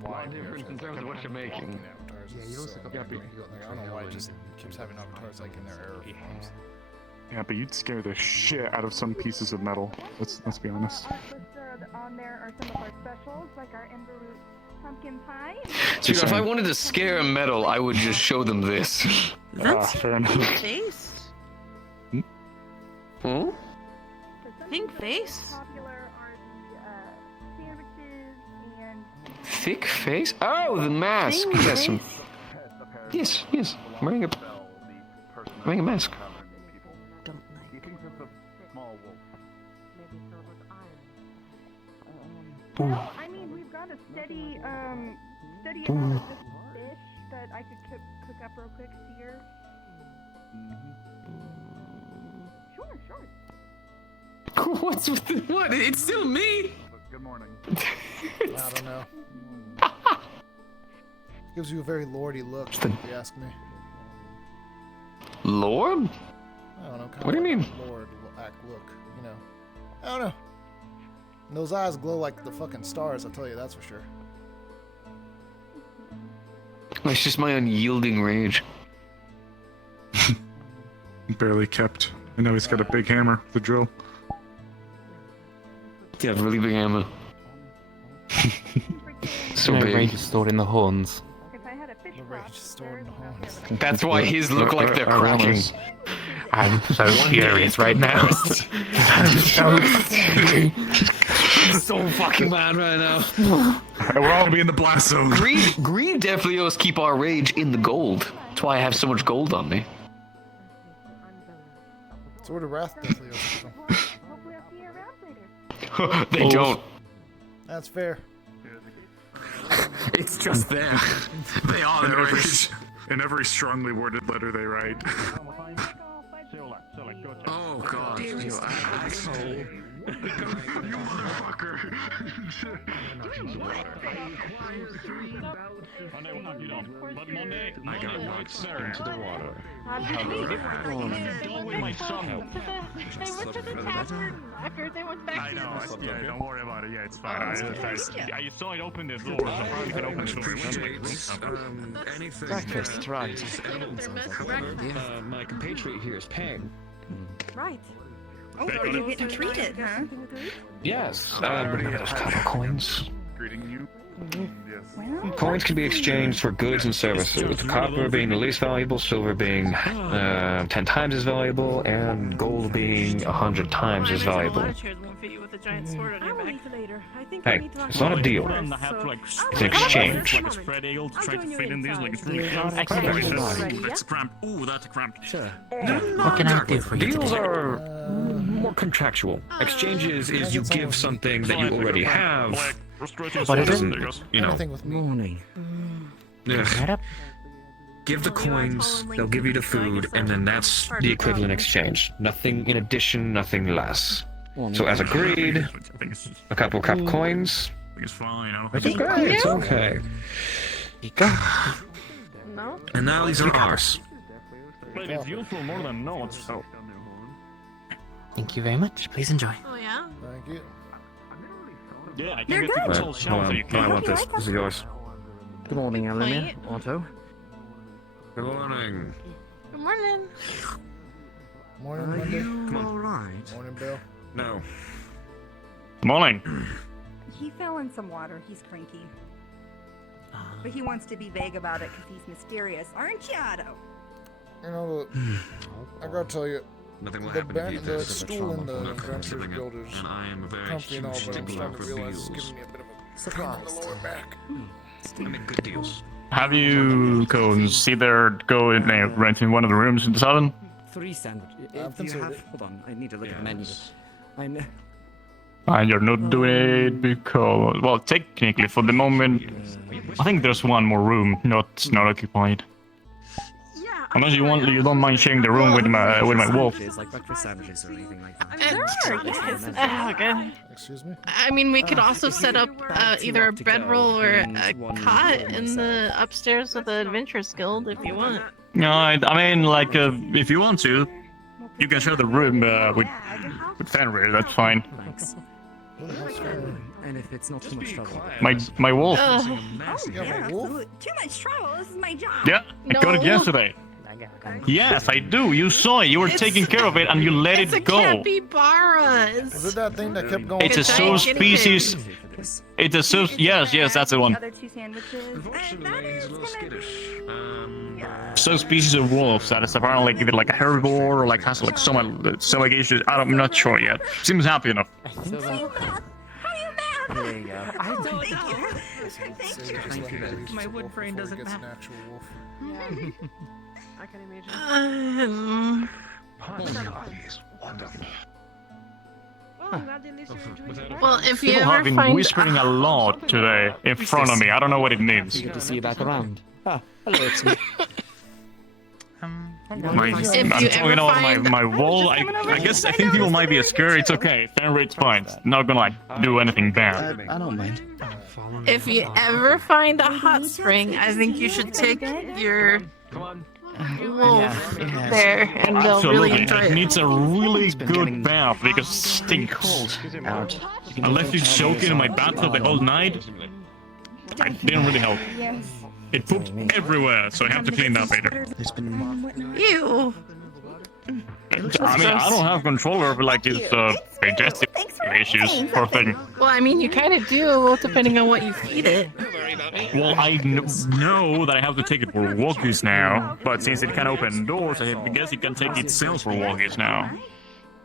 why. difference in terms of what you're making. Yeah, you looks like a baby. Like, I don't know why it just keeps having avatars like in their error forms. Yeah, but you'd scare the shit out of some pieces of metal. Let's be honest. On there are some of our specials, like our Ember Root pumpkin pie. Dude, if I wanted to scare a metal, I would just show them this. That's fair enough. faced. Hmm? Pink face? Popular are the sandwiches and Thick face? Oh, the mask. Pink Yes. face? Yes. I'm wearing a mask. Don't like. well, I mean, we've got a steady amount of just fish that I could cook up real quick here. Sure. What's with the what? It's still me. Good morning. I don't know. Gives you a very lordy look, if you ask me. Lord? I don't know. Kind What do you mean? Lord act look, you know. I don't know. And those eyes glow like the fucking stars, I'll tell you that's for sure. It's just my unyielding rage. Barely kept. I know he's got a big hammer, the drill. Yeah, really big hammer. So No big. rage is stored in the horns. If I had a fish The broth, rage is stored in the there's horns. no That's why his look like they're cracking. I'm so furious right now. I'm so furious. I'm so fucking mad right now. We're all gonna be in the blast zone. Greed definitely owes keep our rage in the gold. That's why I have so much gold on me. Sword of Wrath definitely owes people. Hopefully I'll see you around later. They don't. That's fair. It's just there. They are their rage. In every strongly worded letter they write. Oh god. You asshole. You motherfucker. I got knocked into the water. They went to the tavern. I heard they went back I to know. the Yeah, don't worry about it. Yeah, it's fine. I saw it open the door, so probably you can open the door. Anything. Breakfast, right. My compatriot here is Peng. Right. Oh, so you're getting treated, huh? Yes. Those copper coins. Greeting you. Well, Coins can be exchanged for goods and services, with copper being the least valuable, silver being 10 times as valuable, and gold being 100 times as valuable. With a giant sword on your back. Later. I think Hey, it's not a deal. I have to like It's an exchange. like a spread eagle to try to fit in these. Like it's really Excellent. That's cramped. Ooh, that's cramped. Sure. What can I do for you Deals today? are more contractual. Exchanges is you give something that you already have. What is it? You know, Anything with me. Morning. ugh, give the coins, they'll give you the food, and then that's the equivalent exchange. Nothing in addition, nothing less. So as agreed, a couple cup coins. It's fine. I don't It's think okay, it's okay. No? And now these are ours. but it's useful more than notes. So Thank you very much. Please enjoy. Oh, yeah? Thank you. yeah, I You're can get the good. control Hold shell so on, you no, I can. want this. This is yours. Good morning, Alamir. Wait. Otto. Good morning. Good morning. Morning, Monday. Come on. alright? Morning, Bill. No. Morning. He fell in some water. He's cranky. But he wants to be vague about it because he's mysterious. Aren't you, Otto? You know, look, I gotta tell you, Nothing will the, happen if you the do. stool in the Not from Adventure something else. Builders And I am a very comfy and all, huge but I'm stickler starting to for realize it's deals. giving me a bit of a pain in the lower back. I make good deals. Have you considered going renting one of the rooms in the tavern? 3 sandwiches. I've considered it. Hold on, I need to look at the menu. Yes. I know. And you're not doing it because, well, technically for the moment, I think there's one more room not occupied. Yeah. Unless you don't mind sharing the room with my wolf. Sandwiches, like breakfast sandwiches or anything like that. There are, yes. Okay. Excuse me? I mean, we could also set up either a bedroll or a cot in the upstairs of the Adventurers Guild if you want. No, I mean, like, if you want to, you can share the room with Fenrir. That's fine. Thanks. Who the hell's Fenrir? And if it's not too much trouble. My wolf. Oh, You yeah, have a wolf? absolutely. Too much trouble. This is my job. Yeah, I got it No. yesterday. Yes, I do. You saw it. You were taking care of it and you let It's a it go. capybara. Was it that thing that kept going? It's a giant subspecies. It's a sub. Yes, that's the The one. other two sandwiches. Unfortunately, he's a little skittish. Subspecies of wolves that is apparently either like a herbivore or like has like some issues. I'm not sure yet. Seems happy enough. I think How do you math? There you go. I don't know. Thank you. My wood brain doesn't Gets an matter. actual wolf. I can imagine. He's wonderful. Well, I'm glad at least you're enjoying it. Well, if you People ever have been find whispering a lot today in front of me. I don't know what it means. Good to see you back around. Ah, hello, it's me. I'm If you talking ever about find- my wall. I guess I think people might be scared. It's okay. Fenrir's fine. Not gonna like do anything bad. I don't mind. If you ever find a hot spring, I think you should take your wolf there, and they'll really Absolutely. enjoy It it. needs a really good bath because it stinks. Out. Unless you soak it in my bathtub the whole night, it didn't really help. Yes. It pooped everywhere, so I have to clean that later. There's been Ew. I mean, I don't have control over like his digestive issues or thing. Well, I mean, you kind of do, depending on what you feed it. Well, I know that I have to take it for walkies now, but since it can open doors, I guess it can take itself for walkies now.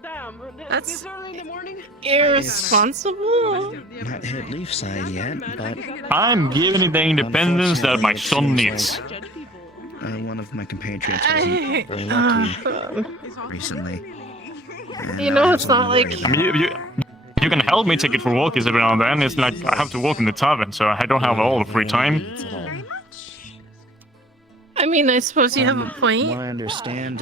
Damn, That's this early in the morning? irresponsible. not hit leaf side yet, but I'm giving it the independence that my son needs. one of my compatriots I- wasn't very lucky recently. And You know, I it's not wasn't like- worried I mean, you can help me take it for walkies every now and then. It's like I have to walk in the tavern, so I don't have all the free time. I mean, I suppose you have a What point, I understand,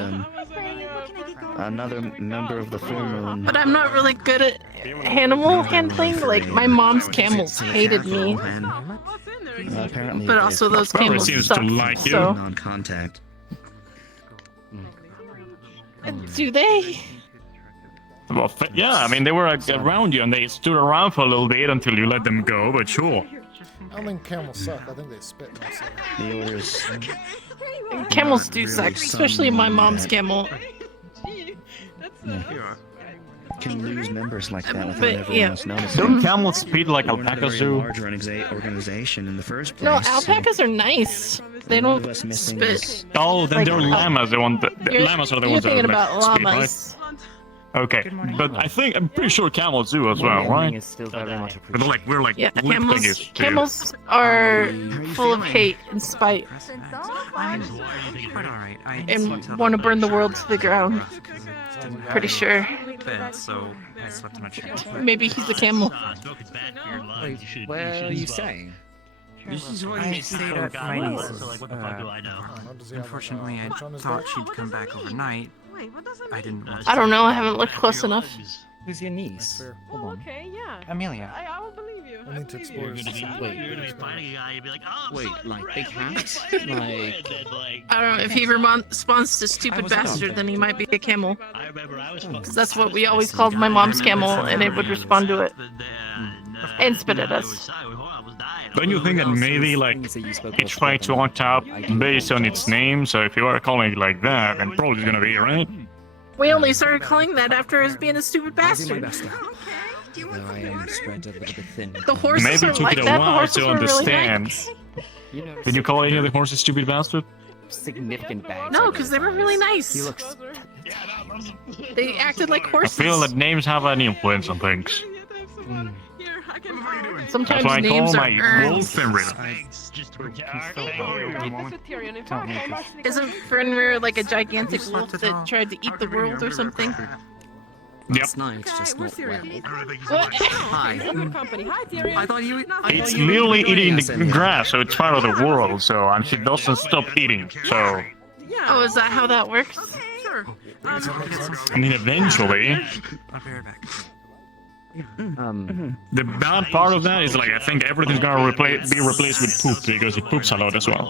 another member of the full moon. but I'm not really good at animal handling. Like, my mom's camels hated me, And, apparently, but also those Well, it camels seems to suck. like you. So, non-contact. do they? Well, yeah, I mean, they were like, around you and they stood around for a little bit until you let them go, but sure. I don't think camels suck. I think they spit mostly. The orders Camels do suck, especially my mom's camel. can lose members like that without But, everyone yeah. else noticing. Don't camels speed like We're not a alpacas very do? large organization in the first place. No, so alpacas are nice. They one of don't us missing spit. is- Oh, then Like, they're llamas. The You're, llamas are the you're ones that thinking are about speed, right? llamas. Okay, but I'm pretty sure camels do as well, right? is still very much But they're like, we're like Yeah, lip camels. thingies, too. Camels are full of hate and spite, I'm quite alright. and want to burn the world to the ground. Pretty sure. So I slept in a chair. Maybe he's a camel. What are you saying? This is what you stayed at my niece's. Does he have, Unfortunately, I which one is thought that? she'd come back overnight. Wait, what does that I mean? didn't want I don't know. I haven't looked close enough. Who's your niece? Fair. Oh, okay, yeah. Amelia. I will believe you. I need to explore this. Wait, like big hat? Like, I don't know if he responds to stupid bastard, then he might be a camel. Because that's what we always called my mom's camel, and it would respond to it and spit at us. Don't you think that maybe, like, it tried to act out based on its name, so if you are calling it like that, then probably it's gonna be, right? We only started calling that after us being a stupid bastard. though I am spread a little bit thin. The horses Maybe are it took like it a that. The while horses to were really understand. nice. Did you call any of the horses stupid bastard? Significant bags. No, because they were really nice. They acted like I horses. feel that names have an influence on things. Sometimes That's why I call names are my earned. wolf Fenrir. Isn't Fenrir like a gigantic wolf that tried to eat the world or something? Yep. It's nice, just not well. What? Hi. I thought you. It's literally eating the grass, so it's part of the world, so, and she doesn't stop eating, so, Oh, is that how that works? I mean, eventually, I'll be right back. the bad part of that is, like, I think everything's gonna be replaced with poop, because it poops a lot as well.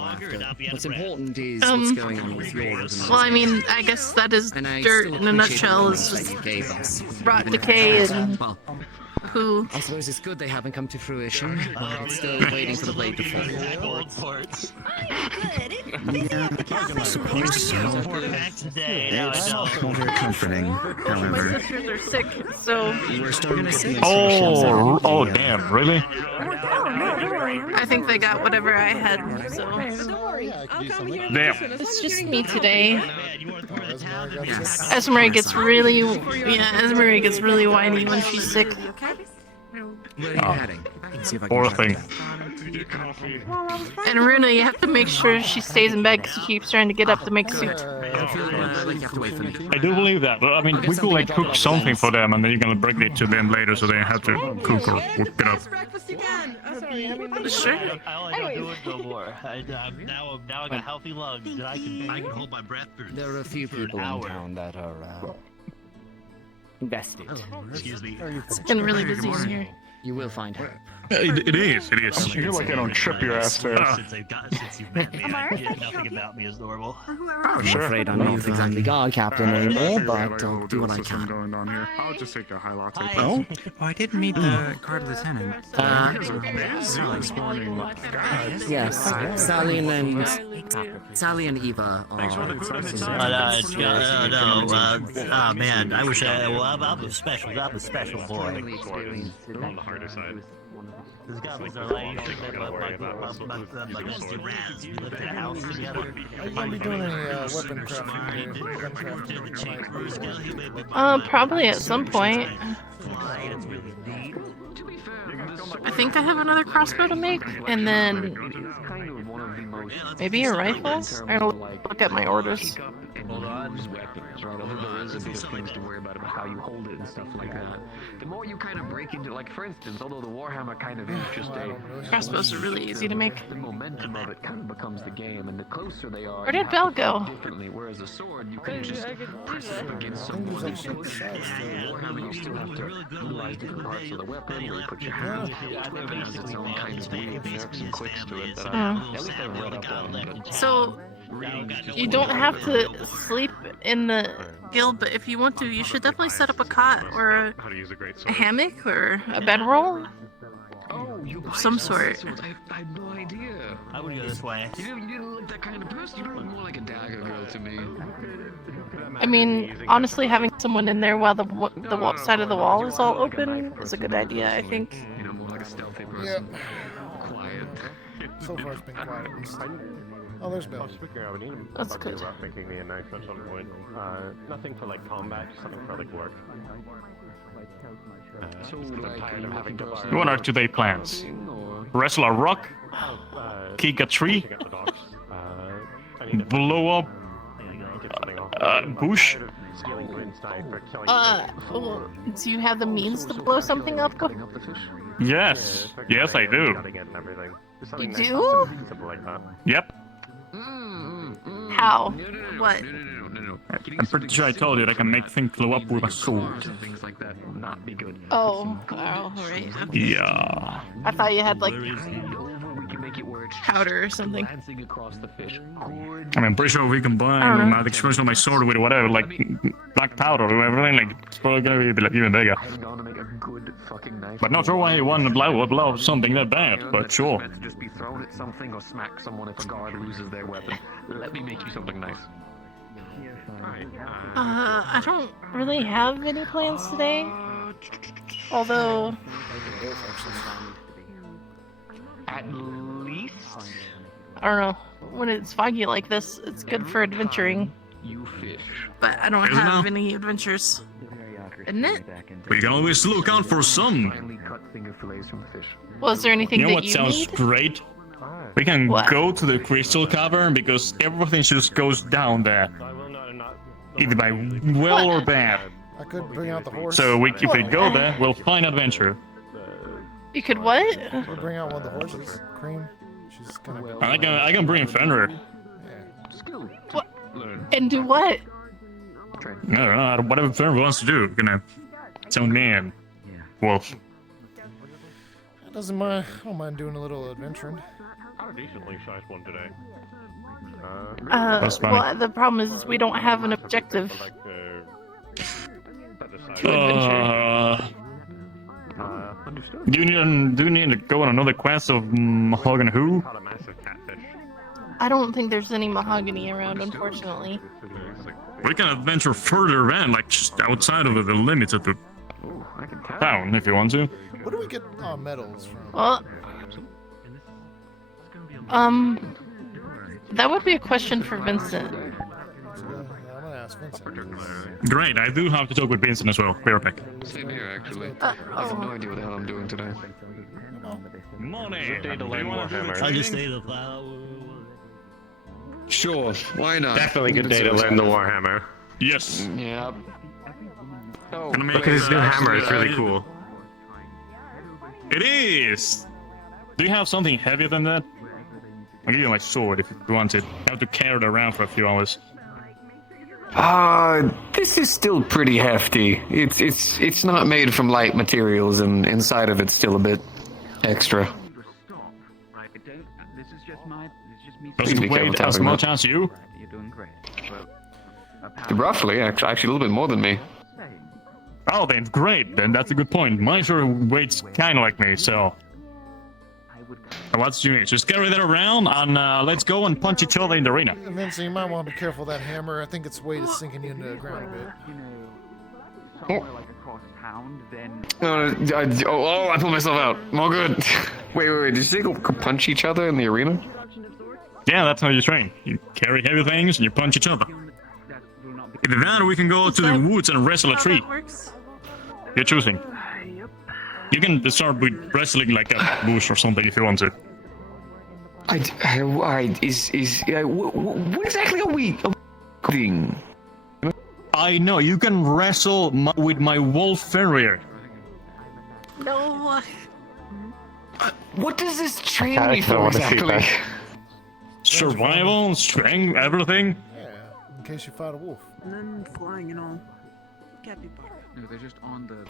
What's important is Um, what's going on with your organization. Well, I mean, I guess that is And I dirt still in a appreciate the nutshell. comments Is that just you gave us. rot, even if decay, it's- and well, poo. I suppose it's good they haven't come to fruition, but it's still waiting for the blade to fall. I suppose so. It's not very comforting, My however. sisters are sick, so We're starting to see Oh, damn, really? I think they got whatever I had. So Damn. it's just me today. Yes. Esmery gets really, Esmery gets really whiny when she's sick. Where are you heading? I can see if I can Poor track thing. that. And Runa, you have to make sure she stays in bed because she keeps trying to get up to make soup. I feel like you have to wait for me. I do believe that, but I mean, we could like cook something for them and then you're gonna bring it to them later so they have to cook or cook it up. Sure. All I don't do it no more. Now I got healthy lungs and I can hold my breath for. There are a few people in town that are invested. Excuse me. It's been really busy in here. You will find help. It is. You're like I don't trip your ass there. Since you met me, nothing about me is normal. I'm Sure. afraid I'm not exactly guard captain anymore, but I'll do what I What's can. going on here? I'll just take a high latte. Oh? Oh, I did meet the guard lieutenant. This morning. Yes, Sally and Eva are. Oh man, I wish I'm a special boy. This guy was our life. You should have met my bestie Raz. We lived in a house together. Are you gonna be doing any weapon crafting? Probably at some point. I think I have another crossbow to make, and then maybe a rifle. I'll look at my orders. Hold on. Weapons, right? Although there is a few things to worry about how you hold it and stuff like that. The more you kind of break into, like for instance, although the Warhammer kind of is just a Crossbows are really easy to make. the momentum of it kind of becomes the game, and the closer they are, Where did Belle go? differently. Whereas a sword, you can just press up against someone and push. Warhammer, you still have to utilize different parts of the weapon, where you put your hands. Each weapon has its own kind of weird jerks and clicks to it that at least I've read up on. So you don't have to sleep in the guild, but if you want to, you should definitely set up a cot or a hammock or a bedroll of some sort. I have no idea. I would go this way. You didn't look that kind of person. You look more like a dagger girl to me. I mean, honestly, having someone in there while the side of the wall is all open is a good idea, I think. You know, more like a stealthy person. Quiet. So far it's been quiet at least. Oh, there's Bill. That's good. Thinking me a knife at some point. Nothing for like combat, just something for like work. So, like, tired of having to borrow. What are today's plans? Wrestle a rock? Kick a tree? Blow up bush? Well, do you have the means to blow something up? Yes. Yes, I do. You do? Yep. How? What? I'm pretty sure I told you that I can make things blow up with a sword. things like that will not be good. Oh, alright. Yeah. I thought you had like We can make it where it's powder or something. glancing across the fish. I mean, I'm pretty sure we can buy the explosion of my sword with whatever, like black powder or everything, like, it's probably gonna be like, even bigger. I'm gonna make a good fucking knife. But not sure why you want to blow up something that bad, but sure. Meant to just be thrown at something or smack someone if a guard loses their weapon. Let me make you something nice. I don't really have any plans today. Although, At least I don't know. When it's foggy like this, it's good for adventuring. you fish. But I don't have any adventures. Isn't it? We can always look out for some. Finally cut finger fillets from the fish. Well, is there anything You know that what you sounds need? great? We can What? go to the crystal cavern because everything just goes down there. Either by well or bad. I could bring out the horse. So if we go there, we'll find adventure. You could what? We'll bring out one of the horses. Cream. She's gonna. I can bring Fenrir. Skill. What? And do what? I don't know, whatever Fenrir wants to do. Gonna tell man. Wolf. Doesn't mind. I don't mind doing a little adventuring. How decently sized one today. That's funny. Well, the problem is we don't have an objective. Understood. Do you need to go on another quest of Mahogany Who? Caught a massive catfish. I don't think there's any mahogany around, unfortunately. We can adventure further in, like just outside of the limits of the town, if you want to. Where do we get our medals from? Well, that would be a question for Vincent. Yeah, I'm gonna ask Vincent. Great, I do have to talk with Vincent as well. Be right back. Same here, actually. I have no idea what the hell I'm doing today. Money! Day to learn Warhammer. I just ate a plow. Sure, why not? Definitely good day to learn the Warhammer. Yes. Yeah. Oh, Look at his new hammer, it's really cool. It is! Do you have something heavier than that? I'll give you my sword if you want it. I have to carry it around for a few hours. This is still pretty hefty. It's not made from light materials, and inside of it's still a bit extra. Does it weigh as much as you? You're doing great. Roughly, actually a little bit more than me. Oh, then great. Then that's a good point. Mine sure weights kind of like me, so. What's you need? Just carry that around, and let's go and punch each other in the arena. Vincent, you might want to be careful of that hammer. I think its weight is sinking you into the ground a bit. Oh, I pulled myself out. All good. Wait. Did you say go punch each other in the arena? Yeah, that's how you train. You carry heavy things and you punch each other. Either that or we can go to the woods and wrestle a tree. You're choosing. You can start with wrestling like a bush or something if you want to. What exactly are we doing? I know, you can wrestle with my wolf farrier. No. What does this train me for exactly? Survival, strength, everything. Yeah, in case you fight a wolf. And then flying and all. Capybara. No, they're just on the.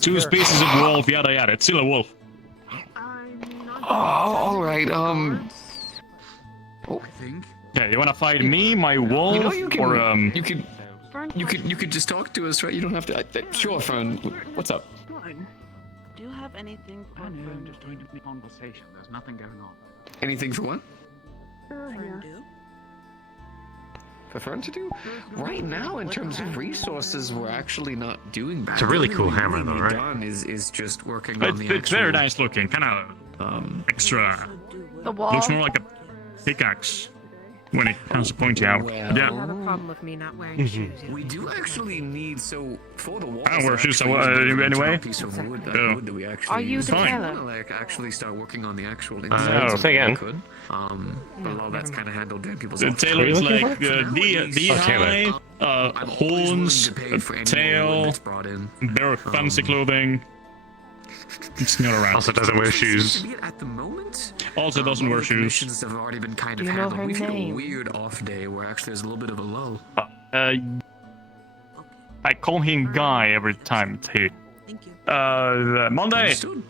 Two species of wolf, yada yada. It's still a wolf. All right. I think. Yeah, you wanna fight me, my wolf, You could just talk to us, right? You don't have to. Sure, Fern. What's up? Fine. Do you have anything for I'm just trying to make conversation. There's nothing going on. Anything for what? Yeah. For Fern to do? Right now, in terms of resources, we're actually not doing bad. It's a really cool hammer, though, right? Done is just working on the It's very nice looking, kind of extra. The wall. Looks more like a pickaxe when it comes to pointy out. Well, Yeah. I have a problem with me not wearing shoes. We do actually need for the walls. I don't wear shoes, so anyway. Piece of wood, Yeah. wood that we actually Are you use. the Fine. tailor? Like actually start working on the actual Oh, inside. say again. Could. But a lot of that's kind of handled dead people's. The tailor is like the Taylor. eye, horns, a tail, bare fancy clothing. It's not around. Also doesn't wear shoes. At the moment. Also doesn't wear shoes. Missions have already been kind of Do you know handled. her We've had a name? weird off day where actually there's a little bit of a lull. I call him Guy every time it's here. Thank you. Monday. Understood.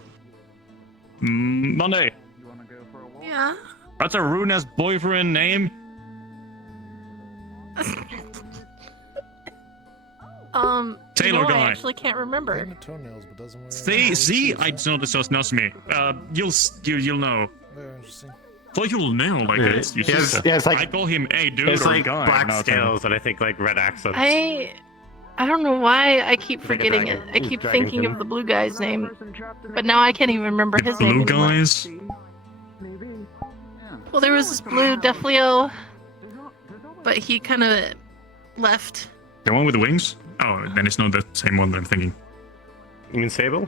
Monday. Yeah. That's a Runa's boyfriend name. Taylor I guy. actually can't remember. Painted toenails, but doesn't wear. See, I know this does not me. You'll know. Very interesting. So you'll know, like it's. He has like I call him a dude it's or like guy. black not scales and I think like red accents. I don't know why I keep Like a forgetting it. dragon. I keep Dragon thinking King. of the blue guy's name, but now I can't even remember The his name blue anymore. guys. Well, there was this blue Defleo, but he kind of left. The one with the wings? Oh, then it's not the same one that I'm thinking. You mean Sable?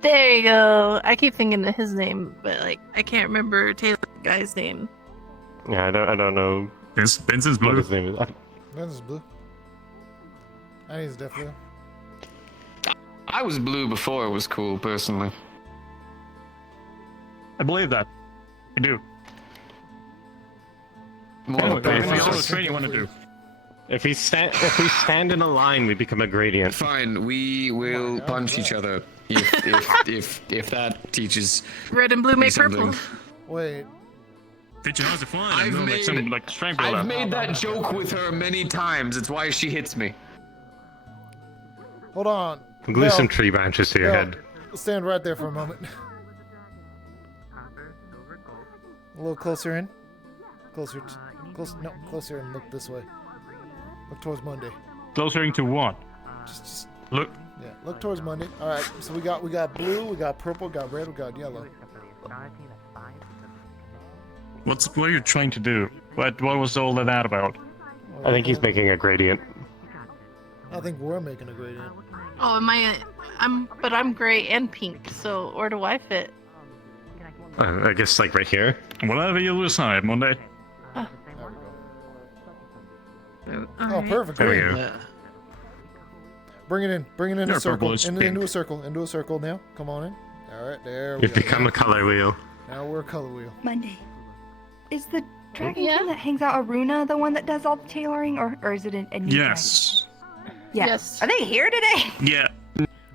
There you go. I keep thinking of his name, but like I can't remember Taylor guy's name. Yeah, I don't know Benson's what blue. his name is. This is blue. I think it's definitely. I was blue before it was cool, personally. I believe that. I do. More Anyway, of a what preference. sort of training you want to do? If we stand in a line, we become a gradient. Fine, we will punch each other if that teaches. Red and blue me make purple. something. Wait. Teach you how to fly. I've Like made- some like strength builder. I've made that joke with her many times. It's why she hits me. Hold on. Glue Mel, some tree branches to your Mel, head. Stand right there for a moment. A little closer in. Closer. No, closer and look this way. Look towards Monday. Closer into what? Just look. Yeah, look towards Monday. All right. So we got blue, we got purple, we got red, we got yellow. What are you trying to do? What was all of that about? I think he's making a gradient. I think we're making a gradient. Oh, but I'm gray and pink, so where do I fit? I guess like right here. Whatever you decide, Monday. Oh, perfect. There we go. Bring it in Your a circle. purple is Into pink. a circle now. Come on in. All right, there we You've go. become a color wheel. Now we're a color wheel. Monday. Is the dragon king that hangs out Aruna the one that does all the tailoring, or is it a new Yes. dragon? Yes. Are they here today? Yeah.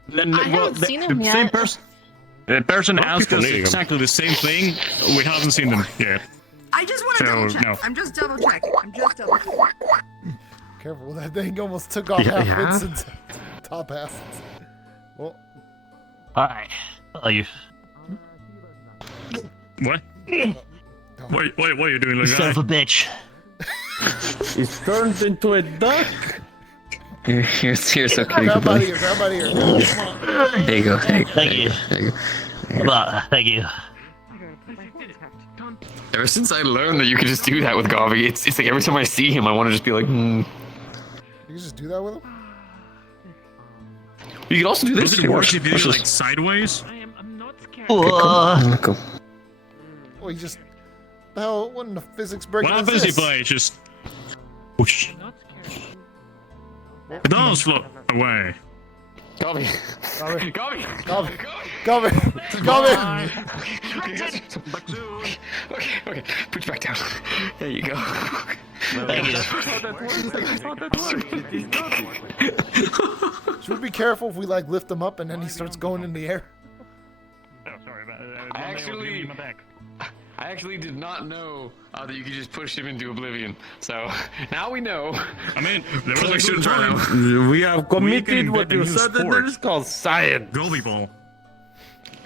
Then, I haven't seen him the yet. same person. The person Lot of asked people us need 'em. exactly the same thing. We haven't seen them yet. I just want to So, double check. no. I'm just double checking. Careful, that thing almost took off Yeah, half yeah. Vincent's top half. Well, Alright. Are you? What? What are you doing, You little son guy? of a bitch. He's turned into a duck. Here's okay. grab out of buddy. here, grab out of here. Come on. There you go. Thank you. There you go. Well, thank you. Ever since I learned that you could just do that with Gavi, it's like every time I see him, I want to just be like, You can just do that with him? You can also do this. Does it work if you do it like sideways? Go. Oh, he just... The hell, what in the physics breaking What is happens if this? I just... Whoosh. It does float away. Gavi. Gavi. Gavi. Gavi. Gavi. Gavi. Okay. Put you back down. There you go. Thank you. Should we be careful if we like lift him up and then he starts going in the air? Oh, sorry. I actually did not know that you could just push him into oblivion. So now we know. I mean, there was like certain time. We have committed what you said that sport. is called science. Goalie ball.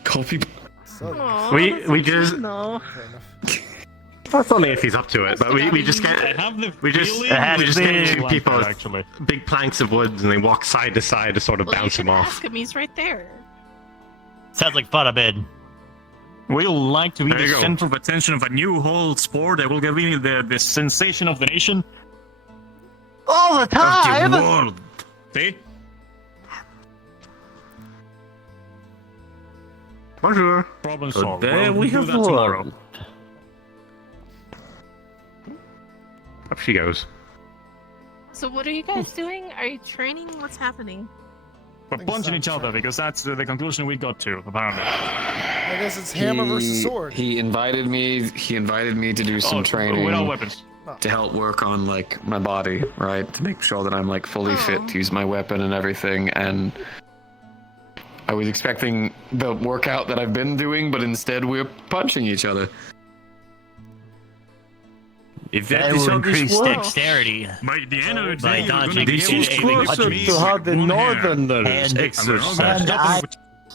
Call people. We just. No. That's only if he's up to it, but we just get. I have the We just feeling- get two people with actually. big planks of wood and they walk side to side to sort of Well, you bounce can him off. ask him. He's right there. Sounds like fun, Ben. We like to be There the you go. center of attention of a new whole sport that will give me the sensation of the nation. All the Of the time! world. See? Bonjour. Problem solved. Today Well, we do have that tomorrow. learned. Up she goes. So what are you guys doing? Are you training? What's happening? We're punching each other because that's the conclusion we got to, apparently. I guess it's hammer versus sword. He invited me. He invited me to do some Oh, training without weapons. to help work on like my body, right? To make sure that I'm like fully fit to use my weapon and everything. And I was expecting the workout that I've been doing, but instead we're punching each other. If That will increase dexterity. By the end of the By day, you're gonna dodging be and able to aiming punch Closer me to how with the one hand. northerners And- exercise. And I-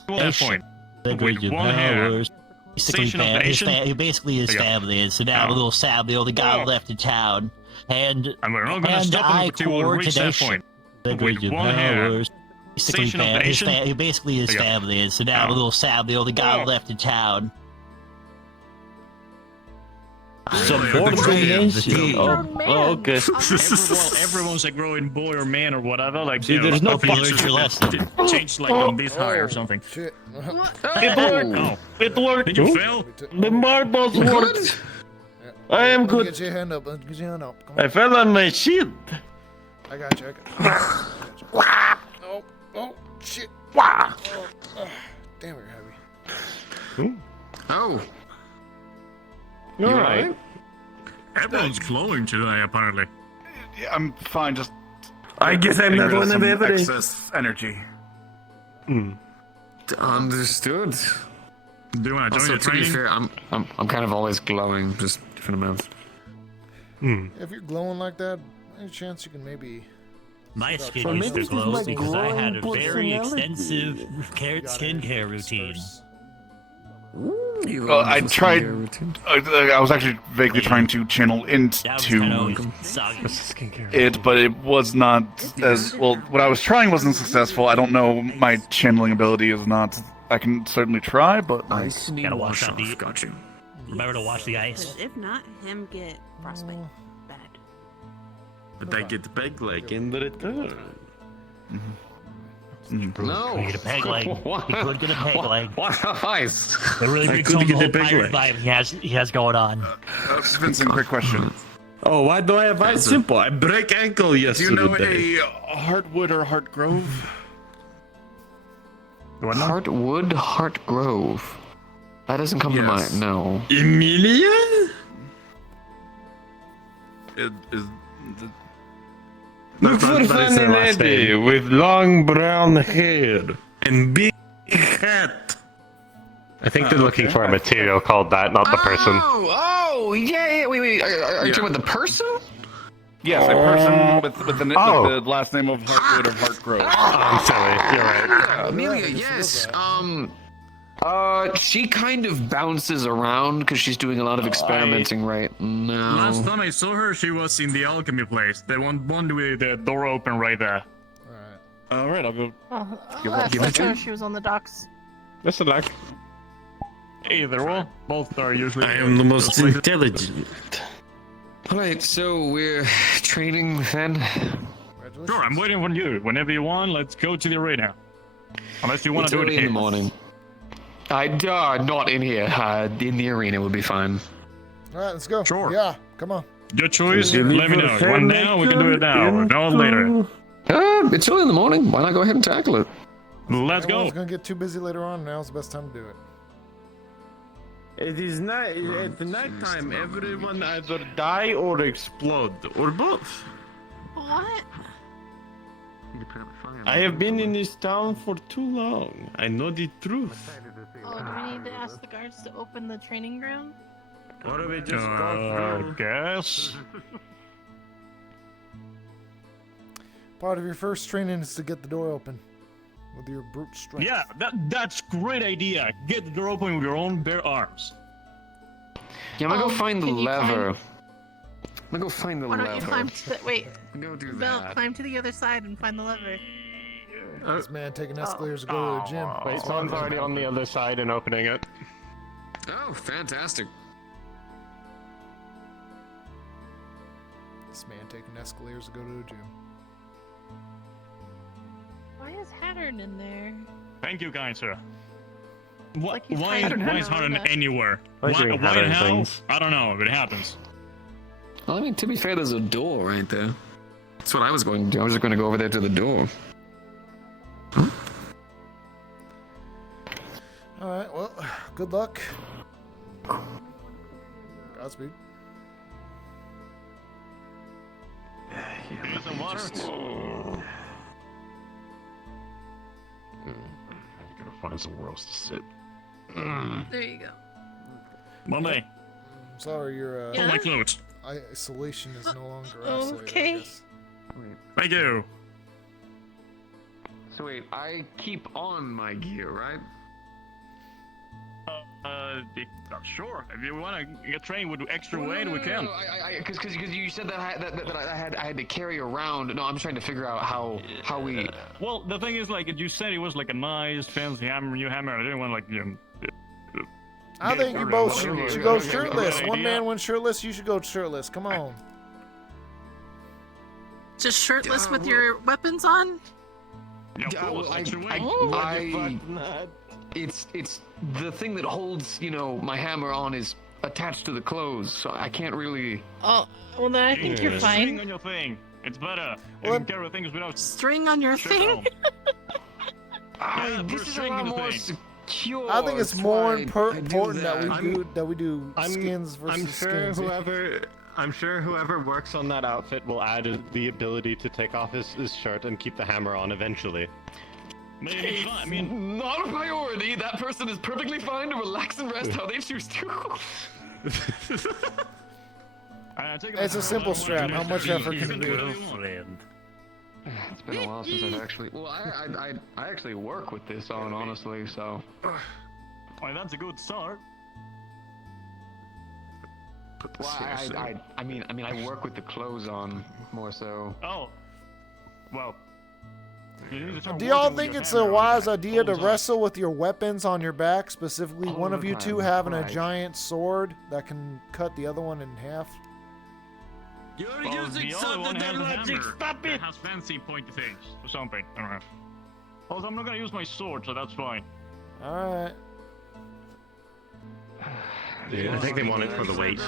That point. With one hand. Basically, Station of the nation? basically his There you go. family, and so now Oh. a little sad, the only guy Oh. left in town. And And we're not gonna stop him until we reach that point. With one hand. Basically, Station of the nation? basically his There you go. family, and so now a Oh. little sad, the only guy Oh. left in town. Subordination. Oh, okay. Everyone's a growing boy or man or whatever. Like, See, you know, there's no opinions fucking- just your lesson. change like on this high or something. Shit. It worked. Oh, It worked. did you fail? The marbles worked. I am Let me good. Get your hand up. Get your hand up. Come on. I fell on my shield. I got you. Oh, shit. Oh, damn, you're heavy. Oh. All right. Everyone's glowing today, apparently. Yeah, I'm fine. Just. I guess I'm not one of every. Excess energy. Understood. Do you want to join Also, the to be training? fair, I'm kind of always glowing, just different amounts. If you're glowing like that, any chance you can maybe My skin For used to me, glow my because I had a glowing very personality. extensive skincare routine. Well, I tried. I was actually vaguely trying to channel into it, but it was not as well. What I was trying wasn't successful. I don't know. My channeling ability is not. I can certainly try, but like, Gotta wash out the. Got you. Remember to wash the ice. Because if not, him get frostbite. Bad. But I get the peg leg in the return. No. You get a peg leg. He could get a peg leg. What ice? It really brings home the whole pirate vibe he has going on. Vincent, quick question. Oh, why do I have ice? Simple. I break ankle yesterday. Do you know a Heartwood or Heartgrove? Heartwood, Heartgrove. That doesn't come to mind. No. Emilia? Look for funny lady with long brown hair and big hat. I think they're looking for a material called that, not the person. Oh, yeah. Wait. Are you talking about the person? Yes, a person with the last name of Heartwood or Heartgrove. I'm sorry, you're right. Amelia, yes. She kind of bounces around because she's doing a lot of experimenting right now. Last time I saw her, she was in the alchemy place. The one with the door open right there. Alright, I'll go. Give it to her. She was on the docks. Best of luck. Either or. Both are usually. I am the most intelligent. Alright, so we're training then? Sure, I'm waiting on you. Whenever you want, let's go to the arena. Unless you want to do it in the morning. Not in here. In the arena would be fine. All right, let's go. Sure. Yeah, come on. Your choice. Let me know. You want now? We can do it now. Or no later. It's early in the morning. Why not go ahead and tackle it? Let's go. Everyone's gonna get too busy later on. Now's the best time to do it. It is night. At the night time, everyone either die or explode, or both. What? I have been in this town for too long. I know the truth. Oh, do we need to ask the guards to open the training ground? What have we just gone through? Guess. Part of your first training is to get the door open with your brute strength. Yeah, that's great idea. Get the door open with your own bare arms. Yeah, I'm gonna go find the lever. I'm gonna go find the Why lever. don't you climb to the, wait. Go do Bell, that. climb to the other side and find the lever. This man taking escalators to go to the gym. Wait, someone's already on the other side and opening it. Oh, fantastic. This man taking escalators to go to the gym. Why is Hattern in there? Thank you, kind sir. Like he's Why hiding is behind Harden us. anywhere? Like Why doing and Hattern how? things. I don't know. It happens. Well, I mean, to be fair, there's a door right there. That's what I was going to do. I was just going to go over there to the door. All right. Well, good luck. Godspeed. Need some water? Gotta find somewhere else to sit. There you go. Monday. Sorry, your Yeah? My clothes. isolation is no longer isolated. Okay. I guess. Thank you. So wait, I keep on my gear, right? Sure. If you want to get trained with extra weight, we can. Because you said that I had to carry around. No, I'm just trying to figure out how we. Well, the thing is, like, you said it was like a nice, fancy hammer, new hammer. I didn't want like I think you both should go shirtless. One man went shirtless. You should go shirtless. Come on. Just shirtless with your weapons on? Yeah, of course, extra weight. It's the thing that holds, my hammer on is attached to the clothes, so I can't really. Oh, well then I think you're fine. String on your thing. It's better. You can carry things without string on your thing. This is a lot more secure. I think it's more important that we do skins versus skins. I'm sure whoever works on that outfit will add the ability to take off his shirt and keep the hammer on eventually. I mean, not a priority. That person is perfectly fine to relax and rest how they choose to. It's a simple strap. How much effort can it be? It's been a while since I've actually. Well, I actually work with this on, honestly. So. Well, that's a good start. Well, I mean, I work with the clothes on more so. Oh. Well. Do y'all think it's a wise idea to wrestle with your weapons on your back, specifically one of you two having a giant sword that can cut the other one in half? You're using something logic. Stop it! It has fancy pointy things or something. I don't know. Also, I'm not gonna use my sword, so that's fine. Alright. Yeah, I think they want it for the weight.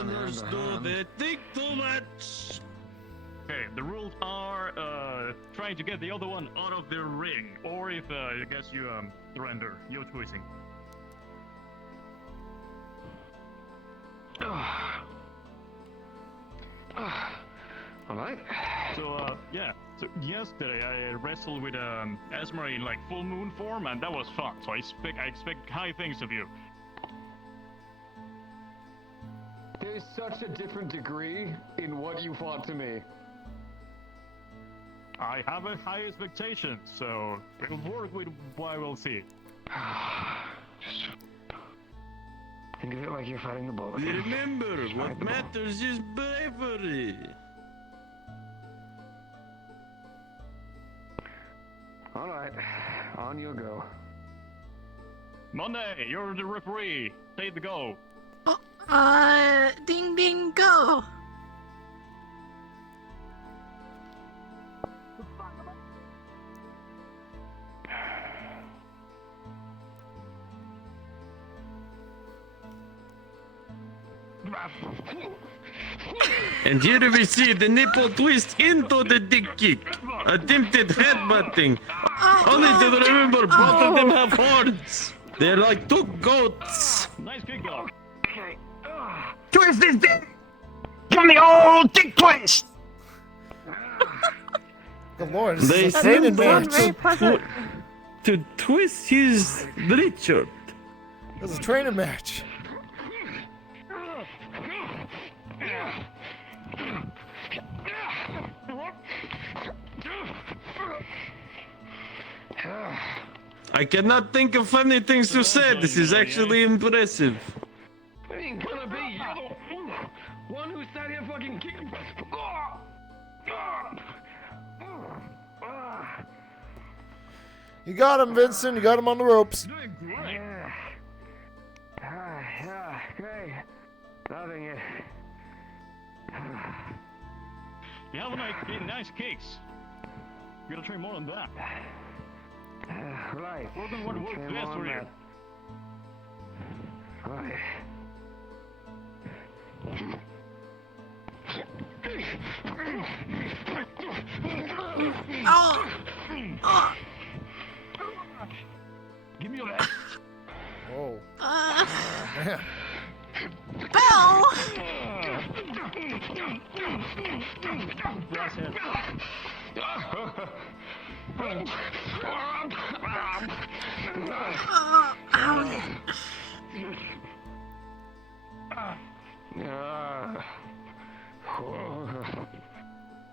They think too much. Okay, the rules are trying to get the other one out of the ring, or if I guess you surrender, you're choosing. Alright. So yeah. So yesterday I wrestled with Esmer in like full moon form, and that was fun. So I expect high things of you. There's such a different degree in what you fought to me. I have a high expectation, so we'll work with what we'll see. Think of it like you're fighting the bullet. Remember, what matters is bravery. Alright, on you go. Monday, you're the referee. Say the go. Ding ding go. And here we see the nipple twist into the dick kick. Attempted headbutting. Only to remember, both of them have horns. They're like two goats. Nice kick off. Okay. Twist this dick! Give me old dick twist! The Lord, They this is a send training them match. to twist his Richard. This is a training match. I cannot think of funny things to say. This is actually impressive. It ain't gonna be you. One who sat here fucking kicking. You got him, Vincent. You got him on the ropes. Great. Great. Loving it. You have nice kicks. You gotta train more on that. Right. Work on what works best for you. Right. Oh. Oh. Give me your back. Whoa. Bell.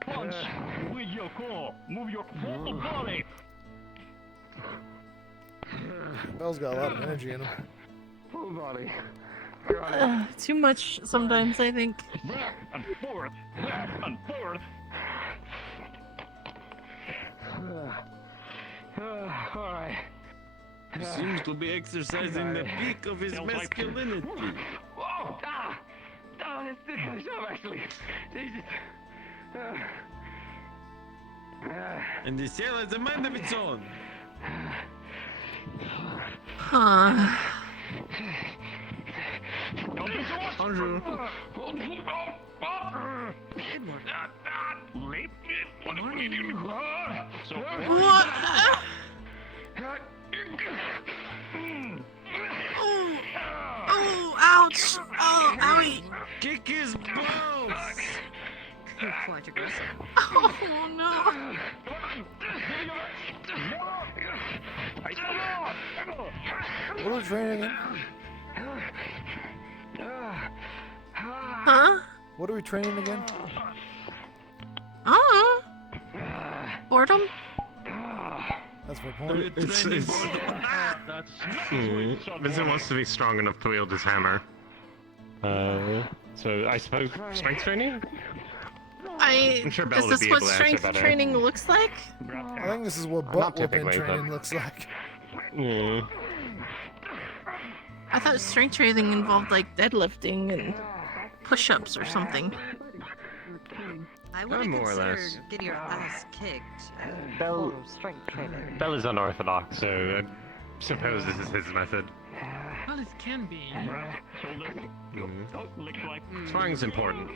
Punch with your core. Move your whole body. Bell's got a lot of energy in him. Full body. Too much sometimes, I think. Back and forth. Back and forth. Alright. He seems to be exercising the peak of his masculinity. Whoa! This kind of job, actually. Jesus. And the cell has a mind of its own. Huh. Bonjour. What? Oh, ouch. Oh, owie. Kick his balls. Quite aggressive. Oh, no. What are we training in? Huh? What are we training again? What boredom? That's my point. Vincent wants to be strong enough to wield his hammer. So I suppose strength training? I'm sure Belle Is would this be what able to answer strength better. training looks like? I think this is what Not butt whooping typically, training but- looks like. I thought strength training involved like deadlifting and push-ups or something. I More would or consider less. getting your ass kicked. Belle is unorthodox, so I suppose this is his method. Well, it can be. Sparring's important.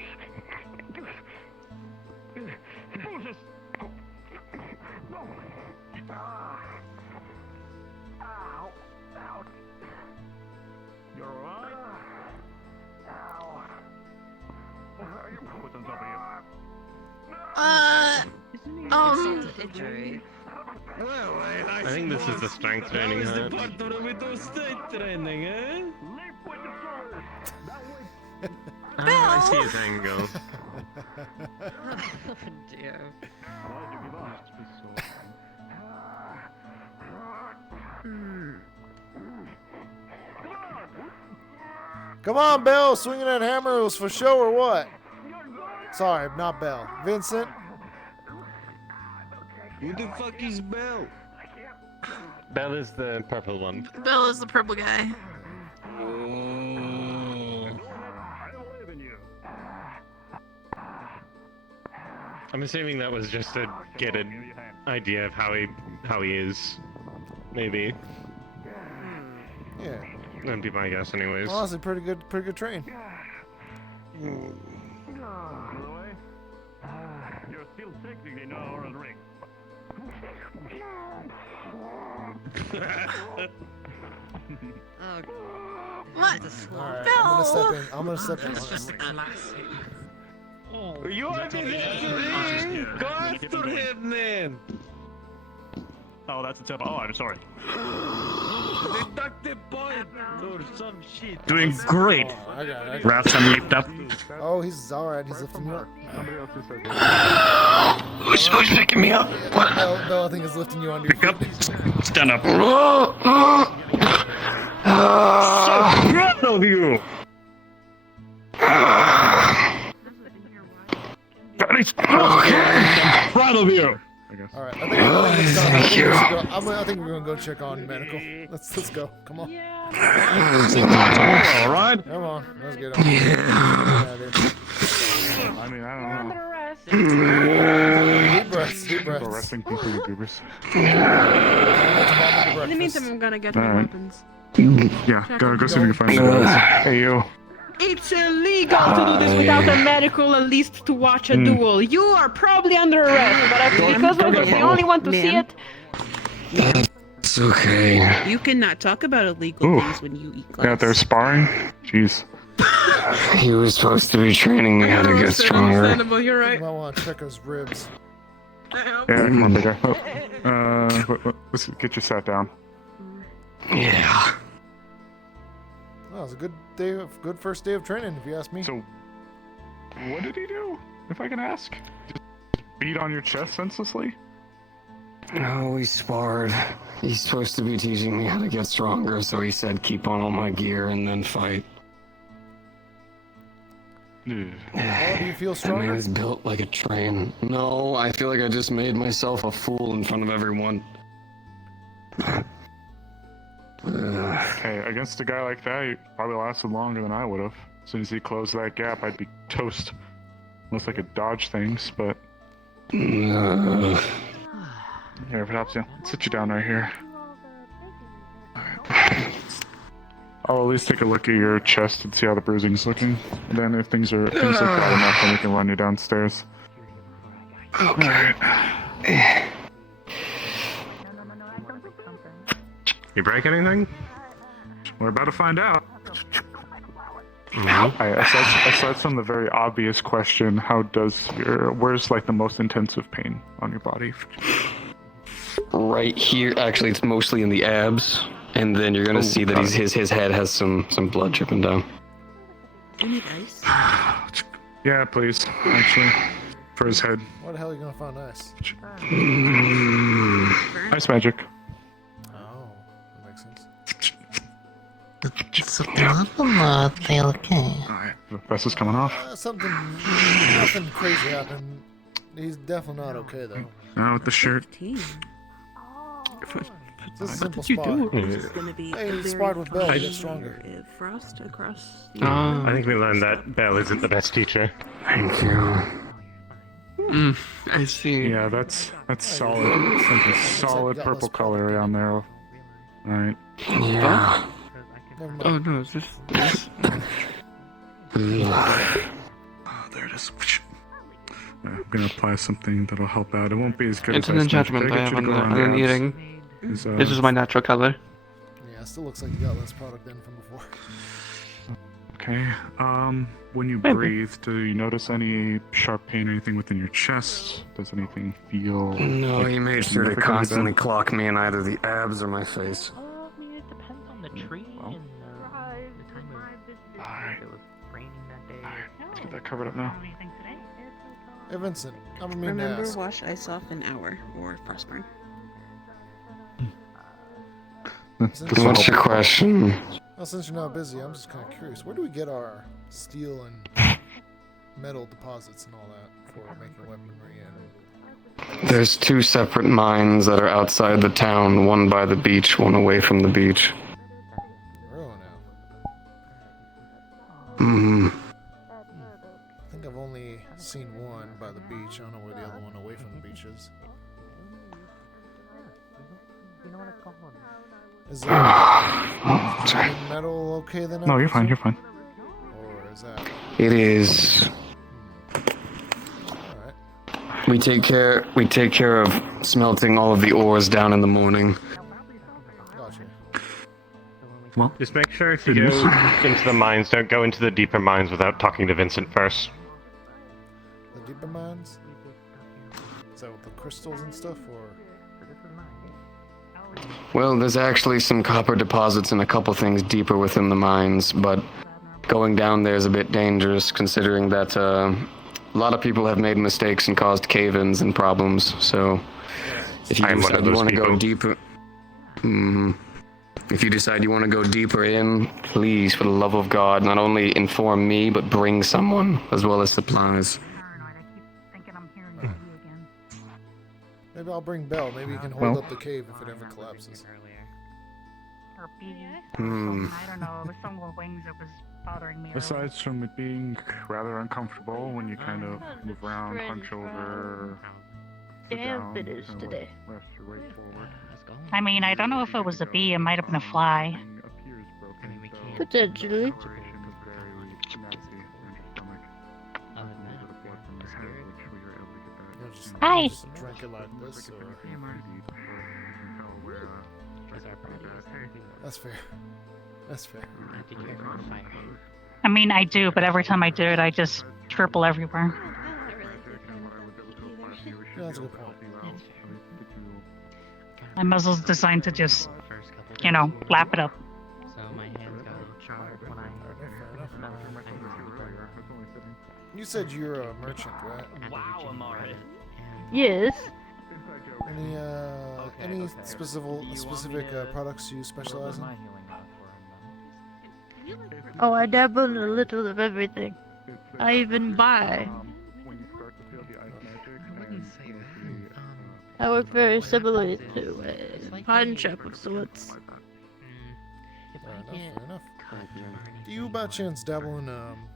Injury. I think this is the strength training hut. I see his angle. Oh dear. Come on, Bell, swinging that hammer was for show or what? Sorry, not Bell. Vincent? Who the fuck is Bell? Belle is the purple one. Bill is the purple guy. I'm assuming that was just to get an idea of how he is. Maybe. Yeah. That'd be my guess, anyways. Honestly, pretty good train. You're still technically not Oral Ring. Oh. What? Alright, Bill! I'm gonna step in. That's just a classic. You are the referee! Go after him, man! Oh, that's a tip. Oh, I'm sorry. Deduct the point or some shit. Doing great. Oh, I got it. Ratson leaped up. Oh, he's alright. He's lifting you up. Who's picking me up? What? Bell, I think, is lifting you on your Pick up. feet. Stand up. So proud of you. I'm proud of you. Alright, I think we're gonna go check on medical. Let's go. Come on. All right. Come on. Let's get on. Yeah, I mean, I don't know. Deep breaths. Deep breaths. Resting completely goobers. In the meantime, I'm gonna get my weapons. Yeah, go see if you can find the Hey, you. It's illegal to do this without a medical, at least to watch a duel. You are probably under arrest, but because I was the only one to see it. It's okay. You cannot talk about illegal things when you eat glass. Yeah, they're sparring? Jeez. He was supposed to be training me how to get stronger. You're right. You might want to check his ribs. Yeah, come on, big guy. Let's get you sat down. Yeah. Well, it was a good first day of training, if you ask me. So, what did he do, if I can ask? Just beat on your chest senselessly? No, we sparred. He's supposed to be teaching me how to get stronger, so he said keep on all my gear and then fight. Oh, do you feel That stronger? man is built like a train. No, I feel like I just made myself a fool in front of everyone. Hey, against a guy like that, he probably lasted longer than I would have. As soon as he closed that gap, I'd be toast. Unless I could dodge things, but... Here, if it helps you, I'll sit you down right here. Alright. I'll at least take a look at your chest and see how the bruising's looking. And then if things look bad enough, then we can run you downstairs. Okay. You break anything? We're about to find out. Aside from the very obvious question, where's like the most intensive pain on your body? Right here, actually, it's mostly in the abs, and then you're gonna see that his head has some blood dripping down. Yeah, please. Actually, for his head. Where the hell are you gonna find ice? Ice magic. Oh, that makes sense. It's a problem, they okay. Alright, the vessel's coming off. Nothing crazy happened. He's definitely not okay though. Now with the shirt. It's a simple did you spot. do? It's gonna be Hey, a you very sparred with Bell, you fine get stronger. Frost across. I think we learned that Belle isn't the best teacher. Thank you. I see. Yeah, that's solid. Something solid purple color around there. Alright. Yeah. Oh no, is this? There it is. I'm gonna apply something that'll help out. It won't be as good It's as an ice magic. enchantment Did I get have you on to go the around on an abs? eating. This is my natural color. Yeah, it still looks like you got less product in from before. Okay. When you Maybe. breathe, do you notice any sharp pain or anything within your chest? Does anything feel? No, like he made sure to significantly constantly bad? clock me in either the abs or my face. I mean, it depends on the tree and the time of Alright. if it was raining that day. Let's get that covered up now. Hey Vincent, I'm gonna mean to Remember, ask. wash ice off an hour or frostburn. What's your question? Well, since you're not busy, I'm just kind of curious. Where do we get our steel and metal deposits and all that for making weaponry and? There's two separate mines that are outside the town, one by the beach, one away from the beach. Oh no. Hmm. I think I've only seen one by the beach. I don't know where the other one away from the beach is. Is there metal okay then? No, you're fine. You're fine. Or is that? It is. We take care of smelting all of the ores down in the morning. Gotcha. Well, Just make sure if good you news. go into the mines, don't go into the deeper mines without talking to Vincent first. The deeper mines? Is that with the crystals and stuff, or? Well, there's actually some copper deposits and a couple things deeper within the mines, but going down there is a bit dangerous considering that a lot of people have made mistakes and caused cave-ins and problems. So, if you I'm one decide of you those want to go people. deeper, if you decide you want to go deeper in, please, for the love of God, not only inform me, but bring someone as well as supplies. Maybe I'll bring Bell. Maybe he can hold up the cave if it ever collapses. I don't know. With some little wings, it was bothering me. Aside from it being rather uncomfortable when you kind of move around, hunch over, sit down, finish kind of today. rest your weight forward. I mean, I don't know if it was a bee. It might have been a fly. Appears broken, so Potentially. circulation is very nasty in your stomach. A little bit of blood from your head, which we were able to get that. You know, just, Hi. just drink it like this, or... That's fair. That's fair. I mean, I do, but every time I do it, I just triple everywhere. Yeah, that's a good point. My muzzle's designed to just, you know, lap it up. So my hands got charred when I You said you're a merchant, right? Wow, Amari. Yes. Any specific products you specialize in? Oh, I dabble in a little of everything. I even buy. I work very similarly to a pawn shop of sorts. Fair enough. Do you by chance dabble in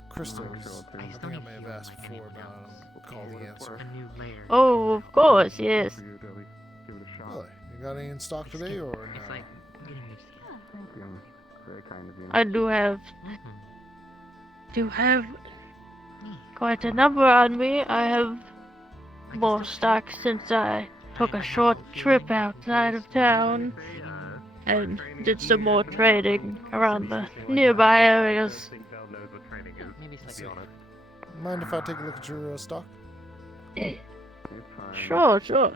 crystals? I think I may have asked before, but I don't recall the answer. Oh, of course, yes. Really? You got any in stock today, or no? I do have quite a number on me. I have more stock since I took a short trip outside of town and did some more trading around the nearby areas. Mind if I take a look at your stock? Sure. You're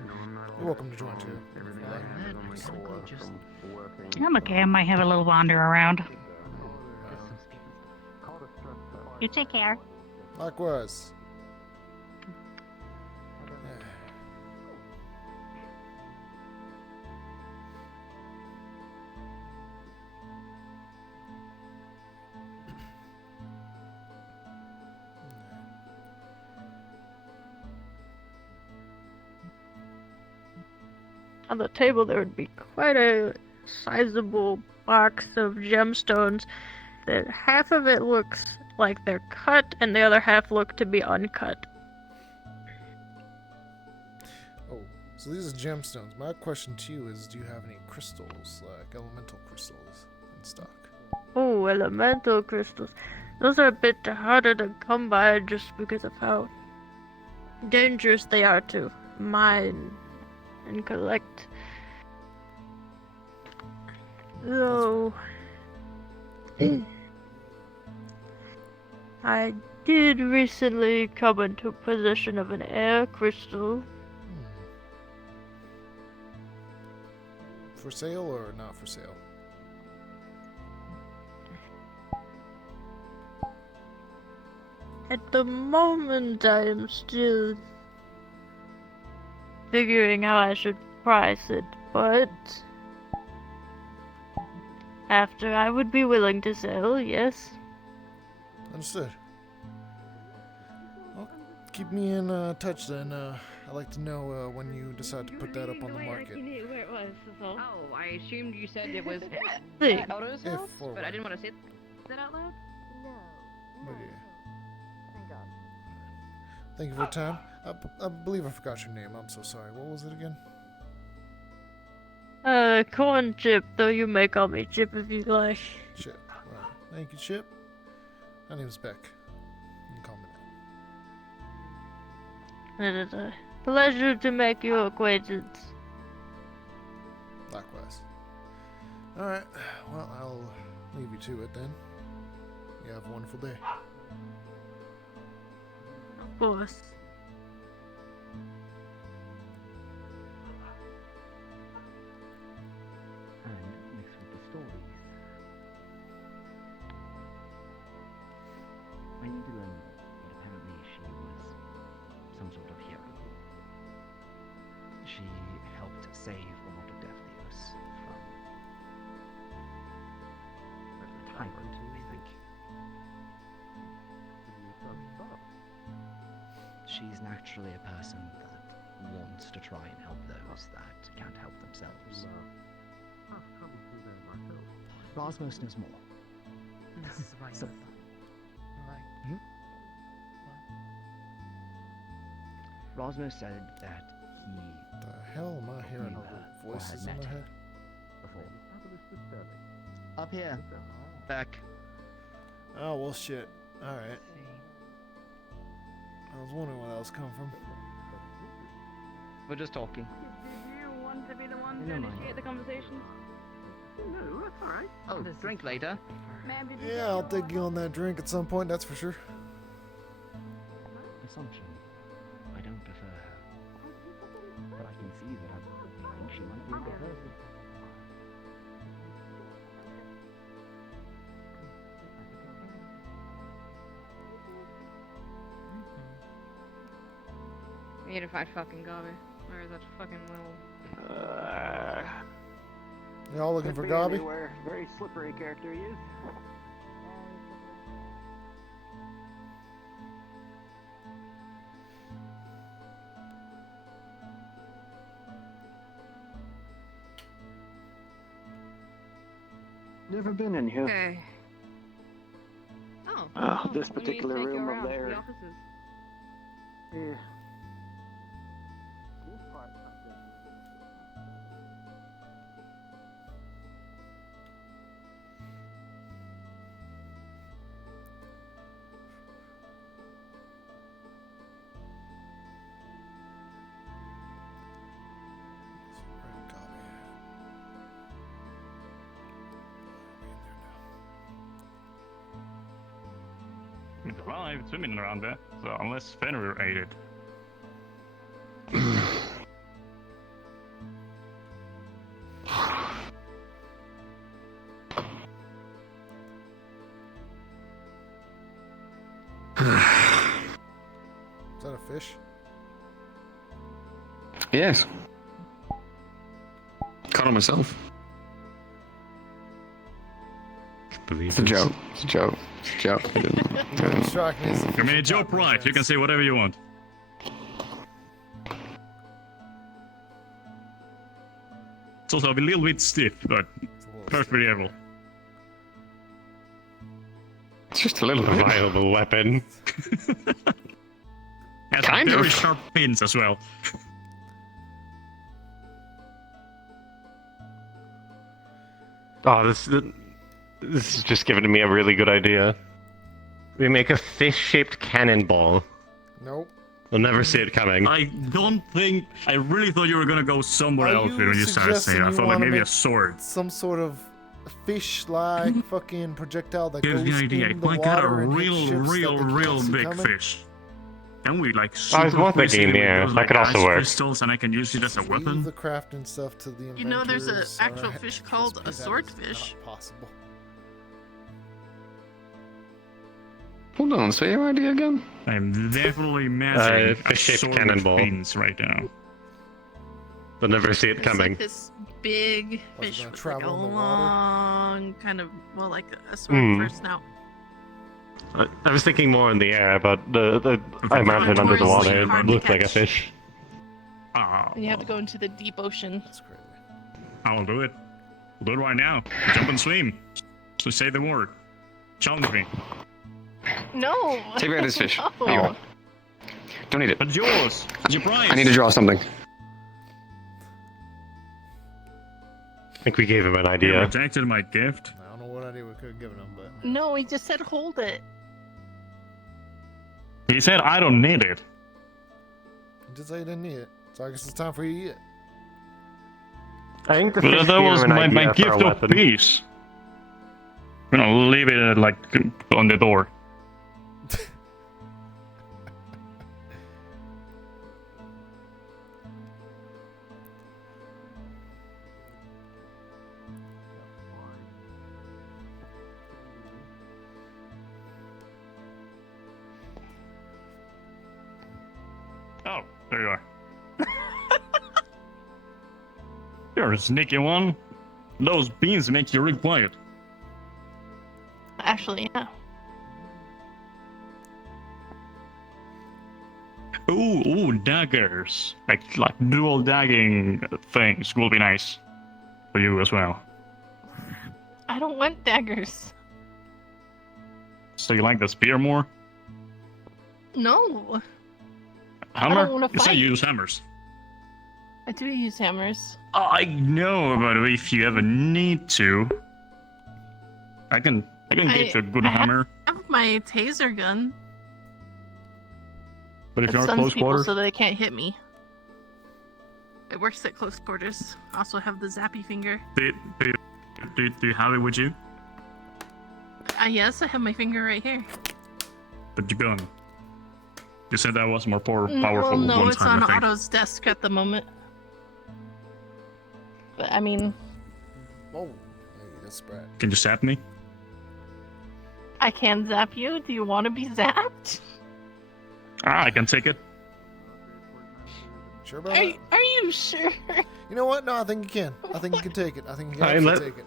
welcome to join too. If you like. I'm okay. I might have a little wander around. You take care. Likewise. Yeah, on the table there would be quite a sizable box of gemstones. That half of it looks like they're cut, and the other half look to be uncut. Oh, so these are gemstones. My question to you is, do you have any crystals, like elemental crystals, in stock? Oh, elemental crystals. Those are a bit harder to come by just because of how dangerous they are to mine and collect. Though I did recently come into possession of an air crystal. For sale or not for sale? At the moment, I am still figuring how I should price it, but after I would be willing to sell, yes. Understood. Well, keep me in touch then. I'd like to know when you decide to put that up on the market. Where it was, oh, I assumed you said it was Hey. Otto's If house, or but I when. didn't want to say that out loud. But yeah. Thank you for your time. I believe I forgot your name. I'm so sorry. What was it again? Corn Chip, though you may call me Chip if you like. Chip. Right. Thank you, Chip. My name's Beck. You can call me that. It is a pleasure to make your acquaintance. Likewise. Alright. Well, I'll leave you to it then. You have a wonderful day. Of course. And mixed with the stories, I need to learn that apparently she was some sort of hero. She helped save a lot of Deathlios from a tyrant, I think. She's naturally a person that wants to try and help those that can't help themselves. Rosmos knows more. So, Rosmos said that he... The hell am I hearing voices in my head? Before. Up here. Back. Oh, well, shit. Alright. I was wondering where that was coming from. We're just talking. Did you want to be the one to Never mind. initiate the conversation? No, that's alright. Oh, drink later. Ma'am, did you Yeah, I'll take you on that drink at some point, that's for sure. Assumption. I don't prefer her. But I can see that I think she might be a good person. We need to find fucking Gabi. Where is that fucking little... Y'all looking for Could be Gabi? anywhere. Very slippery character he is. Never been in here. Okay. Oh. This we need to particular take you room around over to the there. offices. Yeah. Well, I'm swimming around there, so unless Fenrir ate it. Is that a fish? Yes. Caught on myself. It's a joke. It's a joke. It's a joke. I didn't. I mean, it's your pride. You can say whatever you want. It's also a little bit stiff, but perfectly able. It's just a little A viable weapon. Has Kind very of. sharp pins as well. Oh, this is just giving me a really good idea. We make a fish-shaped cannonball. Nope. We'll never see it coming. I don't think. I really thought you were gonna go somewhere Are else you when you started saying. I suggesting thought you like wanna maybe a make sword. Some sort of fish-like fucking projectile that Here's goes the idea. in If the I got a water and hits real, ships that they real can't see big coming? fish, can we like I was super thinking, freeze it yeah, with those, that like, could also ice work. crystals, and I can use it as a Leave weapon? the crafting stuff to the inventors. You know, there's an actual alright? fish called a Because that is swordfish. not possible. Hold on, say your idea again. I'm definitely imagining a fish-shaped sword cannonball. with fins right now. We'll never see it It's coming. like this big Was it fish gonna with like a travel in the water? long kind of, well, like a sword Hmm. for a snout. I was thinking more in the air, but I imagine under the Towards water hard it to looked like a catch. fish. Ah, And you have to go into the deep ocean. That's crazy. I'll do it. I'll do it right now. Jump and swim. So say the word. Challenge me. No! Take out his fish. No. There you go. Don't need it. But yours. It's your prize. I need to draw something. I think we gave him an You idea. rejected my gift. I don't know what idea we could have given him, but No, he just said hold it. He said I don't need it. he did say he didn't need it. So I guess it's time for you to eat it. I think the But fish that gave was him an my idea for gift a of weapon. peace. I'm gonna leave it like on the door. Oh, there you are. You're a sneaky one. Those beans make you real quiet. Actually, yeah. Ooh, daggers. Like dual dagging things will be nice for you as well. I don't want daggers. So you like the spear more? No. Hammer? don't wanna You say fight. you use hammers. I do use hammers. I know, but if you ever need to, I can get you a good hammer. I have my taser gun. But if It you're at stuns close people quarters, so they can't hit me. It works at close quarters. I also have the zappy finger. do you have it with you? Yes, I have my finger right here. But your gun. You said that was more powerful No, one it's time, on I think. Otto's desk at the moment. But I mean, Oh, hey, that's bad. Can you zap me? I can zap you. Do you want to be zapped? I can take it. Sure about Are, that? are you sure? You know what? No, I think you can. I think you can take it. I think you can Alright, actually take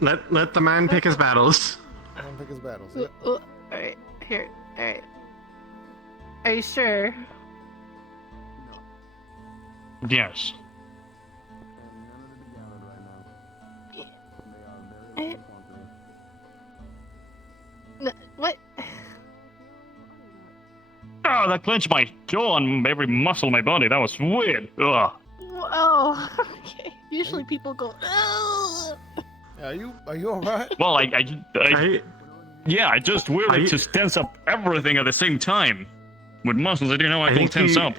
it. let the man pick his battles. Let him pick his battles. Yeah. Alright, here. Alright. Are you sure? Yes. What? Oh, that clenched my jaw and every muscle in my body. That was weird. Ugh. Oh, okay. Usually people go, "Ugh." Are you alright? Well, yeah, I just weirdly just tense up everything at the same time. With muscles, I didn't know I could think tense he- up.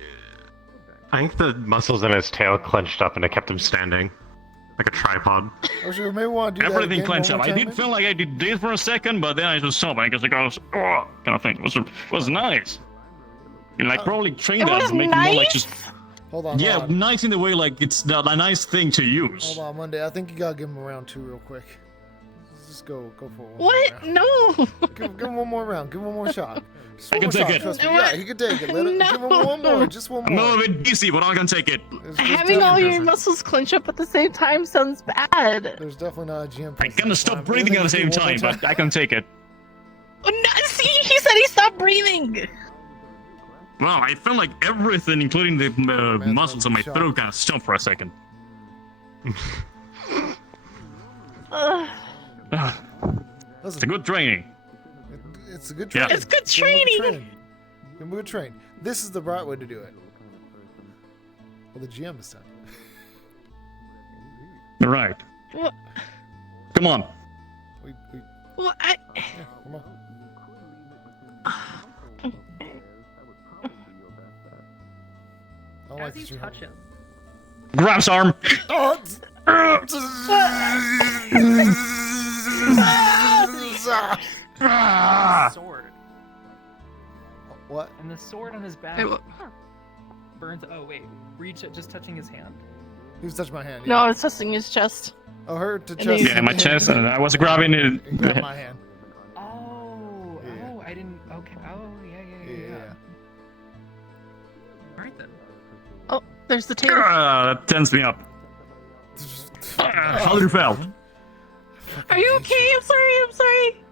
I think the muscles in his tail clenched up and it kept him standing. Like a tripod. Or should we maybe want to do that Everything again clenched one up. more I time, did feel like I did this for a second, but then I just stopped. I guess it goes, oh, kind of thing. It was nice. And like probably trained It us was to make it more like nice? just. Hold on. Yeah, hold on. nice in the way like it's not a nice thing to use. Hold on, Monday. I think you gotta give him a round 2 real quick. Let's just go for one. What? More No. round. Give him one more round. Give him one more shot. Just I one can more take shot. it. Trust me. Yeah, he can take it. Let him, Give him one more. Just one I'm more. a bit dizzy, but I can take it. Having all your muscles clench up at the same time sounds bad. There's definitely not a GM. I cannot stop breathing at the same time, but I can take it. Oh, no, see, he said he stopped breathing. Wow, I felt like everything, including the muscles on my throat, kind of stopped for a second. It's a good training. It's a good Yeah. training. It's good Give 'em a training. Give 'em a good train. This is the right way to do it. Well, the GM this time. All right. Well, Come on. well, I. Yeah, come on. I don't like this. touch him? Grabs arm. Sword. What? And the sword on his back burns. Oh wait, reach it, just touching his hand. He was touching my hand. No, it's touching his chest. Oh, her to And chest. he- Yeah, my chest, and I was grabbing it. He grabbed my hand. Oh, I didn't. Okay. Oh, yeah. All right then. Oh, there's the tail. That tensed me up. How did you feel? Are you okay? I'm sorry.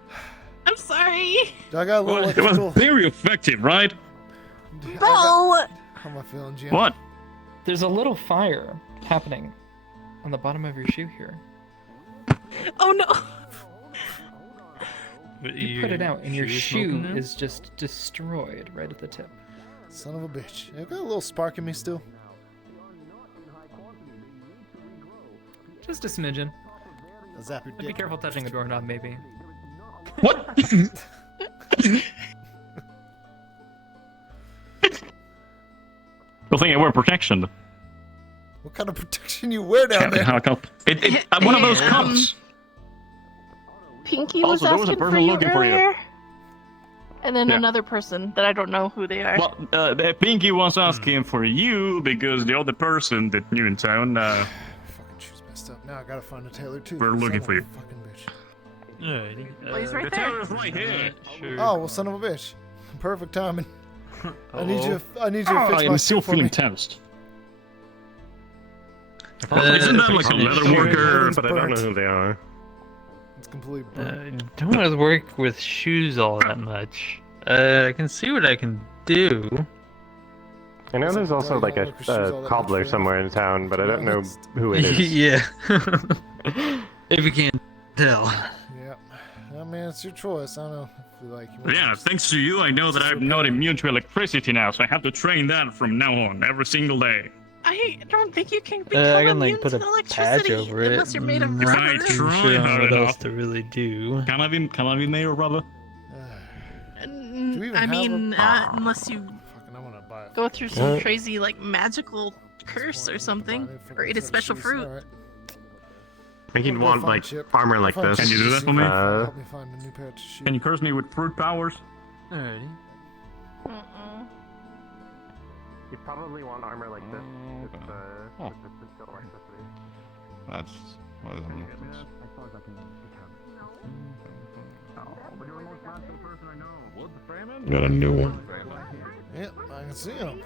I'm sorry. I got a little It was very effective, right? Bell. How am I feeling, Jim? What? There's a little fire happening on the bottom of your shoe here. Oh no. You put it out, and your shoe is just destroyed right at the tip. Son of a bitch. I got a little spark in me still. Just a smidgen. I'll zap your But be dick. careful touching a doorknob, maybe. What? Well, thing I wear protection. What kind of protection you wear down there? One of those cups. Pinky was Also, there was a asking for person you looking for you. earlier. And then Yeah. another person that I don't know who they are. Well, Pinky was asking for you because the other person that knew in town, Fucking shoes messed up. Now I gotta find a tailor too. we're looking for you. Fucking bitch. Well, he's right the there. tailor's right here. Oh well, son of a bitch. Perfect timing. I need you to fix I my am shoe still for feeling me. tensed. Isn't that like a fixing leather it. worker? It's But I don't know burnt. who they are. It's completely burnt. Don't want to work with shoes all that much. I can see what I can do. I know there's also like a cobbler somewhere in town, but I don't know who it is. Yeah. If you can't tell. Yeah. I mean, it's your choice. I don't know if you like. Yeah, thanks to you, I know that I'm not immune to electricity now, so I have to train that from now on, every single day. I don't think you can become I can immune like put to a electricity patch over it. unless you're made of Not I rubber. too try sure hard what enough. else to really do. Can I be made of rubber? we even I have mean, a- unless you Fucking, I wanna buy it. go through some crazy like magical curse or something, or eat a special fruit. Alright. I think you'd We'll want find like Chip. armor I'll like find this. Can you do that for me? Help me find a new pair of shoes. Can you curse me with fruit powers? Alrighty. You probably want armor like this. It's still electricity. That's what I'm looking for. As far as I can but you're the most magical person I know. Wood framing? Got a new one. Yep, I can see him.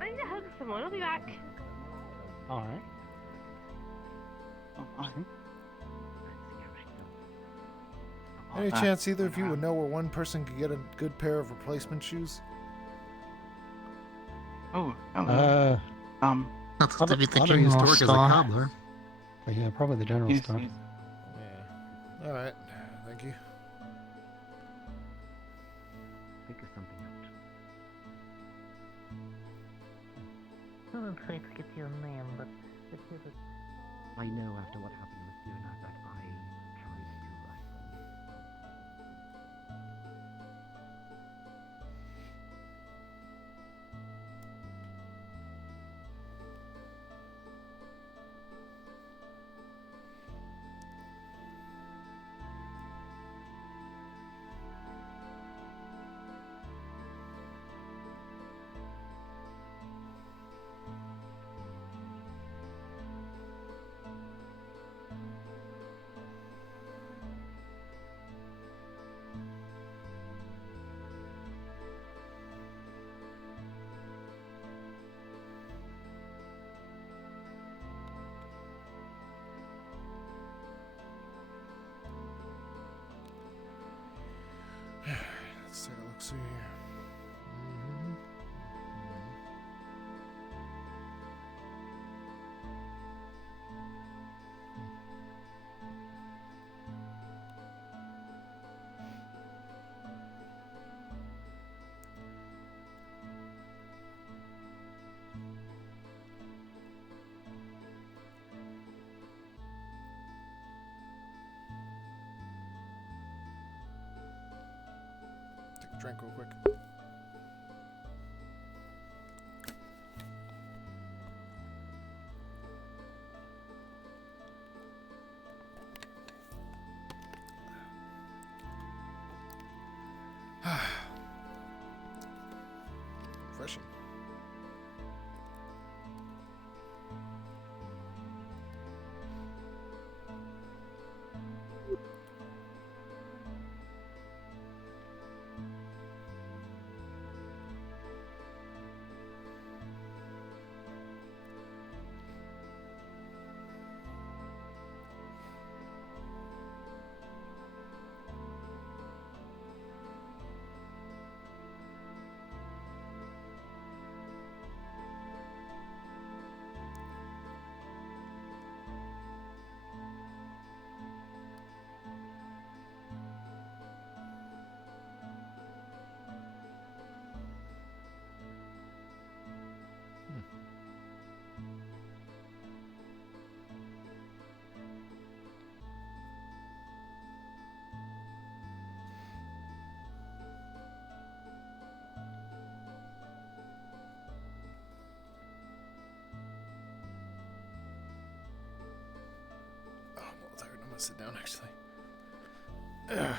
I need to hug someone. I'll be back. Alright. Any chance either of you would know where one person could get a good pair of replacement shoes? Oh, Not Probably the the general used work as a store. cobbler. But yeah, probably the general store. Yeah. All right. Thank you. Figure something out. I'm afraid to get your name, but I know after what happened with Luna that I tried to rifle. Let's take a look. See here. drink real quick. Refreshing. Oh, I'm a little tired. I'm gonna sit down actually. Ugh.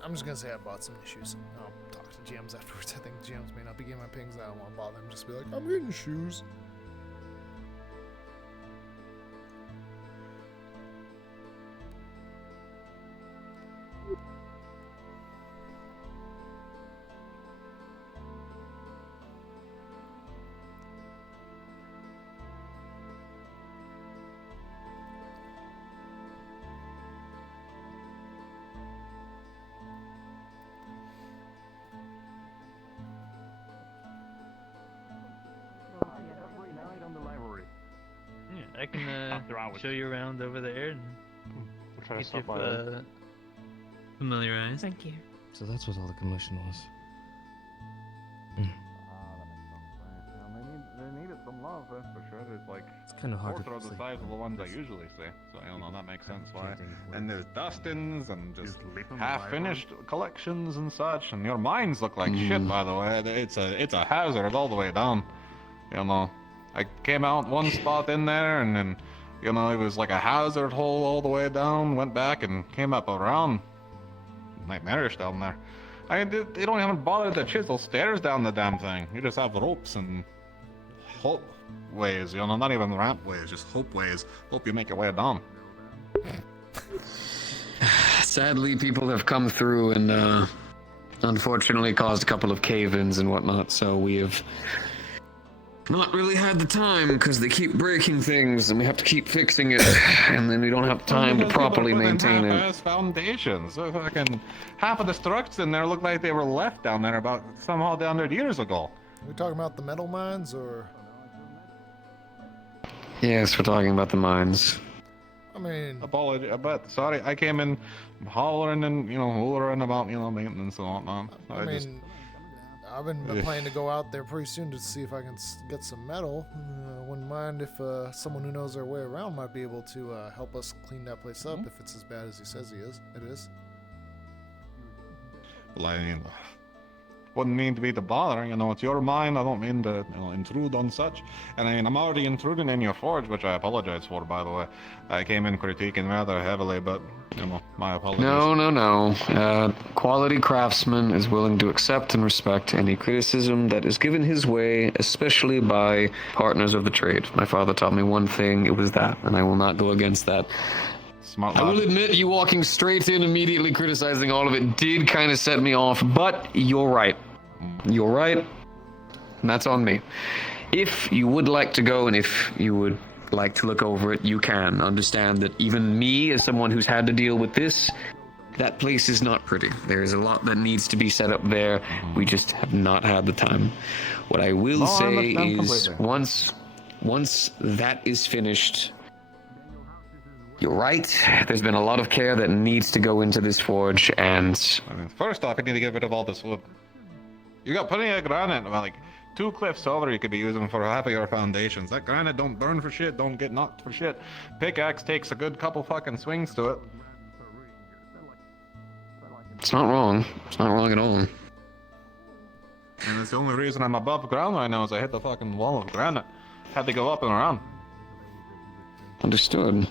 I'm just gonna say I bought some new shoes. I'll talk to GMs afterwards. I think GMs may not be getting my pings. I don't want to bother them. Just be like, I'm getting shoes. I can show you around over there and get you familiarized. Thank you. So that's what all the commotion was. kind of hard to Four are the sleep. size of the ones I usually see, so I don't know, that makes sense why. And there's dustins and just half-finished collections and such, and your mines look like shit, by the way. It's a hazard all the way down. You know, I came out one spot in there, and then, you know, it was like a hazard hole all the way down, went back and came up around. Nightmarish down there. They don't even bother to chisel stairs down the damn thing. You just have ropes and hope ways, you know, not even ramp ways, just hope ways. Hope you make your way down. Sadly, people have come through and unfortunately caused a couple of cave-ins and whatnot, so we have not really had the time because they keep breaking things and we have to keep fixing it, and then we don't have time to properly maintain it. Half-ass foundations. So fucking half of the structures in there look like they were left down there about somehow 100 years ago. Are we talking about the metal mines or? Yes, we're talking about the mines. I mean, apology, but sorry, I came in hollering and, you know, hollering about, you know, maintenance and whatnot. I mean, I've been planning to go out there pretty soon to see if I can get some metal. Wouldn't mind if someone who knows their way around might be able to help us clean that place up if it's as bad as he says it is. Well, I mean, wouldn't mean to be the bother, you know, it's your mine, I don't mean to, you know, intrude on such. And I mean, I'm already intruding in your forge, which I apologize for, by the way. I came in critiquing rather heavily, but, you know, my apologies. No. Quality craftsman is willing to accept and respect any criticism that is given his way, especially by partners of the trade. My father taught me one thing, it was that, and I will not go against that. Smart I will admit, you walking straight in, immediately criticizing all of it did kind of set me off, but you're right. You're right, and that's on me. If you would like to go and if you would like to look over it, you can. Understand that even me, as someone who's had to deal with this, that place is not pretty. There is a lot that needs to be set up there. We just have not had the time. What I will say is, once that is finished, you're right. There's been a lot of care that needs to go into this forge, and I mean, first off, you need to get rid of all this wood. You got plenty of granite, well, like 2 cliffs over you could be using for half of your foundations. That granite don't burn for shit, don't get knocked for shit. Pickaxe takes a good couple fucking swings to it. it's not wrong. It's not wrong at all. And it's the only reason I'm above ground right now is I hit the fucking wall of granite. Had to go up and around. Understood.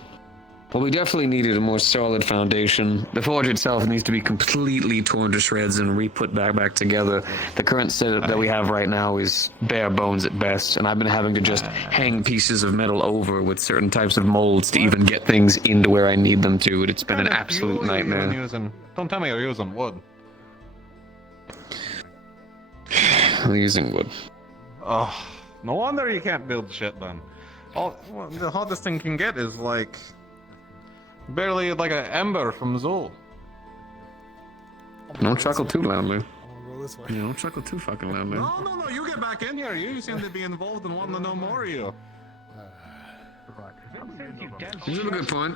Well, we definitely needed a more solid foundation. The forge itself needs to be completely torn to shreds and re-put back together. The current setup that we have right now is bare bones at best, and I've been having to just hang pieces of metal over with certain types of molds to even get things into where I need them to. It's been an absolute nightmare. Don't tell me you're using wood. I'm using wood. Oh, no wonder you can't build shit then. The hottest thing can get is like barely like an ember from Zool. Don't chuckle too loudly. Go this way. Yeah, don't chuckle too fucking loudly. No, you get back in here. You seem to be involved and want to know more of you. You have a good point.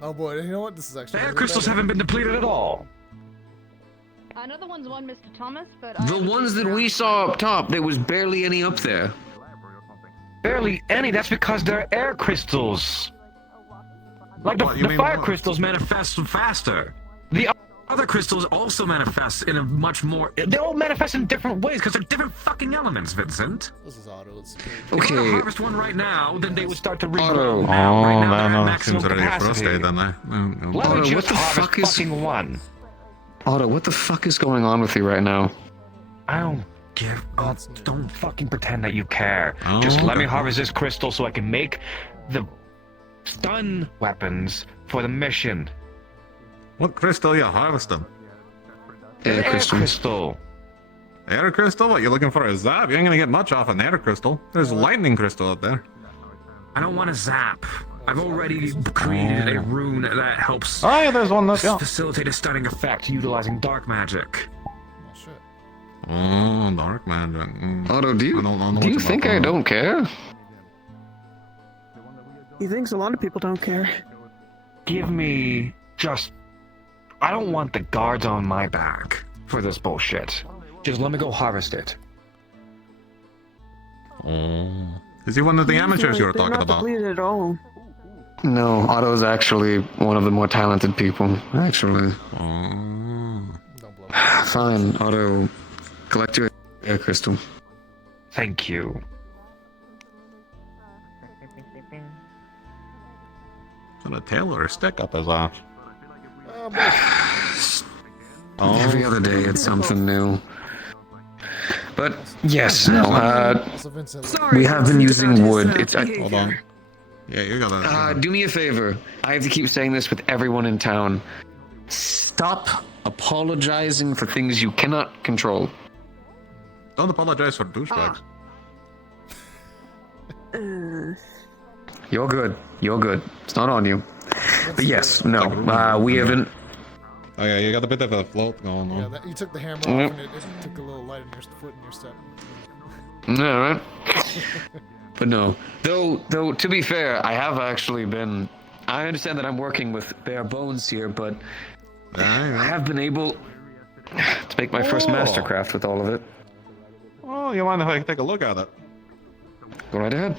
Oh boy, you know what? This is actually. The air crystals haven't been depleted at all. Another one's one, Mr. Thomas, but The ones that we saw up top, there was barely any up there. Barely any. That's because they're air crystals. Like the fire crystals manifest faster. The other crystals also manifest in a much more. They all manifest in different ways because they're different fucking elements, Vincent. This is Otto. It's If you were to harvest one right now, then they would start to regrow. Otto. Now, right now, they're at maximum seems already capacity. frustrated then. Let Otto, me what just the harvest fuck is- fucking one. Otto, what the fuck is going on with you right now? I don't give up. Don't fucking pretend that you care. Just let me harvest this crystal so I can make the stun weapons for the mission. What crystal are you harvesting? Air crystal. Air crystal? What, you looking for a zap? You ain't gonna get much off an air crystal. There's lightning crystal up there. I don't want a zap. I've already created a rune that helps there's one that's facilitate a stunning effect utilizing dark magic. Oh, dark magic. Otto, do you think I don't care? He thinks a lot of people don't care. Give me just... I don't want the guards on my back for this bullshit. Just let me go harvest it. Is he one of the He's amateurs you were they're talking not about? depleted at all. No, Otto's actually one of the more talented people, actually. Fine, Otto. Collect your air crystal. Thank you. Is it a tail or a stick up his ass? Every other day it's something new. But yes, no. We have been using wood. It's. Hold on. Yeah, you gotta. Do me a favor. I have to keep saying this with everyone in town. Stop apologizing for things you cannot control. Don't apologize for douchebags. You're good. You're good. It's not on you. But yes, no. We haven't. Oh yeah, you got a bit of a float going on. Yeah, you took the hammer off and it took a little light in your foot and your step. Yeah, right. But no. Though to be fair, I have actually been. I understand that I'm working with bare bones here, but I have been able to make my first mastercraft with all of it. Oh, you mind if I take a look at it? Go right ahead.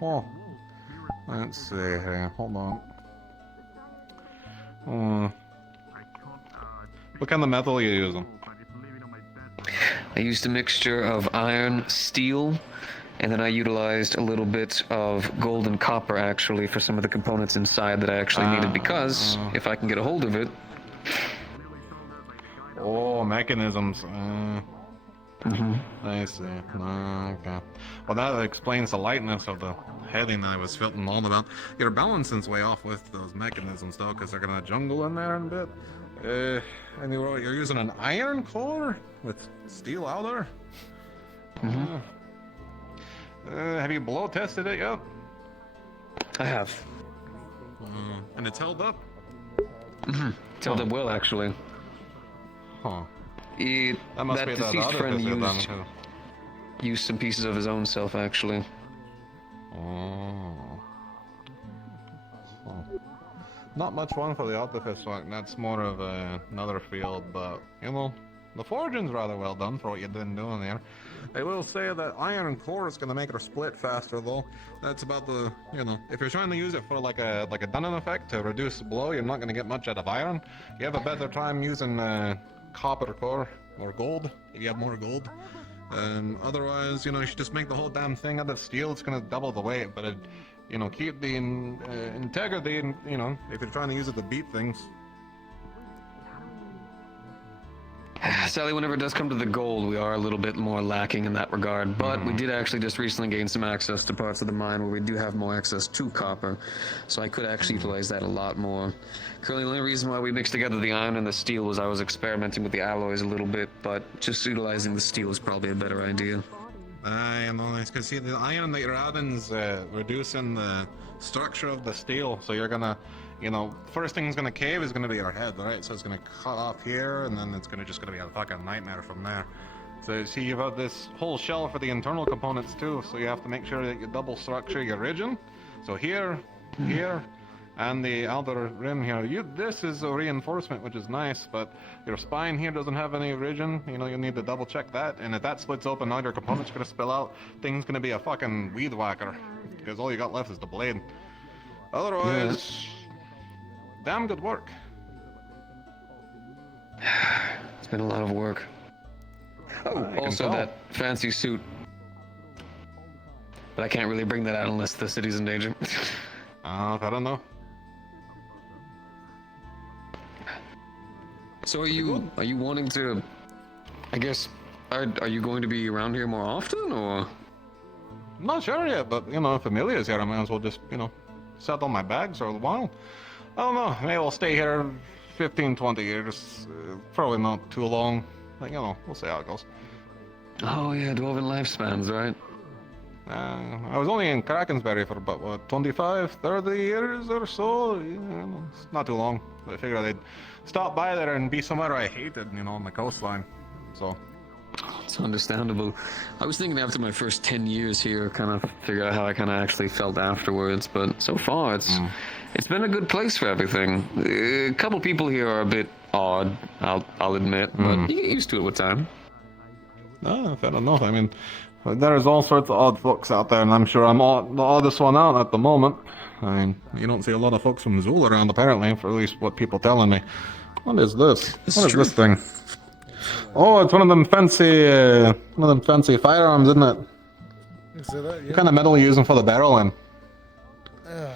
Oh. Let's see here. Hold on. What kind of metal are you using? I used a mixture of iron, steel, and then I utilized a little bit of gold and copper actually for some of the components inside that I actually needed because if I can get a hold of it. Oh, mechanisms. I see. Okay. Well, that explains the lightness of the heading I was feeling all about. Your balancing's way off with those mechanisms, though, because they're gonna jungle in there in a bit. And you're using an iron core with steel outer? Have you blow tested it yet? I have. And it's held up? It's held up well, actually. Huh. That must be deceased other friend visit then, too. used some pieces of his own self, actually. Not much fun for the artifice one. That's more of another field, but you know, the forging's rather well done for what you've been doing there. I will say that iron core is going to make her split faster, though. That's about the, you know, if you're trying to use it for like a Dunning effect to reduce the blow, you're not going to get much out of iron. You have a better time using copper core or gold if you have more gold. Otherwise, you know, you should just make the whole damn thing out of steel. It's going to double the weight, but it, you know, keep the integrity, and you know, if you're trying to use it to beat things. Sadly, whenever it does come to the gold, we are a little bit more lacking in that regard, but we did actually just recently gain some access to parts of the mine where we do have more access to copper, so I could actually utilize that a lot more. Currently, the only reason why we mixed together the iron and the steel was I was experimenting with the alloys a little bit, but just utilizing the steel is probably a better idea. I know, it's because see, the iron that you're adding is reducing the structure of the steel, so you're gonna, you know, first thing that's gonna cave is gonna be your head, right? So it's gonna cut off here, and then it's just gonna be a fucking nightmare from there. So see, you've got this whole shell for the internal components too, so you have to make sure that you double structure your region. So here, here, and the outer rim here. This is a reinforcement, which is nice, but your spine here doesn't have any region. You know, you need to double check that, and if that splits open, all your components are gonna spill out. Thing's gonna be a fucking weed whacker, because all you got left is the blade. Otherwise, damn good work. It's been a lot of work. Oh, also that fancy suit. But I can't really bring that out unless the city's in danger. I don't know. So are you wanting to, I guess, are you going to be around here more often, or? I'm not sure yet, but, you know, if Amelia's here, I might as well just, you know, settle my bags for a while. I don't know, maybe I'll stay here 15, 20 years. Probably not too long. Like, you know, we'll see how it goes. Oh yeah, dwarven lifespans, right? I was only in Krakensberry for about, what, 25, 30 years or so? You know, it's not too long. I figured I'd stop by there and be somewhere I hated, you know, on the coastline. So. It's understandable. I was thinking after my first 10 years here, kind of figure out how I kind of actually felt afterwards, but so far it's been a good place for everything. A couple people here are a bit odd, I'll admit, but you get used to it with time. No, I don't know. I mean, There's all sorts of odd folks out there, and I'm sure I'm the oddest one out at the moment. I mean, you don't see a lot of folks from Zool around, apparently, for at least what people telling me. What is this? What is this thing? Oh, it's one of them fancy firearms, isn't it? You say that? Yeah. What kind of metal are you using for the barrel in? To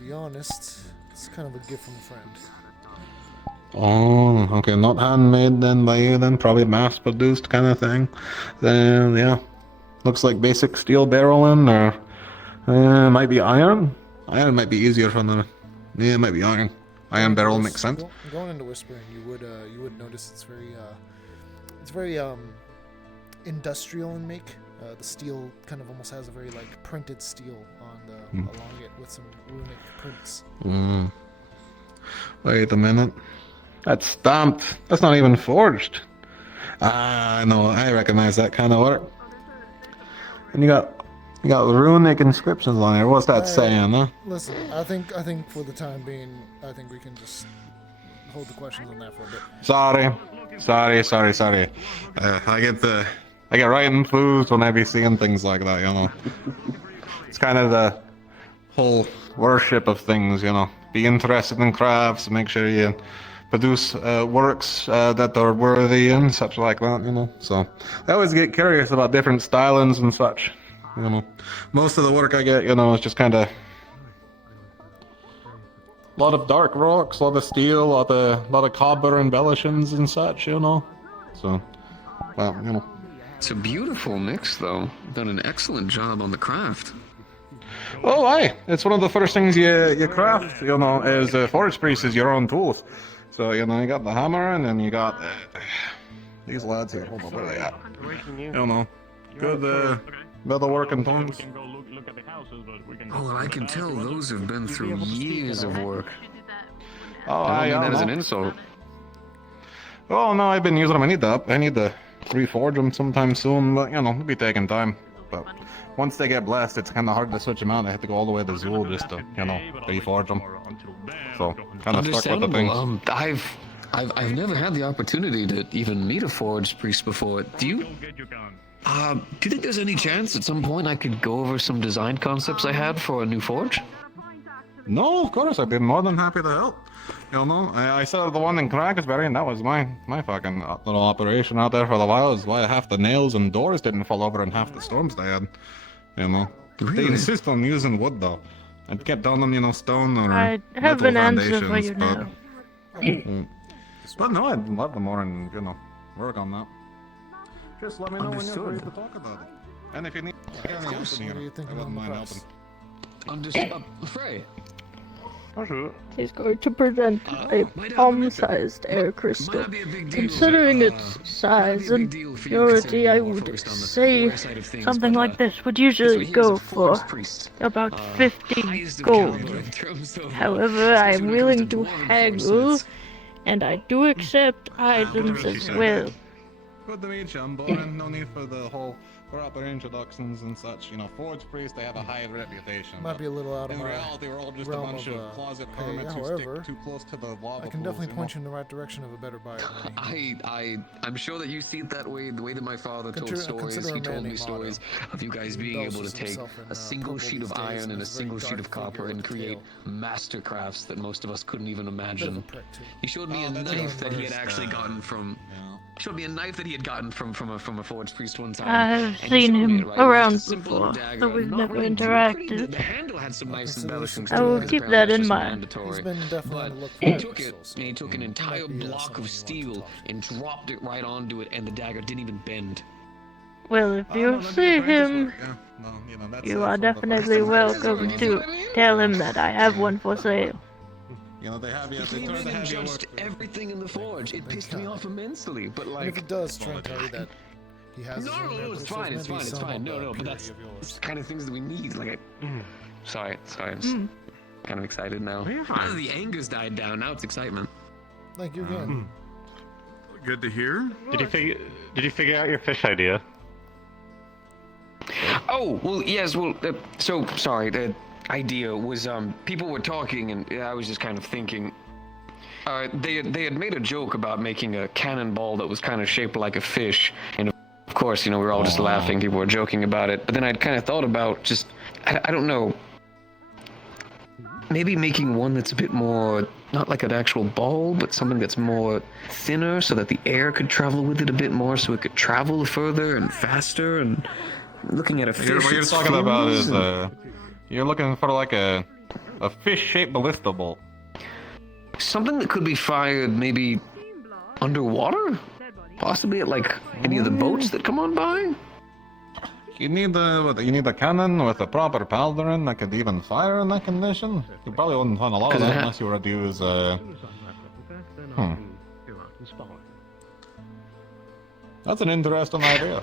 be honest, it's kind of a gift from a friend. Oh, okay, not handmade then by you then, probably mass-produced kind of thing. Then, yeah. Looks like basic steel barreling, or might be iron. Iron might be easier for them. Yeah, it might be iron. Iron barrel makes sense. Going into whispering, you would notice it's very industrial in make. The steel kind of almost has a very like printed steel on along it with some runic prints. Wait a minute. That's stamped. That's not even forged. I know. I recognize that kind of work. And you got runic inscriptions on there. What's that saying, huh? Listen, I think for the time being, I think we can just hold the questions on that for a bit. Sorry. I get right infused when I be seeing things like that, you know. It's kind of the whole worship of things, you know. Be interested in crafts, make sure you produce works that are worthy and such like that, you know. So I always get curious about different stylings and such, you know. Most of the work I get, you know, is just kind of a lot of dark rocks, a lot of steel, a lot of copper embellishings and such, you know. So, well, you know. It's a beautiful mix, though. Done an excellent job on the craft. Oh, aye. It's one of the first things you craft, you know, is Forge Priest is your own tools. So, you know, you got the hammer, and then you got these lads here. Hold on, where are they at? You know, good metalworking tongues. Oh, well, I can tell those have been through years of work. Oh, I don't mean that as an know. insult. Oh, no, I've been using them. I need to reforge them sometime soon, but, you know, it'll be taking time. But once they get blessed, it's kind of hard to switch them out. I have to go all the way to Zool just to, you know, reforge them. So, kind of stuck with the things. I've never had the opportunity to even meet a forged priest before. Do you think there's any chance at some point I could go over some design concepts I had for a new forge? No, of course, I'd be more than happy to help. You know, I set up the one in Crackersbury, and that was my fucking little operation out there for a while. Is why half the nails and doors didn't fall over in half the storms they had. You know, really? They insist on using wood though. I'd kept on them, you know, stone or I have an answer for you but, now. But no, I'd love to more and you know work on that. Just let me know when you're ready to talk about it. And if you need any help in here, I wouldn't mind helping. Understood. Frey. He's going to present a palm-sized air crystal. Considering its size and purity, I would say something like this would usually go for about 50 gold. However, I am willing to haggle, and I do accept items as well. Good to meet you, I'm Boren. No need for the whole proper introductions and such. You know, Forge Priest, they have a high reputation. Might be a little out of in my reality, we're all just a realm bunch of closet pay. hermits who However, stick too close to the lava I can pools, definitely point you in the right direction of a better buyer. I'm sure that you see it that way. The way that my father told stories, he told me stories of you guys being able to take a single sheet of iron and a single sheet of copper and create master crafts that most of us couldn't even imagine. He showed me a knife that he had actually gotten from. Showed me a knife that he had gotten from a forge priest one time. I've seen him around before, but we've never interacted. The handle had some nice embellishments. I will keep that in mind. But he took it and he took an entire block of steel and dropped it right onto it, and the dagger didn't even bend. Well, if you see him, you are definitely welcome to tell him that I have one for sale. You know, they have you. He even judged everything in the forge. It pissed me off immensely, but like. And if it does, try and tell you that he has. No, it's fine. No, but that's the kind of things that we need. Like, sorry, I'm just kind of excited now. The anger's died down. Now it's excitement. Thank you again. Good to hear. Did you figure out your fish idea? Oh well, yes. Well, so sorry. The idea was people were talking, and I was just kind of thinking. They had made a joke about making a cannonball that was kind of shaped like a fish, and of course course, we were all just laughing. People were joking about it. But then I'd kind of thought about just, I don't know, maybe making one that's a bit more, not like an actual ball, but something that's more thinner so that the air could travel with it a bit more, so it could travel further and faster. And looking at a fish, What you're talking about is you're looking for like a fish-shaped ballista bolt. Something that could be fired maybe underwater, possibly at like any of the boats that come on by. You need a cannon with a proper powder in that could even fire in that condition. You probably wouldn't find a lot of that unless you were to use That's an interesting idea.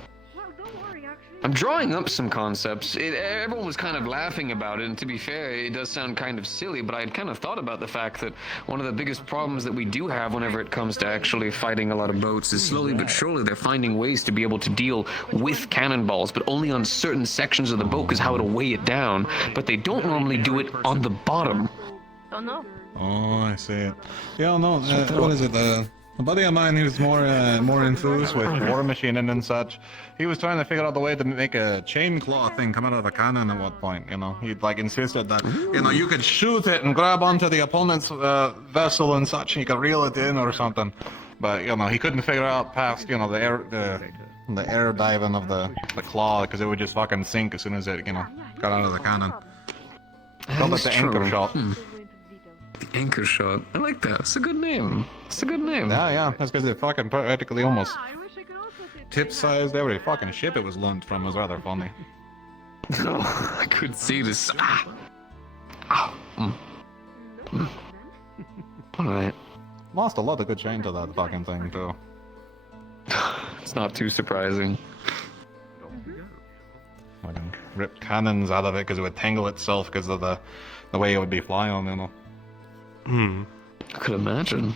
I'm drawing up some concepts. Everyone was kind of laughing about it, and to be fair, it does sound kind of silly, but I had kind of thought about the fact that one of the biggest problems that we do have whenever it comes to actually fighting a lot of boats is slowly but surely they're finding ways to be able to deal with cannonballs, but only on certain sections of the boat is how to weigh it down, but they don't normally do it on the bottom. Don't know. Oh, I see it. Yeah, no, what is it? A buddy of mine who's more enthused with war machining and such, he was trying to figure out the way to make a chain claw thing come out of a cannon at one point, He'd like insisted that, you could shoot it and grab onto the opponent's vessel and such, and you could reel it in or something. But, he couldn't figure out past, the air diving of the claw, because it would just fucking sink as soon as it, got out of the cannon. Called it the anchor shot. The anchor shot. I like that. It's a good name. Yeah. That's because it fucking practically almost tip-sized every fucking ship it was learned from. It was rather funny. No, I could see this. Alright. Lost a lot of good chain to that fucking thing, too. It's not too surprising. Fucking rip cannons out of it because it would tangle itself because of the way it would be flying, I could imagine.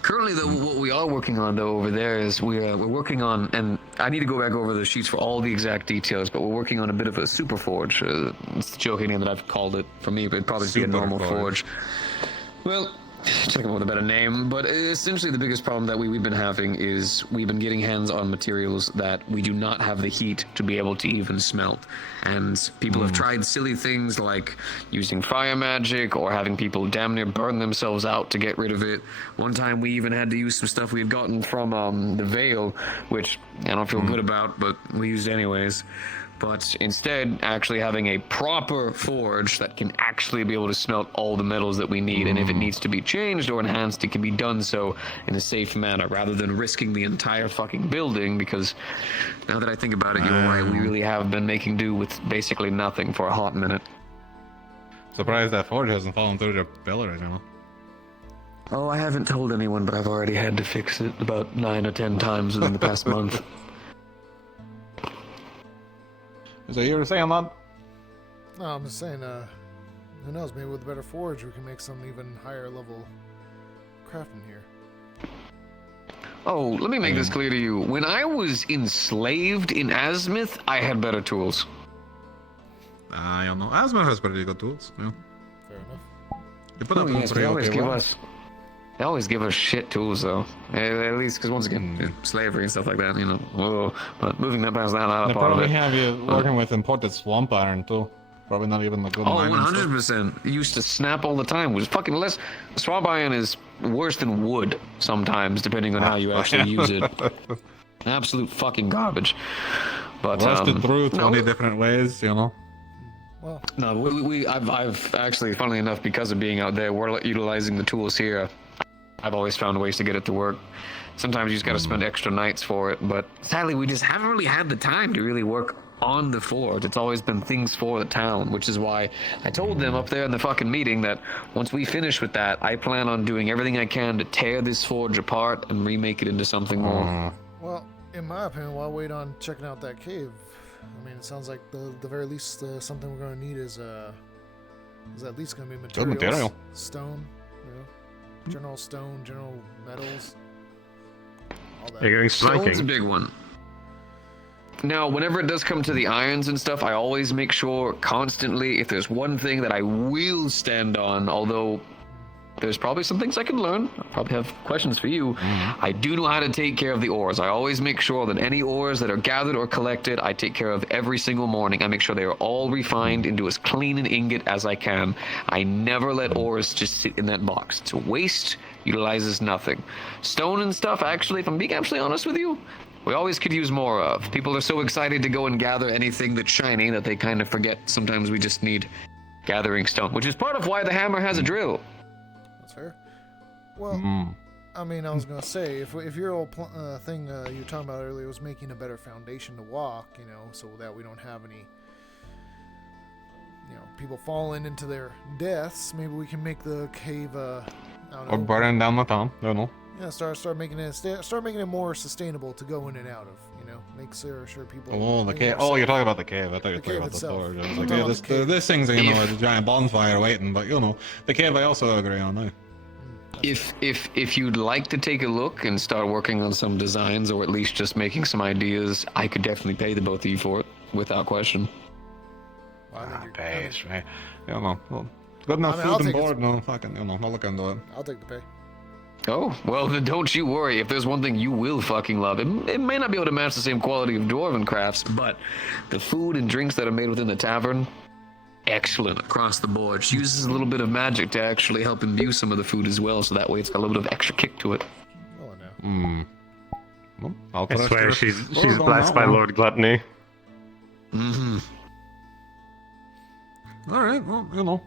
Currently, though, what we are working on, though, over there is we're working on, and I need to go back over the sheets for all the exact details, but we're working on a bit of a super forge. It's the joking name that I've called it. For me, it'd probably be a normal forge. Well, check out with a better name, but essentially the biggest problem that we've been having is we've been getting hands on materials that we do not have the heat to be able to even smelt. And people have tried silly things like using fire magic or having people damn near burn themselves out to get rid of it. One time we even had to use some stuff we had gotten from the Veil, which I don't feel good about, but we used anyways. But instead, actually having a proper forge that can actually be able to smelt all the metals that we need, and if it needs to be changed or enhanced, it can be done so in a safe manner, rather than risking the entire fucking building, because now that I think about it, you're right, we really have been making do with basically nothing for a hot minute. Surprised that forge hasn't fallen through the pillar, Oh, I haven't told anyone, but I've already had to fix it about 9 or 10 times within the past month. So you were saying that? No, I'm just saying, who knows, maybe with a better forge we can make some even higher level crafting here. Oh, let me make this clear to you. When I was enslaved in Azimuth, I had better tools. I don't know. Azimuth has pretty good tools, yeah. Fair enough. They put up pretty okay. They always give us shit tools, though. At least, because once again, slavery and stuff like that, Whoa. But moving that past that, not a part of it. They probably have you working with imported swamp iron, too. Probably not even the good Oh, 100%. It used to snap all the time. It was fucking less. Swamp iron is worse than wood sometimes, depending on how you actually use it. Absolute fucking garbage. But rusted through 20 different ways, Well, no, I've actually, funnily enough, because of being out there, we're utilizing the tools here. I've always found ways to get it to work. Sometimes you just gotta spend extra nights for it, but sadly we just haven't really had the time to really work on the forge. It's always been things for the town, which is why I told them up there in the fucking meeting that once we finish with that, I plan on doing everything I can to tear this forge apart and remake it into something more. Well, in my opinion, while I wait on checking out that cave, I mean, it sounds like the very least something we're going to need is at least going to be materials. Good material. Stone, general stone, general metals. All that. You're going Stone's a big one. Now, whenever it does come to the irons and stuff, I always make sure constantly, if there's one thing that I will stand on, although there's probably some things I can learn. I probably have questions for you. I do know how to take care of the ores. I always make sure that any ores that are gathered or collected, I take care of every single morning. I make sure they are all refined into as clean an ingot as I can. I never let ores just sit in that box. It's a waste, utilizes nothing. Stone and stuff, actually, if I'm being absolutely honest with you, we always could use more of. People are so excited to go and gather anything that's shiny that they kind of forget sometimes we just need gathering stone, which is part of why the hammer has a drill. That's fair. Well, I mean, I was gonna say, if your old thing you were talking about earlier was making a better foundation to walk, you know, so that we don't have any, you know, people falling into their deaths, maybe we can make the cave, I don't know. Or burning down the town. I don't know. Yeah, start making it more sustainable to go in and out of. You know, make sure people. Oh, the cave. Oh, you're talking about the cave. I thought you were talking about the forge. I was like, yeah, this thing's, you know, a giant bonfire waiting, but you know, the cave I also agree on now. If you'd like to take a look and start working on some designs, or at least just making some ideas, I could definitely pay the both of you for it, without question. Pay, right? You know, well, good enough food and board. No, fucking, you know, I'll look into it. I'll take the pay. Oh, well, then don't you worry. If there's one thing you will fucking love, it may not be able to match the same quality of dwarven crafts, but the food and drinks that are made within the tavern, excellent across the board. She uses a little bit of magic to actually help imbue some of the food as well, so that way it's got a little bit of extra kick to it. Oh, no. Well, I'll I swear she's blessed by Lord Gluttony. Alright, well, you know.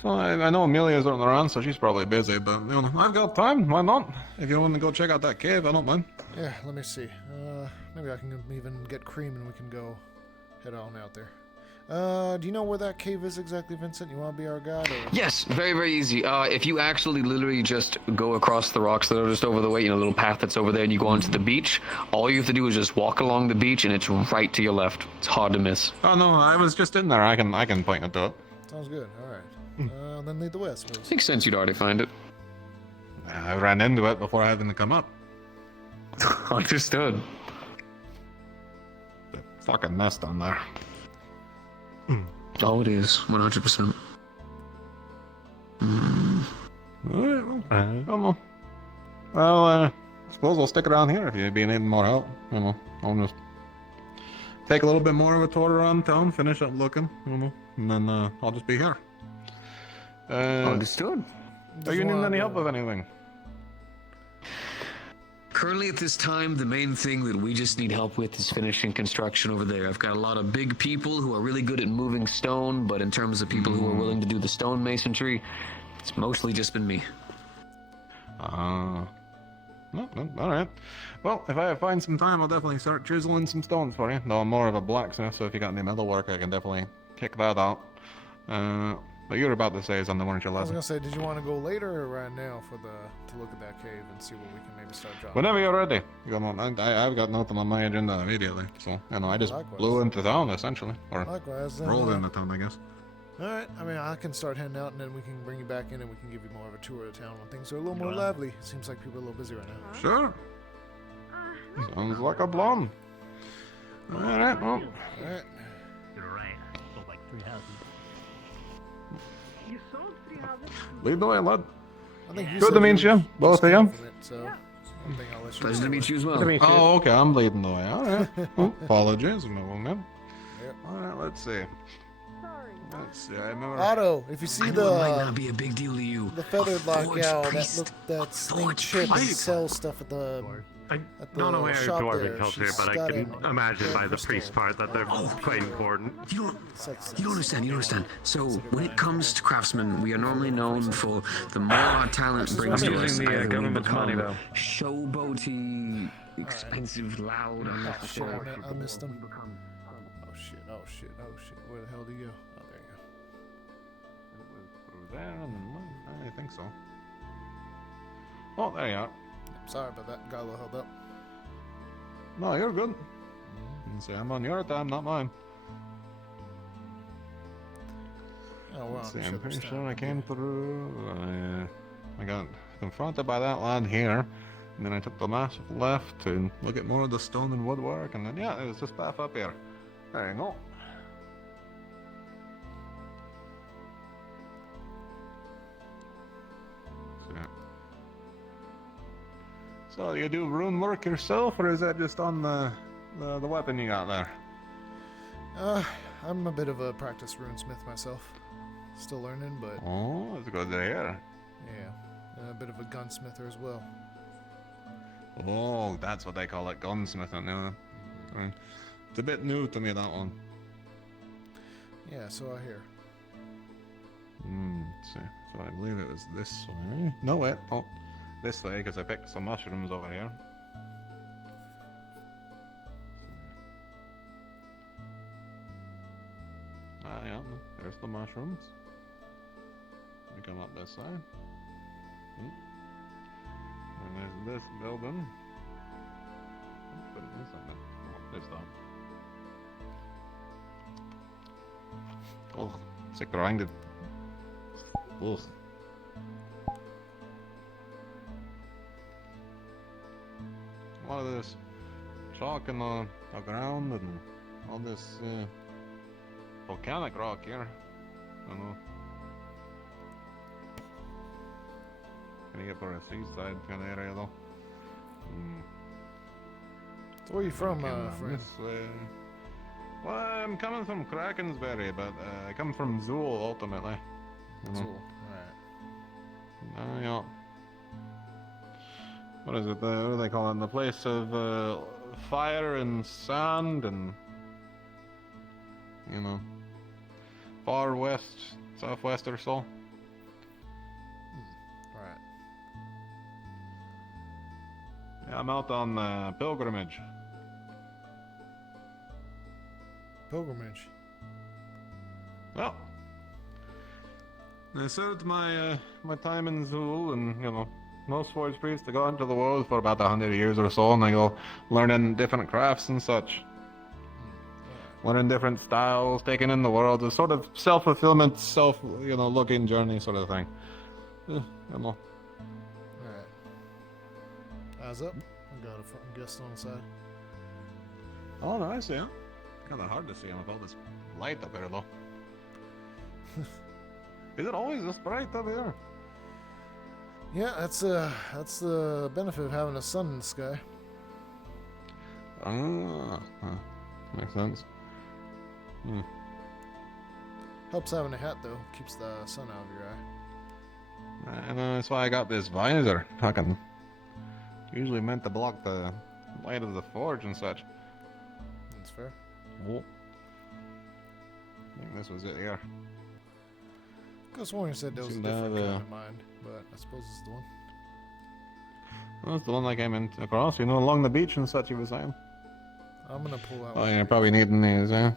So I know Amelia's running around, so she's probably busy, but you know, I've got time. Why not? If you want to go check out that cave, I don't mind. Yeah, let me see. Maybe I can even get cream and we can go head on out there. Do you know where that cave is exactly, Vincent? You want to be our guide? Or? Yes, very, very easy. If you actually literally just go across the rocks that are just over the way, you know, little path that's over there, and you go onto the beach, all you have to do is just walk along the beach, and it's right to your left. It's hard to miss. Oh no, I was just in there. I can point you to it. Sounds good. All right. Then lead the way, I suppose. Makes sense. You'd already find it. I ran into it before having to come up. Understood. The fucking mess down there. Oh, it is 100%. Well, I suppose I'll stick around here if you be needing more help. You know, I'll just take a little bit more of a tour around town, finish up looking, you know, and then I'll just be here. Understood. Are you needing any help with anything? Currently at this time, the main thing that we just need help with is finishing construction over there. I've got a lot of big people who are really good at moving stone, but in terms of people who are willing to do the stone masonry, it's mostly just been me. No, alright. Well, if I find some time, I'll definitely start chiseling some stones for you. Though I'm more of a blacksmith, so if you got any metal work, I can definitely kick that out. But you were about to say something, weren't you, I was Leslie? gonna say, did you want to go later or right now to look at that cave and see what we can maybe start dropping? Whenever you're ready. I've got nothing on my agenda immediately, so you know I just blew into town essentially, or Likewise, rolled into town, I guess. All right. I mean, I can start heading out, and then we can bring you back in, and we can give you more of a tour of town when things are a little more lively. It seems like people are a little busy right now. Sure. Sounds like a plan. All right. Well. All right. You're right. I sold like 3 houses. You sold 3 houses? Lead the way, lad. I think you Good said to meet you, both of you. So, I think I'll let you Pleasure to meet you as well. Oh, okay. I'm leading the way. All right. Apologies. Well, all right. Let's see. Let's see. I remember. Otto, if you see I know it might not be a big deal to you. the feathered lock Forge gal priest. that's named Chip and sells stuff at the I'm at the not aware of shop dwarven there. culture, She's but I got can a imagine by the crystal. priest part that they're quite important. You don't understand. You don't understand. So when it comes to craftsmen, we are normally known for the more our talent brings to us, using the, either we government's money, become though. showboaty, expensive, loud, Shit, unnecessary. I missed him. Oh shit! Oh shit! Oh shit! Where the hell did he go? Oh, there you go. It was through there and then I think so. Oh, there you are. Sorry about that. Got a little held up. No, you're good. You see, I'm on your time, not mine. Oh, wow. Let's see, I'm pretty sure I came through. I got confronted by that lad here, and then I took the massive left to look at more of the stone and woodwork, and then yeah, it was just back up here. There you go. So you do rune work yourself, or is that just on the weapon you got there? I'm a bit of a practiced runesmith myself. Still learning, but... Oh, that's good to hear. Yeah, and a bit of a gunsmither as well. Oh, that's what they call it, gunsmithing, yeah. It's a bit new to me, that one. Yeah, so I hear. Let's see. So I believe it was this way. No, wait. Oh, this way, because I picked some mushrooms over here. Ah, yeah, there's the mushrooms. We come up this side. And there's this building. Let's put this on it. Oh, this down. Oh, sick grinded. Ugh. A lot of this chalk in the ground and all this volcanic rock here. I don't know. Gonna get for a seaside kind of area though. So where are you from, friend? This way. Well, I'm coming from Krakensberry, but I come from Zool ultimately. Zool, alright. Yeah. What is it? What do they call it? The place of fire and sand and, you know, far west, southwest or so. Alright. Yeah, I'm out on pilgrimage. Pilgrimage? Well, I served my my time in Zool, and you know, most forge priests they go into the world for about 100 years or so, and they go learning different crafts and such, learning different styles, taking in the world, a sort of self-fulfillment, looking journey sort of thing. You know. Alright. Eyes up. I got a front guest on the side. Oh, nice, yeah. Kind of hard to see him with all this light up here, though. Is it always this bright up here? Yeah, that's the benefit of having a sun in the sky. Ah, makes sense. Helps having a hat though, keeps the sun out of your eye. I know, that's why I got this visor. Fucking usually meant to block the light of the forge and such. That's fair. Oh. I think this was it here. Could have sworn you said there was a different kind of mind, but I suppose it's the one. Well, that's the one I came in across, along the beach and such, you were saying. I'm gonna pull out Oh, one. you're probably needing these, yeah?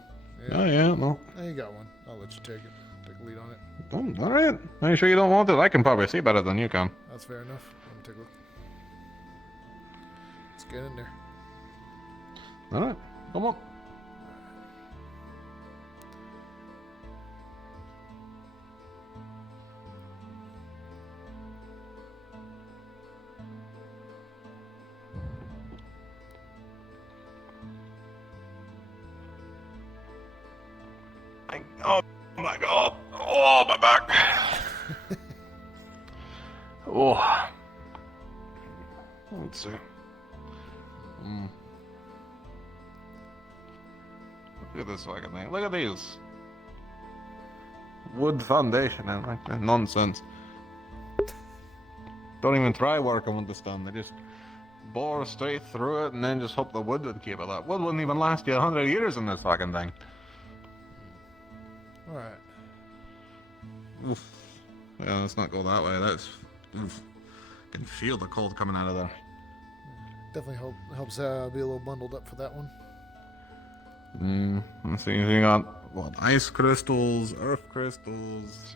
Oh, yeah, no. Yeah, you got one. I'll let you take it. Take a lead on it. Oh, alright. Are you sure you don't want it? I can probably see better than you can. That's fair enough. Let me take a look. Let's get in there. Alright, come on. Oh my god. Oh, my back. Oh. Let's see. Look at this fucking thing. Look at these. Wood foundation and like that nonsense. Don't even try working with the stone. They just bore straight through it and then just hope the wood would keep it up. Wood wouldn't even last you 100 years in this fucking thing. Alright. Oof. Yeah, let's not go that way. That's... Oof. I can feel the cold coming out of there. Definitely helps be a little bundled up for that one. Let's see, you got, what, ice crystals, earth crystals,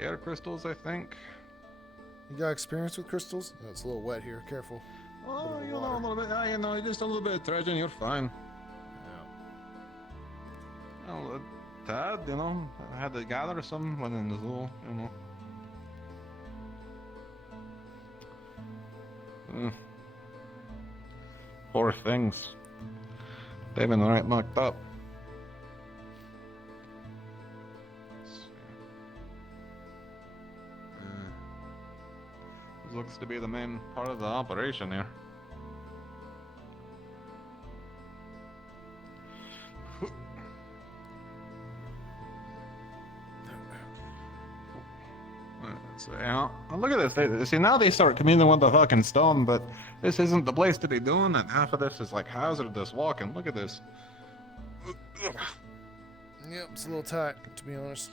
air crystals, I think. You got experience with crystals? Oh, it's a little wet here. Careful. Oh, a little bit, just a little bit of dredging, you're fine. Yeah. Well, Tad, I had to gather some when in the zoo, Poor things. They've been right knocked up. There's looks to be the main part of the operation here. So, yeah, look at this. See, now they start communing with the fucking stone, but this isn't the place to be doing it. Half of this is like hazardous walking. Look at this. Yep, it's a little tight, to be honest.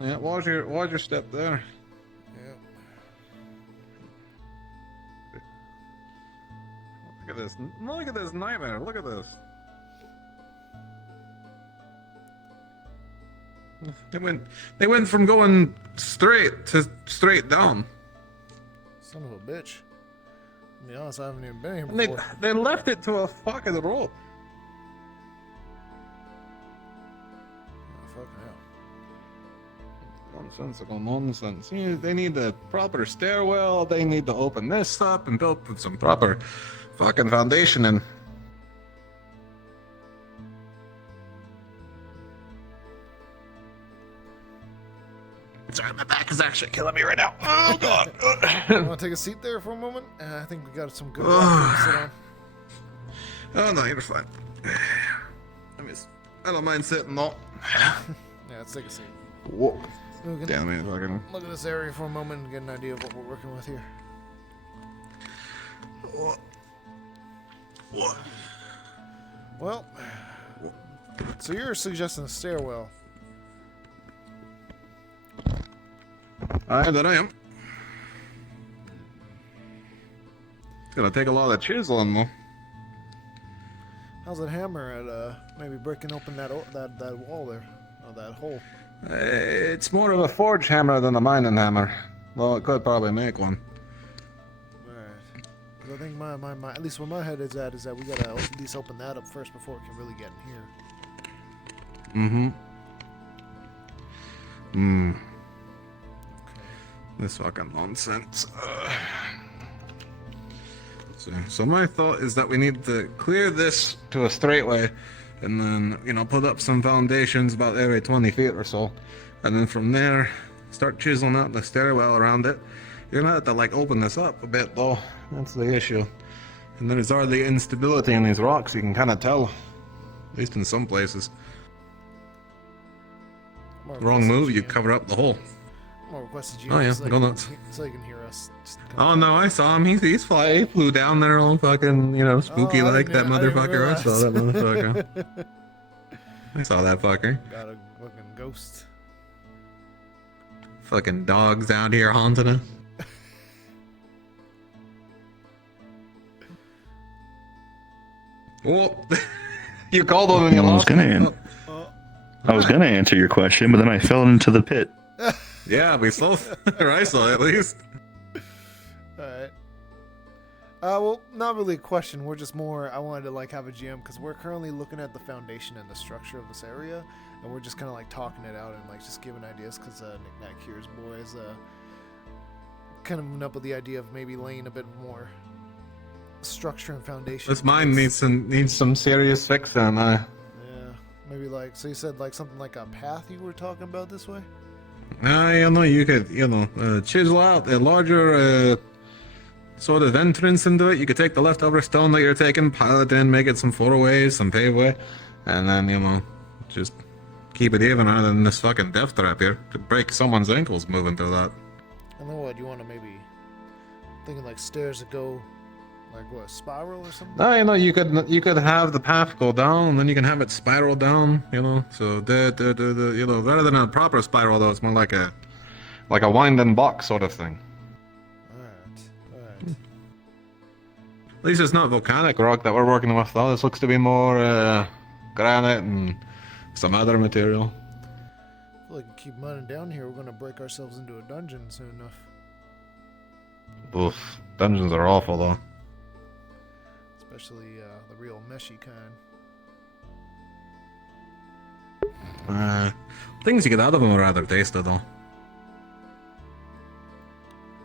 Yeah, watch your step there. Yep. Look at this. Look at this nightmare. Look at this. They went from going straight to straight down. Son of a bitch. To be honest, I haven't even been here And before. they left it to a fucking rope. Oh, fucking hell. Nonsensical nonsense. They need a proper stairwell. They need to open this up and build some proper fucking foundation in. Sorry, my back is actually killing me right now. Oh god. You want to take a seat there for a moment? I think we got some good rock to sit on. Oh no, you're fine. I don't mind sitting though. Yeah, let's take a seat. Whoa. We can Damn it, fucking. look at this area for a moment and get an idea of what we're working with here. What? Well, so you're suggesting a stairwell. That I am. It's gonna take a lot of chiseling though. How's that hammer at maybe breaking open that wall there, or that hole? It's more of a forge hammer than a mining hammer. Well, it could probably make one. Alright. Because I think my at least where my head is at is that we gotta at least open that up first before we can really get in here. This fucking nonsense. So my thought is that we need to clear this to a straightway, and then put up some foundations about every 20 feet or so, and then from there start chiseling out the stairwell around it. You're gonna have to like open this up a bit though. That's the issue. And there's already instability in these rocks. You can kind of tell, at least in some places. Wrong move, you cover up the hole. I'm gonna request that you Oh yeah, so, go nuts. So you can hear us. Oh no, I saw him. He flew down there all fucking, spooky like that motherfucker. I saw that motherfucker. I saw that fucker. Got a fucking ghost. Fucking dogs out here haunting us. Oh, you called him and you lost him. I was gonna answer your question, but then I fell into the pit. Yeah, we saw, or I saw at least. Alright. Well, not really a question. We're just more, I wanted to like have a GM because we're currently looking at the foundation and the structure of this area, and we're just kind of like talking it out and like just giving ideas because Nick here's boys kind of moving up with the idea of maybe laying a bit more structure and foundation. This mine needs some serious fixing. Yeah, maybe like, so you said like something like a path you were talking about this way? You could, chisel out a larger, sort of entrance into it. You could take the leftover stone that you're taking, pile it in, make it some four-ways, some paveway, and then, just keep it even rather than this fucking death trap here. To break someone's ankles moving through that. And then what, you want to maybe, thinking like stairs that go, like what, spiral or something? No, you could have the path go down, and then you can have it spiral down, so rather than a proper spiral though, it's more like a winding box sort of thing. Alright. At least it's not volcanic rock that we're working with though. This looks to be more granite and some other material. I feel like we keep running down here, we're gonna break ourselves into a dungeon soon enough. Oof, dungeons are awful though. Especially the real meshy kind. Things you get out of them are rather tasty though.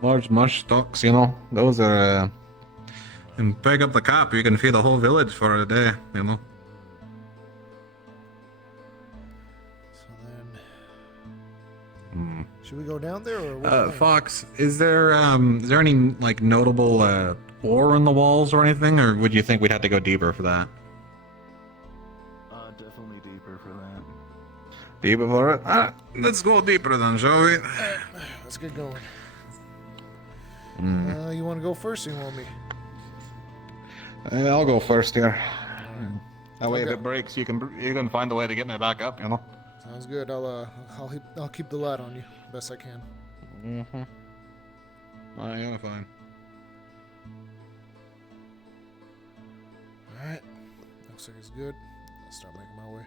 Large mush stalks, those are. And pick up the cap, you can feed a whole village for a day, So then. Should we go down there or what? do you think? Fox, is there any like notable ore in the walls or anything, or would you think we'd have to go deeper for that? Definitely deeper for that. Deeper for it? Let's go deeper then, shall we? Let's get going. Mm. You want to go first or you want me? I'll go first here. That way, Okay. if it breaks, you can find a way to get me back up. You know. Sounds good. I'll keep the light on you best I can. Mhm. You're fine. All right. Looks like it's good. I'll start making my way.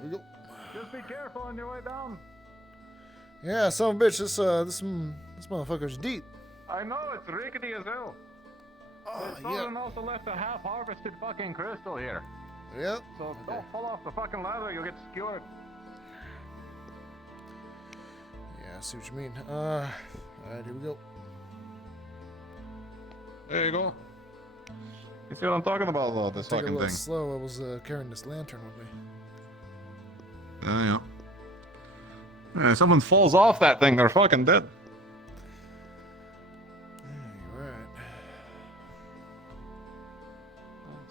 Here we go. Just be careful on your way down. Yeah, son of a bitch. This motherfucker's deep. I know, it's rickety as hell. Someone also left a half-harvested fucking crystal here. Yep. So don't fall off the fucking ladder, you'll get skewered. Yeah, I see what you mean. All right, here we go. There you go. You see what I'm talking about, though? This Take it a fucking little thing. slow. I was carrying this lantern with me. Yeah. If someone falls off that thing, they're fucking dead. You're right.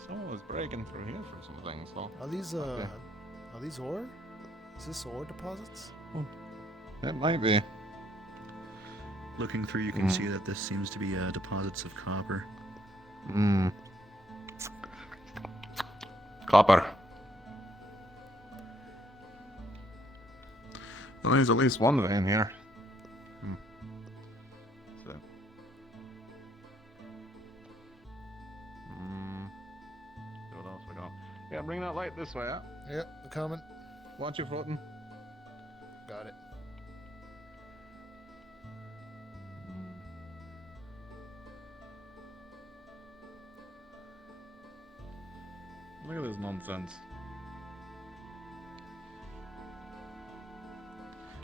Someone was breaking through here for some things, though. Are these ore? Is this ore deposits? It might be. Looking through, you can see that this seems to be deposits of copper. Copper. Well, there's at least one vein here. So. What else we got? Yeah, bring that light this way, huh? Yep, coming. Watch you floating. Got it. Look at this nonsense.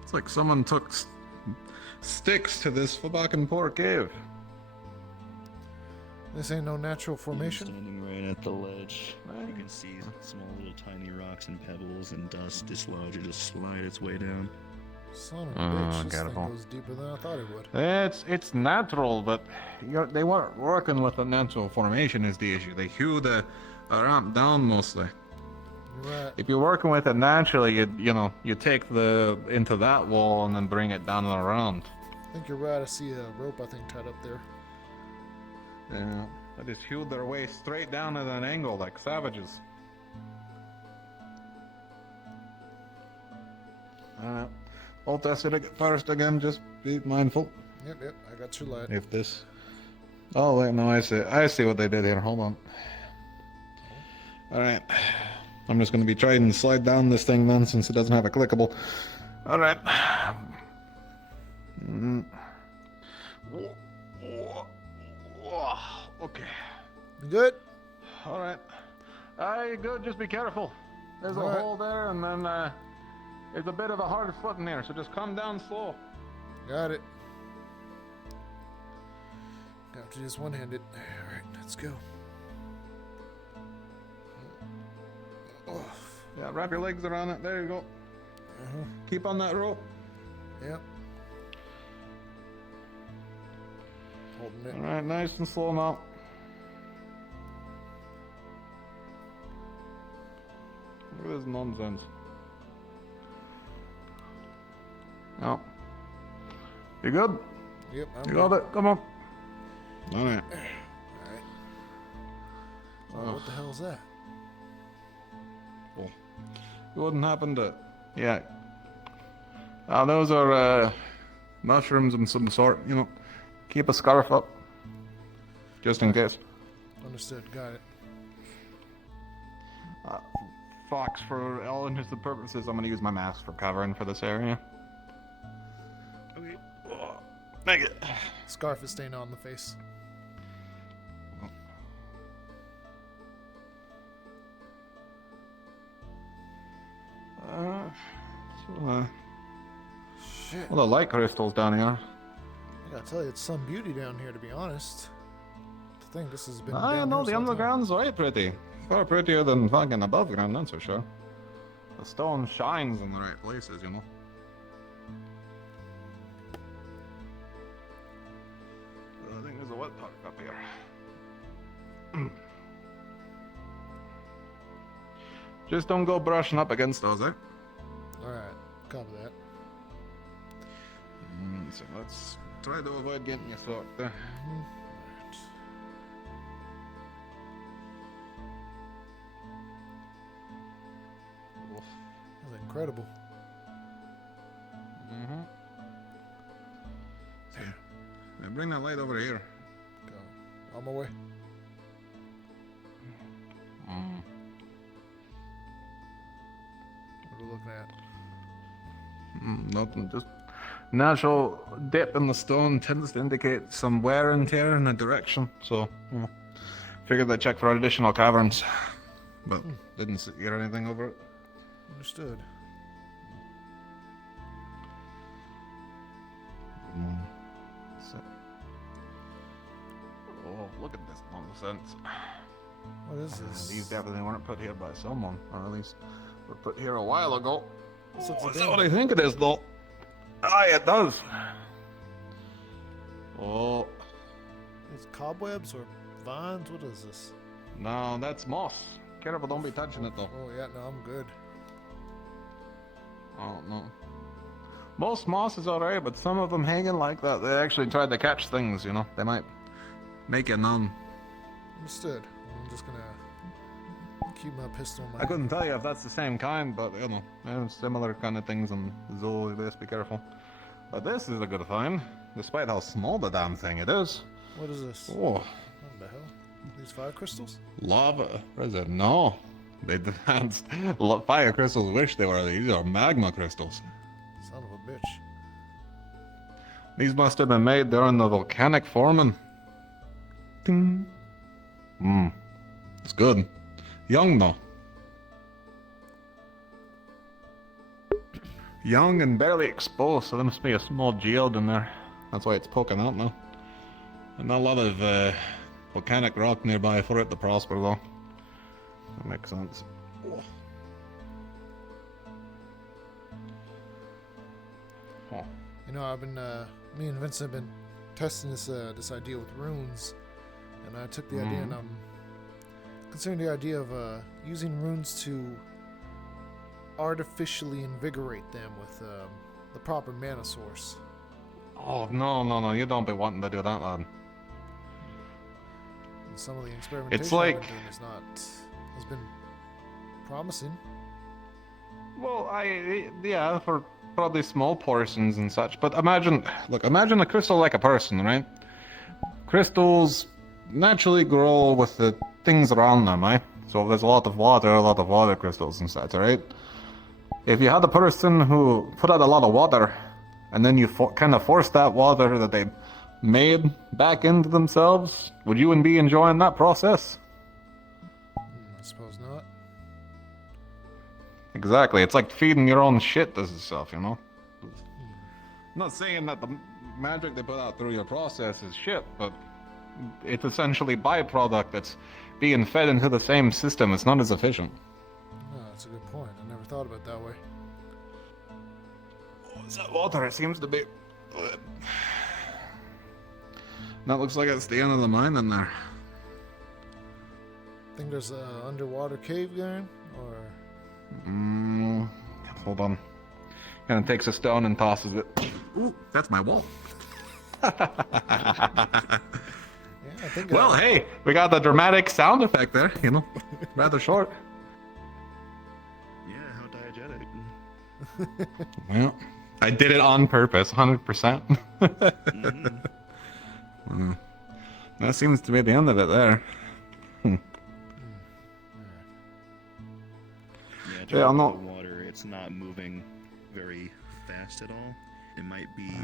It's like someone took sticks to this fucking poor cave. This ain't no natural formation. Standing right at the ledge, you can see small little tiny rocks and pebbles and dust dislodge. It just slide its way down. Son of a bitch, this thing goes deeper than I thought it would. It's natural, but they weren't working with the natural formation is the issue. They hew the ramp down mostly. Right. If you're working with it naturally, you take into that wall and then bring it down and around. I think you're right. I see a rope, I think, tied up there. Yeah, they just hewed their way straight down at an angle like savages. I'll test it first again, just be mindful. Yep, I got your light. If this... Oh, wait, no, I see what they did here, hold on. Alright. I'm just gonna be trying to slide down this thing then, since it doesn't have a clickable. Alright. Okay. You good? Alright. Good, just be careful. There's a All right. hole there, and then there's a bit of a hard foot in there, so just come down slow. Got it. Got to just one-handed. Alright, let's go. Oh. Yeah, wrap your legs around it. There you go. Keep on that rope. Yep. Holding it. Alright, nice and slow now. Look at this nonsense. No. You good? Yep, I'm You got good. it? Come on. Alright. Alright. Oh, what the hell is that? Cool. You wouldn't happen to... Yeah. Those are mushrooms of some sort, Keep a scarf up. Just in case. Understood, got it. Fox, for all intents and purposes, I'm gonna use my mask for covering for this area. Okay. Make it. Scarf is staying on the face. Shit. Well, the light crystals down here. I gotta tell you, it's some beauty down here, to be honest. To think this has been. I down know here the so long. underground's very pretty. far prettier than fucking above ground, that's for sure. The stone shines in the right places, you know. I think there's a wet part up here. Just don't go brushing up against those, eh? Alright, copy that. So let's try to avoid getting you soaked there. That's incredible. Mm-hmm. Yeah, bring that light over here. Go. On my way. What are we looking at? Nothing, just natural dip in the stone tends to indicate some wear and tear in a direction, so figured I'd check for additional caverns, but didn't get anything over it. Understood. So, oh, look at this nonsense. What is this? These definitely weren't put here by someone, or at least were put here a while ago. This looks Is that what I think it is, though? Aye, it does. Oh. It's cobwebs or vines? What is this? No, that's moss. Careful, don't be touching it, though. Oh, yeah, no, I'm good. Oh, no. Most moss is alright, but some of them hanging like that, they actually tried to catch things, you know? They might make you numb. Understood. I'm just gonna keep my pistol in my I couldn't tell you if that's the same kind, but, you know, similar kind of things in Zoo, just be careful. But this is a good find, despite how small the damn thing it is. What is this? Oh. What the hell? These fire crystals? Lava. What is it? No. They advanced. Fire crystals wish they were. These are magma crystals. Son of a bitch. These must have been made during the volcanic forming. Ding. It's good. Young though. Young and barely exposed, so there must be a small geode in there. That's why it's poking out now. And not a lot of volcanic rock nearby for it to prosper though. That makes sense. You know, I've been, me and Vincent have been testing this idea with runes, and I took the idea and I'm considering the idea of using runes to artificially invigorate them with the proper mana source. Oh, no, you don't be wanting to do that, lad. And some of the experimentation It's like... I've been doing has been promising. Well, yeah, for probably small portions and such, but imagine a crystal like a person, right? Crystals naturally grow with the things around them, right? So if there's a lot of water crystals and such, right? If you had a person who put out a lot of water, and then you kind of force that water that they made back into themselves, would you be enjoying that process? I suppose not. Exactly, it's like feeding your own shit to stuff, you know? I'm not saying that the magic they put out through your process is shit, but it's essentially byproduct that's being fed into the same system. It's not as efficient. No, that's a good point. I never thought of it that way. Oh, is that water? It seems to be... That looks like it's the end of the mine in there. Think there's an underwater cave going, or... Hold on. Kind of takes a stone and tosses it. Ooh, that's my wall. I think well, hey, we got the dramatic sound effect there, you know, rather short. Yeah, how diegetic. Well, I did it on purpose, 100%. That seems to be the end of it there. Yeah, I'm not. The water, it's not moving very fast at all. It might be,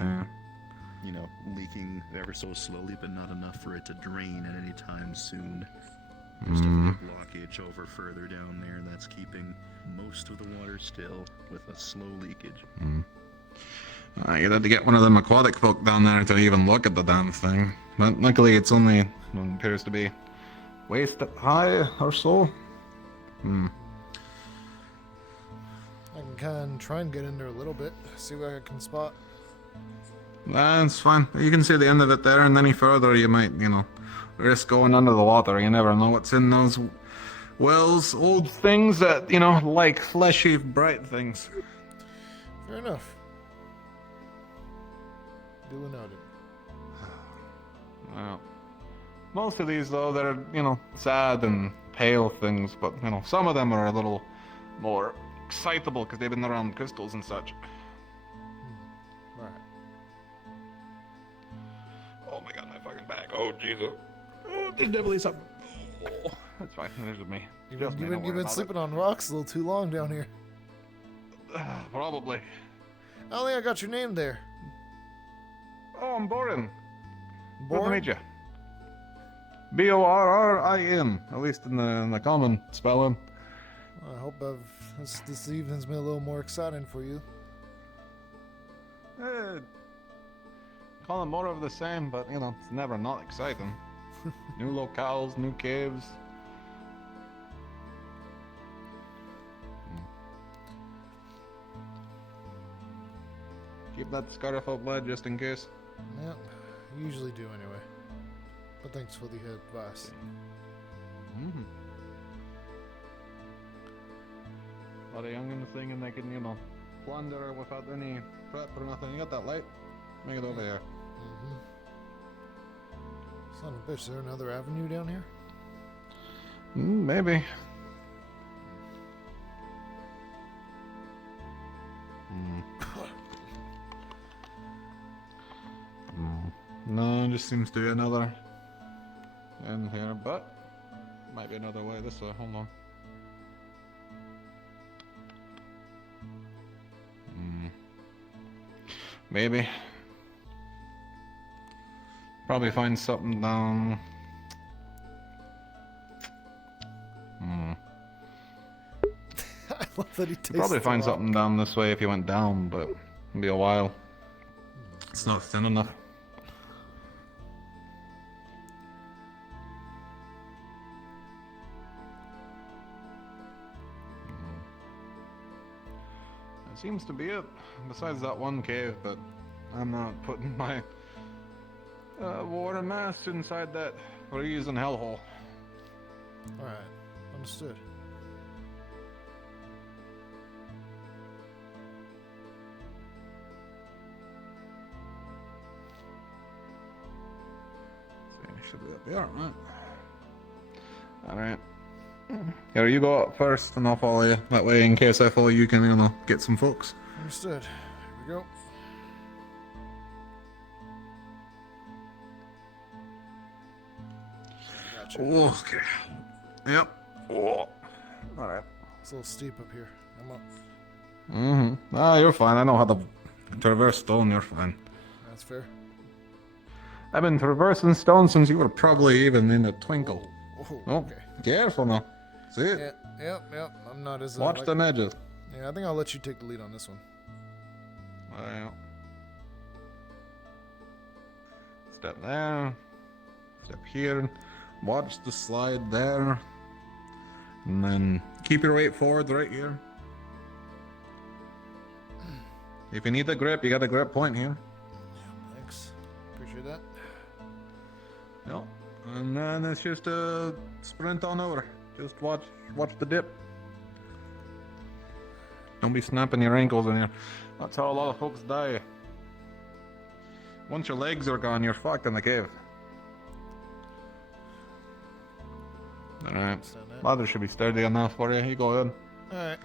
you know, leaking ever so slowly, but not enough for it to drain at any time soon. There's definitely a blockage over further down there that's keeping most of the water still with a slow leakage. You'd have to get one of them aquatic folk down there to even look at the damn thing. But luckily it's only, appears to be waist high or so. Hmm. I can kind of try and get in there a little bit, see where I can spot. That's fine. You can see the end of it there, and any further you might, risk going under the water. You never know what's in those wells. Old things that, like fleshy, bright things. Fair enough. Duly noted. Well, most of these, though, they're, sad and pale things, but, some of them are a little more excitable because they've been around crystals and such. Right. Oh my god, my fucking back. Oh, Jesus. Oh, there's definitely something. Oh, that's fine. There's with me. You've been sleeping on rocks a little too long down here. Probably. I don't think I got your name there. Oh, I'm Borin. Good to Borin? meet you. Borrin, at least in the common spelling. I hope this evening's been a little more exciting for you. Call it more of the same, but it's never not exciting. New locales, new caves. Keep that scarf up, lad, just in case. Yep, usually do anyway. But thanks for the advice. Mm-hmm. A lot of youngins thinking they can, plunder without any prep or nothing. You got that light? Make it over here. Mm-hmm. Son of a bitch, is there another avenue down here? Maybe. No, just seems to be another in here, but might be another way this way. Hold on. Maybe. Probably find something down. I love that he tastes Probably find the rock. something down this way if you went down, but it'll be a while. It's not thin enough. That seems to be it. Besides that one cave, but I'm not putting my water mass inside that freezing hellhole. Alright, understood. Should be up here, right? Alright. Here, you go up first and I'll follow you. That way, in case I follow you, can, get some folks. Understood. Here we go. Gotcha. Okay. Yep. Oh. Alright. It's a little steep up here. I'm up. Mm-hmm. Ah, you're fine. I know how to traverse stone. You're fine. That's fair. I've been traversing stone since you were probably even in a twinkle. Oh, okay. Careful now. See it? Yeah, yep. I'm not as... Watch the edges. Yeah, I think I'll let you take the lead on this one. Well. Step there. Step here. Watch the slide there. And then keep your weight forward right here. If you need a grip, you got a grip point here. Yeah, thanks. Appreciate that. Yep. And then it's just a sprint on over. Just watch the dip. Don't be snapping your ankles in here. That's how a lot of folks die. Once your legs are gone, you're fucked in the cave. Alright. Ladder should be sturdy enough for you. You go ahead. Alright.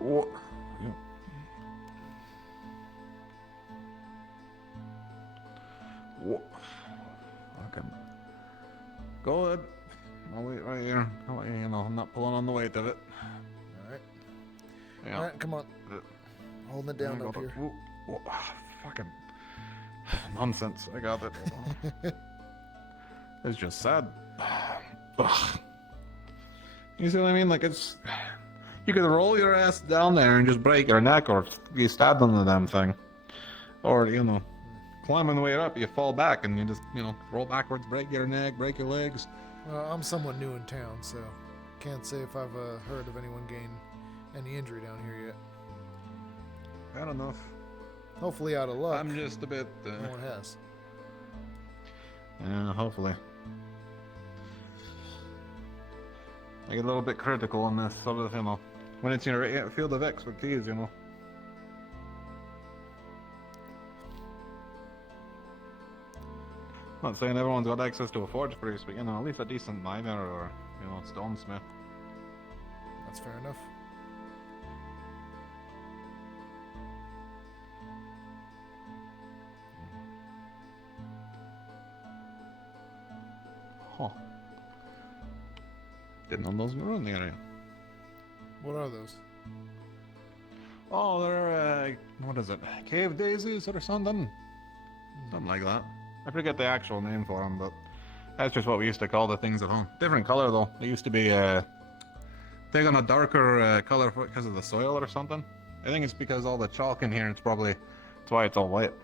Whoa. Yeah. Whoa. Okay. Go ahead. I'll wait right here. I'm not pulling on the weight of it. Alright. Yeah. Alright, come on. Holding it down up here. Whoa. Fucking nonsense. I got it. It's just sad. Ugh. You see what I mean? Like, it's... You could roll your ass down there and just break your neck or be stabbed on the damn thing. Or, climbing the way up, you fall back and you just, roll backwards, break your neck, break your legs. Well, I'm somewhat new in town, so can't say if I've heard of anyone gain any injury down here yet. Fair enough. Hopefully out of luck. I'm just a bit... No one has. Yeah, hopefully. I get a little bit critical on this sort of, when it's in your field of expertise, Not saying everyone's got access to a forge priest, but at least a decent miner or, stonesmith. That's fair enough. Huh. Didn't know those were in the area. What are those? Oh, they're, what is it? Cave daisies or something? Something like that. I forget the actual name for them, but that's just what we used to call the things at home. Different color though. They used to be take on a darker color because of the soil or something. I think it's because all the chalk in here. That's why it's all white.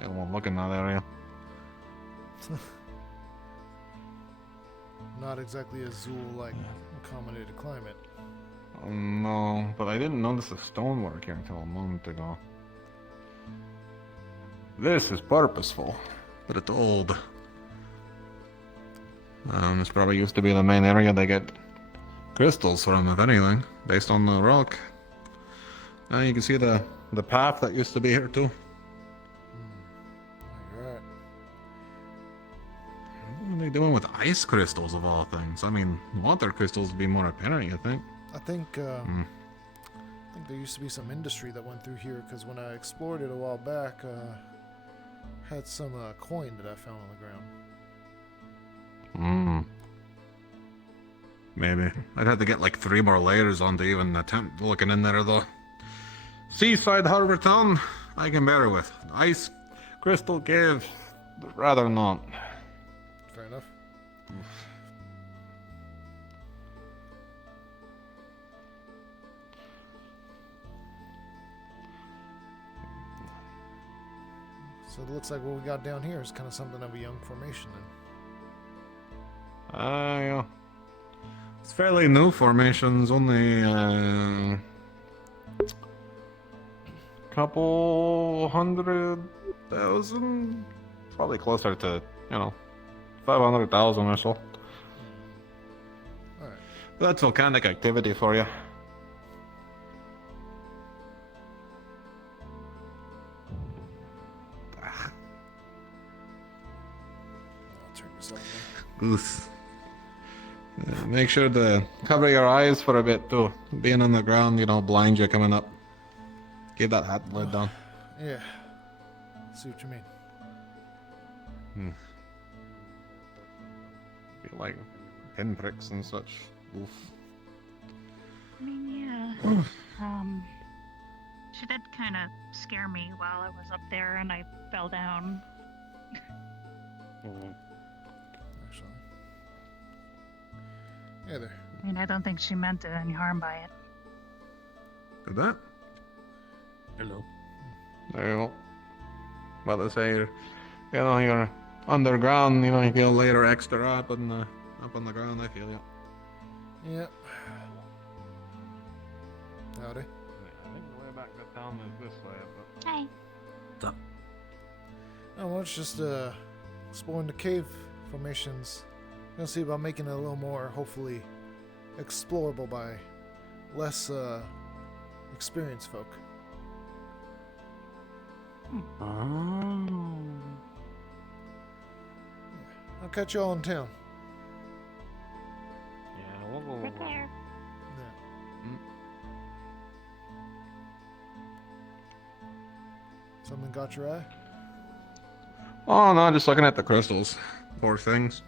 Anyone look in that area? Not exactly a Zool-like accommodated climate. Oh, no, but I didn't notice the stonework here until a moment ago. This is purposeful, but it's old. This probably used to be the main area they get crystals from, if anything, based on the rock. Now you can see the path that used to be here too. Alright. What are they doing with ice crystals of all things? I mean, water crystals would be more apparent, you think? I think there used to be some industry that went through here, because when I explored it a while back, had some coin that I found on the ground. Maybe. I'd have to get like 3 more layers on to even attempt looking in there though. Seaside harbor town, I can bear with. Ice crystal cave, rather not. Fair enough. So it looks like what we got down here is kind of something of a young formation then. Yeah. It's fairly new formations, only couple 100,000? Probably closer to, 500,000 or so. Alright. That's volcanic activity for you. Oof. Make sure to cover your eyes for a bit too. Being on the ground, blind you coming up. Keep that hat lid down. Yeah. See what you mean. Feel like pinpricks and such. Oof. I mean, yeah. She did kind of scare me while I was up there and I fell down. Actually. Hey there. I mean, I don't think she meant any harm by it. Did that? Hello. There you go. About to say you're underground, you feel later extra up on the ground, I feel you. Yep. Howdy. I think the way back to town is this way, but... Hi. What's up? Oh, well, it's just exploring the cave formations. Gonna see about making it a little more, hopefully, explorable by less experienced folk. Oh. I'll catch you all in town. Yeah, we'll Right there. Something got your eye? Oh no, just looking at the crystals. Poor things.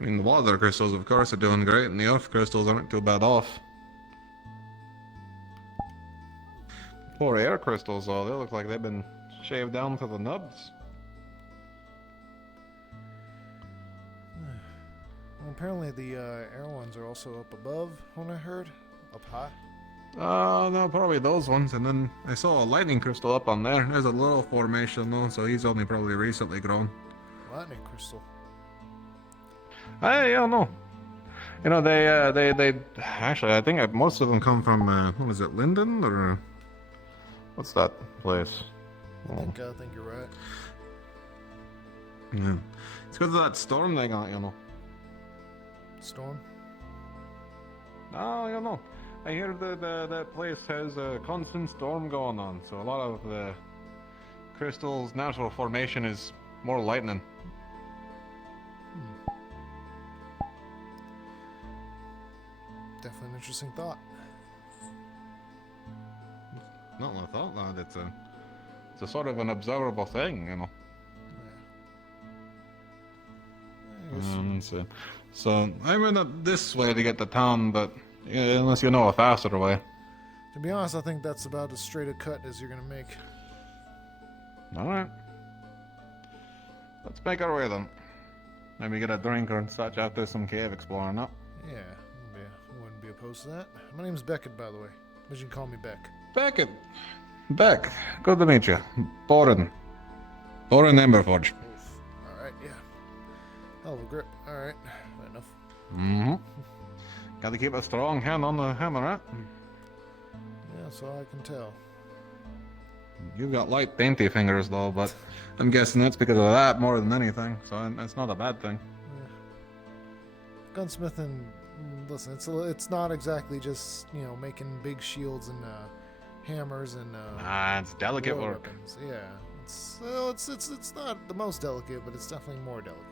I mean, the water crystals, of course, are doing great, and the earth crystals aren't too bad off. Poor air crystals, though, they look like they've been shaved down to the nubs. Apparently the air ones are also up above, when I heard. Up high. No, probably those ones. And then I saw a lightning crystal up on there. There's a little formation though, so he's only probably recently grown. Lightning crystal. I don't know. You know, they actually, I think most of them come from, what was it, Linden, or what's that place? I think you're right. Yeah. It's because of that storm they got, you know. Storm? No, you know. I hear that place has a constant storm going on, so a lot of the crystal's natural formation is more lightning. Definitely an interesting thought. Not a thought, lad. It's a sort of an observable thing, you know. So I went up this way to get to town, but unless you know a faster way. To be honest, I think that's about as straight a cut as you're gonna make. Alright. Let's make our way then. Maybe get a drink or such after some cave exploring, no? Yeah, I wouldn't be opposed to that. My name's Beckett, by the way. But you can call me Beck. Beckett. Beck. Good to meet you. Boren. Boren Emberforge. Alright, yeah. Hell of a grip. Alright, fair enough. Mm-hmm. Gotta keep a strong hand on the hammer, right? Yeah, that's all I can tell. You've got light, dainty fingers, though, but I'm guessing that's because of that more than anything, so that's not a bad thing. Yeah. Gunsmithing, listen, it's not exactly just, you know, making big shields and hammers and it's delicate work. Weapons. Yeah, it's not the most delicate, but it's definitely more delicate.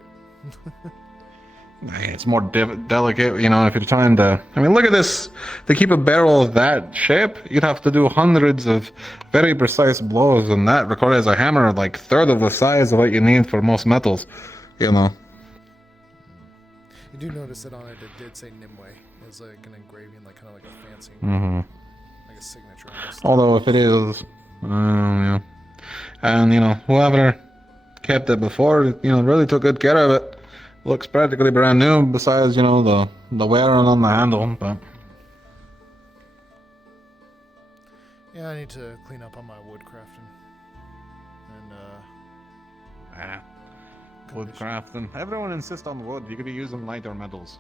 It's more delicate, you know, if you're trying to... I mean, look at this. To keep a barrel of that shape, you'd have to do hundreds of very precise blows, and that requires a hammer like third of the size of what you need for most metals, you know. You do notice that on it did say Nimue. It's like an engraving, like kind of like a fancy, like a signature. Although if it is, yeah. And, you know, whoever kept it before, you know, really took good care of it. Looks practically brand new, besides, you know, the wearing on the handle, but... Yeah, I need to clean up on my woodcrafting. And, woodcrafting. Everyone insists on wood. You could be using lighter metals.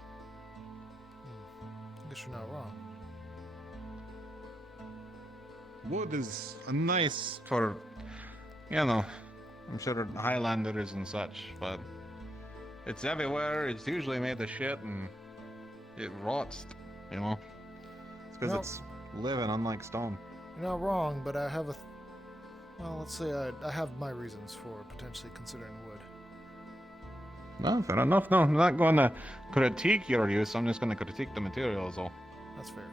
I guess you're not wrong. Wood is nice for, you know, I'm sure Highlanders and such, but... It's everywhere, it's usually made of shit, and it rots, you know? It's because it's living, unlike stone. You're not wrong, but I have well, let's say I have my reasons for potentially considering wood. Well, fair enough. No, I'm not going to critique your use, I'm just going to critique the materials, though. That's fair.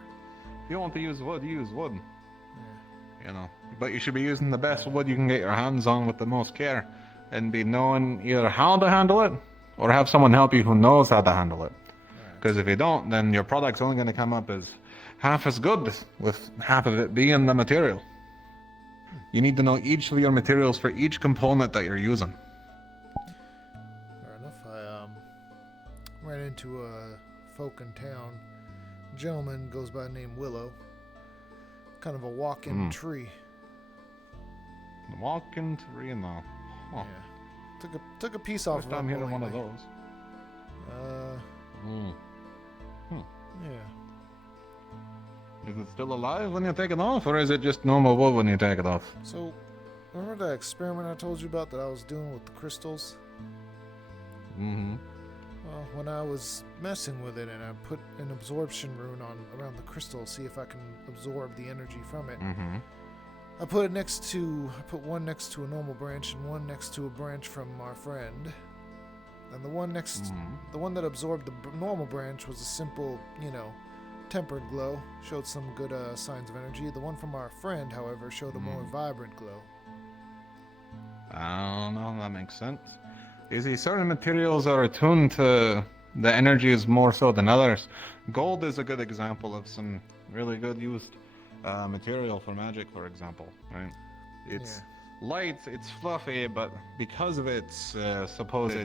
If you want to use wood, use wood. Yeah. You know, but you should be using the best wood you can get your hands on with the most care, and be knowing either how to handle it, or have someone help you who knows how to handle it. Because if you don't, then your product's only going to come up as half as good, with half of it being the material. You need to know each of your materials for each component that you're using. Fair enough. I ran into a folk in town. A gentleman goes by the name Willow. Kind of a walk-in tree. The walk-in tree, no. Huh. Yeah. Took a piece off. First time hearing one of those. Yeah. Is it still alive when you take it off, or is it just normal wood when you take it off? So, remember that experiment I told you about that I was doing with the crystals? Mm-hmm. Well, when I was messing with it and I put an absorption rune around the crystal, see if I can absorb the energy from it. Mm-hmm. I put one next to a normal branch and one next to a branch from our friend. And the one that absorbed the normal branch was a simple, you know, tempered glow. Showed some good signs of energy. The one from our friend, however, showed a more vibrant glow. I don't know, that makes sense. You see, certain materials are attuned to the energies more so than others. Gold is a good example of some really good used material for magic, for example, right? It's light, it's fluffy, but because of its supposed,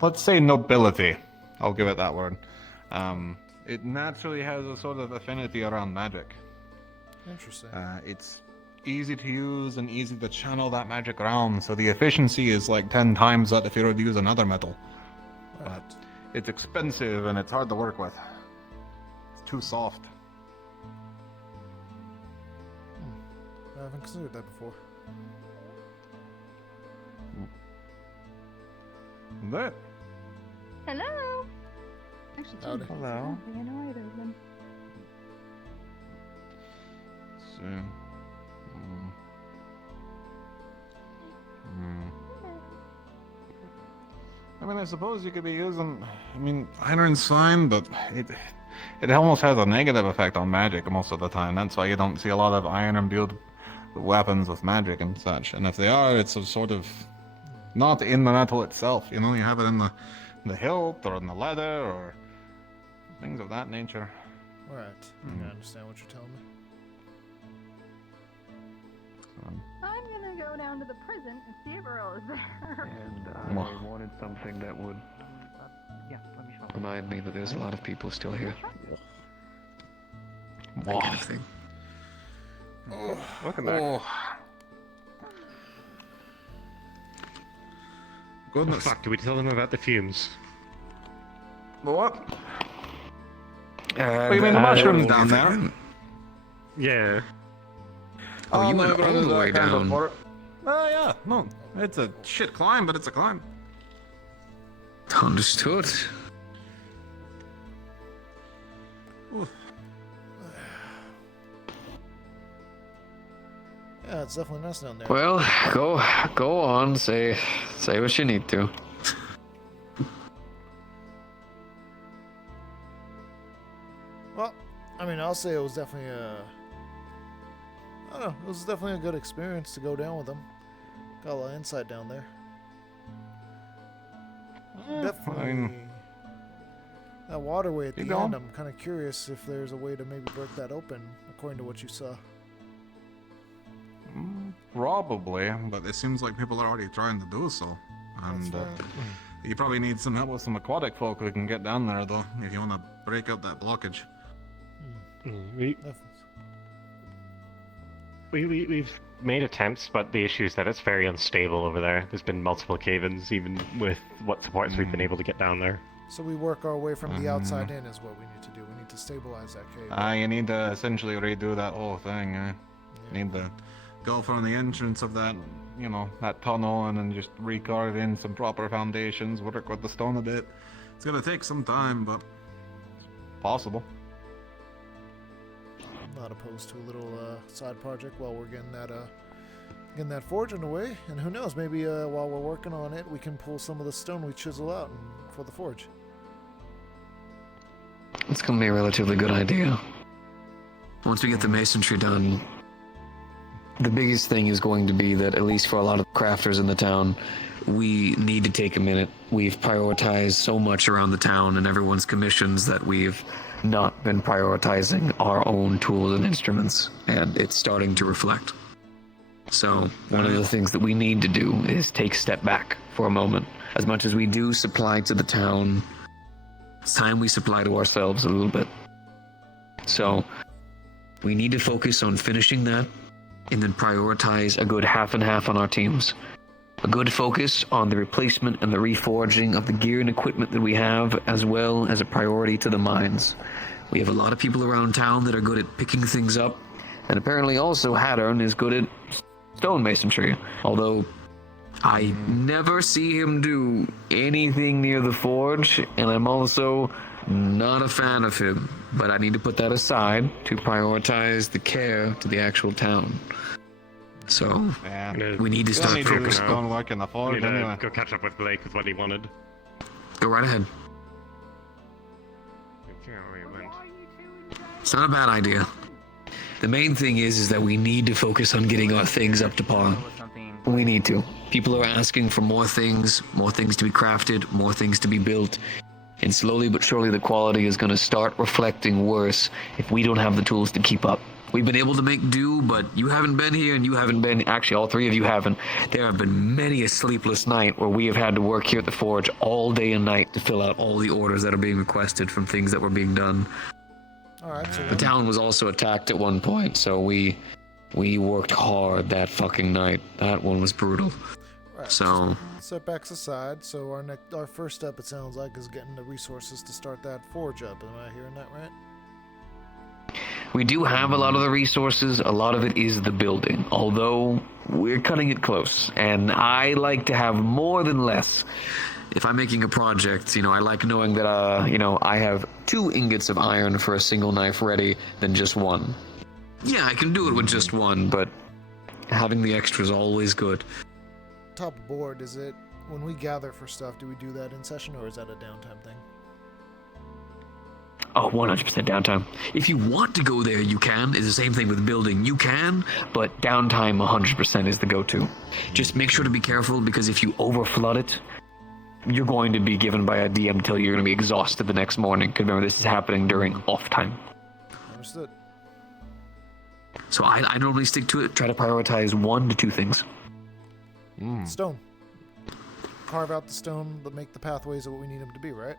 let's say, nobility, I'll give it that word. It naturally has a sort of affinity around magic. Interesting. It's easy to use and easy to channel that magic around, so the efficiency is like 10 times that if you were to use another metal. But it's expensive and it's hard to work with. It's too soft. I haven't considered that before. That. Hello. Actually, Howdy. Hello. I don't think I know either of them. So, I mean, I suppose you could be using. I mean, iron's fine, but it almost has a negative effect on magic most of the time. That's why you don't see a lot of iron-imbued weapons with magic and such. And if they are, it's a sort of not in the metal itself. You know, you have it in the hilt or in the leather or things of that nature. Right. I understand what you're telling me. I'm gonna go down to the prison and see if Earl is there. And I wanted something that would Remind me that there's a lot of people still here. Wow. Kind of thing. Welcome back. Goodness. Fuck, do we tell them about the fumes? What? You mean the mushrooms down there? Yeah. Oh, you no, went but all there's the that way kind of down. water. Oh, yeah. No, it's a shit climb, but it's a climb. Understood. Yeah, it's definitely nice down there. Well, go on, say what you need to. Well, I mean, I'll say it was definitely I don't know, it was definitely a good experience to go down with them. Got a lot of insight down there. Definitely. That waterway at the Keep end, going. I'm kind of curious if there's a way to maybe break that open, according to what you saw. Probably, but it seems like people are already trying to do so. And you probably need some help with some aquatic folk who can get down there, though, if you want to break up that blockage. We've made attempts, but the issue is that it's very unstable over there. There's been multiple cave-ins, even with what supports we've been able to get down there. So we work our way from the outside in is what we need to do. We need to stabilize that cave. You need to essentially redo that whole thing. You need to go from the entrance of that, you know, that tunnel, and then just recarve in some proper foundations, work with the stone a bit. It's gonna take some time, but it's possible. I'm not opposed to a little side project while we're getting that forge underway. And who knows, maybe while we're working on it, we can pull some of the stone we chisel out for the forge. It's gonna be a relatively good idea. Once we get the masonry done, the biggest thing is going to be that, at least for a lot of crafters in the town, we need to take a minute. We've prioritized so much around the town and everyone's commissions that we've not been prioritizing our own tools and instruments, and it's starting to reflect. So one of the things that we need to do is take a step back for a moment. As much as we do supply to the town, it's time we supply to ourselves a little bit. So we need to focus on finishing that, and then prioritize a good half and half on our teams. A good focus on the replacement and the reforging of the gear and equipment that we have, as well as a priority to the mines. We have a lot of people around town that are good at picking things up, and apparently also Hattern is good at stonemasonry, although I never see him do anything near the forge, and I'm also not a fan of him, but I need to put that aside to prioritize the care to the actual town. So, we need to start focusing. Go catch up with Blake with what he wanted. Go right ahead. It's not a bad idea. The main thing is that we need to focus on getting our things up to par. We need to. People are asking for more things to be crafted, more things to be built. And slowly but surely the quality is going to start reflecting worse if we don't have the tools to keep up. We've been able to make do, but you haven't been here, and you haven't been. Actually, all three of you haven't. There have been many a sleepless night where we have had to work here at the forge all day and night to fill out all the orders that are being requested from things that were being done. All right. So The town was also attacked at one point, so we worked hard that fucking night. That one was brutal. Right. So Setbacks aside, so our first step, it sounds like, is getting the resources to start that forge up. Am I hearing that right? we do have a lot of the resources. A lot of it is the building, although we're cutting it close. And I like to have more than less. If I'm making a project, I like knowing that, I have 2 ingots of iron for a single knife ready than just 1. Yeah, I can do it with just 1, but having the extra is always good. Top of board, is it when we gather for stuff, do we do that in session or is that a downtime thing? Oh, 100% downtime. If you want to go there, you can. It's the same thing with building. You can, but downtime 100% is the go-to. Just make sure to be careful, because if you overflood it, you're going to be given by a DM until you're going to be exhausted the next morning. Because remember, this is happening during off time. Understood. So I normally stick to it, try to prioritize 1 to 2 things. Stone. Carve out the stone, but make the pathways of what we need them to be, right?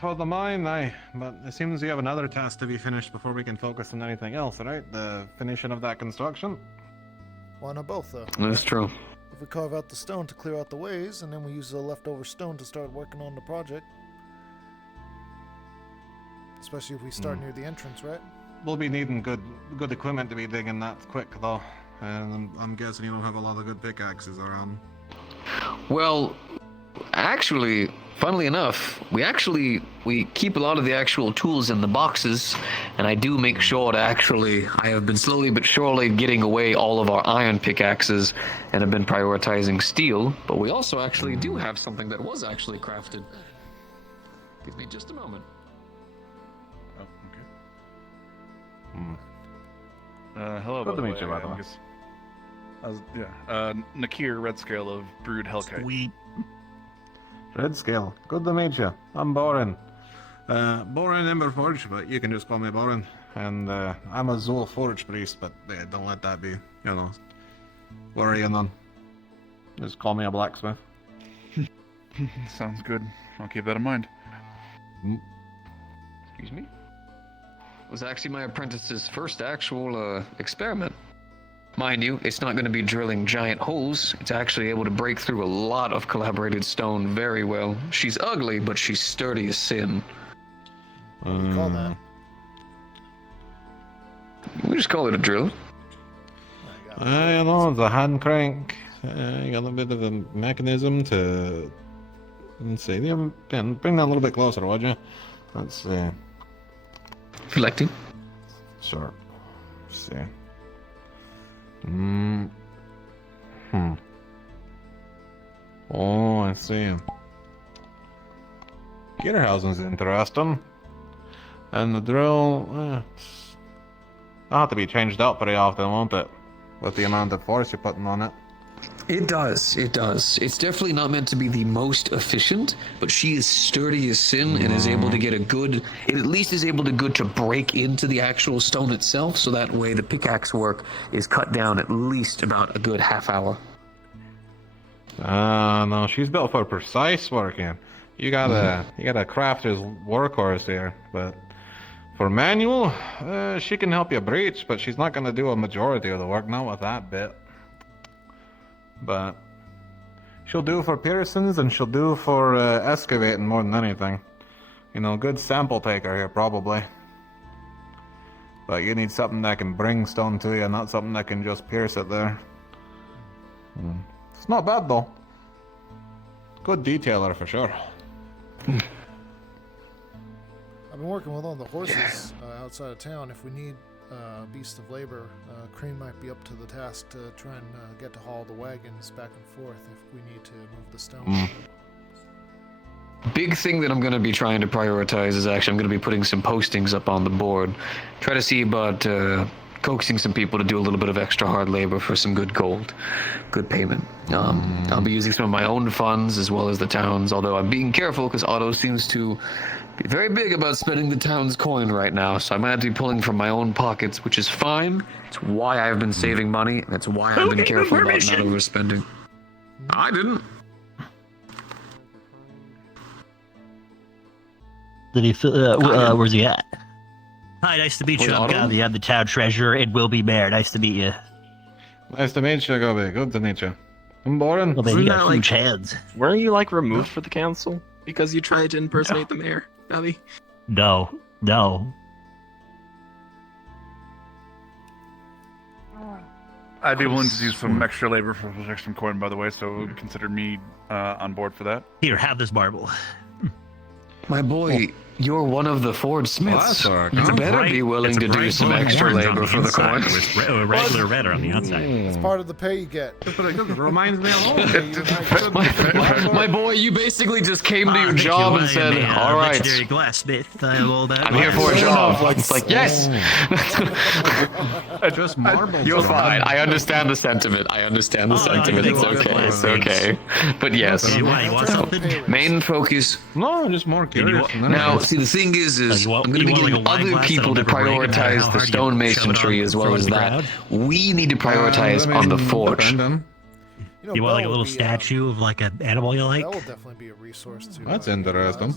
For the mine, but it seems we have another task to be finished before we can focus on anything else, right? The finishing of that construction? Why not both, though? That's true. If we carve out the stone to clear out the ways, and then we use the leftover stone to start working on the project. Especially if we start near the entrance, right? We'll be needing good equipment to be digging that quick, though. And I'm guessing you don't have a lot of good pickaxes around. Well, actually, funnily enough, we keep a lot of the actual tools in the boxes, and I do make sure to I have been slowly but surely getting away all of our iron pickaxes and have been prioritizing steel, but we also actually do have something that was actually crafted. Give me just a moment. Oh, okay. Hello, Good to meet you, by I the way. guess- Nakir, Red Scale of Brood Hellkite. Sweet. Red Scale. Good to meet you. I'm Boren. Boren Emberforge, but you can just call me Boren. And I'm a Zul Forge Priest, but don't let that be, worrying none. Just call me a blacksmith. Sounds good. I'll keep that in mind. Excuse me? It was actually my apprentice's first actual experiment. Mind you, it's not going to be drilling giant holes. It's actually able to break through a lot of collaborated stone very well. She's ugly, but she's sturdy as sin. What do you call that? We just call it a drill. It's a hand crank. You got a bit of a mechanism to... Let's see. Bring that a little bit closer, would you? Let's see. Selecting. Sure. Let's see. Oh, I see. Gearhousing's interesting. And the drill, it'll have to be changed out pretty often, won't it? With the amount of force you're putting on it. It does. It's definitely not meant to be the most efficient, but she is sturdy as sin and is able to get it at least is able to break into the actual stone itself, so that way the pickaxe work is cut down at least about a good half hour. No, she's built for precise working. You got a crafter's workhorse here, but for manual, she can help you breach, but she's not gonna do a majority of the work, not with that bit. But she'll do for piercings and she'll do for excavating more than anything. Good sample taker here, probably. But you need something that can bring stone to you, not something that can just pierce it there. It's not bad, though. Good detailer, for sure. I've been working with all the horses outside of town. If we need beast of labor, Crane might be up to the task to try and get to haul the wagons back and forth if we need to move the stone. Big thing that I'm going to be trying to prioritize is I'm going to be putting some postings up on the board. Try to see about coaxing some people to do a little bit of extra hard labor for some good gold, good payment. I'll be using some of my own funds as well as the town's, although I'm being careful because Otto seems to very big about spending the town's coin right now, so I might have to be pulling from my own pockets, which is fine. It's why I've been saving money, and it's why I've been careful about not overspending. I didn't. Did he? Where's he at? Hi, nice to meet you. I'm Gavi. I'm the town treasurer and will be mayor. Nice to meet you. Nice to meet you, Gobi. Good to meet you. I'm Boren. Well, he got huge hands. Weren't you like removed for the council because you tried to impersonate the mayor, Gavi? No. I'd be willing to do some extra labor for some coin, by the way, so consider me on board for that. Here, have this marble. My boy, you're one of the Ford Smiths. You better be willing to do some extra labor for the coin. It's regular red on the outside. It's part of the pay you get. Reminds me of home. My boy, you basically just came to your job and said, all right. Legendary glassmith. I'm here for a job. It's like, yes. Just marble. You're fine. I understand the sentiment. It's okay. It's okay. But yes. You want something? Main focus. No, just more curious. Now, see, the thing is I'm going to be getting other people to prioritize the stonemasonry as well as that. We need to prioritize on the forge. You want like a little statue of like an animal you like? That will definitely be a resource too. That's interesting.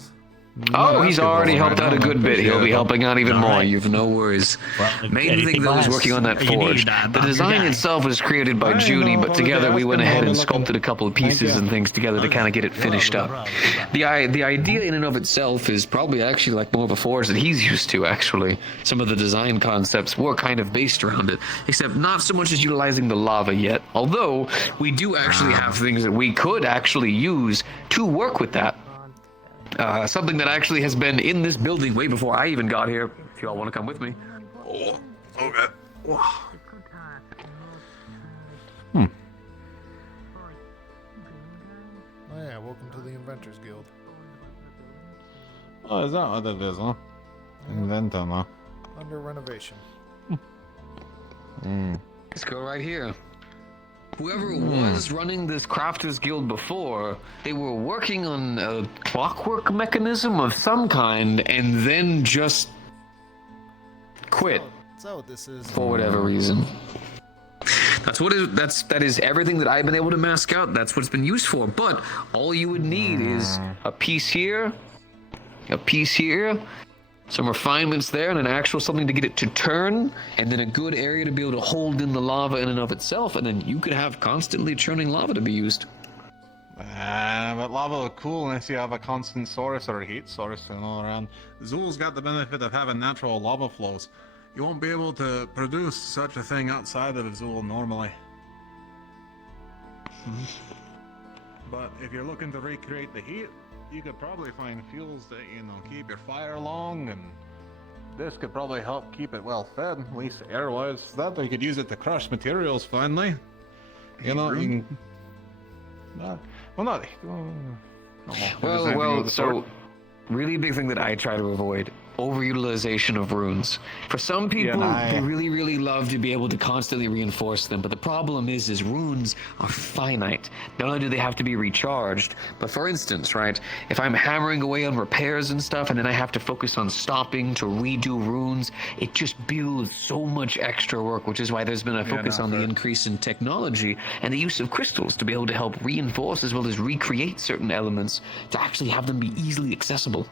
Oh, he's already helped out a good bit. He'll be helping out even more. You've no worries. Main thing though is working on that forge. The design itself was created by Junie, but together we went ahead and sculpted a couple of pieces and things together to kind of get it finished up. The idea in and of itself is probably actually like more of a forge that he's used to, actually. Some of the design concepts were kind of based around it, except not so much as utilizing the lava yet. Although, we do actually have things that we could actually use to work with that. Something that actually has been in this building way before I even got here. If you all want to come with me. Oh, okay. Oh yeah, welcome to the Inventors Guild. Oh, is that what it is, huh? Inventor, huh? Under renovation. Let's go right here. Whoever was running this Crafters Guild before, they were working on a clockwork mechanism of some kind and then just quit. Is that what this is? For whatever reason. That is everything that I've been able to mask out. That's what it's been used for. But all you would need is a piece here, some refinements there, and an actual something to get it to turn, and then a good area to be able to hold in the lava in and of itself, and then you could have constantly churning lava to be used. But lava look cool unless you have a constant source or a heat source all around. Zool's got the benefit of having natural lava flows. You won't be able to produce such a thing outside of Zool normally. But if you're looking to recreate the heat, you could probably find fuels that, keep your fire long, and this could probably help keep it well fed, at least air-wise. That way you could use it to crush materials finally. You can... So really big thing that I try to avoid, overutilization of runes. For some people, they really, really love to be able to constantly reinforce them, but the problem is runes are finite. Not only do they have to be recharged, but for instance, right, if I'm hammering away on repairs and stuff, and then I have to focus on stopping to redo runes, it just builds so much extra work, which is why there's been a focus on the increase in technology and the use of crystals to be able to help reinforce as well as recreate certain elements to actually have them be easily accessible.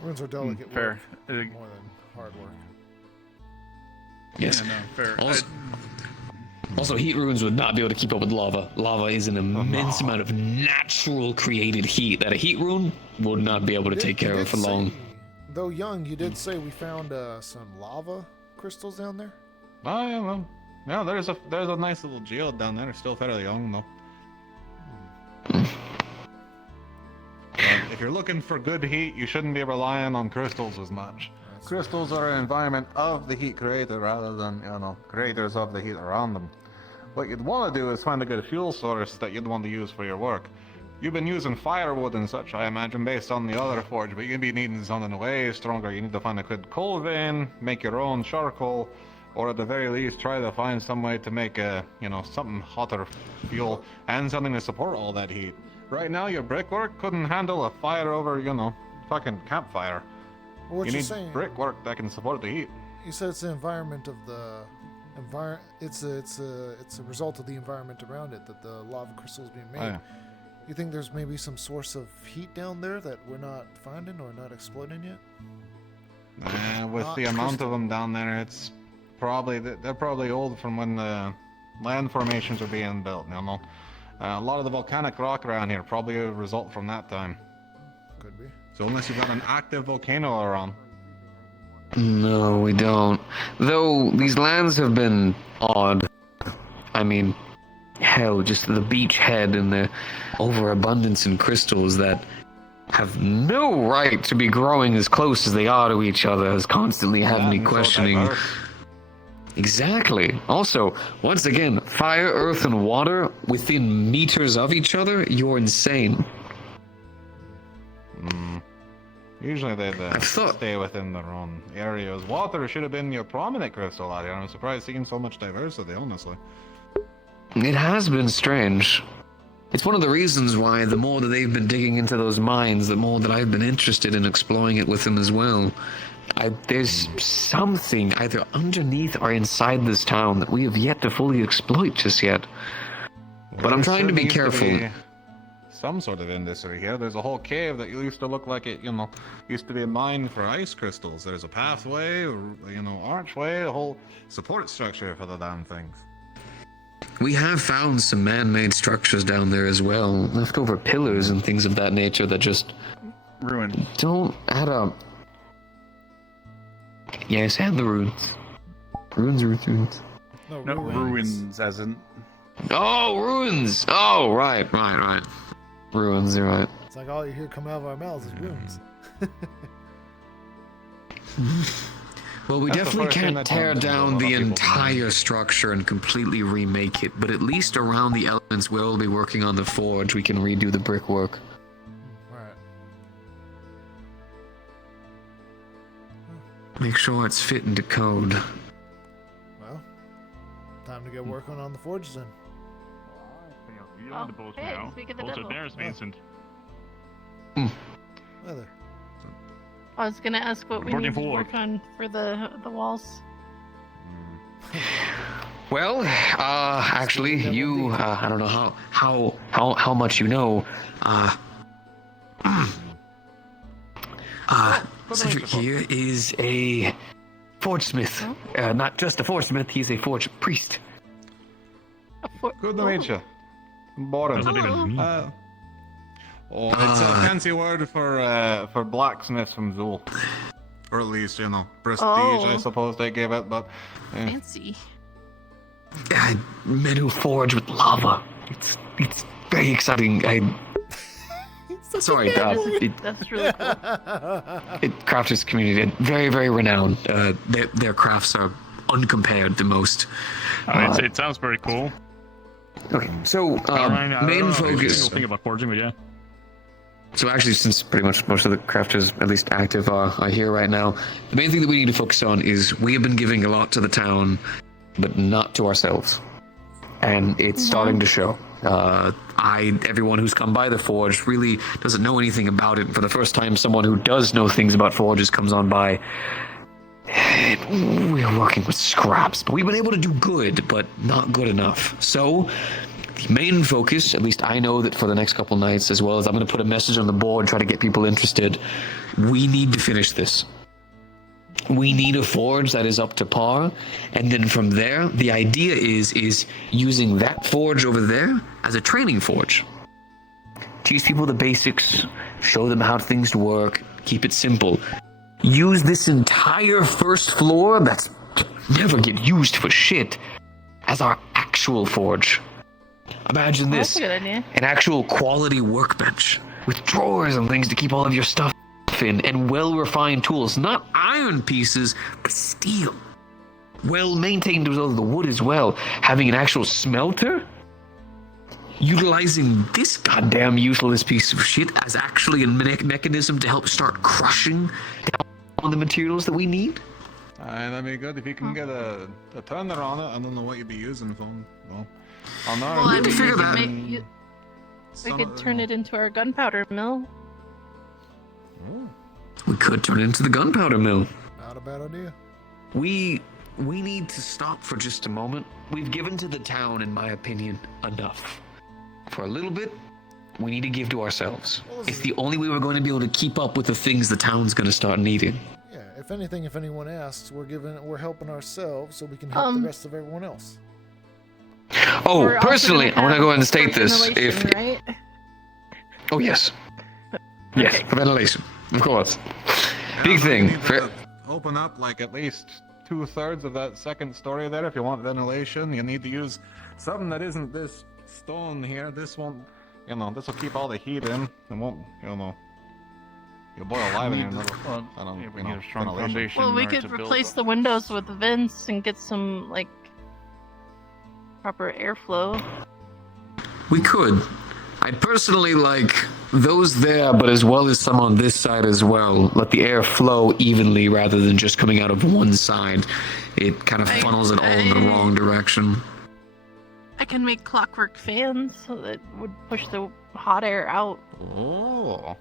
Runes are delicate fair. Work, more than hard work. Yes. Yeah, no, fair. Also, heat runes would not be able to keep up with lava. Lava is an immense amount of natural created heat that a heat rune would not be able to take care of for long. Though young, you did say we found some lava crystals down there? Oh, yeah, well. Yeah, there's a nice little geode down there. It's still fairly young, though. If you're looking for good heat, you shouldn't be relying on crystals as much. Crystals are an environment of the heat creator rather than, creators of the heat around them. What you'd want to do is find a good fuel source that you'd want to use for your work. You've been using firewood and such, I imagine, based on the other forge, but you'd be needing something way stronger. You need to find a good coal vein, make your own charcoal, or at the very least, try to find some way to make something hotter fuel and something to support all that heat. Right now, your brickwork couldn't handle a fire over, fucking campfire. What you you're need saying? brickwork that can support the heat. You said it's the environment of the It's a result of the environment around it that the lava crystal is being made. Oh, yeah. You think there's maybe some source of heat down there that we're not finding or not exploiting yet? With Not the amount crystal. of them down there, it's probably they're probably old from when the land formations were being built. You know, a lot of the volcanic rock around here probably a result from that time. Could be. So unless you've got an active volcano around. No, we don't. Though these lands have been odd. I mean, hell, just the beachhead and the overabundance in crystals that have no right to be growing as close as they are to each other has constantly had me questioning. Exactly. Also, once again, fire, earth, and water within meters of each other, you're insane. Usually they stay within their own areas. Water should have been your prominent crystal out here. I'm surprised seeing so much diversity, honestly. It has been strange. It's one of the reasons why the more that they've been digging into those mines, the more that I've been interested in exploring it with them as well. There's something either underneath or inside this town that we have yet to fully exploit just yet. But I'm trying to be careful. Some sort of industry here. There's a whole cave that used to look like it, used to be a mine for ice crystals. There's a pathway, archway, a whole support structure for the damn things. We have found some man-made structures down there as well, leftover pillars and things of that nature that just ruined. Don't add up. Yes, and the ruins. Ruins. No, ruins as in. Oh, ruins! Oh, right. Ruins, you're right. It's like all you hear come out of our mouths is ruins. Well, we That's the definitely first thing can't that tear comes into a down lot the of people's entire structure and completely remake it, but at least around the elements where we'll be working on the forge, we can redo the brickwork. Alright. Make sure it's fit into code. Well, time to get working on the forge then. You're on the boat now. speak of the Also, devil. there's Vincent. Weather. I was gonna ask what we Reporting need to forward. work on for the walls. Well, actually, you, I don't know how much you know, Cedric here is a forge smith. Not just a forge smith, he's a forge priest. Good to meet you. Boring. Doesn't even mean. It's a fancy word for blacksmith from Zool. Or at least, prestige, I suppose they gave it, but... Fancy. Men who forge with lava. It's very exciting. Sorry, That's really cool. crafters community, very, very renowned. Their crafts are uncompared the most. It sounds very cool. Okay, so main focus. Think about forging, but yeah. So actually, since pretty much most of the crafters, at least active, are here right now, the main thing that we need to focus on is we have been giving a lot to the town, but not to ourselves, and it's starting to show. Everyone who's come by the forge really doesn't know anything about it. For the first time, someone who does know things about forges comes on by. We're working with scraps, but we've been able to do good, but not good enough. So, the main focus, at least I know that for the next couple nights, as well as I'm going to put a message on the board, try to get people interested, we need to finish this. We need a forge that is up to par, and then from there, the idea is using that forge over there as a training forge. Teach people the basics, show them how things work, keep it simple. Use this entire first floor that's never get used for shit as our actual forge. Imagine this, That's a good idea. an actual quality workbench with drawers and things to keep all of your stuff in, and well-refined tools, not iron pieces, but steel. Well-maintained with all the wood as well. Having an actual smelter, utilizing this goddamn useless piece of shit as actually a mechanism to help start crushing down the materials that we need. That'd be good if you can get a turner on it. I don't know what you'd be using for. Well, I'll know. Well, I mean, figure that. we could turn it into our gunpowder mill. We could turn it into the gunpowder mill. Not a bad idea. We need to stop for just a moment. We've given to the town, in my opinion, enough. For a little bit, we need to give to ourselves. It's the only way we're going to be able to keep up with the things the town's going to start needing. Yeah, if anything, if anyone asks, we're helping ourselves so we can help the rest of everyone else. Oh, personally, I want to go ahead and state this. Right? Oh, yes. Yes, for ventilation, of course. Big thing. Open up like at least 2/3 of that second story there if you want ventilation. You need to use something that isn't this stone here. This won't, this will keep all the heat in and won't, you'll boil alive in here. I don't, we need a strong foundation. Well, we could replace the windows with vents and get some, like, proper airflow. We could. I'd personally like those there, but as well as some on this side as well. Let the air flow evenly rather than just coming out of one side. It kind of funnels it all in the wrong direction. I can make clockwork fans so that would push the hot air out. Oh.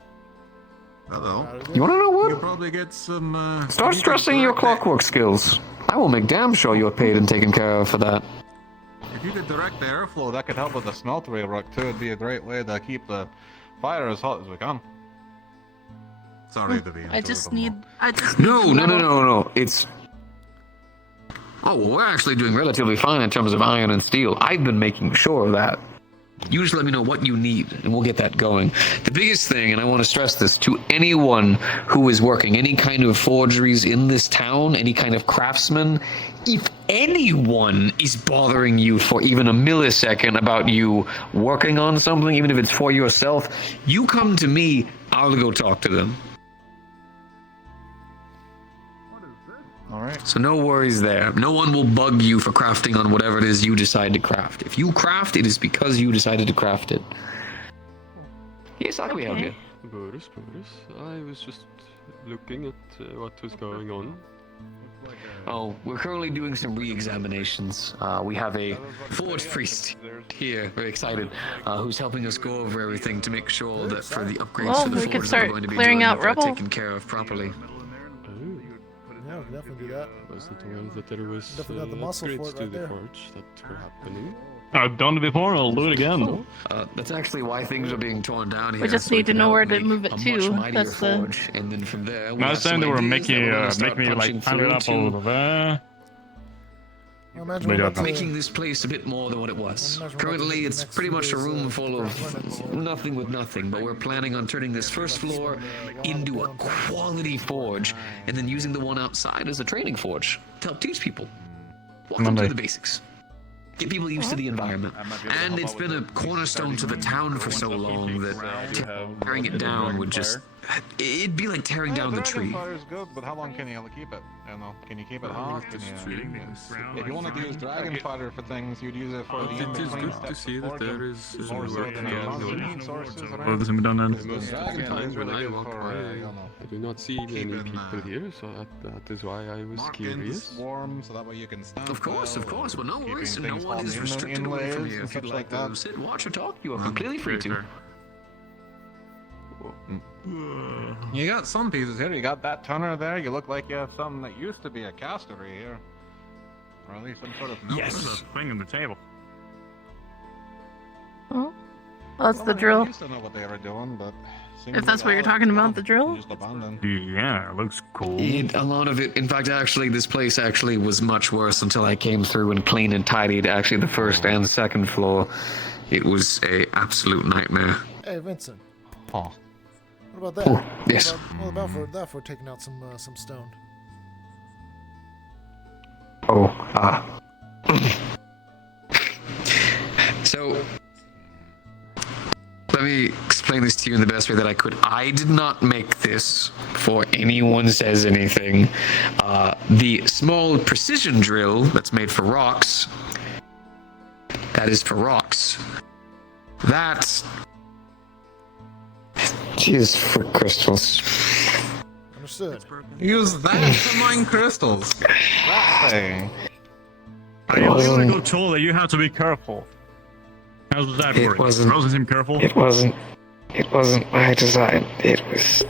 Hello. You want to know what? You'll probably get some. Start stressing your clockwork skills. I will make damn sure you're paid and taken care of for that. If you could direct the airflow, that could help with the smeltery work too. It'd be a great way to keep the fire as hot as we can. Sorry to be. I just need. No. It's. Oh, well, we're actually doing relatively fine in terms of iron and steel. I've been making sure of that. You just let me know what you need, and we'll get that going. The biggest thing, and I want to stress this, to anyone who is working any kind of forgeries in this town, any kind of craftsman, if anyone is bothering you for even a millisecond about you working on something, even if it's for yourself, you come to me, I'll go talk to them. Alright. So no worries there. No one will bug you for crafting on whatever it is you decide to craft. If you craft, it is because you decided to craft it. Yes, how can we help you? Boris, I was just looking at what was going on. Oh, we're currently doing some re-examinations. We have a forge priest here, very excited, who's helping us go over everything to make sure that for the upgrades to the forge that we're going to be doing, that they're taken care of properly. Yeah, we can definitely do that. Wasn't aware that there was definitely got the muscle for it upgrades to right the there. forge that were happening. I've done it before, I'll do it again. That's actually why things are being torn down here. We just need to know where to move it to. That's the. Forge, and then from there, Last time they were making me like hang it up over there. Making this place a bit more than what it was. Currently, it's pretty much a room full of nothing with nothing, but we're planning on turning this first floor into a quality forge, and then using the one outside as a training forge to help teach people. Walk them through the basics. Get people used to the environment. And it's been a cornerstone to the town for so long that tearing it down would just... It'd be like tearing down the tree. Fire is good, but how long can you keep it? Can you keep it hot? If you wanted to use dragon fire for things, you'd use it for the It is good to see that there is more so than Oh, this has been done then. Most of the times when I walk by, I do not see many people here, so that is why I was curious. Warm, so that way you can stand. Of course, but no worries, no one is restricted away from you. If you'd like to sit, watch, or talk, you are completely free to. You got some pieces here. You got that tonner there. You look like you have something that used to be a castery here. Or at least some sort of... Yes! There's a thing on the table. Oh, that's the drill. I used to know what they were doing, but... If that's what you're talking about, the drill? Yeah, it looks cool. A lot of it, in fact, actually, this place actually was much worse until I came through and cleaned and tidied actually the first and second floor. It was a absolute nightmare. Hey, Vincent. Oh. What about that? Oh, yes. What about for that for taking out some stone? So, let me explain this to you in the best way that I could. I did not make this before anyone says anything. The small precision drill that's made for rocks, that is for rocks. That is for crystals. Understood. Use that to mine crystals. That thing. I really got told that you have to be careful. How does that work? Rosen seem careful? It wasn't my design. It was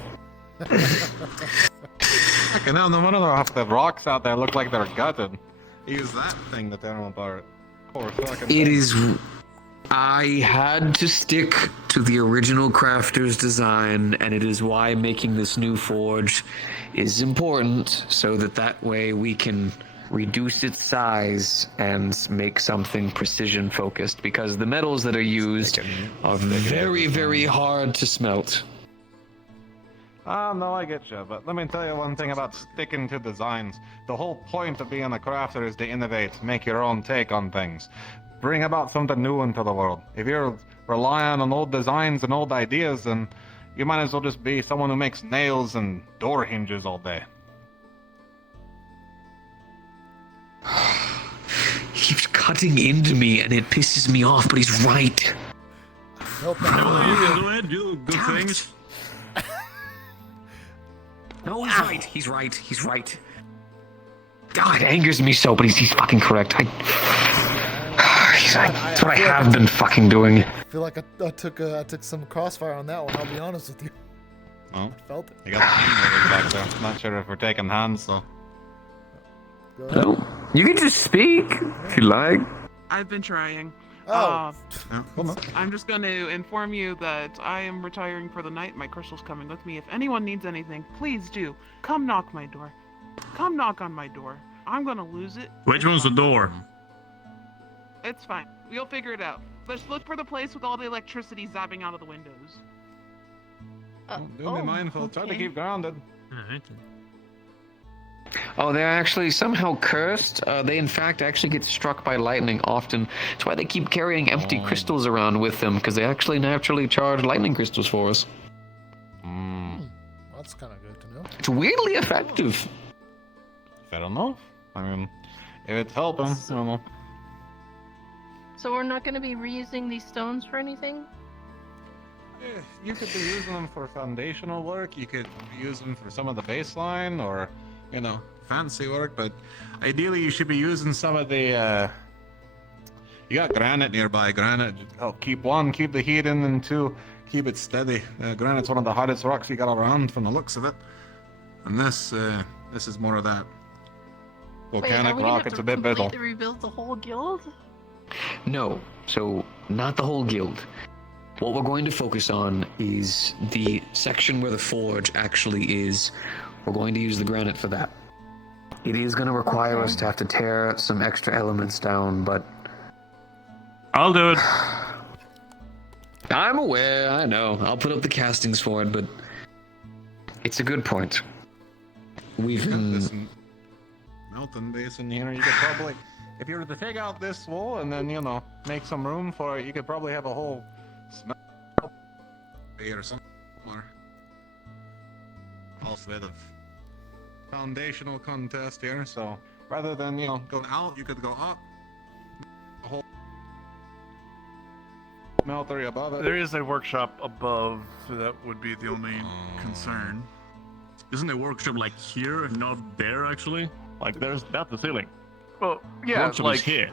Fucking hell, no wonder half the rocks out there look like they're gutted. Use that thing to tear them apart. Poor fucking It thing. is. I had to stick to the original crafter's design, and it is why making this new forge is important, so that way we can reduce its size and make something precision focused, because the metals that are used are very, very hard to smelt. No, I get you, but let me tell you one thing about sticking to designs. The whole point of being a crafter is to innovate, make your own take on things. Bring about something new into the world. If you're relying on old designs and old ideas, then you might as well just be someone who makes nails and door hinges all day. He keeps cutting into me, and it pisses me off, but he's right. Nope. Go ahead, do good things. No, he's right. He's right. He's right. God, it angers me so, but he's fucking correct. That's what I have been fucking doing. I feel like I took some crossfire on that one. I'll be honest with you. Oh, I felt it. you got the hand back there. Not sure if we're taking hands, though. No, you can just speak if you like. I've been trying. Oh. I'm just going to inform you that I am retiring for the night. My crystal's coming with me. If anyone needs anything, please do. Come knock my door. Come knock on my door. I'm going to lose it. Which one's the door? It's fine. We'll figure it out. Let's look for the place with all the electricity zapping out of the windows. Do be mindful. Try to keep grounded. Oh, they're actually somehow cursed. They in fact actually get struck by lightning often. That's why they keep carrying empty crystals around with them, because they actually naturally charge lightning crystals for us. That's kind of good to know. It's weirdly effective. I don't know. I mean, if it's helping, I don't know. So we're not going to be reusing these stones for anything? You could be using them for foundational work. You could use them for some of the baseline, or fancy work. But ideally, you should be using some of the. You got granite nearby. Granite help keep the heat in, and two, keep it steady. Granite's one of the hottest rocks you got around from the looks of it. And this is more of that. Volcanic rock. It's a bit brittle. Completely rebuild the whole guild? No, so not the whole guild. What we're going to focus on is the section where the forge actually is. We're going to use the granite for that. It is going to require us to have to tear some extra elements down, but... I'll do it. I'm aware, I know. I'll put up the castings for it, but... It's a good point. We've been... This melting basin here, you could probably... If you were to take out this wall and then, make some room for it, you could probably have a whole smell or somewhere. Also bit of foundational contest here, so rather than, going out, you could go up. A whole smeltery above it. There is a workshop above, so that would be the only concern. Isn't the workshop like here and not there actually? Like that's the ceiling. Well, yeah, Workshop like is here.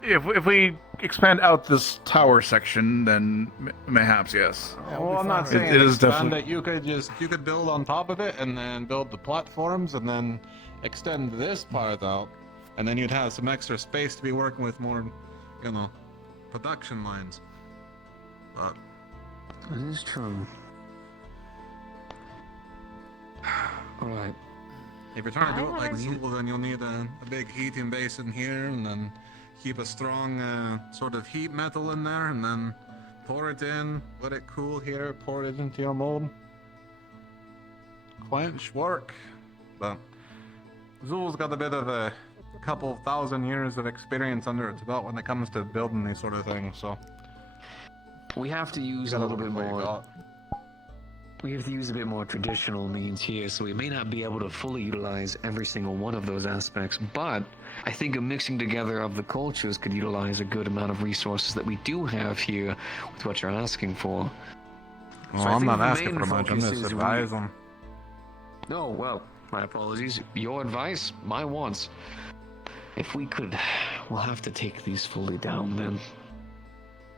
if we expand out this tower section, then mayhaps yes. Well, I'm not saying it is definitely. You could build on top of it and then build the platforms and then extend this part out, and then you'd have some extra space to be working with more, production lines. But that is true. All right. if you're trying to do it like Zool, then you'll need a big heating basin here, and then keep a strong sort of heat metal in there, and then pour it in, let it cool here, pour it into your mold. Quench work. But Zool's got a bit of a couple thousand years of experience under its belt when it comes to building these sort of things, so... We have to use a little bit more... We have to use a bit more traditional means here, so we may not be able to fully utilize every single one of those aspects, but I think a mixing together of the cultures could utilize a good amount of resources that we do have here with what you're asking for. Well, I'm not asking for much, I'm just advising. No, well, my apologies. Your advice, my wants. If we could, we'll have to take these fully down then.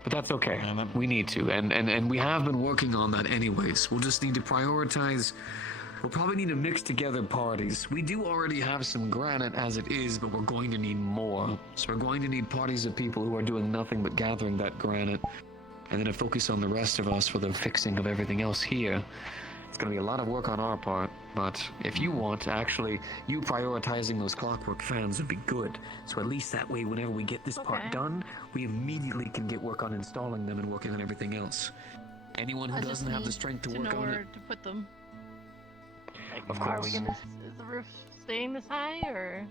But that's okay. We need to, and we have been working on that anyways. We'll just need to prioritize. We'll probably need to mix together parties. We do already have some granite as it is, but we're going to need more. So we're going to need parties of people who are doing nothing but gathering that granite, and then to focus on the rest of us for the fixing of everything else here. It's going to be a lot of work on our part, but if you want, actually, you prioritizing those clockwork fans would be good. So at least that way, whenever we get this part done, we immediately can get work on installing them and working on everything else. Anyone who doesn't have the strength to work on it... to put them. Like, Of are we course. gonna, is the roof staying this high, or?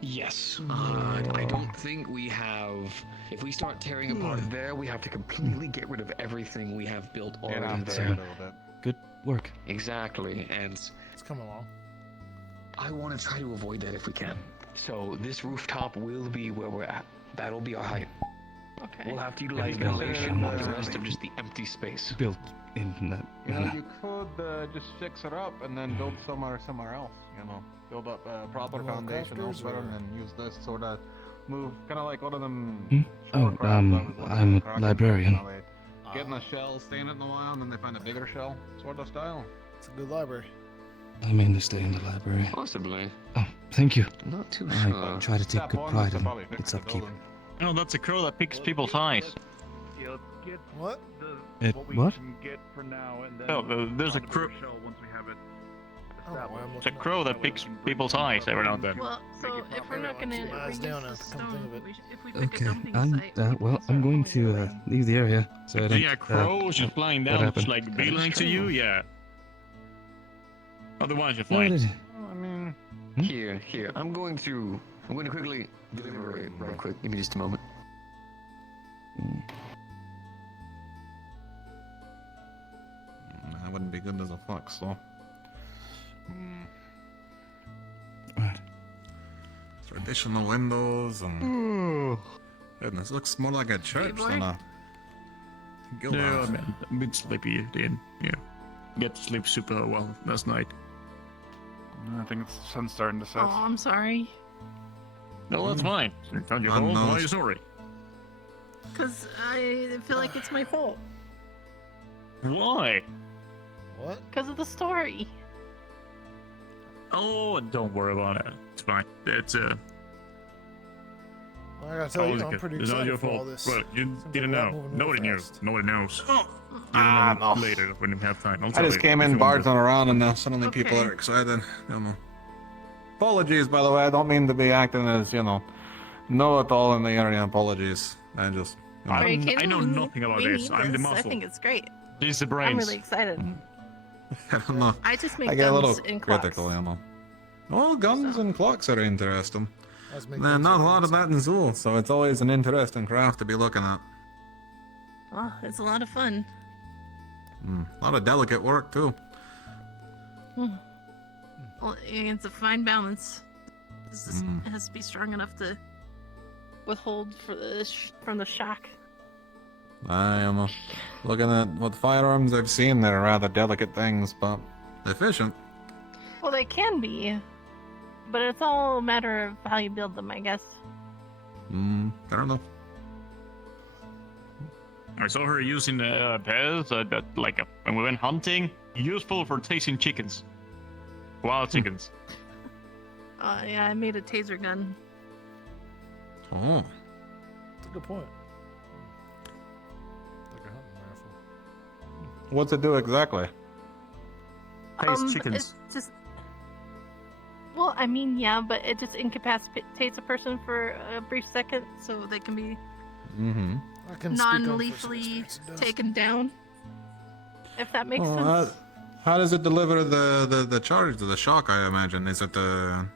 Yes. I don't think we have... If we start tearing apart there, we have to completely get rid of everything we have built already there. Good work. Exactly, and... It's come along. I want to try to avoid that if we can. So this rooftop will be where we're at. That'll be our height. Okay. We'll have to utilize ventilation for the rest of just the empty space. Built in that You know, manner. you could just fix it up and then build somewhere else. You know, build up a proper You want foundation crafters, elsewhere or- and then use this sort of move, kind of like one of them. Hmm? Oh, short crabs I was looking I'm at a cracking, librarian. you know, they get in a shell, stay in it in a while, and then they find a bigger shell, sort of style. It's a good library. I mainly stay in the library. Possibly. Oh, thank you. Not too I sure. try to take Step good one is pride to in probably fix its the upkeep. building. Oh, that's a crow that picks people's eyes. What? What? Oh, there's a crow. It's a crow that picks people's eyes every now and then. Well, so if we're not gonna Lies reuse down the now, come to think of stone, it. if we pick a Okay, dumping I'm site, well. I'm going to leave the area so I don't. See a crow just flying down, happened. just like beeline to you, yeah. Otherwise, you're No, flying. I mean, Here. I'm going to quickly deliberate right quick. Give me just a moment. that wouldn't be good as a fox, though. Right. Traditional windows and. Goodness, looks more like a church than a. guild Yeah, house. man, a bit sleepy at the end. Yeah. Get to sleep super well last night. I think it's the sun's starting to set. oh, I'm sorry, No, that's fine. Found your home. Why are you sorry? cause I feel like it's my fault, Why? What? cause of the story. Oh, don't worry about it. It's fine. It's Well, I gotta tell you, I'm okay. pretty It's not your excited for all fault. this. Well, you Seems didn't like a lot know. moving real Nobody knew. fast. Nobody knows. You'll no. know later when you have time. I'll I tell just you came if in you want barging around and now suddenly people Okay. are excited. You know. Apologies, by the way. I don't mean to be acting as, know-it-all in the area. Apologies. I just. You know. Sorry, Kaden, I know we need- nothing about we this. need I'm the this. muscle. I think it's great. He's the I'm brains. really excited. I don't know. I just make I get a guns little and clocks. critical, you know. Well, guns and clocks are interesting. Let's make Nah, things not a like lot this. of that in Zool, so it's always an interesting craft to be looking at. Well, it's a lot of fun. A lot of delicate work, too. Well, it's a fine balance. It has to be strong enough to withhold from the shock. I am looking at what firearms I've seen. They're rather delicate things, but efficient. Well, they can be, but it's all a matter of how you build them, I guess. Fair enough. I saw her using pets when we went hunting. Useful for tasting chickens. Wild chickens. Yeah, I made a taser gun. Oh. That's a good point. Like a hunting rifle. What's it do exactly? It's just. Well, I mean, yeah, but it just incapacitates a person for a brief second, so they can be Mm-hmm. I can speak on first non-lethally experience, it does. taken down. If that makes Well, sense. how does it deliver the charge, the shock, I imagine? Is it the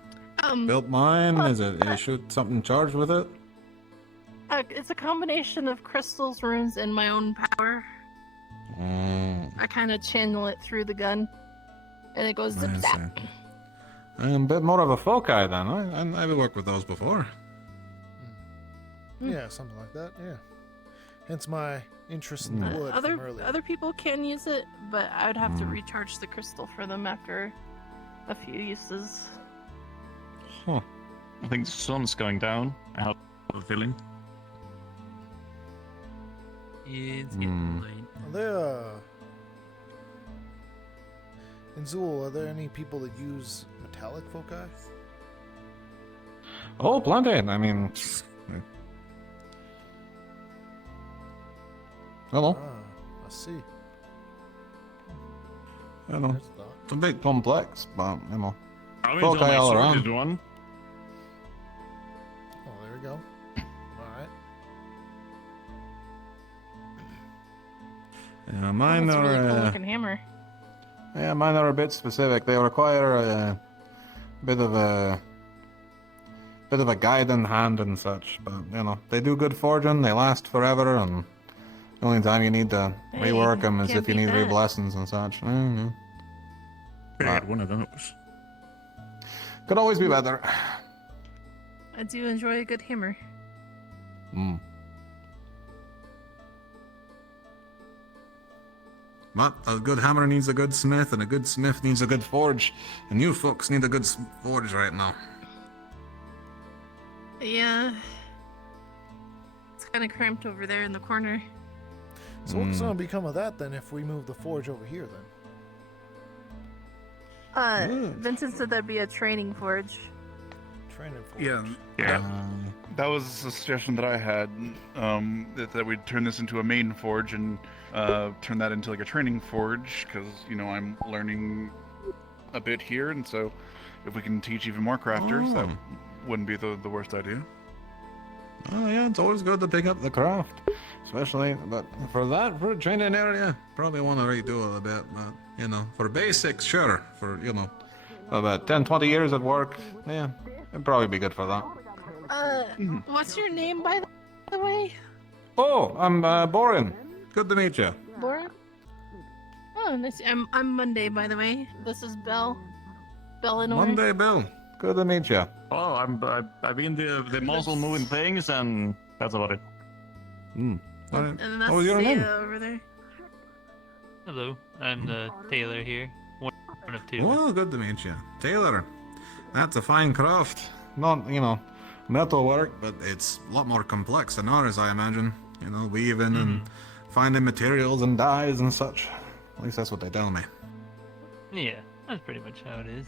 built mine? Is it you shoot something charged with it? It's a combination of crystals, runes, and my own power. I kind of channel it through the gun, and it goes zip I zap. see. I'm a bit more of a foci then. I've worked with those before. Yeah, something like that. Yeah. Hence my interest in the wood from earlier. Other people can use it, but I would have to recharge the crystal for them after a few uses. Huh. I think the sun's going down. I have a feeling. It's getting late. Are there, in Zool, are there any people that use metallic foci? Oh, plenty. I mean, hello. Ah, I see. You know, it's a bit complex, but you know, I mean, foci all around. One. Oh, there we go. Alright. Yeah, mine That's a really cool are. looking hammer. Yeah, mine are a bit specific. They require a bit of a guiding hand and such. But you know, they do good forging. They last forever, and the only time you need to Hey, rework them is can't if you beat need that. re-blessings and such. Mm-hmm. Get one of those. Could always be better. I do enjoy a good hammer. Mm. But a good hammer needs a good smith, and a good smith needs a good forge. And you folks need a good forge right now. Yeah. It's kind of cramped over there in the corner. So what's going to become of that then if we move the forge over here then? Vincent said that'd be a training forge. Training forge. Yeah. That was a suggestion that I had, that we'd turn this into a main forge and turn that into like a training forge, because, you know, I'm learning a bit here, and so if we can teach even more crafters, that wouldn't be the worst idea. Oh yeah, it's always good to pick up the craft, especially. But for a training area, probably want to redo it a bit. But you know, for basics, sure. For you know, about 10-20 years at work, yeah, it'd probably be good for that. What's your name, by the way? Oh, I'm Borin. Good to meet you. Laura? Oh, nice. I'm Monday, by the way. This is Belle. Belle and Orange. Monday, Bill. Good to meet you. Oh, I've been the muzzle moving things, and that's about it. All right. And that's What was your name? over there. Hello, I'm Taylor here. One of two. Well, good to meet you, Taylor. That's a fine craft. Not metal work, but it's a lot more complex than ours, I imagine. You know, weaving and finding materials and dyes and such. At least that's what they tell me. Yeah, that's pretty much how it is.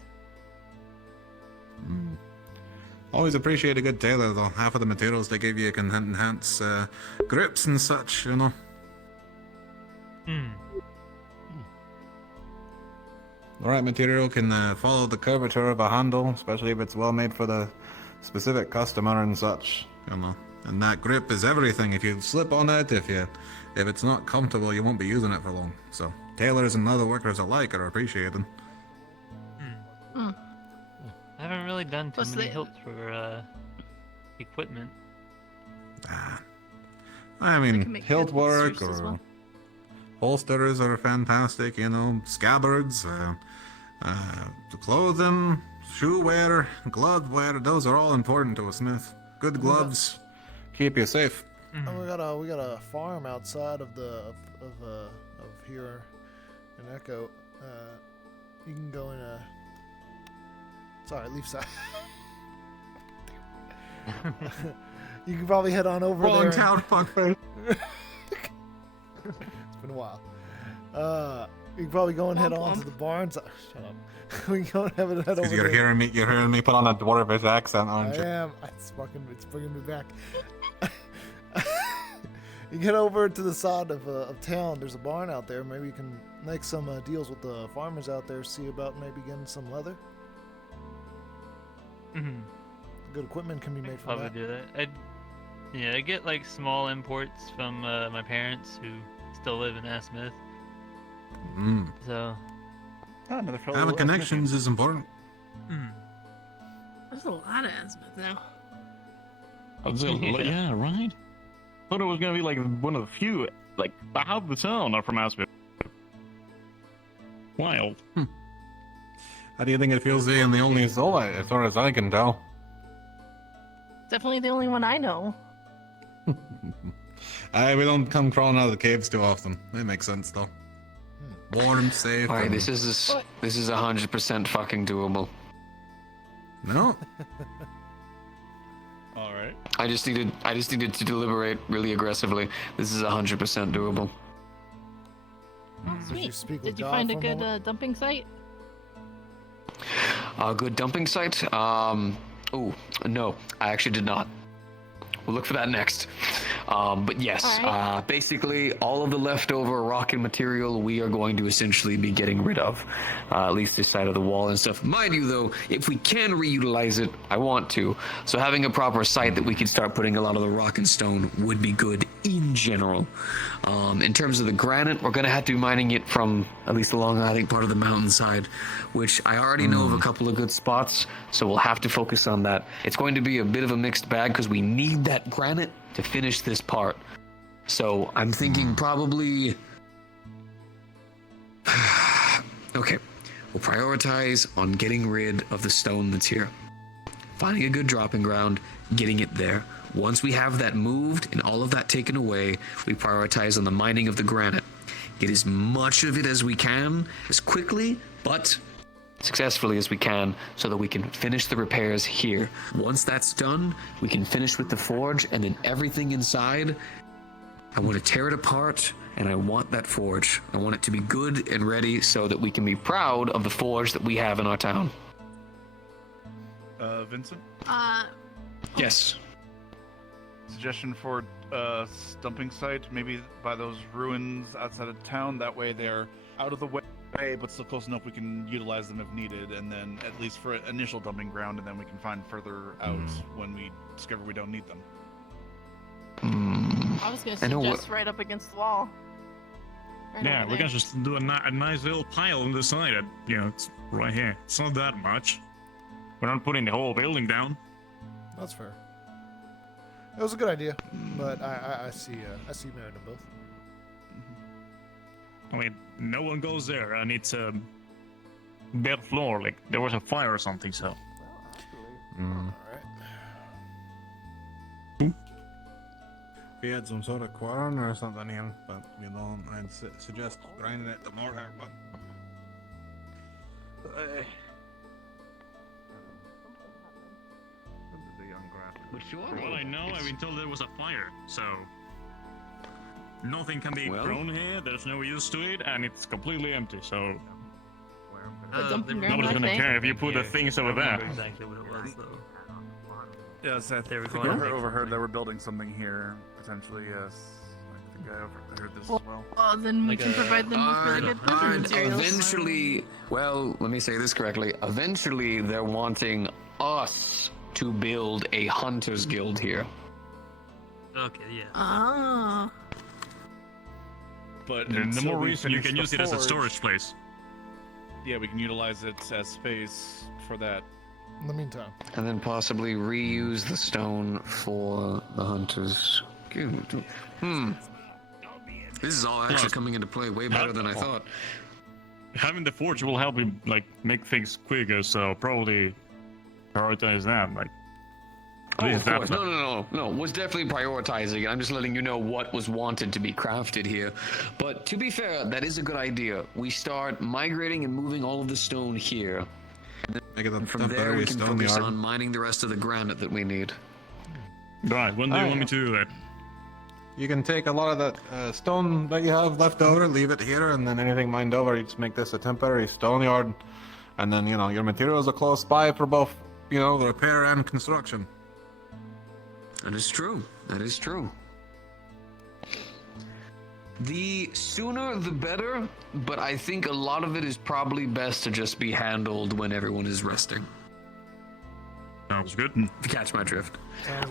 Always appreciate a good tailor, though. Half of the materials they give you can enhance grips and such, you know. The right material can follow the curvature of a handle, especially if it's well made for the specific customer and such, you know. And that grip is everything. If you slip on it, if it's not comfortable, you won't be using it for long. So tailors and other workers alike are appreciated. I haven't really done too many hilts for equipment. I mean, make hilt good work holsters as or well. holsters are fantastic, you know, scabbards, clothing, shoe wear, glove wear, those are all important to a smith. Good gloves keep you safe. And we got a farm outside of here in Echo. You can go in a. Sorry, leaf side. You can probably head on over Rolling there. town, fuckface. It's been a while. You can probably go and head on to the barns. Shut up. We can go and head over Because you're there. hearing me put on a dwarvish accent, aren't you? I am. It's bringing me back. You get over to the side of town. There's a barn out there. Maybe you can make some deals with the farmers out there. See about maybe getting some leather. Good equipment can be made from Probably that. do that. I get like small imports from my parents who still live in Asmith. So. Another fellow. Having connections is important. There's a lot of Asmith now. Yeah, right? Thought it was gonna be like one of the few, like, half the town are from Aspen. Wild. How do you think it feels being the only Zola, as far as I can tell? Definitely the only one I know. We don't come crawling out of the caves too often. That makes sense, though. Warm, safe. Alright, and- this is 100% fucking doable. No? All right. I just needed to deliberate really aggressively. This is 100% doable. Sweet. speak with Did you God find a for a good moment? dumping site? A good dumping site? Oh, no, I actually did not. We'll look for that next. But yes, Alright. basically all of the leftover rock and material we are going to essentially be getting rid of, at least this side of the wall and stuff. Mind you though, if we can reutilize it, I want to. So having a proper site that we can start putting a lot of the rock and stone would be good in general. In terms of the granite, we're going to have to be mining it from at least along, I think, part of the mountainside, which I already know of a couple of good spots, so we'll have to focus on that. It's going to be a bit of a mixed bag because we need that granite to finish this part. So I'm thinking probably... Okay, we'll prioritize on getting rid of the stone that's here. Finding a good dropping ground, getting it there. Once we have that moved and all of that taken away, we prioritize on the mining of the granite. Get as much of it as we can, as quickly, but successfully as we can, so that we can finish the repairs here. Once that's done, we can finish with the forge, and then everything inside, I want to tear it apart, and I want that forge. I want it to be good and ready so that we can be proud of the forge that we have in our town. Vincent? Yes. Suggestion for dumping site, maybe by those ruins outside of town. That way they're out of the way, but still close enough we can utilize them if needed, and then at least for initial dumping ground, and then we can find further out when we discover we don't need them. I was gonna suggest right up against the wall. Right Yeah, over we there. can just do a nice little pile on the side. It's right here. It's not that much. We're not putting the whole building down. That's fair. It was a good idea, but I see merit in both. I mean, no one goes there, and it's a bed floor. Like there was a fire or something. So. If you had some sort of quarren or something here, but you know, I'd suggest grinding it to mortar. But Well, I know. I've been told there was a fire, so nothing can be grown here. There's no use to it, and it's completely empty. So nobody's gonna care if you put the things over there. Exactly what it was, though. Yes, I think I overheard they were building something here, potentially, yes. I think I overheard this as well. Well, then we can provide them with really good building materials. Eventually, well, let me say this correctly. Eventually, they're wanting us to build a hunters guild here. Okay, yeah. Ah. But The more reason you can use it as a forge, storage place. Yeah, we can utilize it as space for that. In the meantime. And then possibly reuse the stone for the hunters guild. This is all actually coming into play way better than I thought. Having the forge will help you make things quicker. So probably prioritize that. Oh, of course. No. Was definitely prioritizing it. I'm just letting you know what was wanted to be crafted here. But to be fair, that is a good idea. We start migrating and moving all of the stone here. And from there, we can focus on mining the rest of the granite that we need. Right. When do you want me to do that? you can take a lot of that stone that you have left over, leave it here, and then anything mined over, you just make this a temporary stone yard. And then, you know, your materials are close by for both, you know, the repair and construction. That is true. That is true. The sooner the better, but I think a lot of it is probably best to just be handled when everyone is resting. Sounds good. To catch my drift.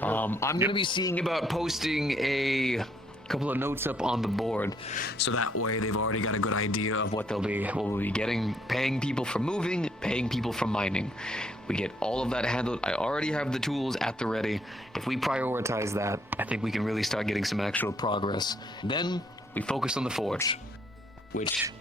I'm going to be seeing about posting a couple of notes up on the board, so that way they've already got a good idea of what we'll be getting, paying people for moving, paying people for mining. We get all of that handled. I already have the tools at the ready. If we prioritize that, I think we can really start getting some actual progress. Then we focus on the forge, which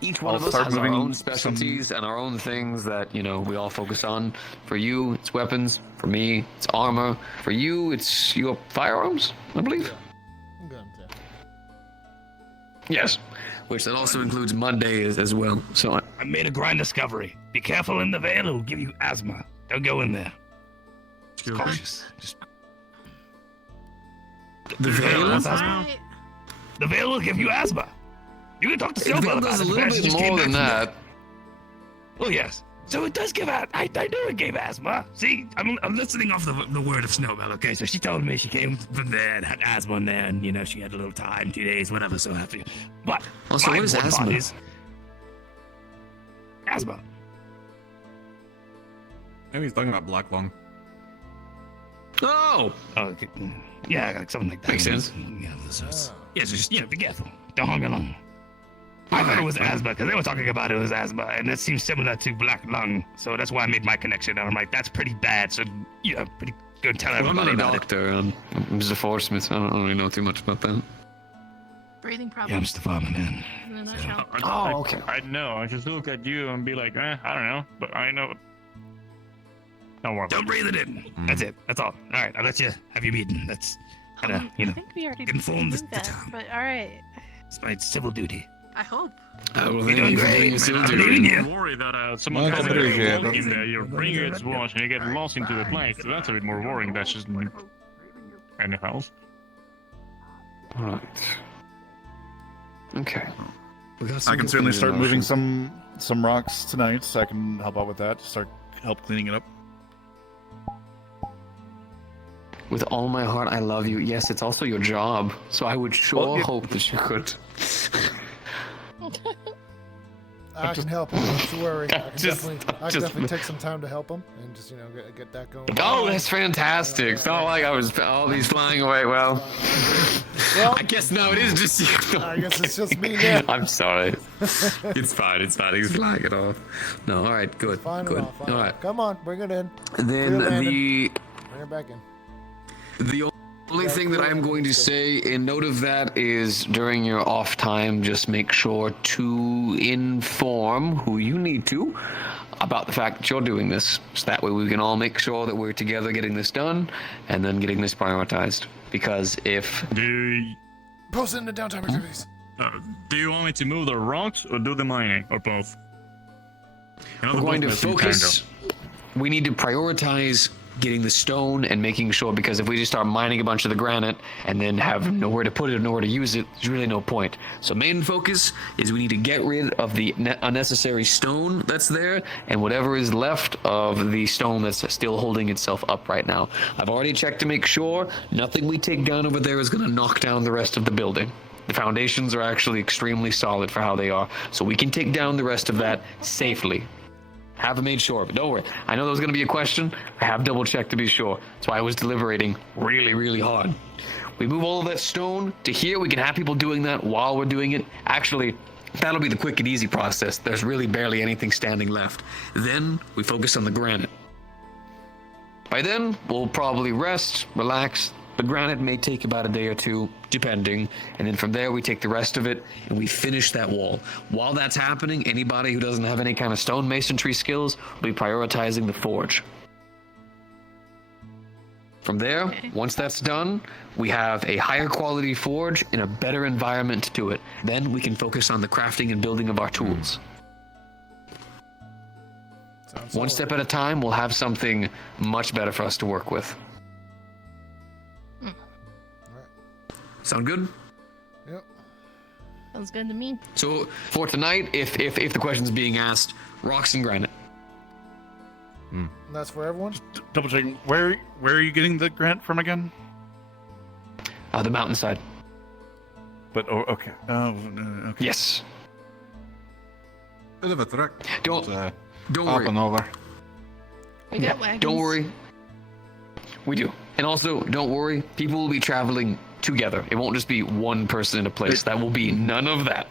each one of us has our own specialties and our own things that, you know, we all focus on. For you, it's weapons. For me, it's armor. For you, it's your firearms, I believe. Yes, which that also includes Monday as well. So I made a grind discovery. Be careful in the veil; it'll give you asthma. Don't go in there. Cautious. The veil? Right. The veil will give you asthma. You can talk to The Silva veil about does it. a little bit more than that. Oh yes. So it does give out. I knew it gave asthma. See, I'm listening off the word of Snowbell. Okay, so she told me she came from there and had asthma, and then she had a little time, 2 days, whatever. So happy. But Also, my what is important part asthma? is asthma. Maybe he's talking about black lung. Oh. Okay. Yeah, like something like that. Makes sense. Yeah, just be careful. Don't hung along. I thought it was asthma because they were talking about it was asthma, and it seems similar to black lung. So that's why I made my connection. And I'm like, that's pretty bad. So pretty good. Tell Well, I'm everybody not a about it. doctor. I'm Mr. Forsmith. I don't really know too much about that. Breathing Yeah, I'm problems. just the farmer, man. In a nutshell. Oh, okay. I know. I just look at you and be like, I don't know, but I know. Don't worry. Don't breathe it in. That's it. That's all. All right, I'll let you have your meeting. That's kind of, I think we already inform do the that, town. but all right. It's my civil duty. I hope. Well, You're thank doing you for great, doing your man. civil I'm duty. believing you. I'm worried that someone Much comes appreciated. in there, your brain gets washed, and you get lost into the place. So that's a bit more worrying. That's just anything else. Alright. Okay. We got I some can certainly good start things in moving motion. some rocks tonight, so I can help out with that. Help cleaning it up. With all my heart, I love you. Yes, it's also your job, so I would sure hope that you could. I can help him. Don't you worry. I can just- definitely take some time to help him and just get that going. Oh, that's fantastic. It's not like I was all these flying away. Well, I guess now it is just you. I guess it's just me now. I'm sorry. It's fine. It's fine. He's flying it off. No, all right. Good. Fine Good. enough. All right. Come on, bring it in. Then Clear landing. the Bring it back in. only thing that I'm going to say in note of that is during your off time, just make sure to inform who you need to about the fact that you're doing this. So that way we can all make sure that we're together getting this done and then getting this prioritized. Because if... Post it in the downtime activities. Do you want me to move the rocks or do the mining or both? We're going to focus... We need to prioritize getting the stone and making sure, because if we just start mining a bunch of the granite and then have nowhere to put it, nowhere to use it, there's really no point. So main focus is we need to get rid of the unnecessary stone that's there and whatever is left of the stone that's still holding itself up right now. I've already checked to make sure nothing we take down over there is going to knock down the rest of the building. The foundations are actually extremely solid for how they are, so we can take down the rest of that safely. Have made sure of it. Don't worry. I know there was going to be a question. I have double checked to be sure. That's why I was deliberating really, really hard. We move all of that stone to here. We can have people doing that while we're doing it. Actually, that'll be the quick and easy process. There's really barely anything standing left. Then we focus on the granite. By then, we'll probably rest, relax. The granite may take about a day or two, depending, and then from there we take the rest of it and we finish that wall. While that's happening, anybody who doesn't have any kind of stone masonry skills will be prioritizing the forge. From there, once that's done, we have a higher quality forge in a better environment to do it. Then we can focus on the crafting and building of our tools. One step at a time, we'll have something much better for us to work with. Sound good? Yep. Sounds good to me. So for tonight, if the question's being asked, rocks and granite. And that's for everyone? Double checking. Where are you getting the grant from again? The mountainside. But okay. Okay. Yes. Bit of a trick. Don't Up worry. and over. We got wagons. Don't worry. We do. And also, don't worry. People will be traveling together. It won't just be one person in a place. That will be none of that.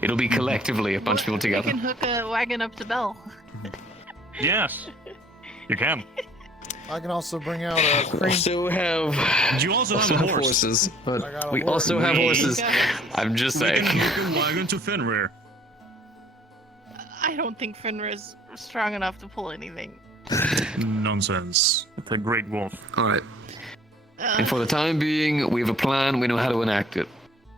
It'll be collectively a bunch of people We together. can hook a wagon up to Bell. Yes, you can. I can also bring out a cream. Also have. You also have a horse. horses, I but got a we horse. also have horses. I'm just We saying. can hook a wagon to Fenrir. I don't think Fenrir's strong enough to pull anything. Nonsense. It's a great wolf. All right. And for the time being, we have a plan. We know how to enact it.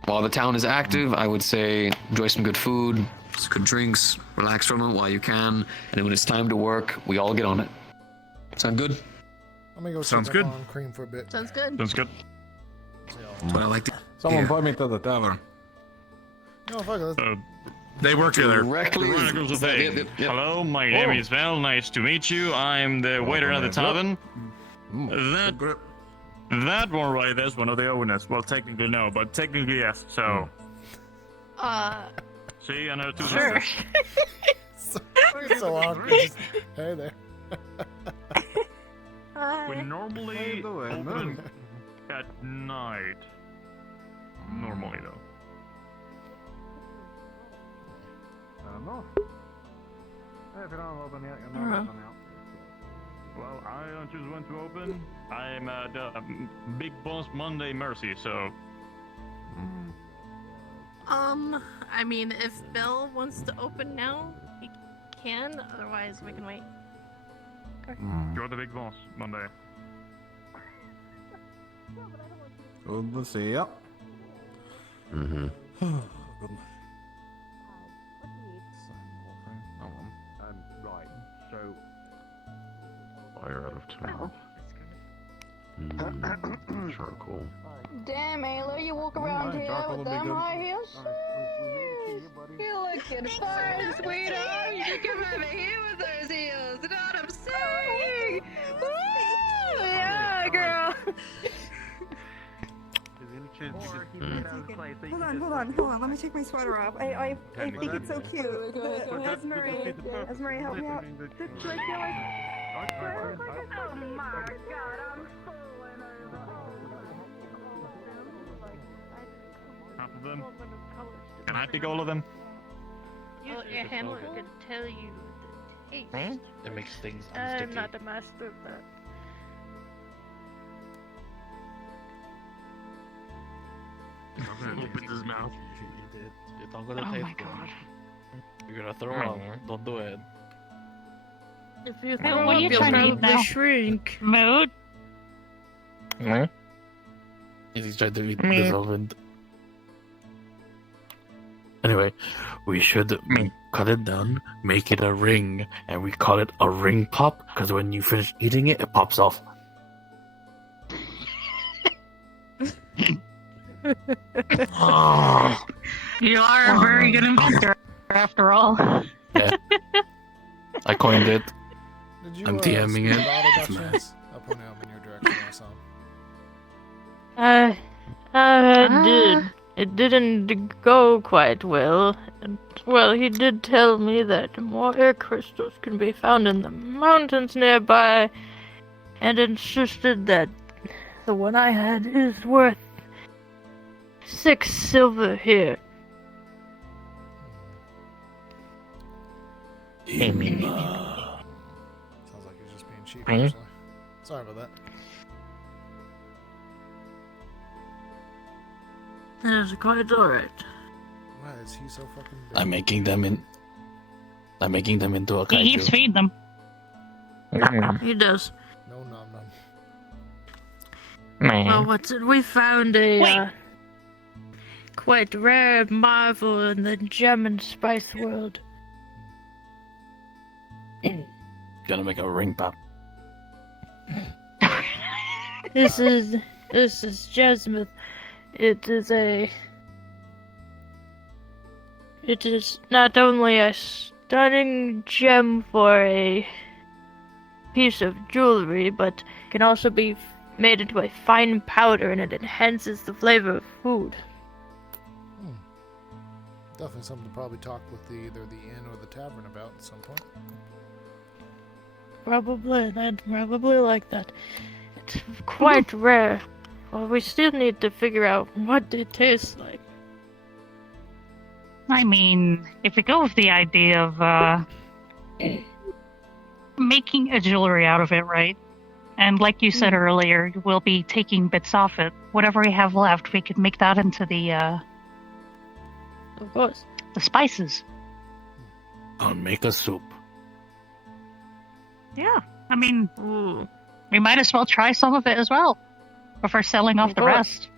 While the town is active, I would say enjoy some good food, some good drinks, relax from it while you can, and then when it's time to work, we all get on it. Sound good? Let me go Sounds check good. up on cream for a bit. Sounds good. Sounds good. That's what I like to Someone hear. put me to the tavern. No, fuck it. They work together. Directly. Hello, my name is Val. Nice to meet you. I'm the waiter at the tavern. That one right there's one of the owners. Well, technically no, but technically yes. So. See, I know two Sure. So awkward. Just, hey there. We normally open at night. Normally though. No. If you don't open yet, you're not open yet. Well, I don't choose when to open. I'm Big Boss Monday Mercy, so. I mean, if Bill wants to open now, he can. Otherwise, we can wait. Okay. You're the big boss Monday. Good to see ya. Mm-hmm. Right, so... Fire out of 12. Charcoal. Damn, Ayla, you walk around here with them high heels? You looking fine, sweetheart. You come over here with those heels. You know what I'm saying? Woo! Yeah, girl. Hold on. Let me take my sweater off. I think it's so cute. Esmeralda, help me out. Do I feel like... Oh my god, I'm falling Half of them. Can I pick all of them? Well, your handler could tell you the taste. It makes things I'm not the master of that. Opens his mouth. You're not gonna taste good. You're gonna throw up. Don't do it. If you Hey, throw what are up, you you'll trying to eat probably now? shrink. Mood? Huh? He's trying to eat Me. dissolvent. Anyway, we should cut it down, make it a ring, and we call it a ring pop, because when you finish eating it, it pops off. You are a very good inventor, after all. Yeah. I coined it. Did you, I'm DMing speak it. loud It's about mad. chance? I'll point out in your direction or something. I did. It didn't go quite well. And, well, he did tell me that more air crystals can be found in the mountains nearby, and insisted that the one I had is worth 6 silver here. Sounds like you're just being cheap, actually. Sorry about that. That's quite alright. Why is he so fucking big? I'm making them into a He keeps kaiju. feeding them. He does. No nom nom. Well, what's it? We found a quite rare marvel in the gem and spice world. Gonna make a ring pop. This is Jasmine. It is not only a stunning gem for a piece of jewelry, but can also be made into a fine powder, and it enhances the flavor of food. Definitely something to probably talk with either the inn or the tavern about at some point. Probably, I'd probably like that. It's quite rare. Well, we still need to figure out what it tastes like. I mean, if we go with the idea of making a jewelry out of it, right? And like you said earlier, we'll be taking bits off it. Whatever we have left, we could make that into the Of course. the spices. I'll make a soup. Yeah, I mean, we might as well try some of it as well before selling off the rest.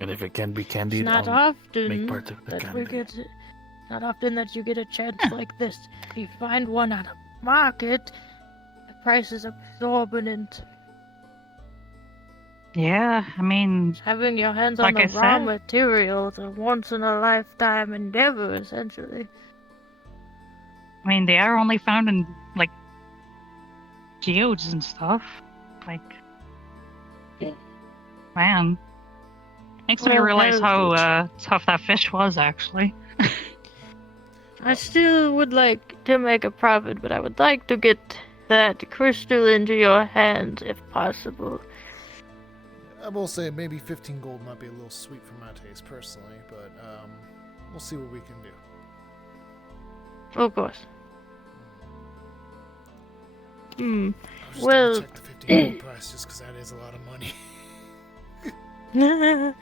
And if it can be It's candied, not I'll often make part of the that candy. we get. Not often that you get a chance like this. If you find one on a market, the price is exorbitant. Yeah, I mean, having your hands like on I the raw said, material is a once in a lifetime endeavor, essentially. I mean, they are only found in like geodes and stuff. Like, man, makes me Well, realize hell, how tough that fish was, actually. I still would like to make a profit, but I would like to get that crystal into your hands if possible. I will say maybe 15 gold might be a little sweet for my taste personally, but we'll see what we can do. Of course. I'll just Well, check the 15 gold price just because that is a lot of money. Alright,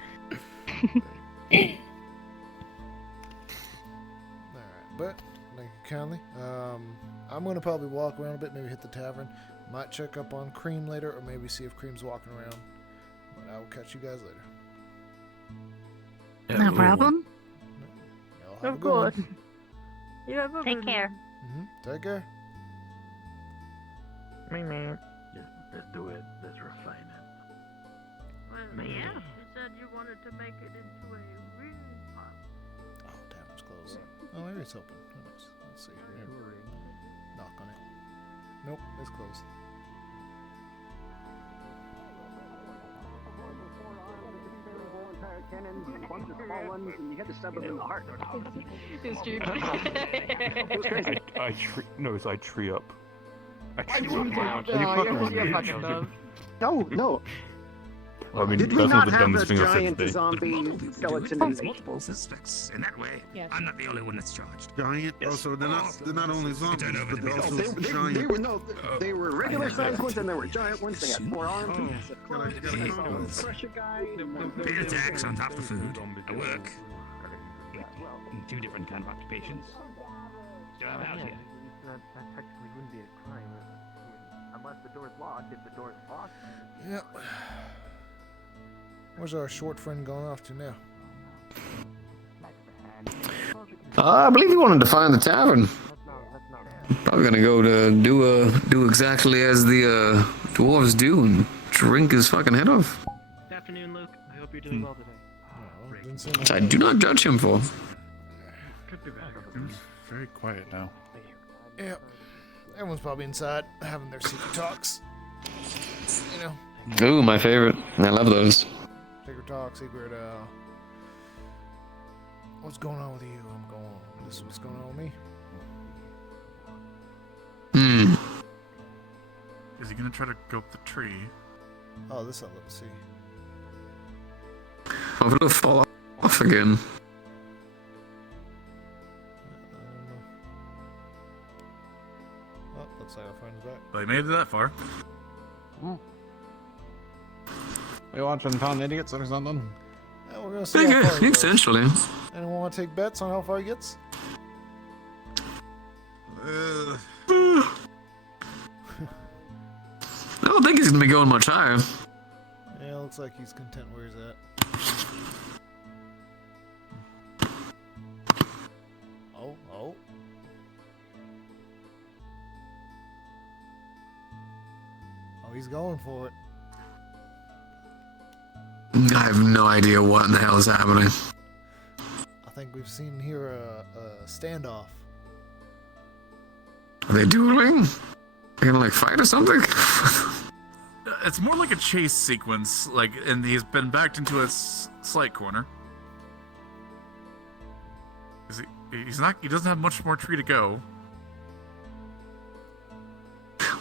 but thank you kindly. I'm gonna probably walk around a bit, maybe hit the tavern. Might check up on Cream later, or maybe see if Cream's walking around. But I will catch you guys later. No problem. Y'all have a of good one. course. You have a Take good care. Take care. Let's do it. Let's refine it. Well, yeah. You said you wanted to make it into a real pub. Oh, tavern's closed. Oh, maybe it's open. Who knows? Let's see here. Knock on it. Nope, it's closed. Cannons and a bunch of small ones, and you had to stab them in the heart. It's true. It was crazy. I tree up. I tree tree up. up. You're fucking dumb. No. I mean, Did we that's not not the have dumbest the thing I've said giant today. zombie skeleton? There's multiple suspects in that way. I'm not the only one that's charged. Giant. Also, they're not only zombies, but they're also giant. They were they were regular sized ones, and there were giant ones. They had 4 arms. and they had a pressure guy. Paid a tax on top of food. I work. In 2 different kind of occupations. Still have a house here. That technically wouldn't be a crime unless the door's locked. If the door's locked. Yep. Where's our short friend going off to now? I believe he wanted to find the tavern. Probably gonna go to do exactly as the dwarves do and drink his fucking head off. Good afternoon, Luke. I hope you're doing well today. Which I do not judge him for. Could be better. It's very quiet now. Yep. Everyone's probably inside having their secret talks. You know, Ooh, my favorite. I love those. secret talk, secret, what's going on with you? This is what's going on with me. Is he gonna try to go up the tree? Oh, this I'd love to see. Hopefully it'll fall off again. Oh, looks like our friend's back. They made it that far. Are you watching Town Idiots or something? Yeah, we're gonna see how far he goes. Essentially. Anyone want to take bets on how far he gets? I don't think he's gonna be going much higher. Yeah, looks like he's content where he's at. Oh. Oh, he's going for it. I have no idea what in the hell is happening. I think we've seen here a standoff. Are they dueling? They're gonna like fight or something? It's more like a chase sequence, and he's been backed into a slight corner. He's not. He doesn't have much more tree to go.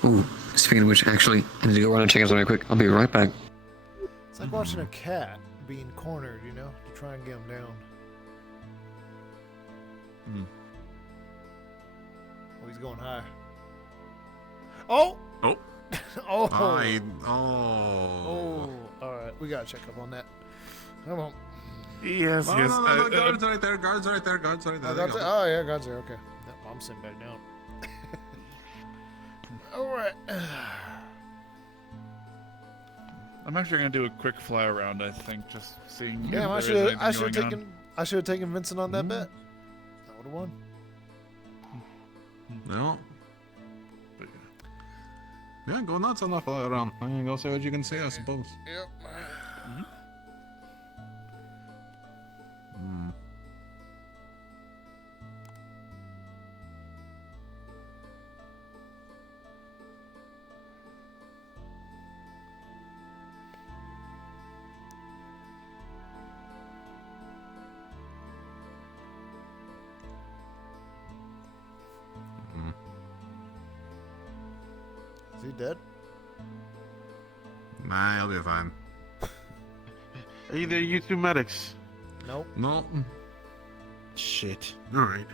Ooh, speaking of which, actually, I need to go run and check something real quick. I'll be right back. It's like watching a cat being cornered, you know, to try and get him down. Oh, he's going high. Oh! Oh! Oh! Oh! Alright, we gotta check up on that. Come on. Yes, No, guards right there, guards right there, guards right there. Oh, yeah, guards there, okay. Yep, I'm sitting back down. Alright. I'm actually gonna do a quick fly around. I think just seeing. Damn, if I there is should anything going I should have taken Vincent on that bet. I would have won. No. Yeah, go nuts on that fly around. Go see what you can see, I suppose. Yep. Is he dead? Nah, he'll be fine. Are either you two medics? Nope. No. Shit. Alright.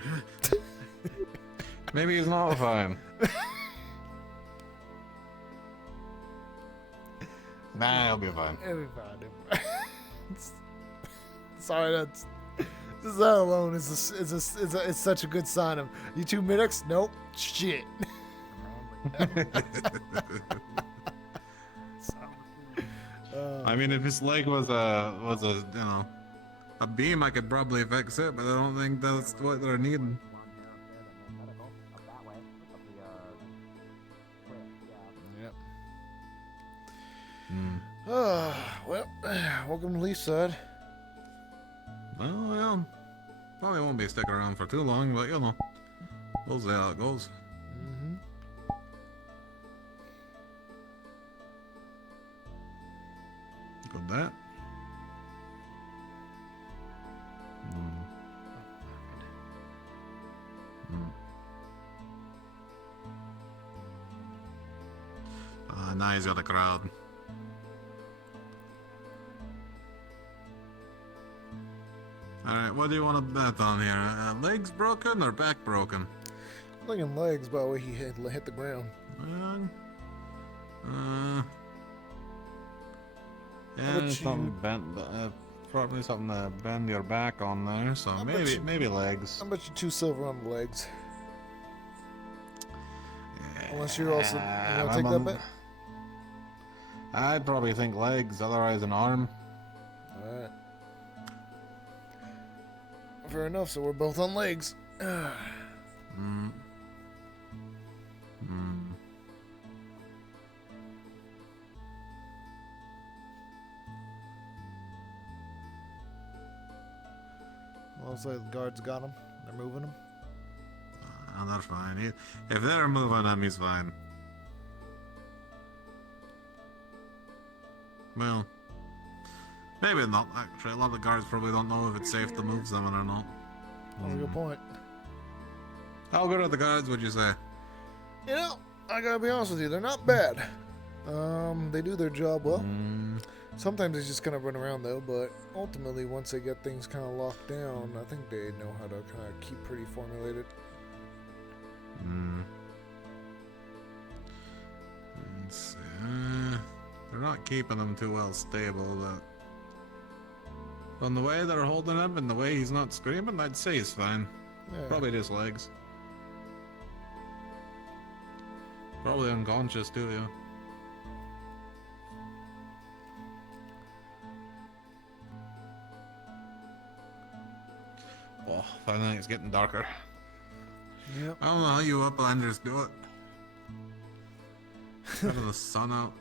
Maybe he's not fine. Nah, he'll be fine. He'll be fine. Sorry, that's that alone is such a good sign of you two medics. Nope. Shit. I mean, if his leg was a you know a beam, I could probably fix it, but I don't think that's what they're needing. Yep. Hmm. Well, welcome to Leafside. Well, yeah. Probably won't be sticking around for too long, but you know, we'll see how it goes. Mm-hmm. Got that. Now he's got a crowd. Alright, what do you want to bet on here? Legs broken or back broken? Looking legs by the way he hit the ground. Yeah, something bent, probably something to bend your back on there. So maybe legs. I bet you 2 silver on the legs. Unless you're also you want to take that bet. I'd probably think legs, otherwise an arm. Alright. Fair enough, so we're both on legs. Looks like the guards got him. They're moving him. They're fine. If they're moving him, he's fine. Well, maybe not, actually. A lot of the guards probably don't know if it's safe to move someone or not. That's a good point. How good are the guards, would you say? You know, I gotta be honest with you, they're not bad. They do their job well. Sometimes they just kind of run around though, but ultimately once they get things kind of locked down, I think they know how to kind of keep pretty formulated. Let's see. They're not keeping him too well stable, but from the way they're holding him and the way he's not screaming, I'd say he's fine. Yeah. Probably just legs. Probably unconscious too, yeah. Oh, finally it's getting darker. Yep. I don't know how you uplanders do it. Having the sun out.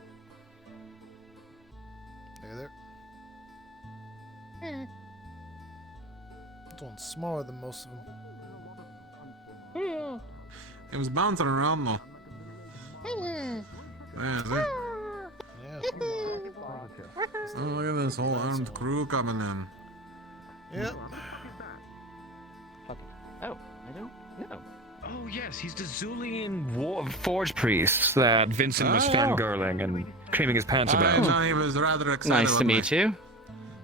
Hey there. This one's smaller than most of them. It was bouncing around though. Yeah, is it? Oh, look at this whole armed crew coming in. Yep. Oh, I don't know. Oh yes, he's the Zulian Forge priest that Vincent was fangirling and creaming his pants about. No, he was rather excited. Nice to meet you.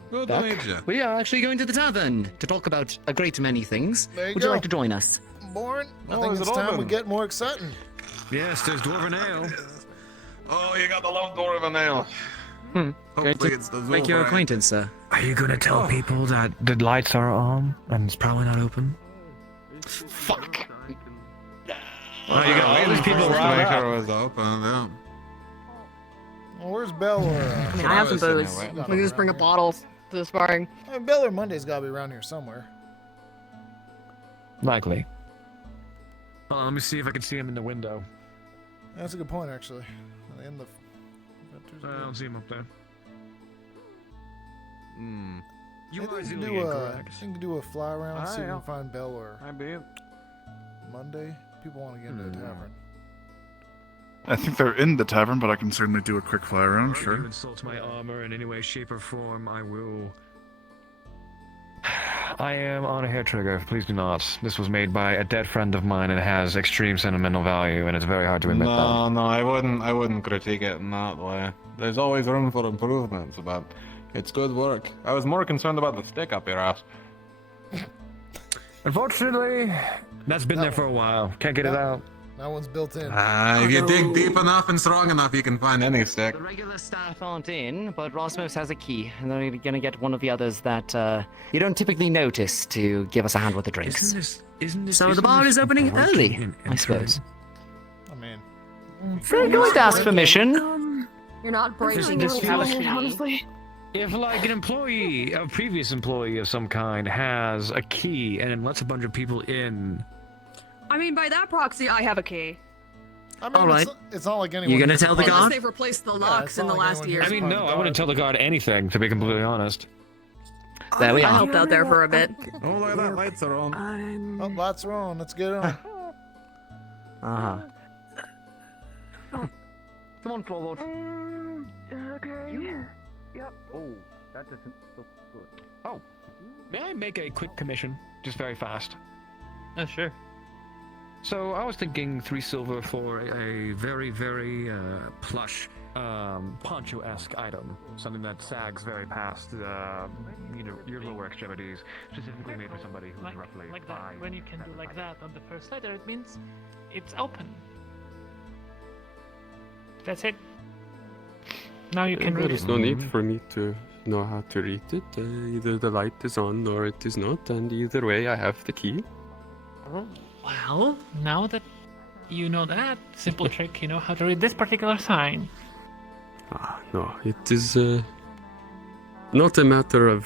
Good to meet you. We are actually going to the tavern to talk about a great many things. There you Would go. you like to join us? Boring. I Oh, think is it's it time we open? get more exciting. Yes, there's Dwarven Ale. Oh, you got the love door of a nail. Going Hopefully to it's the make your Zulbrand. acquaintance, sir. Are you gonna tell people that the lights are on and it's probably not open? Fuck. Oh, you got all these people to riled make up. sure it was open, yeah. Well, where's Bell or? I mean, I have some booze. We can just bring a bottle to the sparring. I mean, Bell or Monday's gotta be around here somewhere. Likely. Let me see if I can see him in the window. That's a good point, actually. In the. I don't see him up there. You Maybe are we can Zillian, do a, correct? you can do a fly around, see if we yeah. can find Bell or I be. Monday. People want to get into the tavern. I think they're in the tavern, but I can certainly do a quick fly around, If you sure. insult my armor in any way, shape, or form, I will I am on a hair trigger. Please do not. This was made by a dead friend of mine and it has extreme sentimental value, and it's very hard to admit that. No, I wouldn't critique it in that way. There's always room for improvements, but it's good work. I was more concerned about the stick up your ass. Unfortunately, that's been there for a while. Can't get it out. That one's built in. If you dig deep enough and strong enough, you can find any stick. The regular staff aren't in, but Rosmos has a key, and they're gonna get one of the others that you don't typically notice to give us a hand with the drinks. So the bar is opening early, I suppose. I mean, We're going to ask permission. You're not breaking This it, feels- honestly. If like an employee, a previous employee of some kind, has a key and lets a bunch of people in. I mean, by that proxy, I have a key. I mean, All right. it's not like anyone. You gonna gets tell the a part- guard? Unless they've replaced the locks it's in the not like last anyone year. gets I mean, part no, of the I wouldn't guard. tell the guard anything, to be completely honest. There we I are. helped out there for a bit. Oh, look at that, lights are on. Oh, lights are on. Let's get it on. Uh-huh. Come on, Clover. Okay. Yep. Oh, that doesn't look good. Oh, may I make a quick commission, just very fast? Oh, sure. So I was thinking 3 silver for a very, very plush poncho-esque item, something that sags very past, your lower extremities, specifically made for somebody who's roughly Like that. 5. When you can do like that on the first letter, it means it's open. That's it. Now you can There read is it. no need for me to know how to read it. Either the light is on or it is not, and either way I have the key. Well, now that you know that simple trick, you know how to read this particular sign. Ah, no, it is not a matter of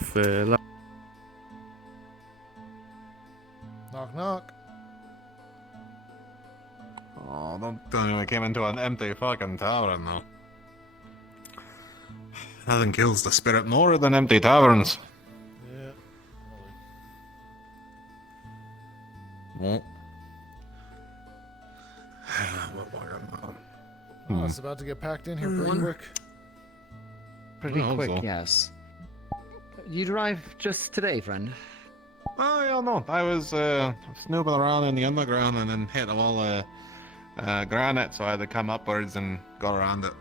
Knock, knock. Oh, don't tell me we came into an empty fucking tavern, though. Nothing kills the spirit more than empty taverns. Yeah. Well. Oh, it's about to get packed in here pretty quick. Pretty I hope quick, so. yes. You drive just today, friend? Oh, yeah, no. I was snooping around in the underground and then hit a wall of granite, so I had to come upwards and go around it.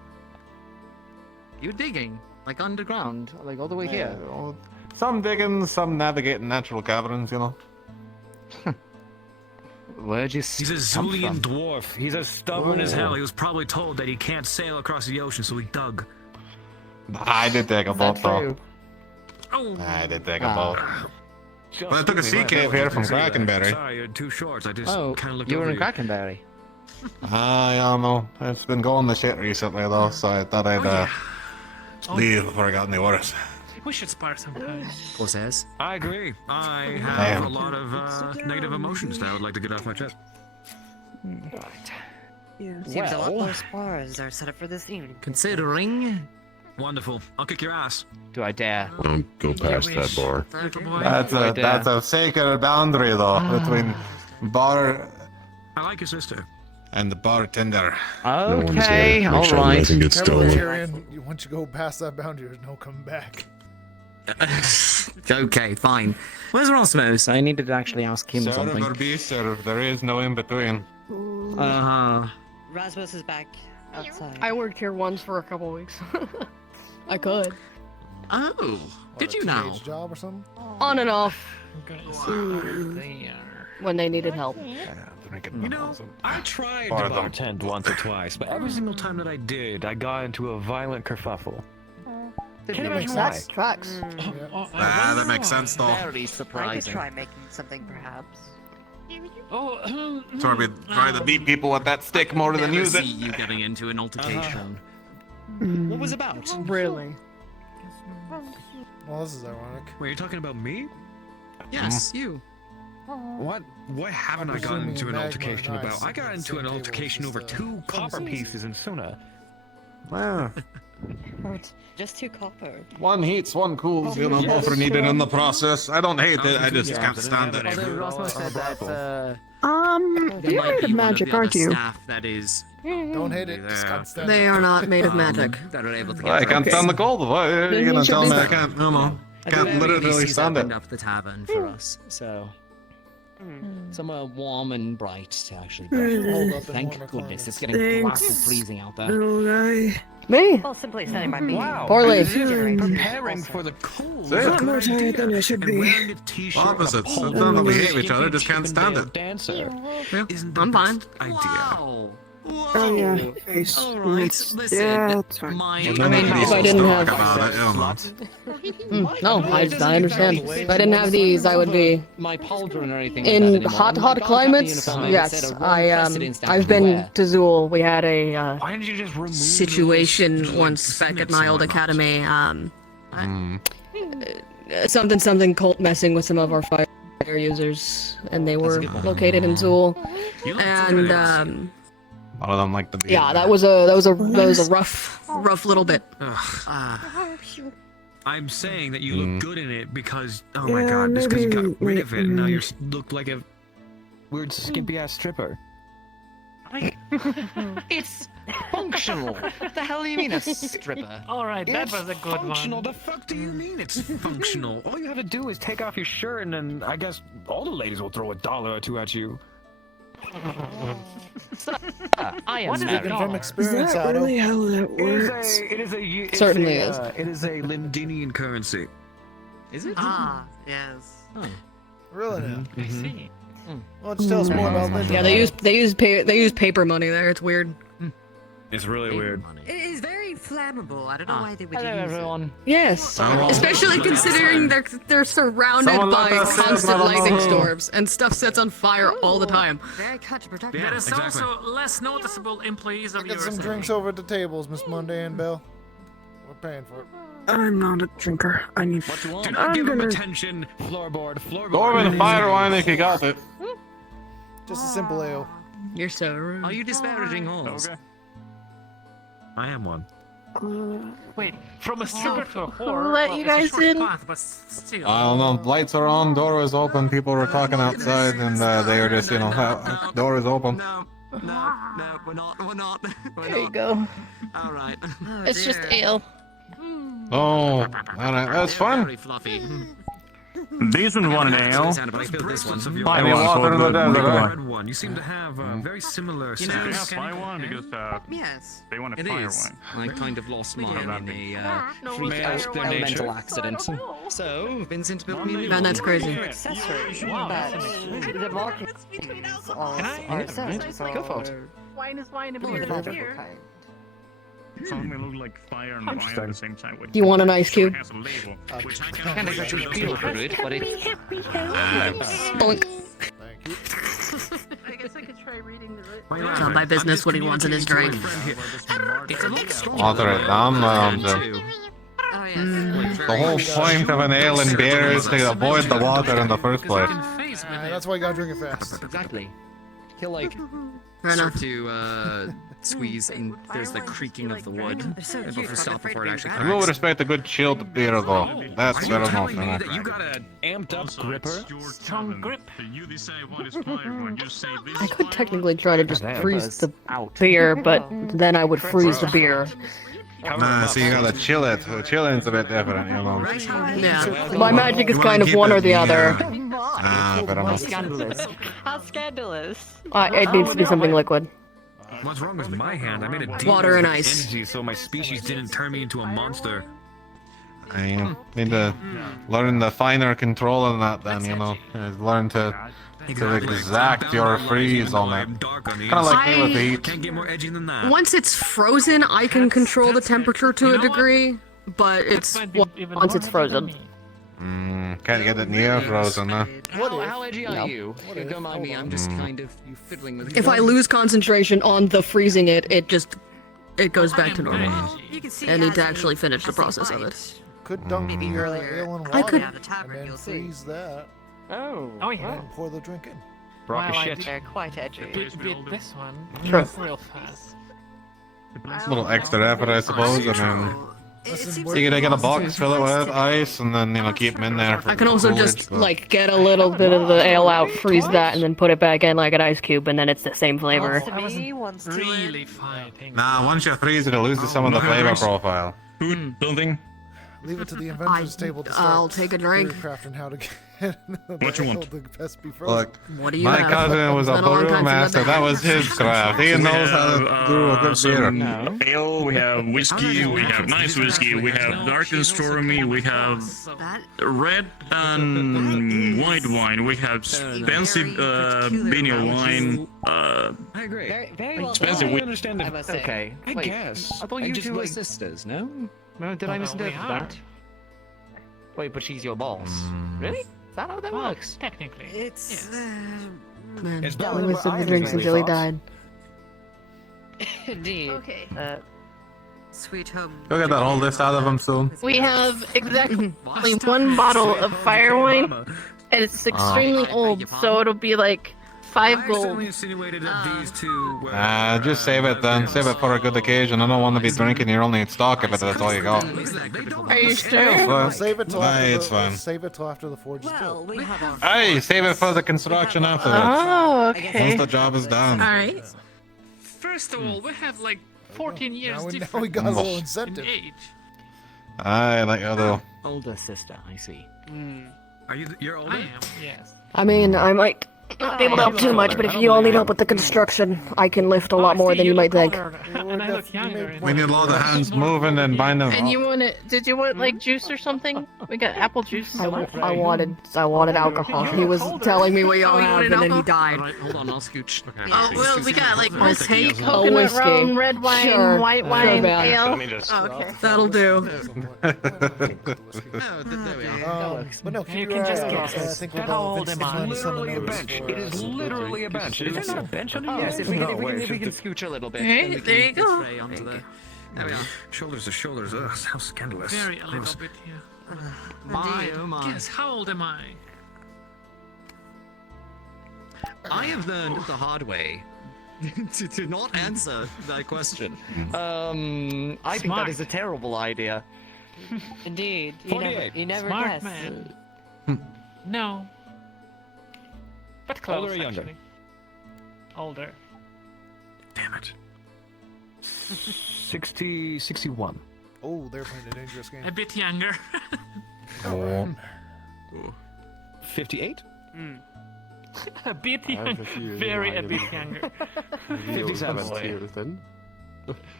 You digging? Like underground? Like all the way here? Well, some digging, some navigating natural caverns, you know. Where'd you He's a come Zulian from? dwarf. He's as stubborn as Oh. hell. He was probably told that he can't sail across the ocean, so he dug. I did take a boat, though. Oh. I did take a boat. But I took a sea cave here from Krakenberry. Sorry, you're too short. I just Oh, kind of looked you were over in Krakenberry. Yeah, no. It's been going to shit recently, though, so I thought I'd leave before I got any worse. We should spar sometime. Corsaires? I agree. I have a lot of negative emotions that I would like to get off my chest. Right. Seems a lot more spars are set up for this evening. Considering... Wonderful. I'll kick your ass. Do I dare? Don't go past that bar. That's a sacred boundary, though, between bar I like your sister. and the bartender. Okay, Make sure alright. nothing gets Careful, stolen. Tyrion. Once you go past that boundary, there's no coming back. Okay, fine. Where's Rosmos? I needed to actually ask him Serve something. or be served, there is no in between. Uh-huh. Rasmus is back outside. I worked here once for a couple weeks. I could. Oh, did you now? Job or something? On and off. There. When they needed help. You know, I tried Or to the- bartend once or twice, but every single time that I did, I got into a violent kerfuffle. Can't imagine why. Tracks. That makes sense, though. Very I could surprising. try making something, perhaps. Oh, So we try to beat people with that stick more than Never use see it. you getting into an altercation. What was about? Really? Well, this is ironic. Wait, you're talking about me? Yes, you. What haven't I gotten presuming into an magma altercation and about? ice I got at the into same an table altercation as over the 2 copper pieces in Suna. Well, Just 2 copper. one heats, one cools, you know, both are needed in the process. I don't hate it, I just can't stand it. Although Rosmo said that, You're might made be of one magic, the aren't other you? Staff that is Don't hate it. Just there. can't stand They it. are not made of magic. that are able to get I can't through. stand the cold. What are Then you he gonna should tell be me I fine. can't? No, no. At Can't the very literally least, he's stand it. opened up the tavern for us, so somewhere warm and bright to actually be. Hold up in Thank warmer goodness, it's climates. getting blasted freezing out there. Me? Well, simply standing by me. Wow. Poorly. Preparing for the cold. See? Not more tired than I should be. Opposites. It's not that we hate each other, just can't stand it. Dancer. Isn't I'm fine. idea. Oh yeah, face. Alright, listen. Yeah, it's fine. My, I mean, if I didn't have... No, I understand. If I didn't have these, I would be... my pauldron or anything In like that hot anymore. climates, yes. I've been to Zool. We had a Why didn't you just remove situation once back at my old academy. Something cult messing with some of our fire users, and they were located in Zool. And A lot of them like the beer. yeah, that was a rough little bit. I'm saying that you look good in it because, oh my god, just because you got rid of it and now you look like a weird skimpy ass stripper. It's functional. What the hell do you mean a stripper? Alright, that was a good Functional? one. The fuck do you mean it's functional? All you have to do is take off your shirt and then I guess all the ladies will throw $1 or $2 at you. I am What is it married. from experience, Is that Otto? really how that works? Certainly is. It is a Lindinian currency. Is it? Yes. Really now? I see. Well, let's tell us more about Legend. Yeah, they use paper money there. It's weird. It's really weird. It is very flammable. I don't know why they would Hello, use everyone. Yes, Oh. especially considering they're surrounded Someone by let us in, constant let us lightning in. storms and stuff sets on fire all the time. it. Very counterproductive. Yeah, There is exactly. also less noticeable employees of Get yours. some drinks over at the tables, Miss Monday and Bell. We're paying for it. I'm not a drinker. I need. Do not give him attention. Floorboard. Dorman, fire wine if you got it. Just a simple ale. You're so rude. Are you disparaging whores? Okay. I am one. Wait, from a stripper to a Who whore. let well, you it's a guys short in? path, but still. I don't know. Lights are on, door was open, people were talking outside, and they were just, door is open. No, we're not. There you go. Alright. It's just ale. Oh, alright, that's fun. Very fluffy. Decent one, ale. But I feel this one. Buy me water in the desert, huh? Red one. You seem to have very similar You know, sounds. Buy one because Yes. they want a It fire is. wine. I kind of lost mine in No, a freak may I out ask their elemental nature? accident. So, Vincent built me a new Man, that's crazy. Accessory. Wow, But that's the market are accessories. Go for it. Wine is wine and Only beer the is magical beer. kind. Something that looks like fire and wine at the same time. Do you want an ice cube? Has a label, which I Kind of got you feel for it, but it's... Boink. Thank you. I guess I could try reading the Wait, It's not my business what he wants in his drink. It's a lot stronger. Water it down, too. Oh yes. the whole point of an ale and beer is to avoid the water in the first place. That's why you gotta drink it fast. Exactly. He'll like Fair start enough. to squeeze, and there's the creaking of the wood before it stop before it actually I will cracks. respect a good chilled beer though. That's fair enough. telling me that you got an amped up gripper? Strong grip. You decide what is fire wine. You say this I could technically try to just That freeze was the out. beer, but then I would freeze the beer. Nah, so you gotta chill it. Chilling's a bit different, you know. Yeah. My magic is kind of one or the other. Ah, fair enough. Scandalous. How scandalous. It needs to be something liquid. What's wrong with my hand? I made a deal Water with and ice. energy so my species didn't turn me into a monster. I need to learn the finer control on that then, learn to exact your freeze on that. Kind of like me with the heat. Can't get more edgy than that. Once it's frozen, I can control the temperature to a degree, but it's once it's frozen. Can't get it near frozen, huh? How edgy are No. you? Don't mind me, I'm just kind of fiddling with it. If I lose concentration on the freezing it goes back to normal. You can see I need to as actually he- finish the as he process of bites. it. Could dunk the ale in water I could- Yeah, the tavern, and you'll then see. freeze that Oh yeah. and pour the drink in. Brock Wow, is I shit. They're quite edgy. Beat this one. Sure. Real fast. A little extra effort, I suppose. I mean, Listen, you gotta get a box, fill it with ice, and then keep them in there. For I can also coolage, just but- like get a little bit of the ale out, freeze that, and then put it back in like an ice cube, and then it's the same flavor. To me, once to Really fighting. Nah, once you freeze it, it loses some of the flavor profile. Food, building. Leave it to the inventors table to start. I'll take a drink. Crafting how to get What you want? the best be frozen. Look, What do you my have? cousin was a It's been a long time since I've brewmaster. been That here. was his craft. He knows how to brew a good beer. Some ale, we have whiskey, we have nice whiskey, we have dark and stormy, we have red and white wine, we have expensive Benio wine. I agree. Very well expensive. done. We understand it. Okay. I Wait, guess. I thought I you just two were like- sisters, no? No, did I misinterpret we are. that? Wait, but she's your boss. Really? Is that how that Well, works? technically. It's... Man, It's we valid only where sipped I the was drinks really until he fast. died. Indeed. Okay. Sweet home. You'll get that whole list out of him soon. We have exactly one bottle of fire wine, and it's extremely old, so it'll be like 5 gold. insinuated that these two were. Just save it then. Save it for a good occasion. I don't want to be drinking your only stock if that's all you got. Are you sure? Well, Save it till aye, after it's fine. Save it till after the forge is built. We have our Hey, save it for the construction afterwards. Oh, Once okay. the job is done. Alright. First of all, we have like 14 years Now we difference got a little in incentive. age. Aye, like other. Older sister, I see. Are you? You're I older. am, yes. I mean, I might not be able to help too much, but if you all need help with the construction, I can lift a lot more than you might think. And I look younger. We need a lot of hands moving and binding. And you want it? Did you want like juice or something? We got apple juice. I wanted alcohol. He was telling me we all Oh, you have, wanted and then he alcohol? died. Alright, hold on, I'll scooch. Okay. Oh well, we got like whiskey, Oh, coconut whiskey. rum, red wine, Sure. white Sure, wine, Val. ale. Let me just- Oh, okay. That'll do. But no, keep You your can eye just out. guess. I think we're How old Vince am I? is trying to Literally a send bench. notice It is for, literally a bench. Is there not a bench under Yes, if we No, can, wait, if we can just- scooch a little bit. Alright, then we there you can go. tray onto the... There we are. Shoulders to shoulders. Ugh, how scandalous. Very a little bit here. My, oh my. Yes, how old am I? I have learned the hard way to not answer that question. I think that is a terrible idea. Indeed. 48. You never Smart guess. man. No. But close, Older or younger? actually. Older. Damn it. 61. Oh, they're playing a dangerous game. A bit younger. 58? A bit I have younger. a few Very a higher bit than- younger. 57. Here then.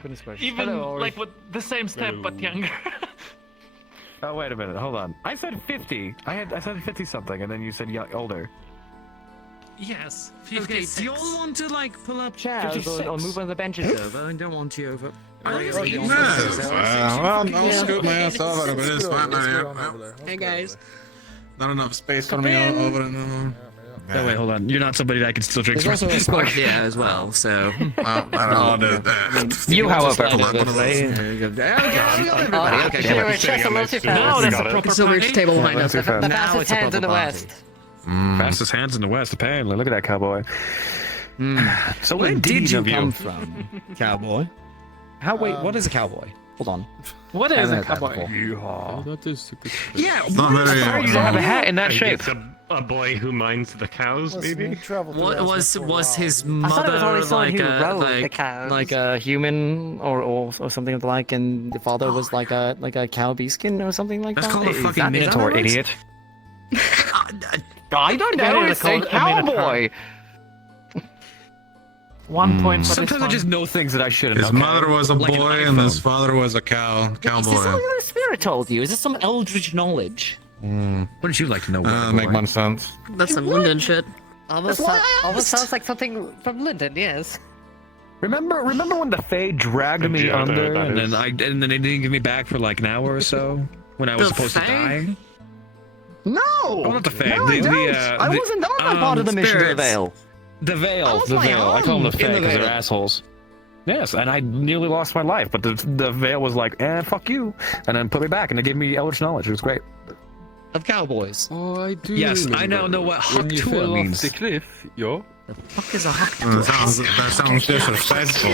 Goodness gracious. Even Hello, Ori. like with the same step but younger. Oh, wait a minute. Hold on. I said 50. I said 50 something, and then you said older. Yes. Okay, 56. do you all want to like pull up chairs 56. or move on the benches over? I don't want you over. Well, I'll scoot my ass over, but it's fine. Hey guys. Not enough space for me over and Oh wait, hold on. You're not somebody that I can still drink. There's also a spot here as well, so. I don't know that. You, however, Pull up one of those. Okay, Sure, it's just a little too Now fast. that's a proper It's over party. each table behind us. The Now fastest it's a hands in the proper West. Fastest hands in the West, apparently. Look at that cowboy. So where did you come from, cowboy? Wait, what is a cowboy? Hold on. What is a cowboy? That is super. Yeah, Not very. you to have a hat in that shape. It's a boy who minds the cows, Listen, maybe? we traveled What through was Aspen for a was while. his I thought it was mother always someone like who a rode the like cows. like a human or something of the like, and the father was like a cow beaskin or something like That's that? called a Is fucking that- is that minotaur, how it works? idiot. I don't That know. is It's a called a minotaur. cowboy. 1 point for this Sometimes I one. just know things that I shouldn't. His okay? mother was a Like an boy and his iPhone. father was a Is this cowboy. something the spirit told you? Is this some eldritch knowledge? Wouldn't you like to know? Make one sense. That's some London shit. Almost, That's why I almost asked. sounds like something from London, yes. Remember when the Fae dragged me Yeah, under, that and is- then they didn't give me back for like an hour or so when I was The supposed to Fae? die. No! Oh, not the Fae. No, the, I the, don't. I the- wasn't on that part of the mission to the spirits. Vale. The I Veil, lost the my Veil. I call them the arm Fae in the because they're Veil. assholes. Yes, and I nearly lost my life, but the Veil was like, fuck you, and then put me back, and they gave me Eldritch knowledge. It was great. Of cowboys. Oh, I do. Yes, I remember. now know what When you Haktua fell means. off the cliff, yo. The fuck is a hawk? That sounds disrespectful.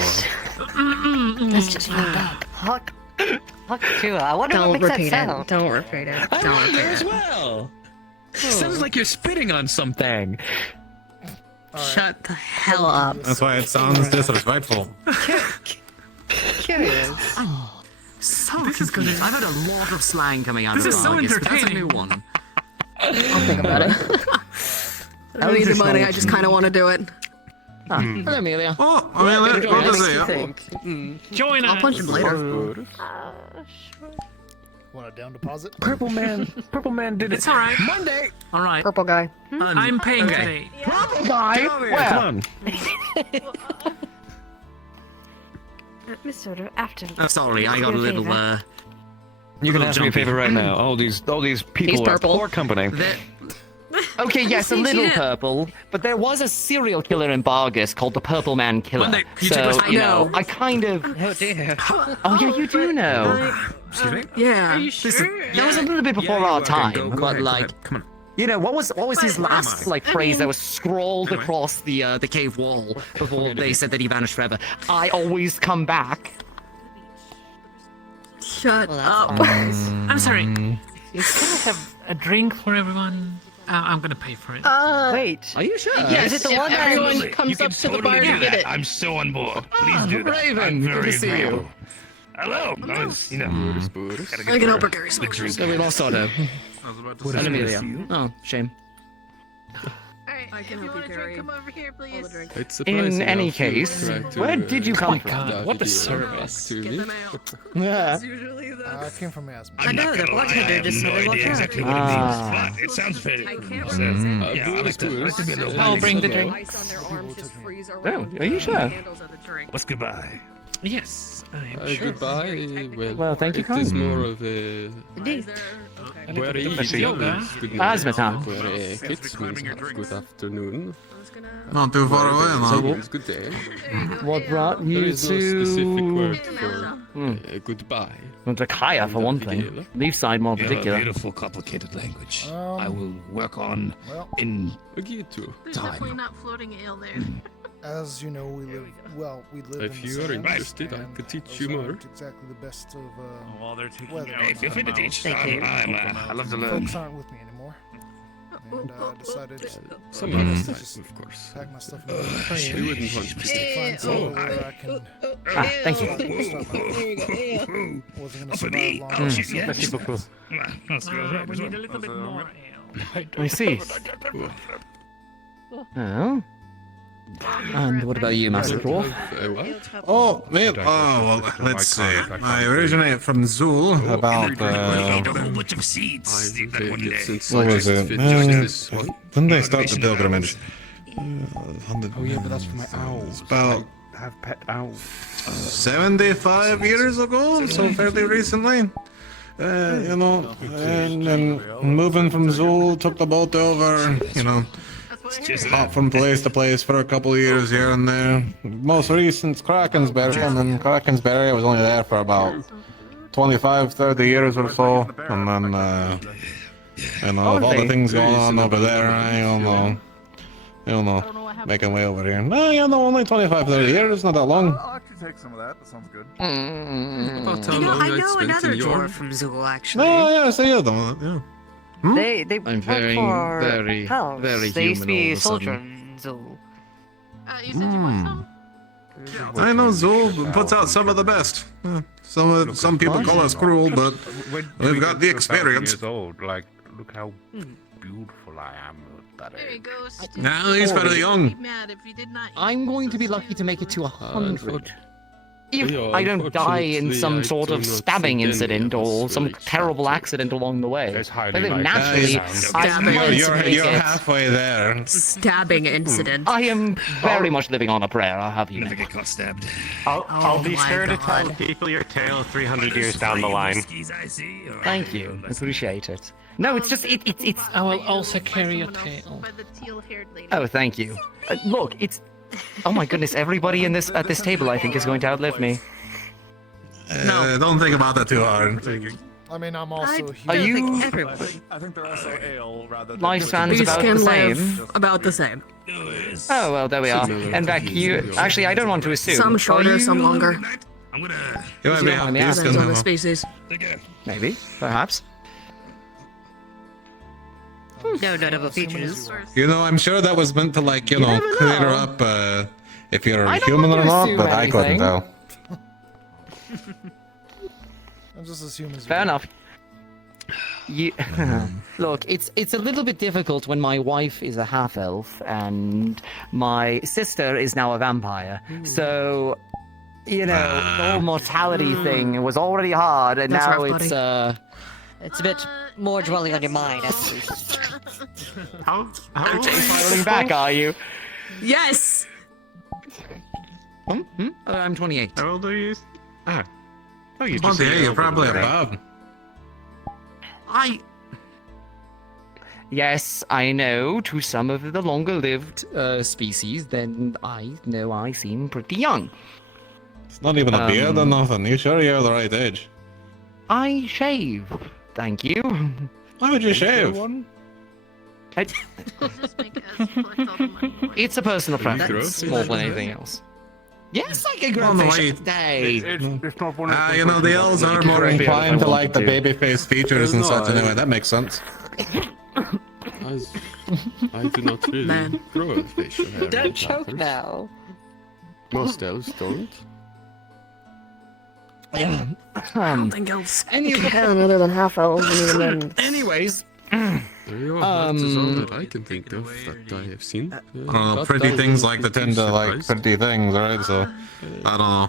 That's just fucked up. Huck. Huck too. I wonder what Don't makes that repeat sound. it. Don't repeat it. I Don't wonder repeat as it. well. Sounds like you're spitting on something. Shut the hell up. That's why it sounds disrespectful. Curious. so This is good. confused. I've had a lot of slang coming out This of is so Vargas, but that's a entertaining. new one. I'll think about it. I don't need the money, I just kind of want to do it. Hello, Amelia. Oh, Amelia, what is it? Join I'll us. punch him later. Want a down deposit? Purple man did it. It's all right. Monday. All right. Purple guy. I'm paying today. Purple guy? Come on. Mr. After. Oh, sorry, I got a little, You can little ask me a jumpy. favor right now. All these people are purple. poor company. Okay, yes, a little Yeah. purple, but there was a serial killer in Vargas called the Purple Man Killer. Monday, you so, take us- you know, I kind of... Oh dear. Oh, yeah, you do know. Excuse me? Yeah. Are you sure? That was a little bit before Yeah, our you are. time, Go but ahead, like... go ahead. Come on. You know, what was his last like phrase that was scrawled Anyway. across the cave wall before they said that he vanished forever? I always come back. Shut Well, up. I'm sorry. Mm. Can I have a drink for everyone? I'm gonna pay for it. Wait. Are you sure? Yes, Is it the if one that- everyone You comes can up to the totally bar do to get that. it? I'm so on board. Please do that. Raven, I'm good very to see you. agreeable. Hello. I was, you know, gotta I get can help her carry some. So we lost Otto. I was about to And say. Amelia. Oh, shame. Alright, I can if you help want you a drink, carry come over here, please. It's In surprising any how few case, try to, where did you come from? David what a back service. to me. Yeah. Usually I came from Aspen. I'm not gonna lie, I have no idea exactly what it Ah. means, but it sounds very I good. can't So, remember. yeah, I like to be a little I'll bring the flexible. drink. Ice on their arms just freeze Oh, around are you the sure? handles of the drink. What's goodbye? Yes, I am sure. Goodbye. Well, thank you It is kindly. more of a Indeed. where Let's yoga. good Plasma morning, time. where kids means good afternoon. Not too far away, So no. it's good day. What brought There you is no specific word to... for goodbye. Well, to Kaya, for one thing. Leaf side more You have a particular. beautiful, complicated language. I will work on Well, in Agree to. There's definitely not floating ale there. as you know, we live If in the you are sands, interested, I and could teach those you more. aren't exactly the best of while they're taking weather. Hey, feel free to teach. I love to learn. Folks aren't with me anymore, and decided Some I other guess to time, just of course. pack my stuff in the You wouldn't want to find somewhere where I can. Thank you. Wasn't gonna Oh, for survive me? long. Oh, shit, yeah. Merci beaucoup. We need a little bit more ale. I see. Oh. And what about you, Master Dwarf? What? Oh, well, well, let's see. I originate from Zul, about, Ate a whole bunch of seeds I've that one taken day. since what was I it? fit just this one. When did I start the pilgrimage? Oh yeah, but that's for my owls. About I have pet owls. 75 years ago, so fairly recently. You know, and then moving from Zul, took the boat over, you know, hop from place to place for a couple of years here and there. Most recent's Krakensberry, and then Krakensberry, I was only there for about 25, 30 years or so, and then, you know, with all the things going on over there, I don't know, making way over here. No, yeah, no, only 25, 30 years, not that long. I'll actually take some of that. That sounds good. About how You know, long I I know spent another in your... dwarf from Zool, actually. No, yeah, so you don't, yeah. They I'm work very, for very, Pals. very They used to human all be of a soldier sudden. in Zool. You said you want some? I know Zul puts out some of the best. Some people call us cruel, but we've got the experience. Years old. Like, look how beautiful I am. There you go. No, he's very young. Be mad if you did not eat I'm going to be lucky to make it to 100. If Yeah, I don't die in unfortunately, some I sort do of not stabbing think any incident of us or some will terrible accident along the way. There's I hardly live like naturally. that. I Stabbing. plan to make You're it. halfway there. Stabbing incident. I am very much living on a prayer, I'll have you know. Never get caught stabbed. I'll be my sure to God. tell people your tale 300 years down the line. Thank you. Appreciate it. No, it's just it's. I will also carry your tail. By the teal-haired lady. Oh, thank you. Look, it's. Oh my goodness! Everybody in this at this table, I think, is going to outlive me. Don't think about that too hard. I mean, I'm also a Are human. you? I think they're also ale rather than... Lifespan's Beast about can the live same. about the same. Oh well, there we are. And back you. Actually, I don't want to assume. Some shorter, Are some you- longer. I'm gonna. You might be Yeah, I mean, happy. Depends on the species. Maybe, perhaps. No notable features. You know, I'm sure that was meant to, like, you know, never clear know. up if you're I don't human want or to not, assume but I couldn't anything. tell. I'll just assume as Fair enough. You look, it's a little bit difficult when my wife is a half elf and my sister is now a vampire. So, you know, the whole mortality thing was already hard, and That's now rough, it's buddy. It's a bit more dwelling on your mind. How filing back, are you? Yes. I'm 28. How old are you? Ah. Oh, you Oh, just yeah, you're probably above. Yes, I know. To some of the longer-lived species, then I know I seem pretty young. It's not even a beard or nothing. You sure you're the right age? I shave. Thank you. Why would you shave? It's a personal Can you preference grow? more than anything else. Yes, I can grow Well, no, fish. wait. Hey. It's not one of You know, the elves are more inclined to like the baby face features and such No, anyway. That makes sense. I do not really grow a facial hair. Don't choke now. Most elves don't. Yeah. I don't think elves Anyway, can other than half elves and even then. Anyways. That is all that I can think of that I have seen. Pretty things like to tend to like pretty things, right? So, I don't know.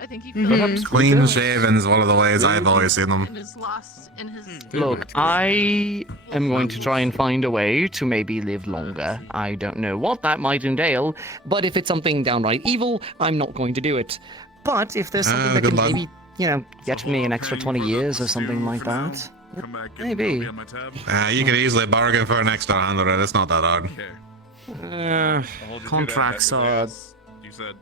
I think he Perhaps clean shaven is one of the ways I've always seen them. and is lost in his. Look, I am going to try and find a way to maybe live longer. I don't know what that might entail, but if it's something downright evil, I'm not going to do it. But if there's something that good can luck. maybe, you know, get me an extra 20 years or something like that, maybe. You could easily bargain for an extra 100. It's not that hard. Contracts are. You said.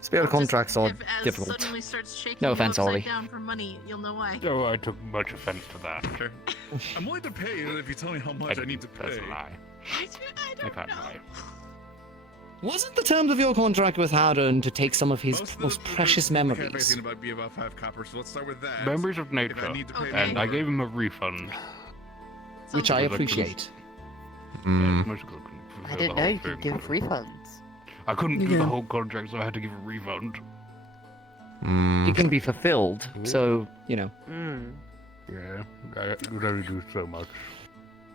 Spirit contracts are If Az difficult. suddenly starts shaking No you offense, upside Ollie. down for money, you'll know why. Oh, I took much offense to that. Okay. I'm willing to pay if you tell me how much I need to pay. That's a lie. I can't lie. Wasn't the terms of your contract with Harden to take some of his most precious Okay, I memories? think it might be about 5 copper, so let's start with that. Members of If nature, I need to pay and I more- gave him a refund. Which I Would you like to- appreciate. I didn't know you could give refunds. I couldn't do Yeah. the whole contract, so I had to give a refund. It can be fulfilled, so, you know. Yeah, I could only do so much.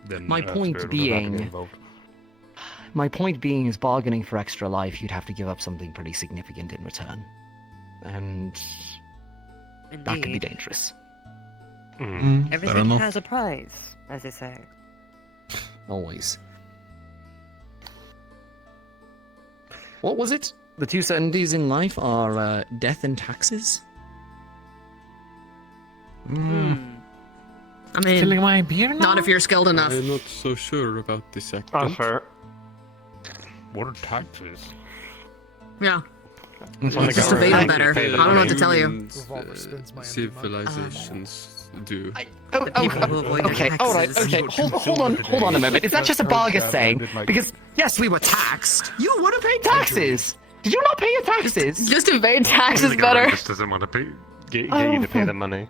Then, My point Spirit would have to get being- involved. My point being is bargaining for extra life, you'd have to give up something pretty significant in return. And that could be Indeed. dangerous. Everything has a price, as they say. Always. What was it? The two certainties in life are death and taxes? I mean, Filling my beer now? not if you're skilled enough. I'm not so sure about the second. Oh, fair. What are taxes? Yeah. It's Just evade them better. I don't know what to tell you. Humans, civilizations do. Okay, alright, okay. Hold on a moment. Is that just a Bargus saying? Because, yes, we were taxed. You would have paid taxes! Did you not pay your taxes? Just evade taxes better. Just doesn't want to pay. Get you to pay the money.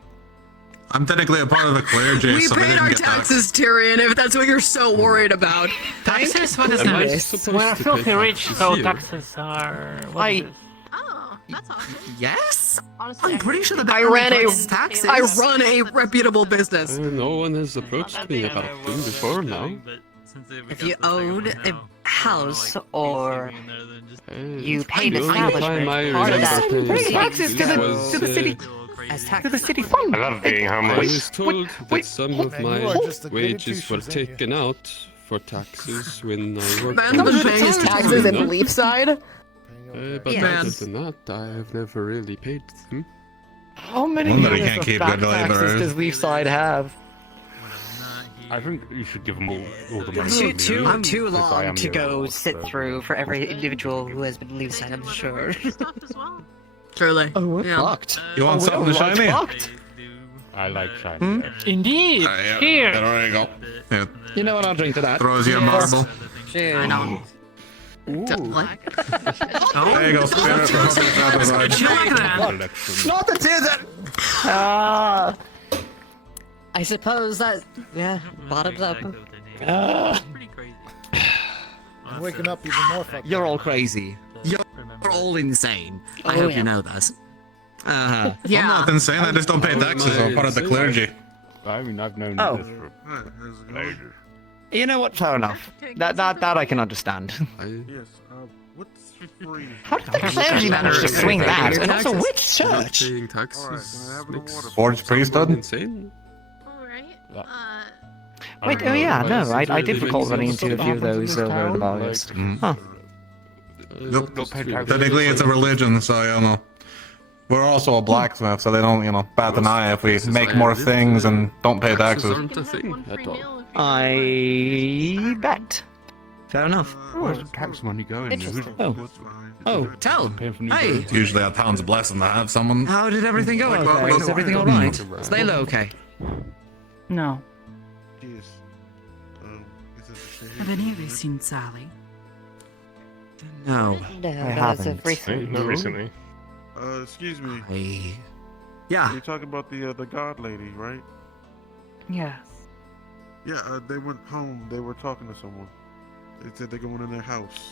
I'm technically a part of the clergy, We so they paid didn't our get that. taxes, Tyrion, if that's what you're so worried about. Taxes? What is Am I that? supposed We're to filthy pay rich, taxes so here? taxes are. What is it? Oh, that's awesome. Yes? Honestly, I'm pretty sure that I I ran ran a- a taxes. I run a reputable business. No one has approached me about them before now. If you own a house or you paid The only time I establishment, part of that remember paying Pay taxes to was, the city. as To tax. the city fund. I love being I homeless. was told that some of Man, you my are just the wages were goody-two-shoes, ain't you? taken out for taxes when I worked. Man's for been the paying his city. taxes in No. Leafside. But Yeah. other than that, I have never really paid them. How many Wonder he years can't of keep back good taxes laborers. does Leafside have? I think you should give them all the money. Too, you too, need, too because I long am to your go lord, sit so- through for every individual who has been leave side, I'm sure. Truly. Oh, we're Yeah. fucked. You want Oh, something we're shiny? fucked. I like shiny. Indeed. Yeah, Here. there you go. Yeah, You know what? I'll drink to that. throws you a marble. I know. Like, There you go, spirit from the Not the tears. Ah. I suppose that, yeah, bottoms up. I'm waking up even more fucked You're all crazy. You're all insane. I Oh, hope yeah. you know that. Uh-huh. I'm not insane. I just don't pay taxes. I'm part of the clergy. I mean, I've known Oh. this for ages. You know what? Fair enough. That I can understand. Yes. What's free? How did the clergy manage to swing that? And also, which church? Paying taxes makes Forged priesthood? insane. Wait, oh yeah, no, I did recall running into a few of those over in August. Huh. Nope. Technically, it's a religion, so you know. We're also a blacksmith, so they don't, bat an eye if we make more things and don't pay taxes. Aren't a thing at all. I bet. Fair enough. Where's the tax money going? Interesting. Oh, tell. Hey, It's usually a town's blessing to have someone. how did everything go? Okay, Is everything all right? Is Layla okay? No. Yes. Have any of you seen Sally? No. I haven't. Not recently. Excuse me. Yeah. You're talking about the god lady, right? Yes. Yeah, they went home. They were talking to someone. They said they're going in their house.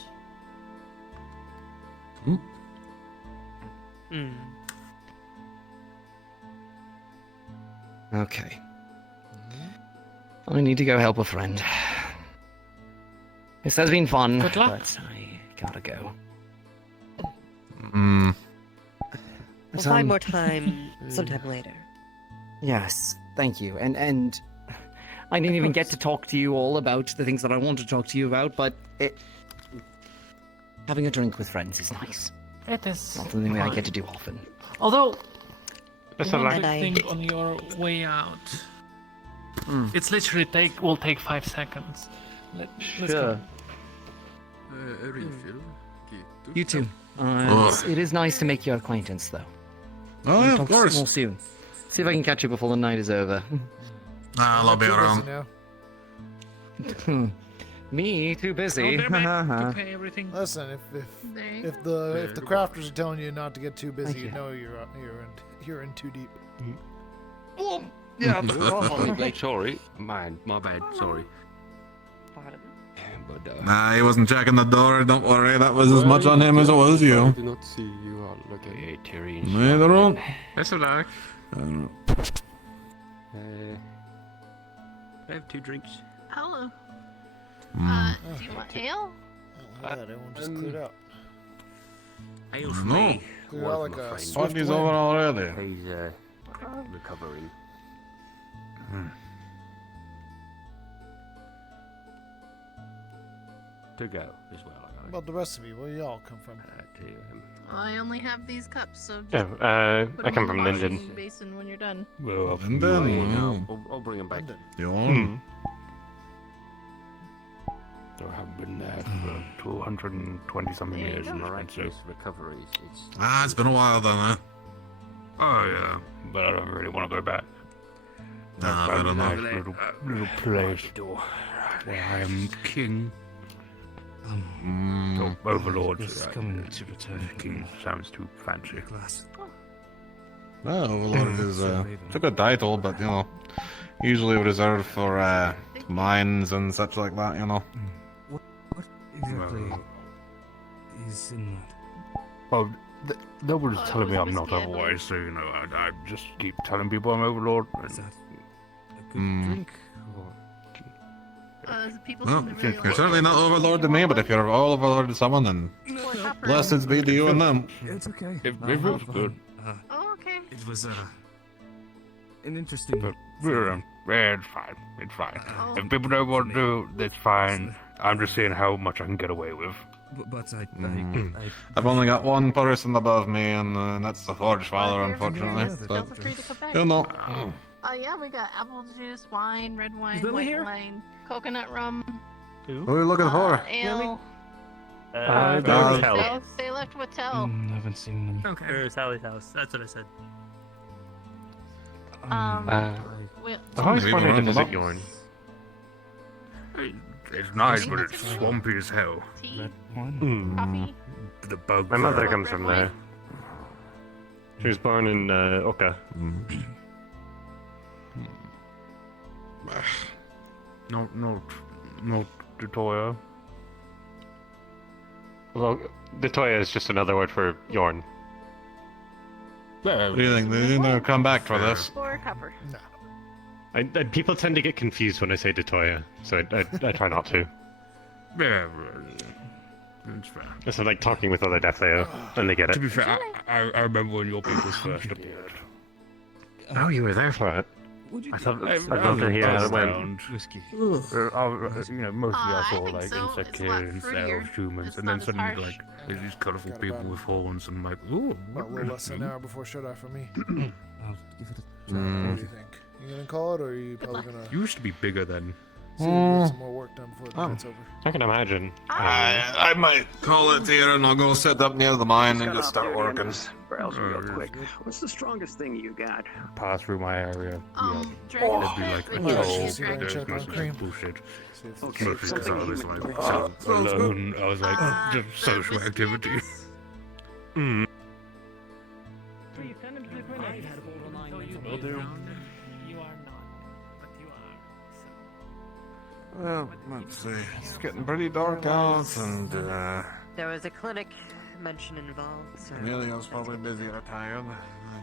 Okay. I need to go help a friend. This has been fun, Good luck. but I gotta go. We'll find more time sometime later. Yes, thank you. And I didn't even get to talk to you all about the things that I want to talk to you about, but having a drink with friends is nice. It is. Not something that I get to do often. Although, That's one a quick lie. thing on your way out. It's literally will take 5 seconds. Let's go. A refill. You too. It is nice to make your acquaintance, though. Oh, yeah, of course. More soon. See if I can catch you before the night is over. I'll be around. Me, too busy. Okay, everything. Listen, if the crafters are telling you not to get too busy, you know you're in too deep. Well, yeah, like, sorry. My bad, sorry. But, Nah, he wasn't checking the door. Don't worry, that was as much on him as it was I you. did not see you all looking. Hey, Terry. Neither one. Best of luck. I have 2 drinks. Hello. Do you want ale? Everyone just cleared out. Ale for No. me. Cleared One out for like my a friend. swift Party's wind. over already. He's recovering. To go as well. What about the rest of you? Where y'all come from? Well, I only have these cups, so just Yeah, put I 'em come in from the Linden. washing basin when you're done. Well, Linden? I'll bring him back. You on? I have been there for 220 something There you years. go. And Miraculous recoveries. It's been a while then, huh? Oh yeah, but I don't really want to go back. Nah, I don't Nice know. little place where I am king. Overlord. King sounds too fancy. No, Overlord is it's a good title, but usually reserved for mines and such like that. What exactly is in that? Well, nobody's telling me I'm not otherwise, so I just keep telling people I'm Overlord. Is that a good drink? Or... People Well, seem to really you're certainly not Overlord to me, but if you're all Overlord to someone, then blessings be to you and them. It's okay. It was good. Oh, okay. It was an interesting. But it's fine. It's fine. If people don't want to, that's fine. I'm just seeing how much I can get away with. But I've only got one person above me, and that's the Forge Father, unfortunately. Feel But, free to come back. Yeah, we got apple juice, wine, red wine, Lily white here? wine, coconut rum, who are you looking for? ale. Tell. They left with Tell. I haven't seen them. Okay. Or Sally's house. That's what I said. I've always wanted to visit Yorn. It's nice, but it's swampy as hell. Tea, Mm. coffee. The bug. My mother Red comes from wine? there. She was born in Oka. No tutorial. Well, the Toya is just another word for Yorn. What do you think? They didn't come back for this. For copper. People tend to get confused when I say Detoya, so I try not to. Yeah, that's fair. It's like talking with other Death Layer, and they get it. To be fair, I remember when your peoples first appeared. Oh, you were there for it. I'd love to hear how it went. Whiskey. Mostly I saw like insect kids, elves, humans, and then suddenly like there's these colourful people with horns, and I'm like, ooh. About a little less than an hour before shut-eye for me. I'll give it What do you think? You gonna call it, or are you probably gonna Used to be bigger then. see if we get some more work done before the night's over? I can imagine. I might call it here and I'll go sit up near the mine and just start working. Browse real quick. What's the strongest thing you got? Pass through my area. Dragon It'd be like a check on cream. bullshit. Okay, Mostly because I was like Oh, so alone. I was like just social activity. Well, let's see. It's getting pretty dark out, and There was a clinic mention involved, so... Amelia's probably busy or tired.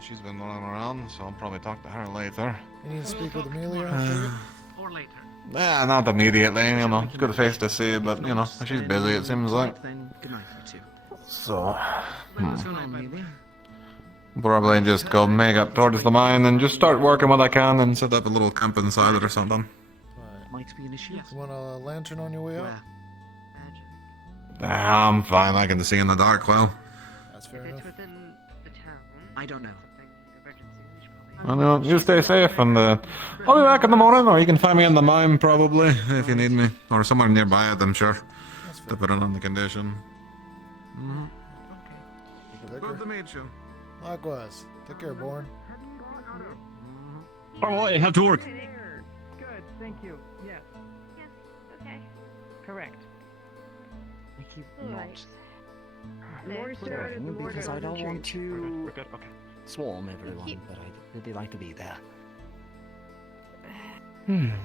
She's been running around, so I'll probably talk to her later. You need to speak with Amelia? Or later. Yeah, not immediately, you know. Good face to see, but, you know, she's busy, it seems like. Good night, you two. So, What's going on, baby? probably just go make up towards the mine and just start working what I can and set up a little camp inside it or something. Might be an issue. You want a lantern on your way out? I'm fine, I can see in the dark well. That's fair enough. within the town. I don't know. I know, you stay safe, and I'll be back in the morning, or you can find me in the mine probably, if you need me. Or somewhere nearby it, I'm sure. Depending on the condition. Good to meet you. Likewise. Take care, Born. Alright, I have to work. Good, thank you. Yes. Okay. Correct. I keep Alright. not because I don't want to We're good, okay. swarm everyone, but I'd really like to be there.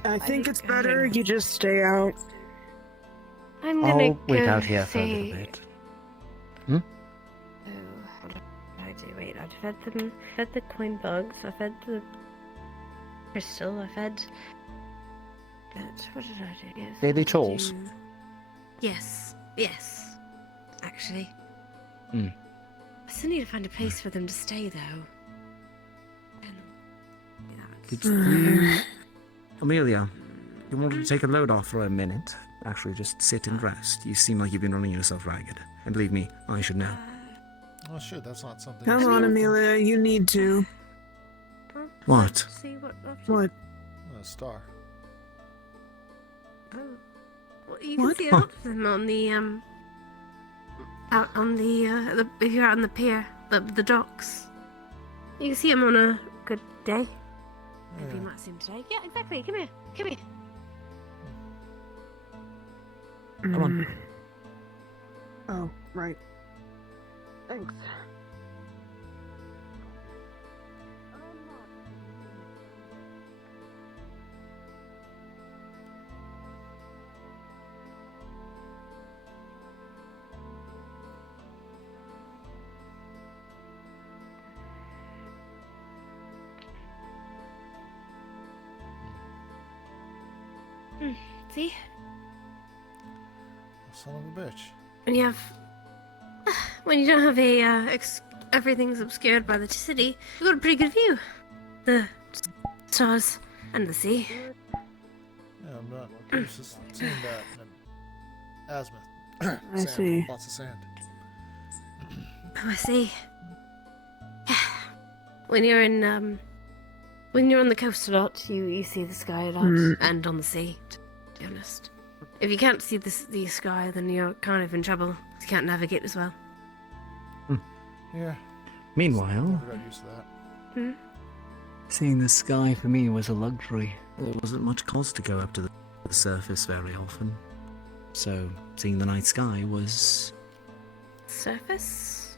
I think it's better you just stay out. I'm gonna I'll wait go out here for a see. little bit. Oh, what did I do? Wait, I fed the coin bugs. I fed the crystal. I fed. What did I do? Yes, Daily I chores? do- Yes, yes. Actually, Hmm. I still need to find a place for them to stay, though. Could you... Amelia, you want to take a load off for a minute? Actually, just sit and rest. You seem like you've been running yourself ragged. And believe me, I should know. Oh shit, that's not something. Come on, Amelia, you need to. What? See what? What? A star. Oh. Well, you can see a lot of them on the out on the if you're out on the pier, the docks. You can see them on a good day. Maybe you might see them today. Yeah, exactly. Come here. Come here. Come on. Oh, right. Thanks. See? Son of a bitch. When you have, when you don't have a everything's obscured by the city, you've got a pretty good view. The stars and the sea. Yeah, I'm not used to seeing that in Azimuth. I Sand, see. Lots of sand. Oh, I see. When you're in when you're on the coast a lot, you see the sky a lot, and on the sea. To be honest, if you can't see the sky, then you're kind of in trouble. You can't navigate as well. Yeah. Meanwhile, Never got used to that. seeing the sky for me was a luxury. There wasn't much cause to go up to the surface very often. So, seeing the night sky was... Surface?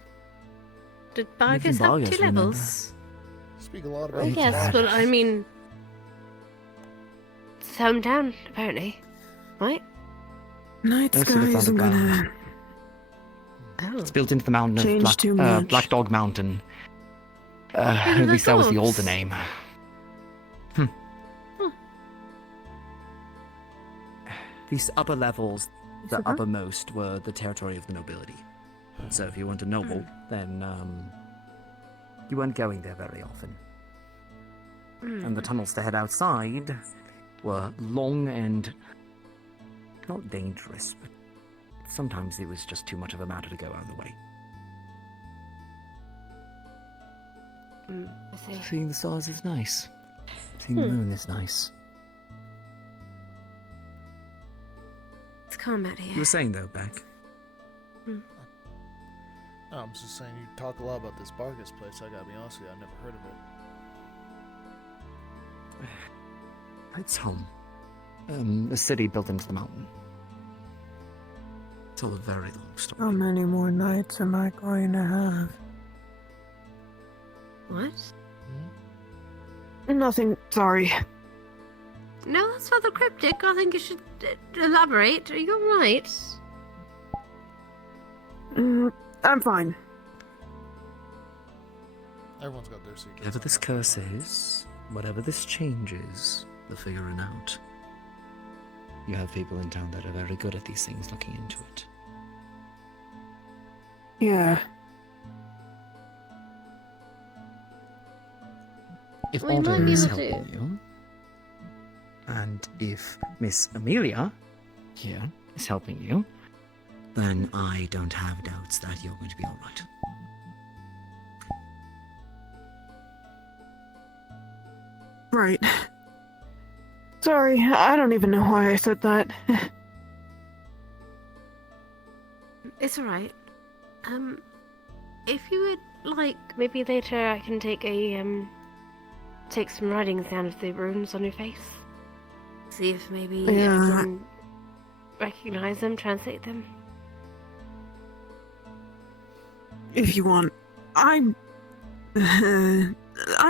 Did Even Bargus have Bargus, 2 remember? levels? Speak a lot about Well, yes, but I mean, it's his hometown, apparently, right? Night Most sky of it's isn't underground. gonna Oh. It's built into the mountain of change too much. Black Dog Mountain. At least that was the older name. These upper levels, the uppermost, were the territory of the nobility. So if you weren't a noble, then you weren't going there very often. And the tunnels to head outside were long and not dangerous, but sometimes it was just too much of a matter to go out of the way. Seeing the stars is nice. Seeing the moon is nice. It's calm out here. You were saying though, Beck. No, I'm just saying you talk a lot about this Barkus place. I gotta be honest with you, I've never heard of it. It's home. A city built into the mountain. It's all a very long story. How many more nights am I going to have? What? Nothing, sorry. No, that's rather cryptic. I think you should elaborate. Are you alright? I'm fine. Everyone's got their secrets. Whatever this curse is, whatever this change is, they're figuring out. You have people in town that are very good at these things looking into it. Yeah. If We might Alden be is able to- helping you, and if Miss Amelia here is helping you, then I don't have doubts that you're going to be alright. Right. Sorry, I don't even know why I said that. It's alright. If you would like, maybe later I can take some writings down of the runes on your face. See if maybe I can recognize them, translate them. If you want. I'm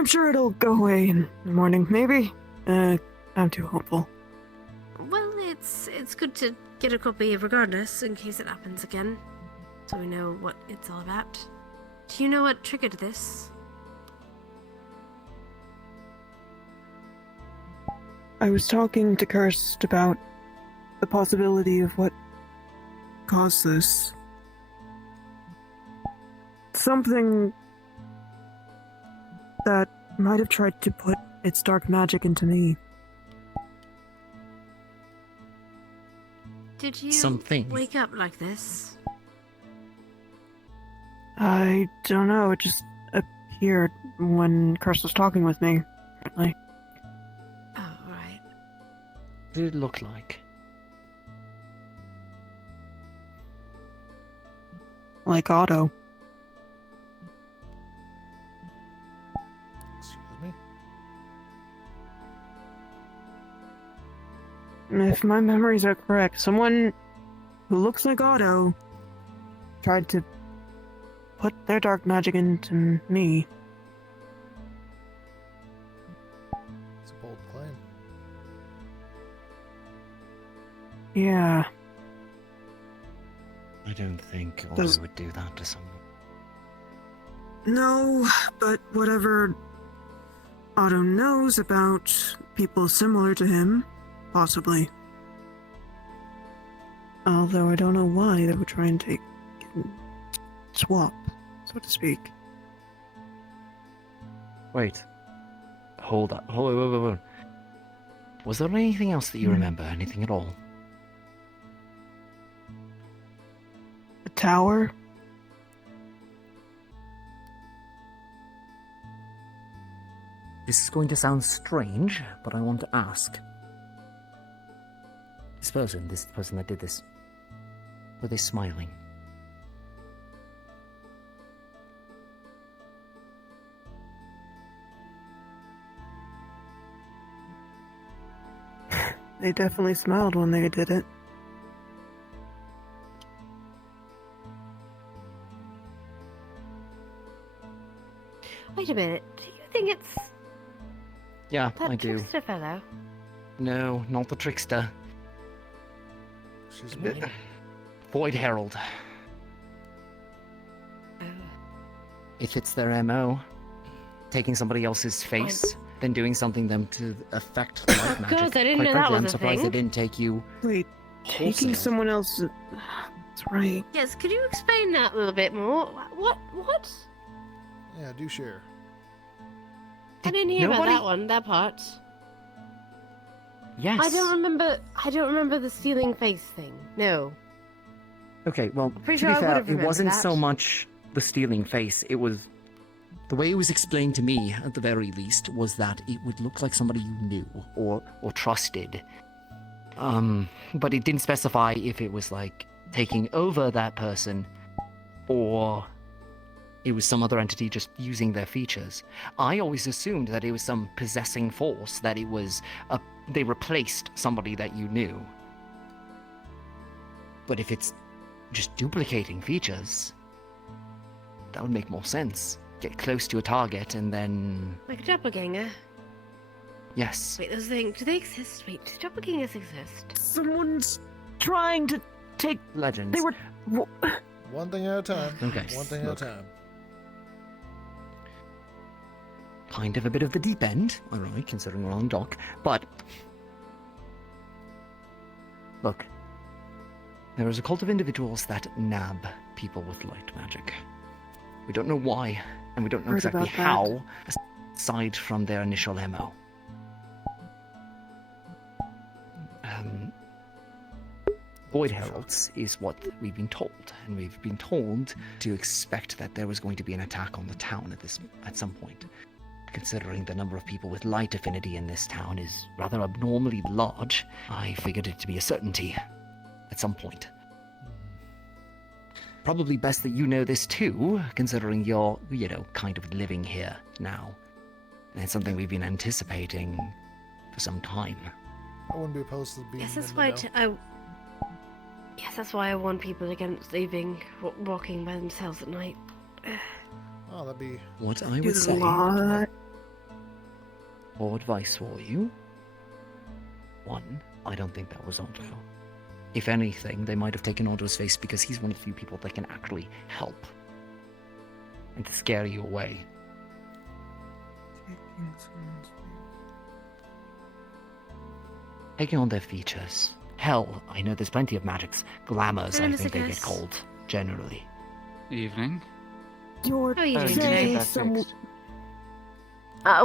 sure it'll go away in the morning, maybe? I'm too hopeful. Well, it's good to get a copy regardless, in case it happens again. So we know what it's all about. Do you know what triggered this? I was talking to Kirst about the possibility of what caused this. Something that might have tried to put its dark magic into me. Did you Something. wake up like this? I don't know, it just appeared when Kirst was talking with me, apparently. Oh, right. What did it look like? Like Otto. Excuse me? If my memories are correct, someone who looks like Otto tried to put their dark magic into me. It's a bold claim. Yeah. I don't think Otto Does- would do that to someone. No, but whatever Otto knows about people similar to him, possibly. Although I don't know why they would try and swap, so to speak. Wait. Hold up. Hold. Was there anything else that you remember? Anything at all? A tower? This is going to sound strange, but I want to ask. This person that did this, were they smiling? They definitely smiled when they did it. Wait a minute. Do you think it's Yeah, that I do. trickster fellow? No, not the trickster. She's me. Void Herald. It fits their MO. taking somebody else's face than doing something them to affect light magic. God, I didn't Quite know that frankly, was I'm a surprised thing. it didn't take you. Wait, taking wholesale. someone else. That's right. Yes, could you explain that a little bit more? What? Yeah, do share. I didn't hear about nobody- that one, that part. Yes. I don't remember the stealing face thing. No. Okay, well, Pretty to sure be I fair, would've it remembered wasn't that. so much the stealing face. It was the way it was explained to me, at the very least, was that it would look like somebody you knew or trusted. But it didn't specify if it was like taking over that person or it was some other entity just using their features. I always assumed that it was some possessing force, that it was they replaced somebody that you knew. But if it's just duplicating features, that would make more sense. Get close to a target and then... Like a doppelganger? Yes. Wait, those things, do they exist? Wait, do doppelgangers exist? Someone's trying to take... Legends. They were... One thing at a time. Okay, One thing look. at a time. Kind of a bit of the deep end, alright, considering we're on dock, but... Look. There is a cult of individuals that nab people with light magic. We don't know why, and we don't know Heard exactly about that. how, aside from their initial MO. Void Heralds is what we've been told, and we've been told to expect that there was going to be an attack on the town at some point. Considering the number of people with light affinity in this town is rather abnormally large, I figured it to be a certainty at some point. Probably best that you know this too, considering you're, kind of living here now. And it's something we've been anticipating for some time. I wouldn't be opposed to being Yes, that's in why. the know. Yes, that's why I warn people against leaving, walking by themselves at night. Oh, that'd be... What I would say, or advice for you, one, I don't think that was Otto. If anything, they might have taken Otto's face because he's one of the few people that can actually help. And to scare you away. Taking on their features. Hell, I know there's plenty of magics. Glamours, I think they get called, generally. Evening. You're How are you doing saying today? some...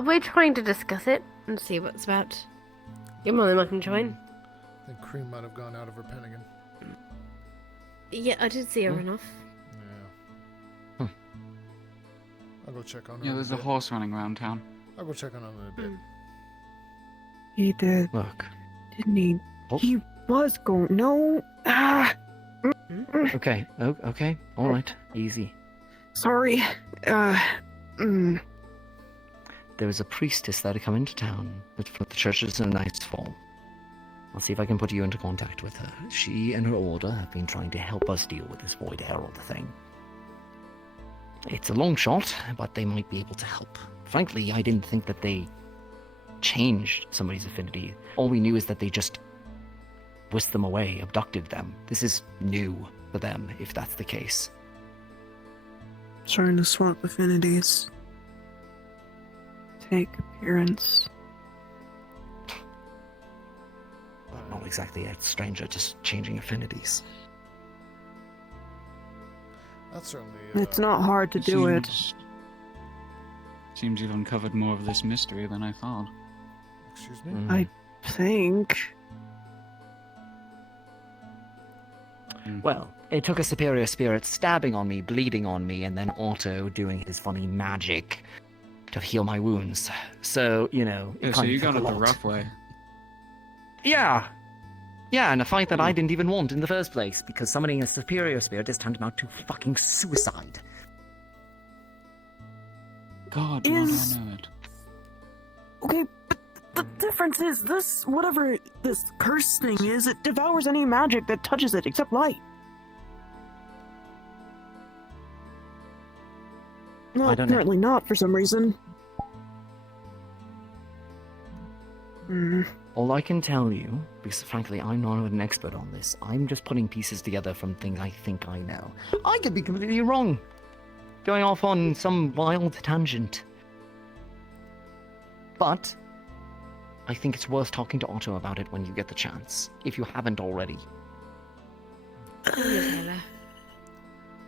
We're trying to discuss it and see what it's about. You're more than welcome to join. I think Cream might have gone out of her pen again. Yeah, I did see her run off. Yeah. I'll go check on her. Yeah, in there's a a bit. horse running around town. I'll go check on her in a bit. He did. Look. Didn't he? Oh. He was going... No. Okay, okay, alright, easy. Sorry. There was a priestess that had come into town with the churches in Nightfall. I'll see if I can put you into contact with her. She and her order have been trying to help us deal with this Void Herald thing. It's a long shot, but they might be able to help. Frankly, I didn't think that they changed somebody's affinity. All we knew is that they just whisked them away, abducted them. This is new for them, if that's the case. Trying to swap affinities. Take appearance. Not exactly a stranger, just changing affinities. That's certainly... It's not hard to do it. Seems you've uncovered more of this mystery than I thought. Excuse me? I think... Well, it took a superior spirit stabbing on me, bleeding on me, and then Otto doing his funny magic to heal my wounds. So, Yeah, so you got it the rough way. Yeah. Yeah, in a fight that I didn't even want in the first place, because summoning a superior spirit is tantamount to fucking suicide. God, Is- I know it. Okay, but the difference is this, whatever this curse thing is, it devours any magic that touches it except light. No, I don't know. apparently not for some reason. All I can tell you, because frankly I'm not an expert on this, I'm just putting pieces together from things I think I know. I could be completely wrong. Going off on some wild tangent. But I think it's worth talking to Otto about it when you get the chance, if you haven't already.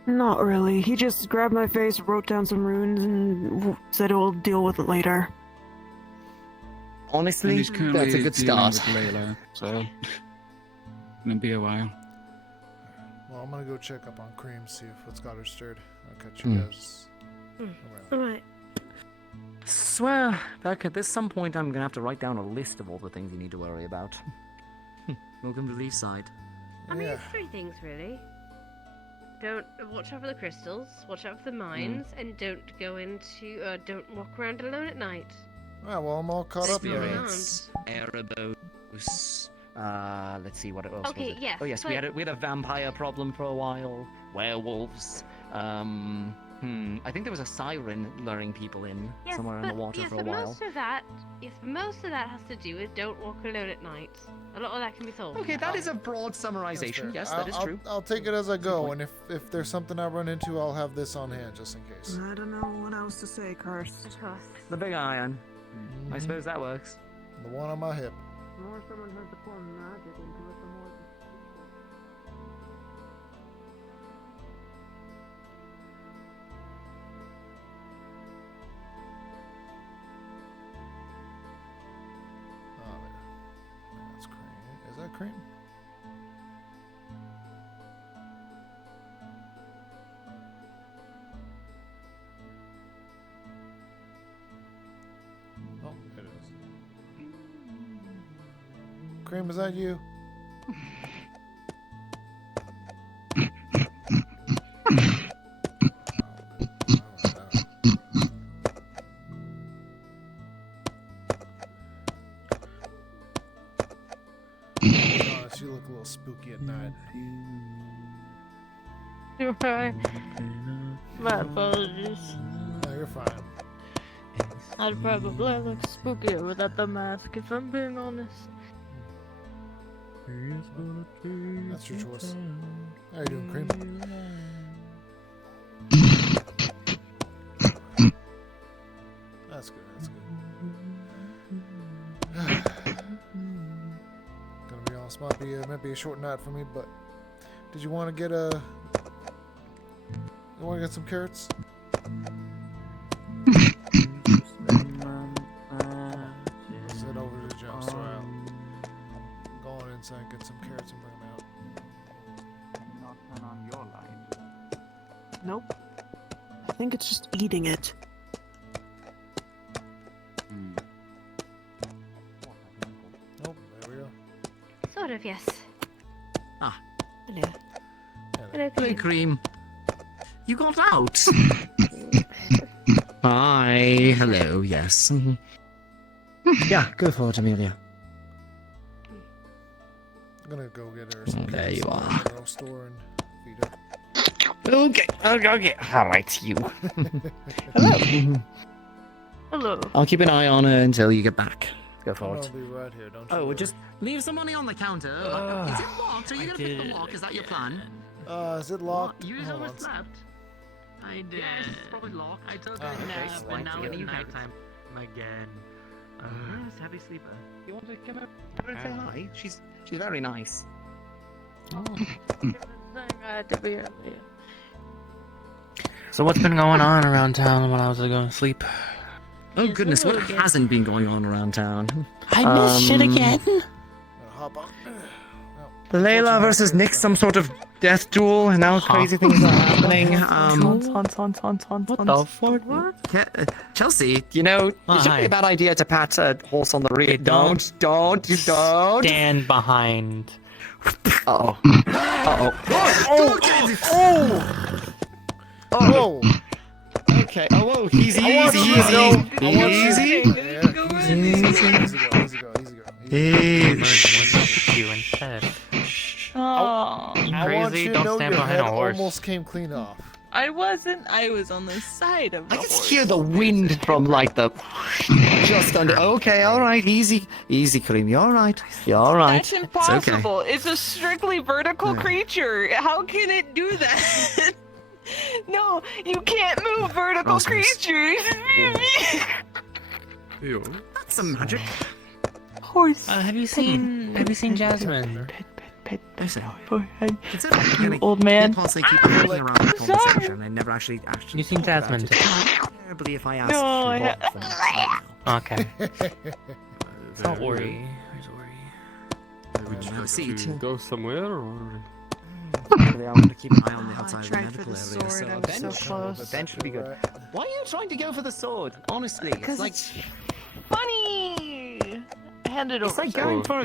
Not really. He just grabbed my face, wrote down some runes, and said we'll deal with it later. Honestly, And he's currently that's a good dealing start. with Layla, so it'll be a while. Well, I'm gonna go check up on Cream, see if what's got her stirred. I'll catch you guys around. Alright. Swear, Beck, at some point I'm gonna have to write down a list of all the things you need to worry about. Welcome to Leafside. I mean, it's 3 things really. Don't watch out for the crystals, watch out for the mines, and don't go into, don't walk around alone at night. Ah, well, I'm all caught up now. Spirits, Erebos. Let's see what else Okay, was it? yes, Oh yes, so- we had a vampire problem for a while. Werewolves. I think there was a siren luring people in somewhere in the water for a while. Most of that has to do with don't walk alone at night. A lot of that can be solved. Okay, that is a broad summarization. Yes, that is true. I'll take it as I go, and if there's something I run into, I'll have this on hand just in case. I don't know what else to say, Karst. The big iron. I suppose that works. The one on my hip. The more someone has to pour magic into it, the more... Oh, there. That's Cream. Is that Cream? Oh, it is. Cream, is that you? Honest, you look a little spooky at night. You're right. My apologies. No, you're fine. I'd probably look spookier without the mask, if I'm being honest. That's your choice. How you doing, Cream? That's good, that's good. Gonna be honest, might be a short night for me, but did you want to get some carrots? Let's head over to Joe's store. I'll go on inside, get some carrots and bring them out. Not turn on your light. Nope. I think it's just eating it. Nope, there we go. Sort of, yes. Ah. Hello. Hello, Cream. You got out. Hi. Hello. Yes. Yeah. Go for it, Amelia. I'm gonna go get her some There you carrots are. from the general store and feed her. Okay. All right, you. Hello. Hello. I'll keep an eye on her until you get back. Go for I'll it. be right here, don't you Oh, worry. just leave some money on the counter. Is it locked? Are you gonna pick the lock? Is that your plan? Is it locked? You Hold on. slept. I did. Yes, it's probably locked. I took Oh, a okay, nap, so but now like, it's yeah. nighttime again. Where's Heavy Sleeper? You want to come up and say hi? She's very nice. So what's been going on around town when I was going to sleep? Oh goodness, what hasn't been going on around town? I missed shit again. Hop on. Layla versus Nick, some sort of death duel, and now crazy things are happening. What the fuck? Chelsea, you know, it shouldn't be a bad idea to pat a horse on the rear. Don't. Stand behind. Uh-oh. Oh! Okay. Oh, whoa. Easy. You instead. Oh. You I want crazy? you to Don't know stand your behind head a horse. almost came clean off. I wasn't. I was on the side of the I just horse. hear the wind from like the just under. Okay, all right, easy, Cream. You're all right. You're all right. That's impossible. It's It's a strictly vertical creature. How can it do that? No, you can't move vertical Nonsense. creatures. Yo. Some magic. Horse. Have you seen Jasmine? Listen, You old man. Constantly keep walking around the conversation. I never actually You seen Jasmine? Terribly if I asked. No, you I what Okay. Don't worry. Would you have a like seat. to go somewhere, or? I want to keep an eye on the outside of the tried for medical the area. sword, I So was so close. Bench would be good. Why are you trying to go for the sword? Honestly, Because like it's funny. Hand it over. it's like going for.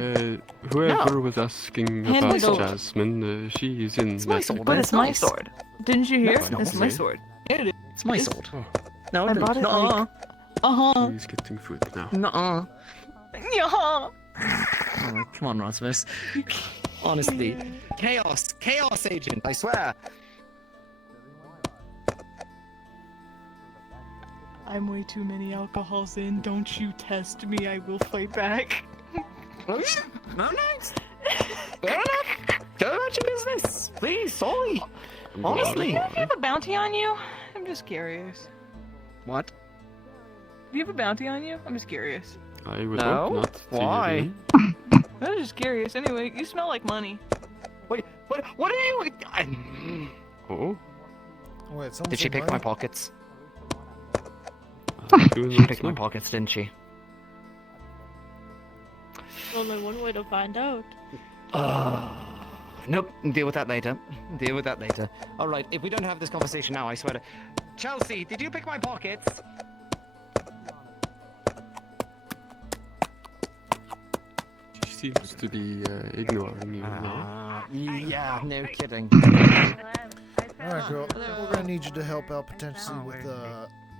Whoever was asking Hand about it over. Jasmine, she is in. It's my sword. medical. But it's my Nice. sword. Didn't you hear? That's not It's my okay. sword. Yeah, it is. It's my sword. Oh, No, I bought it like- Uh-huh. he's getting food now. Nuh-uh. Yeah. Oh, come on, Rasmus. Honestly. Chaos agent, I swear. I'm way too many alcohols in. Don't you test me. I will fight back. No, nice. Fair enough. Go about your business. Please, sorry. Honestly. Do you have a bounty on you? I'm just curious. What? Do you have a bounty on you? I'm just curious. I would No? hope not. Why? I'm just curious. Anyway, you smell like money. Wait, what are you? Oh, Wait, someone Did she said pick my money? pockets? do She not picked my know. pockets, didn't she? Only one way to find out. Nope. Deal with that later. Deal with that later. All right. If we don't have this conversation now, I swear to. Chelsea, did you pick my pockets? She seems to be ignoring you now. Yeah, no kidding. Alright, girl. We're gonna need you to help out potentially with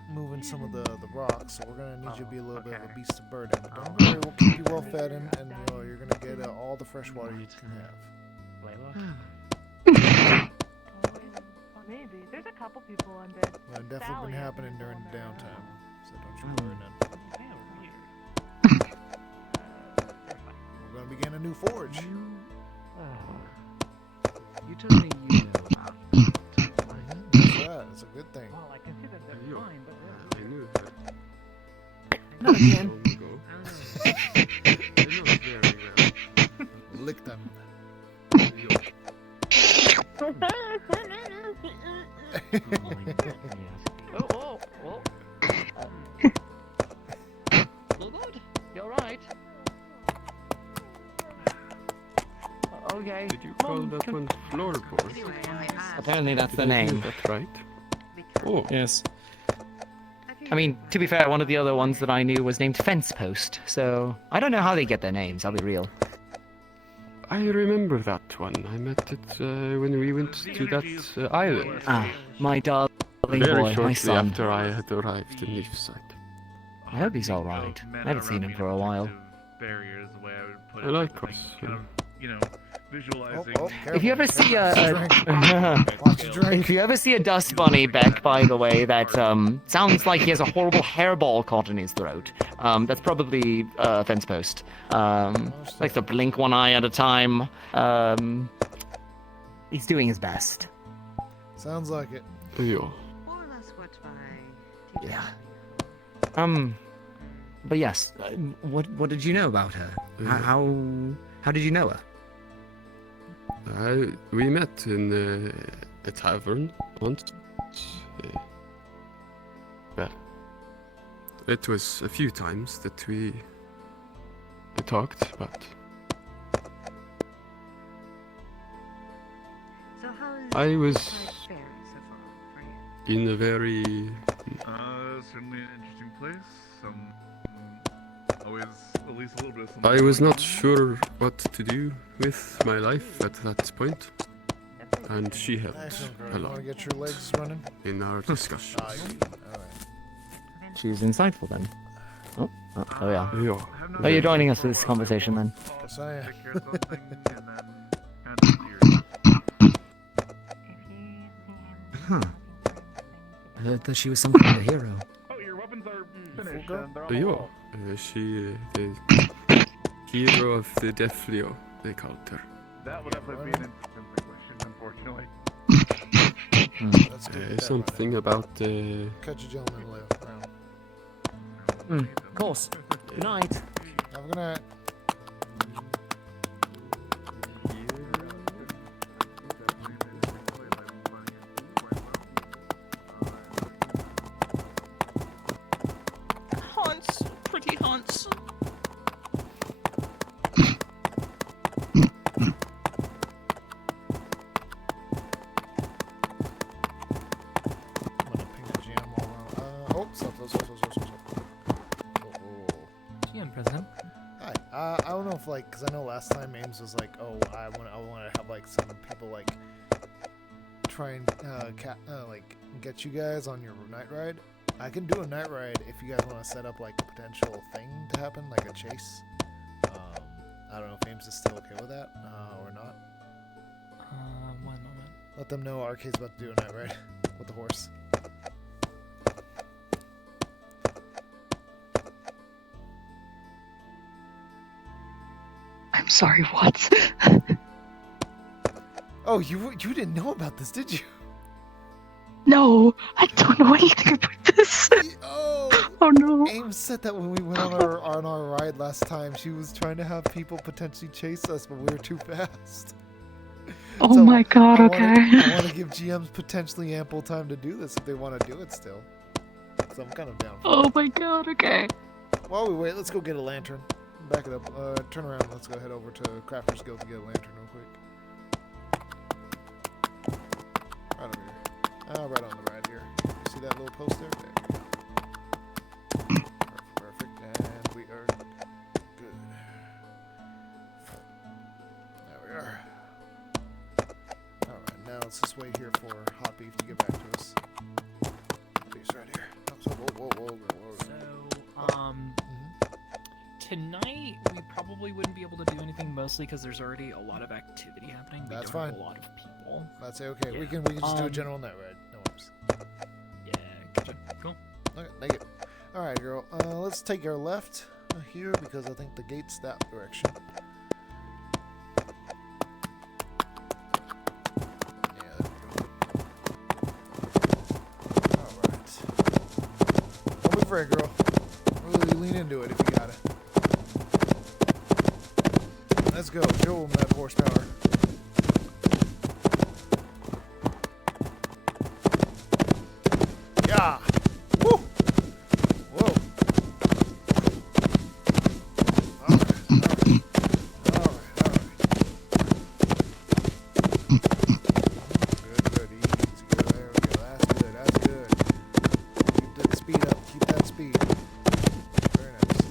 moving some of the rocks. So we're gonna need you to be a little bit of a beast of burden. But don't worry, we'll keep you well fed and you know, you're gonna get all the fresh water you can have. Maybe. There's a couple people undead. Well, definitely been happening during the downtime. So don't you worry none. We're gonna begin a new forge. You told me you knew about That's right. It's a good thing. Well, I can see that they're fine, but I knew that. Not again. Long ago. I know very well. Lick them. Oh. Good. You're right. Okay. Did you call that one floorboard? Apparently that's the Did I hear name. that right? Oh, Yes. I mean, to be fair, one of the other ones that I knew was named Fence Post, so I don't know how they get their names, I'll be real. I remember that one. I met it when we went to that island. Ah, my darling Very boy, my shortly son. after I had arrived in Leafside. I hope he's alright. I haven't seen him for a while. Barriers, the way I would put I it. like like, us. kind of, you know, visualizing. If you ever see Watch your drink. if you ever see a dust bunny, Beck, by the way, that sounds like he has a horrible hairball caught in his throat. That's probably a fence post. Likes to blink one eye at a time. He's doing his best. Sounds like it. Yeah. Yeah. But yes, what did you know about her? How did you know her? We met in a tavern once. Well, it was a few times that we talked, but So how is I was faring so far for you? in a very Certainly an interesting place. Always at least a little bit of I was not sure what to do with my life at that point, and she helped Excellent, girl. a You want lot to get your legs running? in our discussions. She's insightful then. Oh yeah. Yeah. Oh, you're joining us for this conversation then. Yes, I am. Huh. I heard that she was some kind of hero. Oh, your weapons are finished. Yeah, she the hero of the Deflio, they called her. That would definitely be an interesting question, unfortunately. Let's do it. Something about Catch a gentleman left round. Of course. Good night. Have a good night. Haunts, pretty haunts. GM present. Hi. I don't know if like, cause I know last time Ames was like, oh, I want to have like some people like try and like get you guys on your night ride. I can do a night ride if you guys want to set up like a potential thing to happen, like a chase. I don't know if Ames is still okay with that or not. 1 moment. Let them know Arcade's about to do a night ride with the horse. I'm sorry, what? Oh, you didn't know about this, did you? No, I don't know anything about this. Oh no. Ames said that when we went on our ride last time, she was trying to have people potentially chase us, but we were too fast. Oh my god, okay. I want to give GMs potentially ample time to do this if they want to do it still. So I'm kind of down for Oh my god, okay. While we wait, let's go get a lantern. Back it up. Turn around. Let's go head over to Crafter's Guild to get a lantern real quick. Right over here. Right on the right here. See that little post there? There you go. Perfect. And we are good. There we are. Alright, now let's just wait here for Hot Beef to get back to us. Beef's right here. Oh, so whoa. So, tonight we probably wouldn't be able to do anything, mostly because there's already a lot of activity happening. That's we don't fine. have a lot of people. That's okay. Yeah. We can just do a general night ride. No worries. Yeah, gotcha. Cool. Okay, thank you. Alright, girl. Let's take our left here because I think the gate's that direction. Yeah, there we go. Alright. Don't be afraid, girl. Really lean into it if you got it. Let's go. Show them that horsepower. Yeah. Woo. Whoa. Good. Easy. There we go. That's good. Keep that speed up. Keep that speed. Very nice.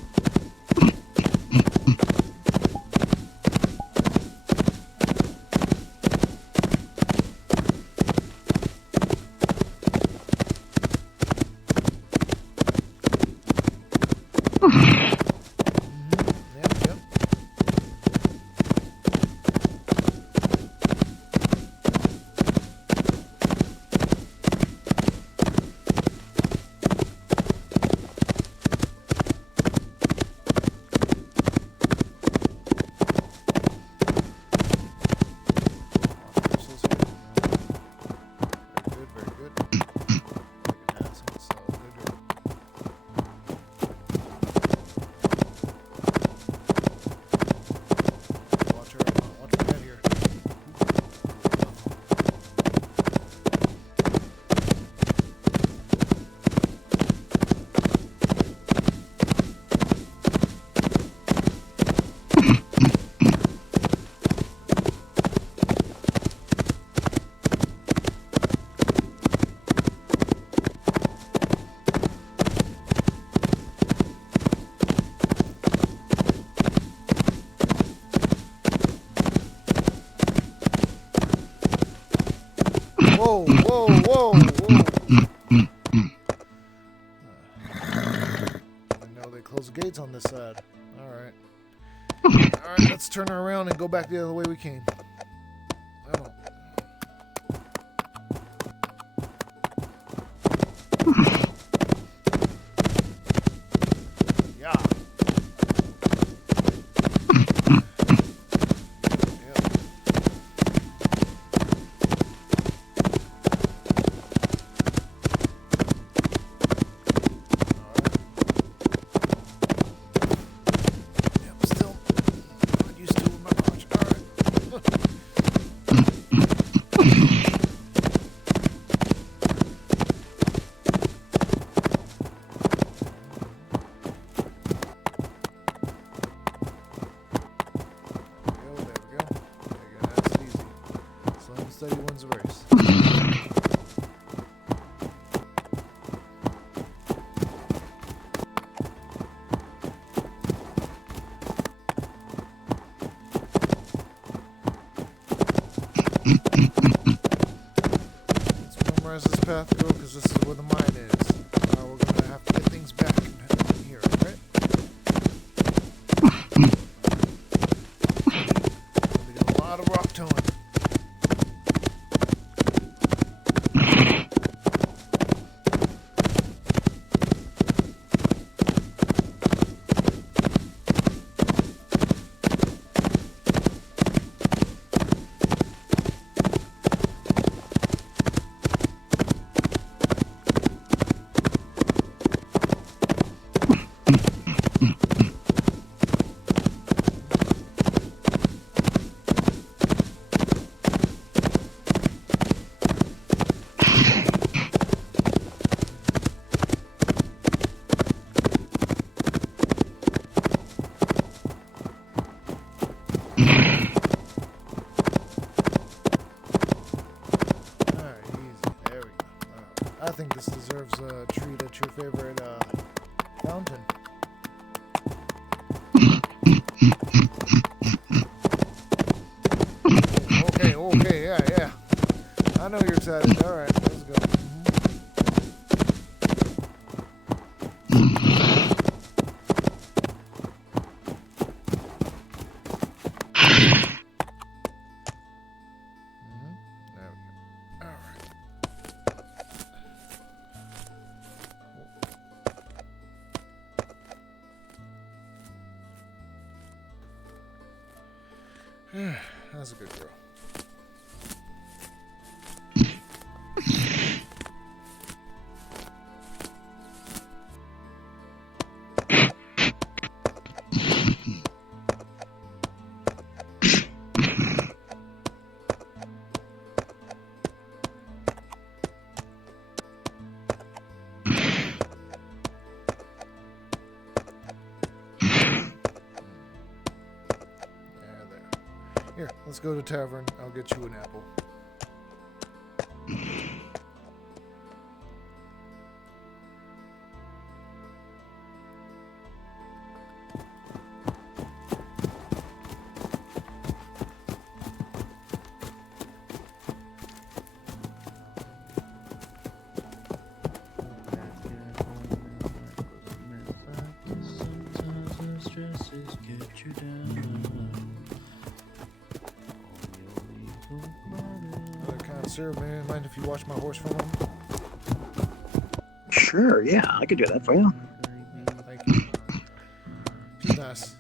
Yep. Very good. Taking that, so it's all good. Watch my head here. Whoa. I know they closed the gates on this side. Alright. Alright, let's turn her around and go back the other way we came. Oh. Yeah. memorize this path, girl, because this is where the mine is. We're gonna have to get things back in here, alright? We'll be doing a lot of rock towing. I think this deserves a treat at your favorite fountain. Okay, yeah. I know you're excited. All right, let's go. That's a good girl. Here, let's go to tavern. I'll get you an apple. Sir, may I mind if you watch my horse for a moment? Sure, yeah, I could do that for you. Thank you. She's nice.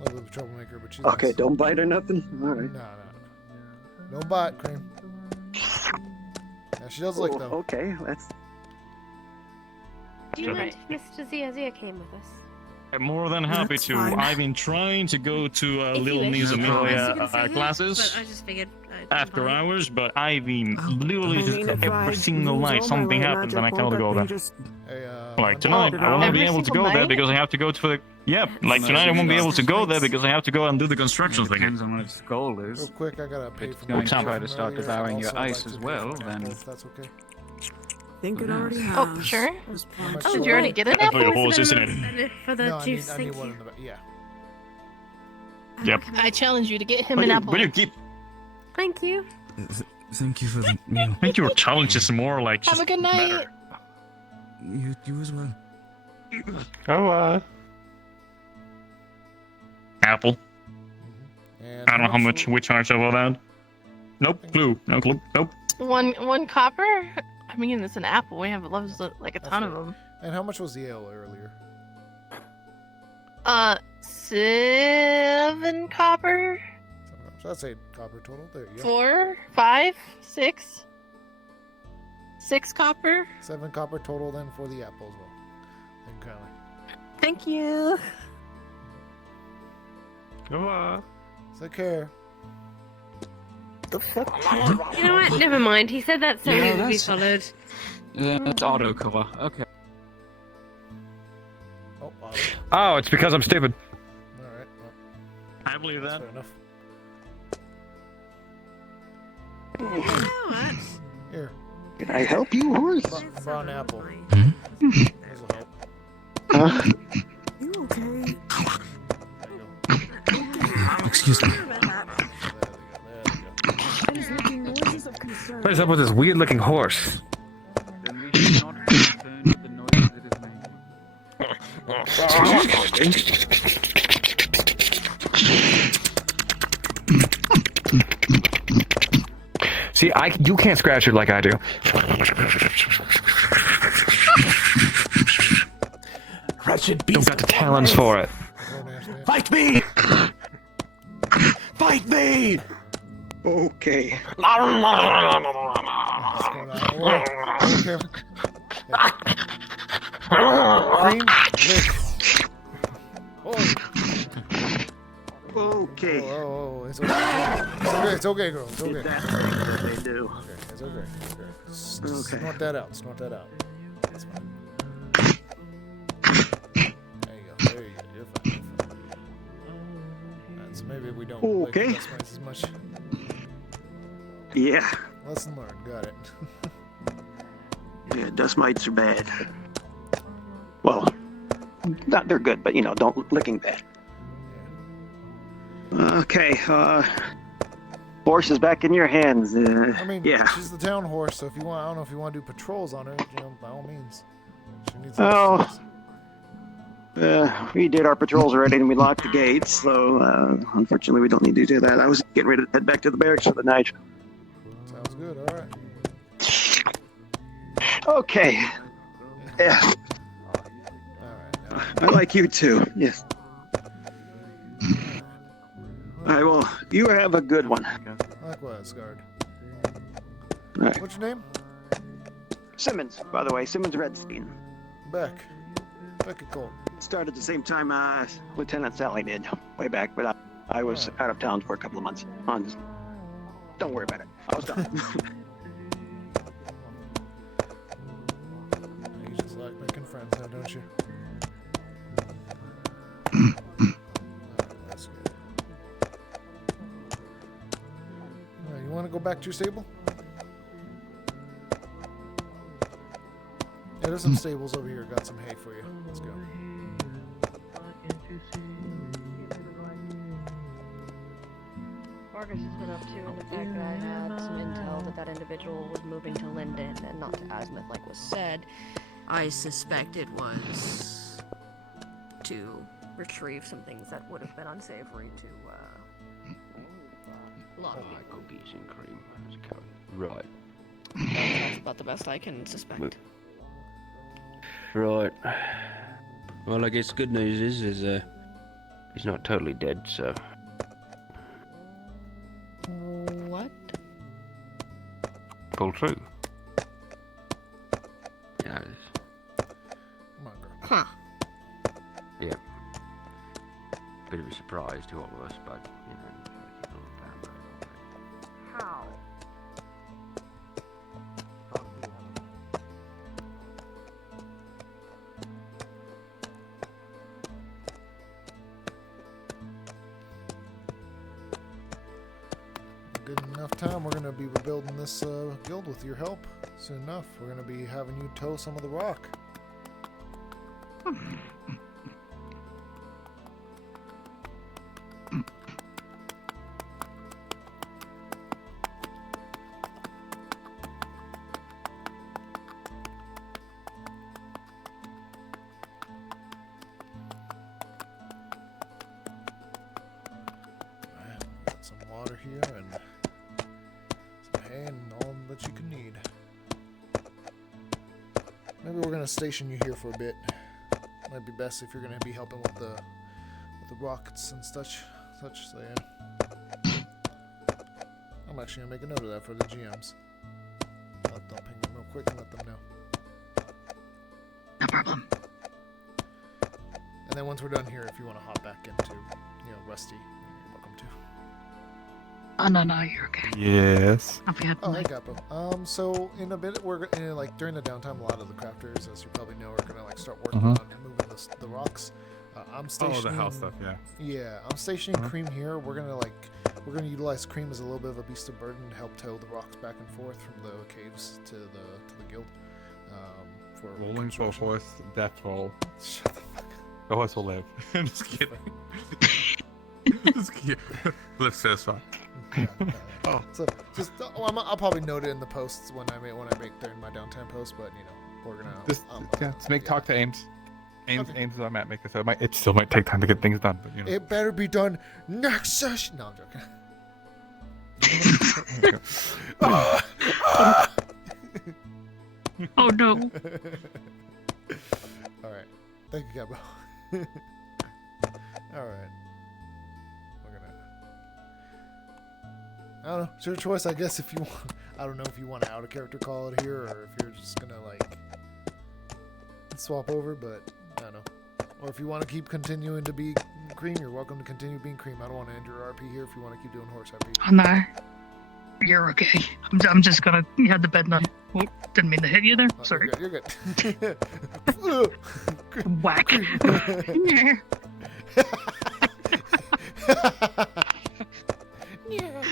A little bit of a troublemaker, but she's Okay, nice. don't bite or nothing? Alright. No. Don't bite, Cream. Yeah, she does lick, though. Okay, that's... Do you mind if Mr. Zia came with us? I'm more than happy That's to. fine. I've been trying to go to If you Little wish. Niece No problem. Amelia You can say classes but I just figured after hours, but I've been literally I mean, if I every single use night all something my happens and I magic, cannot won't go that there. be just- Like tonight, I won't be able to go there because I have to go to the. Yeah, like tonight I won't be able to go there because I have to go and do the construction thing. Depends on what its goal is. Real quick, I gotta pay If for it's my going to time try to from start earlier. devouring I'd your also like ice to as pay well, for an then. apple, if that's okay. I think it already has. Oh, sure. How much Oh, do did you I- already get an That's for apple? your horse, isn't it? For the No, juice, I need thank one you. in the back. Yeah. Yep. I challenge you to get him But an you, apple. but you keep. Thank you. Thank you for the meal. I think your challenge is more like Have just a good night. better. You as well. Oh, Apple. And I don't know how much we charge over that. Nope. Clue. No clue. Nope. One copper? I mean, it's an apple. We have loves like a ton of them. And how much was the ale earlier? 7 copper. So that's 8 copper total. There you go. 4, 5, 6. 6 copper. 7 copper total then for the apple as well. Thank you kindly. Thank you. Go on. Take care. You know what? Never mind. He said that so Yeah, he would be that's- followed. That's autocolor. Okay. Oh, Oh, it's because I'm stupid. alright. Well, I believe that. fair enough. Here. Can I help you, horse? Brown apple. Hmm? This'll help. Huh? You okay? Excuse me. I was making noises of concern. What is up with this weird looking horse? See, you can't scratch it like I do. Wretched beast. Don't got the talons for it. Fight me! Fight me! Okay. Cream, lick. Okay. Oh, it's okay. It's okay, girl. It's okay. Did that thing that they do. Okay, it's okay. It's okay. Okay. Snort that out. Snort that out. That's fine. There you go. There you go. You're fine. You're fine. Right, so maybe we don't Okay. like the dust mites as much. Yeah. Lesson learned. Got it. Yeah, dust mites are bad. Well, they're good, but don't licking bad. Okay, horse is back in your hands. I mean, yeah. she's the town horse, so if you want, I don't know if you want to do patrols on her, by all means. She needs Oh, we did our patrols already, and we locked the gates. So unfortunately, we don't need to do that. I was getting ready to head back to the barracks for the night. Sounds good. All right. Okay. Yeah. I like you too. Yes. All right. Well, you have a good one. Likewise, guard. All right. What's your name? Simmons, by the way. Simmons Redstein. Beckett Cole. Started at the same time Lieutenant Sally did, way back, but I was out of town for a couple of months. Don't worry about it. I was done. You just like making friends now, don't you? That's good. You want to go back to your stable? Yeah, there's some stables over here. Got some hay for you. Let's go. Vargas has been up to, and the fact that I had some intel that individual was moving to Linden and not to Azimuth, like was said, I suspect it was to retrieve some things that would have been unsavory to a lot of people. Cookies and cream. Right. That's about the best I can suspect. Right. Well, I guess good news is he's not totally dead, so. What? Pull true. Yeah. Come on, girl. Huh. Yeah. Bit of a surprise to all of us, but How? Good enough time. We're gonna be rebuilding this guild with your help soon enough. We're gonna be having you tow some of the rock. Got some water here and some hay and all that you can need. Maybe we're gonna station you here for a bit. Might be best if you're gonna be helping with the rockets and such. So yeah. I'm actually gonna make a note of that for the GMs. I'll ping them real quick and let them know. No problem. And then once we're done here, if you want to hop back into, Rusty, you're welcome to. Oh, no, you're okay. Yes. I'll be Oh, hey, Gapo. So in a bit, we're during the downtime, a lot of the crafters, as you probably know, are gonna start working on moving the rocks. I'm stationing. Oh, the house stuff, yeah. Yeah, I'm stationing Cream here. We're gonna utilize Cream as a little bit of a beast of burden to help tow the rocks back and forth from the caves to the guild. For Rolling for horse, death roll. Shut the fuck up. The horse will live. Just kidding. Just kidding. Live satisfied. Oh. So just I'll probably note it in the posts when I make during my downtime post, but we're gonna Just make talk to Ames. Ames is on Matchmaker, so it still might take time to get things done. But you know. It better be done next session. No, I'm joking. Oh no. All right. Thank you, Gabo. All right. We're gonna. I don't know. It's your choice, I guess. If you want, I don't know if you want to out of character call it here, or if you're just gonna like swap over. But I don't know. Or if you want to keep continuing to be Cream, you're welcome to continue being Cream. I don't want to end your RP here. If you want to keep doing horse RP. Oh, no. You're okay. I'm just gonna head to bed now. Oh, didn't mean to hit you there. Oh, Sorry. You're good. Whack. Yeah.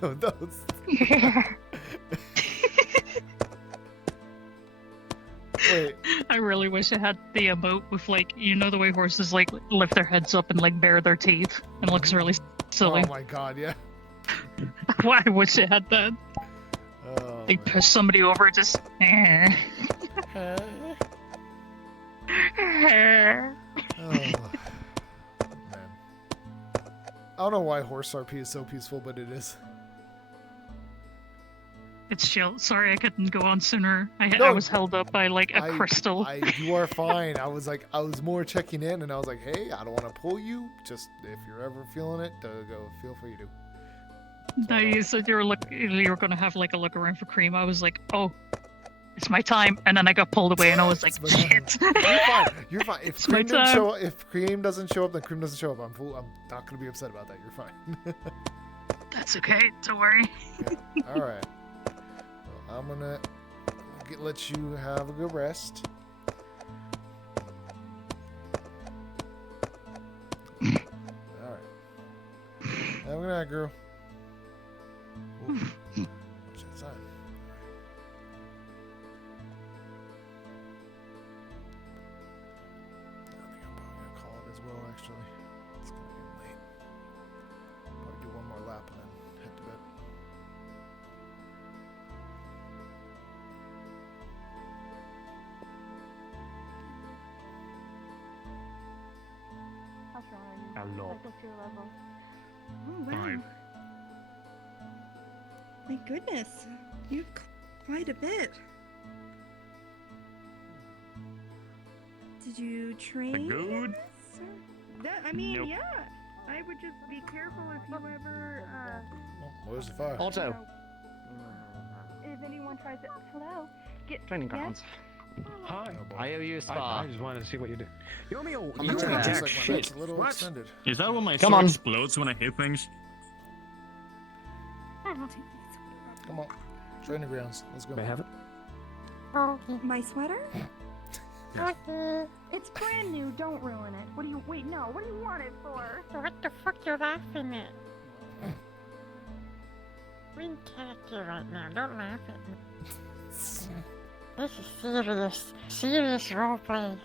Those. Yeah. Wait. I really wish I had the emote with like, you know, the way horses like lift their heads up and like bare their teeth and looks really silly. Oh my god, yeah. Why I wish I had that. Oh, they push somebody over, just. Oh, man. I don't know why horse RP is so peaceful, but it is. It's chill. Sorry I couldn't go on sooner. I No, was held up by like a crystal. You are fine. I was more checking in, and I was like, hey, I don't want to pull you. Just if you're ever feeling it, feel free to. No, you said you were gonna have like a look around for Cream. I was like, oh, it's my time, and then I got pulled away, and I was like, shit. You're fine. You're fine. If It's my Cream doesn't show up, then Cream doesn't show up. I'm not gonna be upset about that. You're fine. That's okay. Don't worry. Yeah. All right. Well, I'm gonna let you have a good rest. All right. Have a good night, girl. Ooh. What's outside? I think I'm probably gonna call it as well. Actually, it's gonna get late. Probably do one more lap and then head to bed. How strong are you? Hello. Like, what's your level? Oh, wow. 5. My goodness, you've quite a bit. Did you train? Good. I mean, Nope. yeah. I would just be careful if you ever. Where's the fire? Otto. If anyone tries to, hello, get Training yes? grounds. Hi. I owe you a spa. I just wanted to see what you do. You owe me a I'm you gonna owe me check. jack Looks like my shit. night's a little What? extended. Is that when my Come sword on. explodes when I hit things? Come on. Training grounds. Let's go. May I have it? My sweater? Okay. It's brand new. Don't ruin it. What do you? Wait, no. What do you want it for? What the fuck you laughing at? We're in character right now. Don't laugh at me. This is serious. Serious roleplay.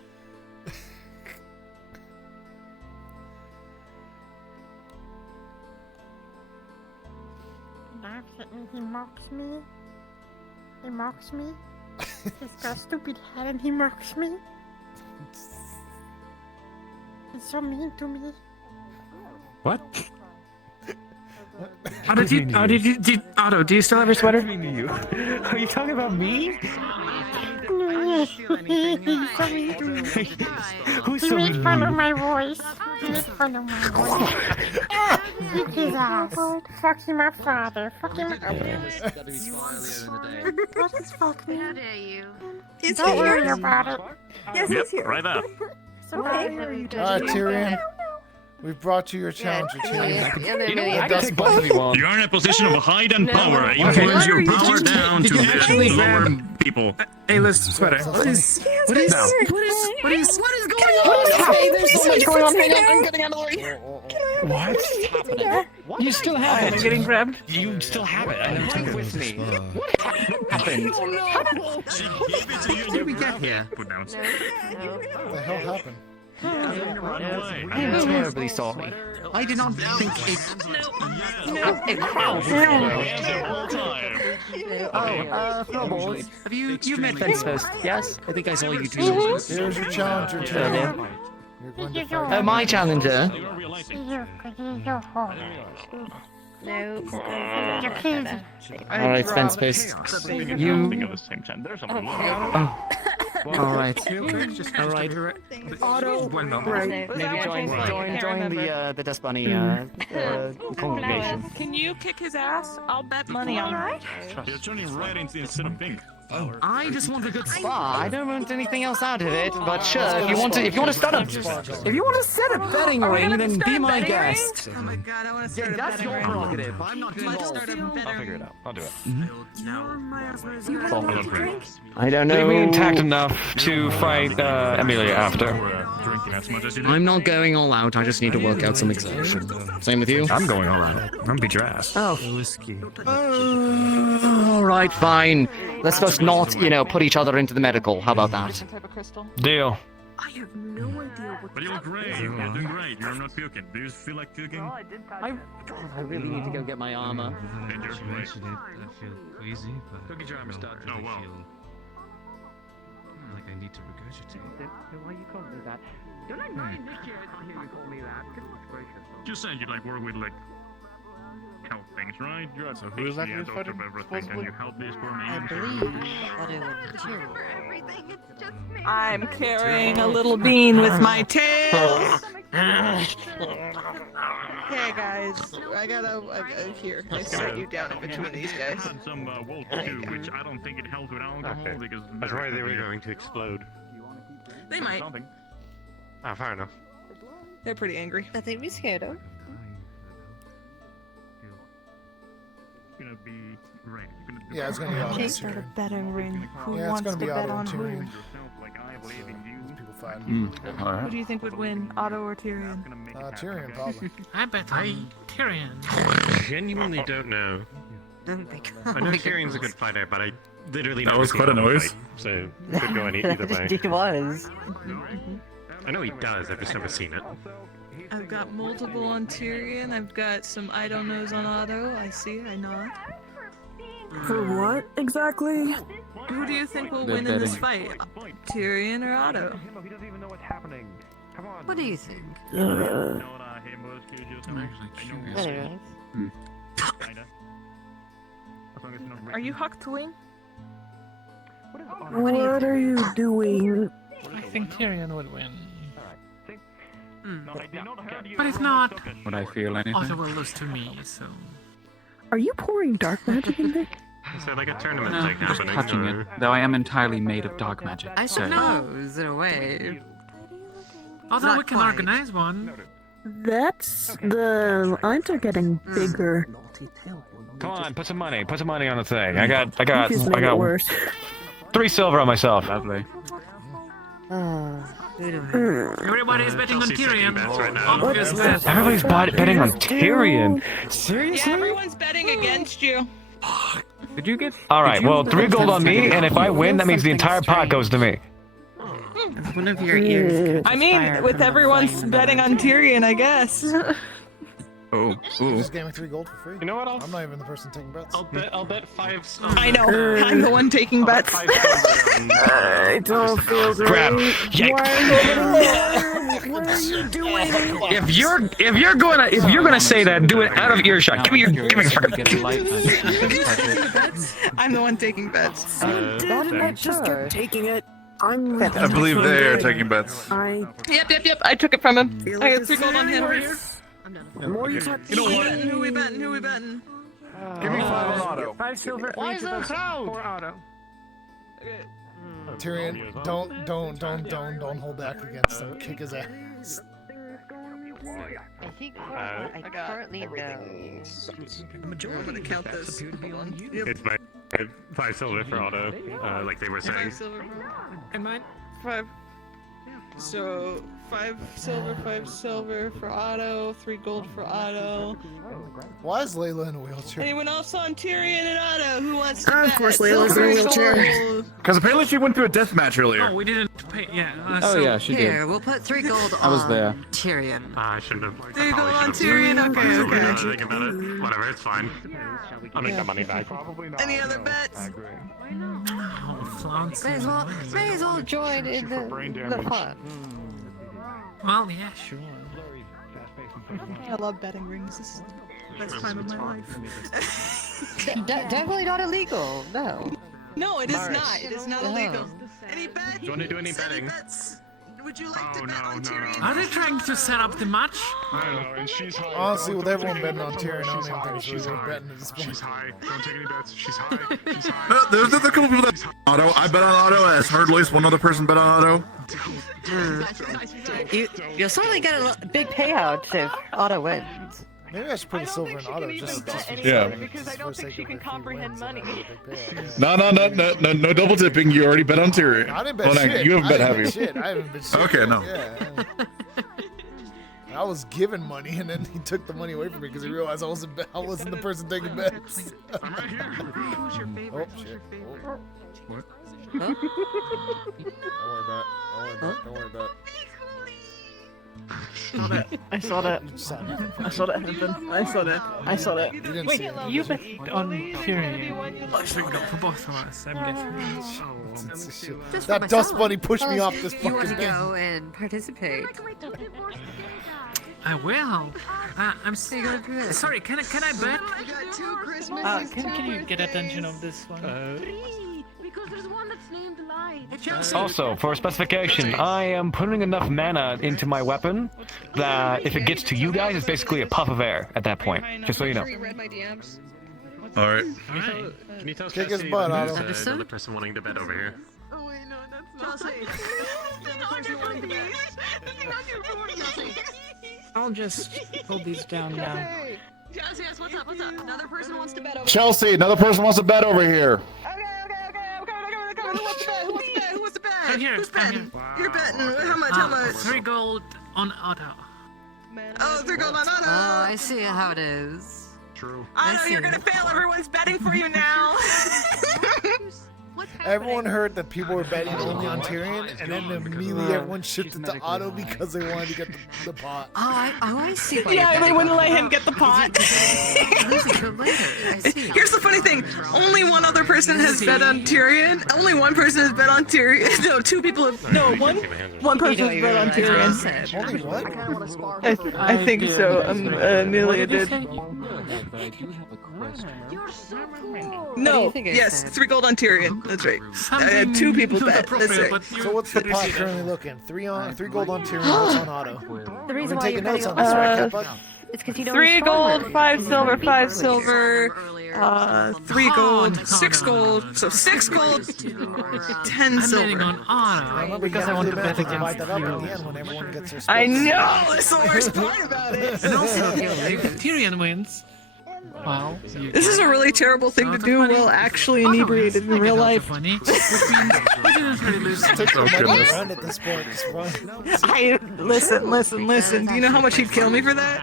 He laughs at me. He mocks me. He mocks me. He's got a stupid head and he mocks me. He's so mean to me. What? Otto, Otto, do you still have your sweater? What does it mean to you? Are you talking about me? He's so mean to me. Who's He so made mean fun to of you? my voice. He made fun of my voice. Kick his ass. Fuck him up, father. Fuck him up. What is fuck me? How dare you? Don't worry about it. Yes, Yep, he's here. right there. So Okay. bad. All right, Tyrion. We've brought you your challenge. Your challenge. Yeah, they're You know really what? I can take both if you want. You're in a position of hide and No. power. Okay. Influence your Did you- power down did to you actually the lower grab- people. Hey, listen, sweater. What is No. what is What is going on? What is happening? There's so much going on right now. down. I'm getting out of the way. What's happening? You still have I'm it. getting grabbed. You still have it. I don't take it with me. What happened? She gave it to you. How did we get here? Put down. What the hell happened? Run away. I am terribly sorry. I did not think it. It crashed. Hands the whole time. Snowballs. Have you've met fence post? Yes, I think I saw you two. Here's your challenger, Tyrion. You're going to fight Oh, my challenger. No. Alright, fence post. You. Alright. Alright. Auto. Maybe join the Dust Bunny congregation. Can you kick his ass? I'll bet money on it. You're turning red instead of pink. I just want a good spa. I don't want anything else out of it. But sure, if you want to set a betting ring, then be my guest. Oh my god, I want to start a That's betting your ring. prerogative. I'm not Let's start a betting I'll figure it out. I'll do it. I don't know. Leave me intact enough to fight Amelia after. I'm not going all out. I just need to work out some exertion. Same with you? I'm going all out. I'm gonna beat your ass. Oh. Alright, fine. Let's just not, put each other into the medical. How about that? Deal. I have no idea what. But you look great. You're doing great. You're not puking. Do you feel like puking? I really need to go get my armor. I feel queasy, but Go get your armor stud. Oh wow. Like I need to regurgitate. Why you calling me that? Don't I know this year I hear you call me that? Goodness gracious. You said you work with health things, right? You're at So who is that PhD, who's doctor of fighting, everything. Can supposedly? you help this poor man? I believe Otto and Tyrion. I'm carrying a little bean with my tail. Okay, guys, I gotta here. I set you down in between these guys. Some wolf too, which I don't think it helps with alcohol because That's why they were going to explode. They might. Ah, fair enough. They're pretty angry. Nothing to be scared of. Gonna be right. Yeah, it's gonna be all this Start a here. betting ring. Who Yeah, it's wants gonna to be bet Otto on and who? Tyrion. People fighting. Who do you think would win, Otto or Tyrion? Tyrion, probably. I bet on Tyrion. I genuinely don't know. I know Tyrion's a good fighter, but I literally That never was seen quite a him noise. fight, so it could go either way. It was. I know he does, I've just never seen it. I've got multiple on Tyrion. I've got some I don't knows on Otto. I see. I nod. For what exactly? Who do you think will They're win in this betting. fight? Tyrion or Otto? What do you think? Are you Huck Twing? What are you doing? I think Tyrion would win. But if not, Would I feel anything? Otto will lose to me, so... Are you pouring dark magic in there? Is there like a tournament No, thing just happening? touching or- it. Though I am entirely made of dark magic. I so- suppose, in a way. Although Not we can quite. organize one. That's the lines are getting bigger. Come on, put some money on the thing. I got He's made it worse. 3 silver on myself. Lovely. Everybody is betting on Tyrion. Everybody's betting on Tyrion. Seriously? Yeah, everyone's betting against you. Did you get? All right. Well, 3 gold on me, and if I win, that means the entire pot goes to me. One of your ears. I mean, with everyone's betting on Tyrion, I guess. Oh, You just gave me 3 gold for free. You know what? I'm not even the person taking bets. I'll bet 5 I know. I'm the one taking bets. I don't feel great. Crap. What are you doing? If you're gonna say that, do it out of earshot. Give me I'm the one taking bets. I just kept taking it. I believe they are taking bets. Yep. I took it from him. I got 3 gold on him. The more you touch Who we betting? Who we betting? Give me 5 on Otto. 5 silver. Why is there a crowd? For Otto. Tyrion, don't hold back against him. Kick his ass. I think I currently know. I'm gonna count this. Hold on. Yep. It's my 5 silver for Otto, like they were saying. 5 silver. And mine? 5. So 5 silver for Otto, 3 gold for Otto. Why is Layla in a wheelchair? Anyone else on Tyrion and Otto who wants to bet? Of course, Layla's in a wheelchair. Because apparently she went through a death match earlier. No, we didn't pay. Yeah. Oh, so yeah, she did. Here, we'll put 3 gold I was there. on Tyrion. I shouldn't have. 3 gold on Tyrion. Okay, okay. Think about it. Whatever, it's fine. I'll make that money back. Any other bets? May as well join in the fun. Well, yeah, sure. I love betting rings. This is the best time of my life. Definitely not illegal. No. No, it is not. It is not illegal. Any bets? Do you want to do any betting? Would you like to bet on Tyrion? Are they trying to set up the match? I don't know, and she's high. Honestly, with Don't everyone take betting any on bets. Tyrion, I don't She's even high, think it's she's really high. betting at this point. She's high. Don't take any bets. She's high. She's high. There's a couple people that Otto. I bet on Otto. As hard least one other person bet on Otto. You'll certainly get a big payout if Otto wins. Maybe I should put a silver in auto just Yeah. Because I don't think she can comprehend money. No, double tipping. You already bet on Tyrion. I didn't bet Well, shit. you haven't bet, I have didn't you? bet shit. I haven't bet shit. Okay, no. Yeah. I was given money, and then he took the money away from me because he realized I wasn't the person taking bets. I'm right here. Who's your favorite? Oh, shit. Oh. What? Huh? Don't worry about it. I saw that. I saw that happen. I saw that. I saw that. Wait, you bet on Tyrion. Oh, so you got for both of us, I'm guessing. Just That for dust myself. bunny pushed me Well, off this You want to fucking thing. go and participate? I will. I'm it. sorry. Can I bet? You got 2 Christmas. Can you get attention on this one? Because there's one that's named Light. Also, for specification, I am putting enough mana into my weapon that if it gets to you guys, it's basically a puff of air at that point. Just so you know. Read my DMs. All right. Can you tell Kick his Jesse butt, that Otto. there's another person wanting to bet over here? Oh wait, no, that's not. Chelsea. Person wanting to bet. I'll just hold these down now. Chelsea, yes, what's up? What's up? Another person wants to bet over. Chelsea, another person wants to bet over here. Okay. I'm coming. Who wants to bet? Who wants to bet? I'm here. Who's betting? You're betting. How much? How much? 3 gold on Otto. Oh, 3 gold on Otto. Oh, I see how it is. True. Otto, you're gonna fail. Everyone's betting for you now. Everyone heard that people were betting only on Tyrion, and then immediately everyone shifted to Otto because they wanted to get the pot. Oh, I see. Why Yeah, you're they betting wouldn't on let Otto. him get the pot. This is good later. I see. Here's the funny thing. Only one other person has bet on Tyrion. Only one person has bet on Tyrion. No, 2 people have. No, one person has bet on Tyrion. Only one? I think so. Amelia did. You're so cool. No, think I yes, said? 3 gold on Tyrion. That's right. 2 people bet. That's right. So what's the pot currently looking? 3 gold on Tyrion, what's on Otto? The reason We're why taking you're notes on betting this, right, on Kappa? it's because you don't 3 gold, 5 silver, 5 silver. silver. 3 gold, 6 gold. So 6 gold, 10 I'm betting silver. on Otto Remember, because you I want to have bet to divide against that up at the you. end when everyone gets their I splits. know. That's the worst part about it. And also, if Tyrion wins, well, This is a really terrible thing to do while actually inebriated in real life. funny. Which means we didn't really lose. Take the money around at this point. Just run. Listen. Do you know how much he'd kill me for that?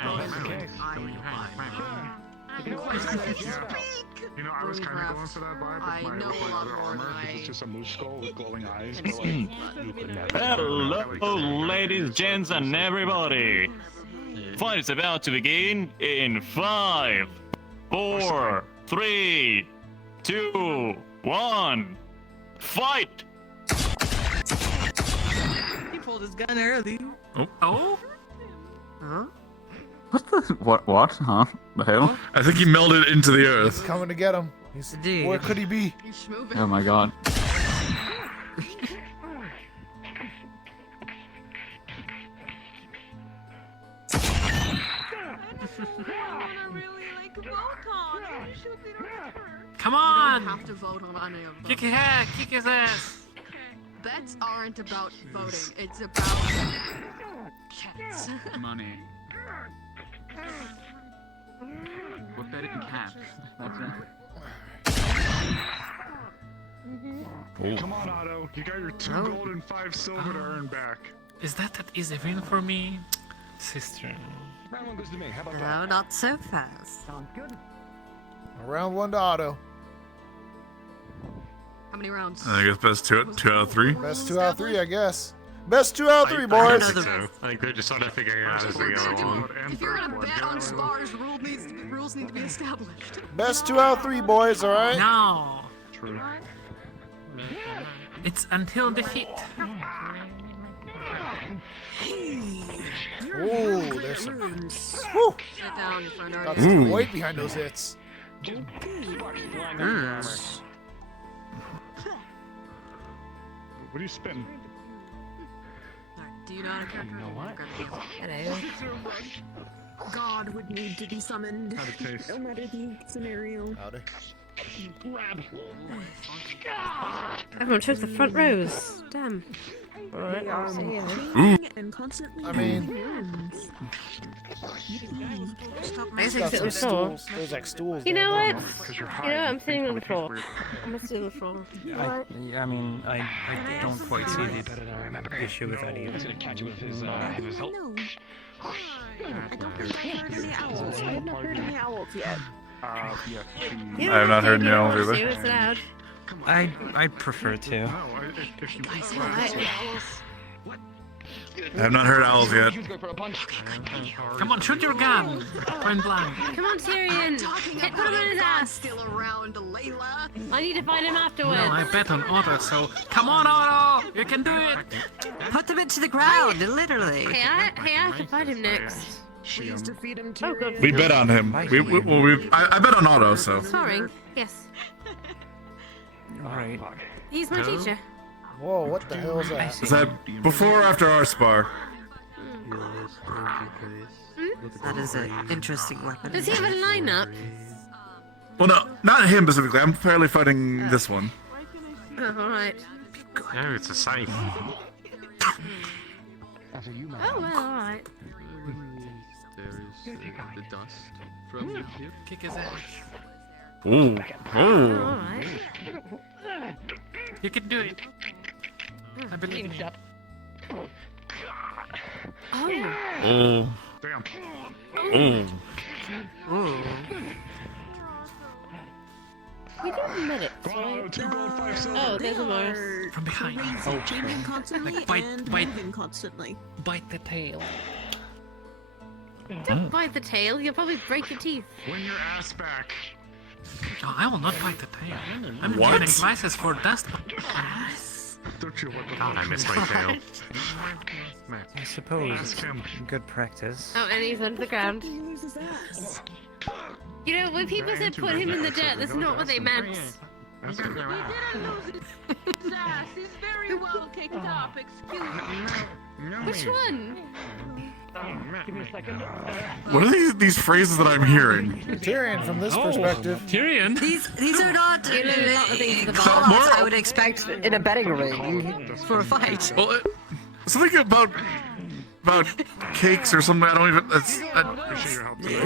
You know, I was kind of going for that vibe I with know my a lot leather more armor than because it's just a moose skull with glowing eyes. But like, you could never. Hello, ladies, gents, and everybody. Fight is about to begin in 5, 4, 3, 2, 1. Fight! He pulled his gun early. Oh? Huh? What? Huh? The hell? I think he melted into the earth. Coming to get him. Where could he be? Oh my god. Come You on! don't have to vote on any of them. Kick his ass! Bets aren't about voting. It's about cats. Money. What bet it in cash? Come on, Otto. You got your 2 gold and 5 silver to earn back. Is that easy win for me? Sister. Round 1 goes to me. How about No, not so fast. Round 1 to Otto. How many rounds? I guess best two out of 3. Best 2 out of 3, I guess. Best 2 out of 3, I boys. don't think so. I think they're just sort of figuring out as they go along. If you're gonna bet on spars, rules need to be established. Best 2 out of 3, boys. All right. No. True. It's until defeat. Ooh, there's some. Woo. Sit down, your friend Got already. some weight behind those hits. What are you spitting? Do you know how to character? Hello. God would need to be summoned. How'd it taste? No matter the scenario. Howdy. Everyone took the front rows. Damn. Alright, I'll see you. And constantly. I mean, There's got some the floor. stools. There's like stools. You know down what? there. You know what? I'm sitting on the floor. I'm gonna sit on the floor. I mean, I don't quite see the issue with any of it. No. I don't think I heard any owls. I have not heard any owls yet. I have not heard any owls either. It's loud. I prefer to. I have not heard owls yet. Come on, shoot your gun. Point blank. Come on, Tyrion. Put him on his ass. Still around, Layla. I need to find him afterwards. No, I bet on Otto, so come on, Otto. You can do it. Put them into the ground, literally. Hey, I have to find him next. Please defeat him, Oh, good. We bet on him. I bet on Otto, so. Soaring. Yes. Alright. He's my teacher. Whoa, what the hell is that? Is that before or after our spar? That is an interesting weapon. Does he have a lineup? Well, no, not him specifically. I'm fairly fighting this one. Oh, alright. No, it's a safe. Oh, well, alright. The dust from here. Kick his ass. Ooh. Alright. You can do it. I believe in you. Oh. Damn. We do medics, right? Oh, there's a Mars. From behind. Changing constantly Like bite, and bite, moving constantly. bite the tail. Don't bite the tail, you'll probably break your teeth. Win your ass back. No, I will not bite the tail. I'm What? joining classes for dust. Don't you want the God, I missed my tail. I suppose good practice. Oh, and he's under the ground. You know, when people said put him in the dirt, that's not what they meant. He didn't lose his ass. He's very well kicked up. Excuse me. Which one? Give me a second. What are these phrases that I'm hearing? Tyrion, from this perspective. Tyrion? These are not You know, a lot of things in the call ball. outs I would expect In a betting ring. for a fight. Well, something about cakes or something. I don't even. That's.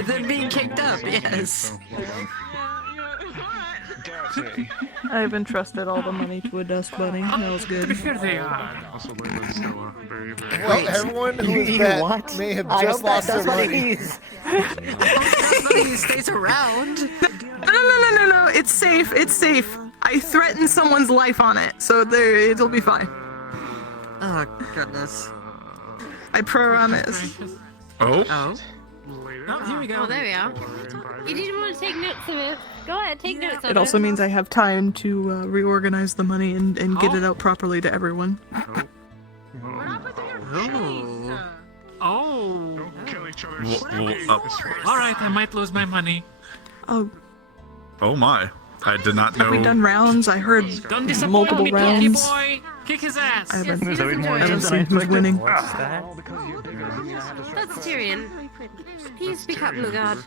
Them being kicked up, yes. I've entrusted all the money to a dust bunny. That was To good. be fair, they are. Also, Layla's still very, very. Well, everyone who is bet may have just lost their money. Dust bunny stays around. No. It's safe. It's safe. I threatened someone's life on it, so it'll be fine. Oh, goodness. I promise. Oh. Oh. Oh, here we go. Oh, there we are. You didn't want to take notes of it. Go ahead, take notes of it. It also means I have time to reorganize the money and get it out properly to everyone. Oh. Don't kill each other. All right, I might lose my money. Oh, Oh my! I did not know. have we done rounds? I heard Don't disappoint multiple me, Pinky rounds. boy. Kick his ass. I haven't, Yes, he doesn't I do haven't it. seen who's winning. What's that? That's Tyrion. Can you speak up, Lugard?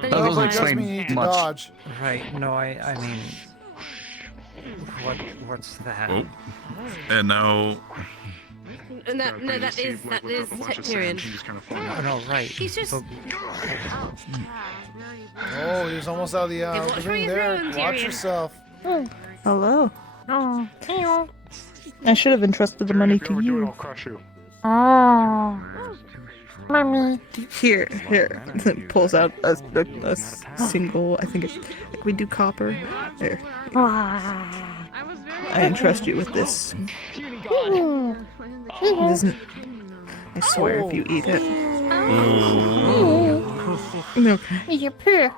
That doesn't explain much. Dodge. Right, no, I mean... What's that? Oh. And now. No, that is Tyrion. No, right. He's just... Oh, he was almost out of the watch where ring you're there. throwing, Watch Tyrion. yourself. Hello. Oh, I should have entrusted the money to you. Oh. Mommy. Here. Pulls out a single. I think it's like we do copper. There. I entrust you with this. It isn't. I swear, if you eat it. Okay. You poo.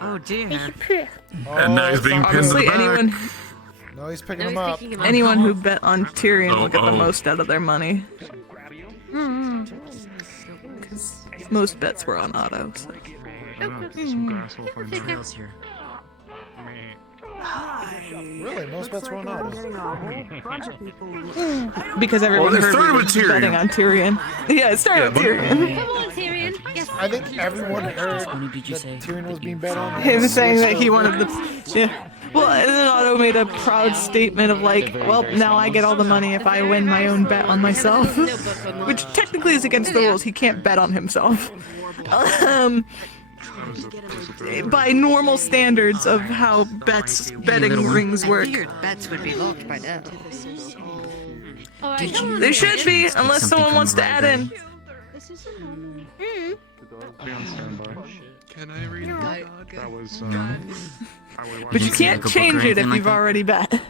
Oh dear. You poo. And now he's being pinned to the back. No, he's picking him up. Anyone who bet on Tyrion will get the most out of their money. Because most bets were on Otto. So. Really? Most bets were on Otto. Because everyone Well, it heard started we with were Tyrion. betting on Tyrion. Yeah, it started with Tyrion. Come on, Tyrion. Yes. I think everyone heard that Tyrion was being bet on. He was saying that he wanted the. Yeah. Well, and then Otto made a proud statement of like, well, now I get all the money if I win my own bet on myself. Which technically is against the rules. He can't bet on himself. By normal standards of how betting rings work. Bets would be locked by now. They should be, unless someone wants to add in. Can I read that was But you can't change it if you've already bet.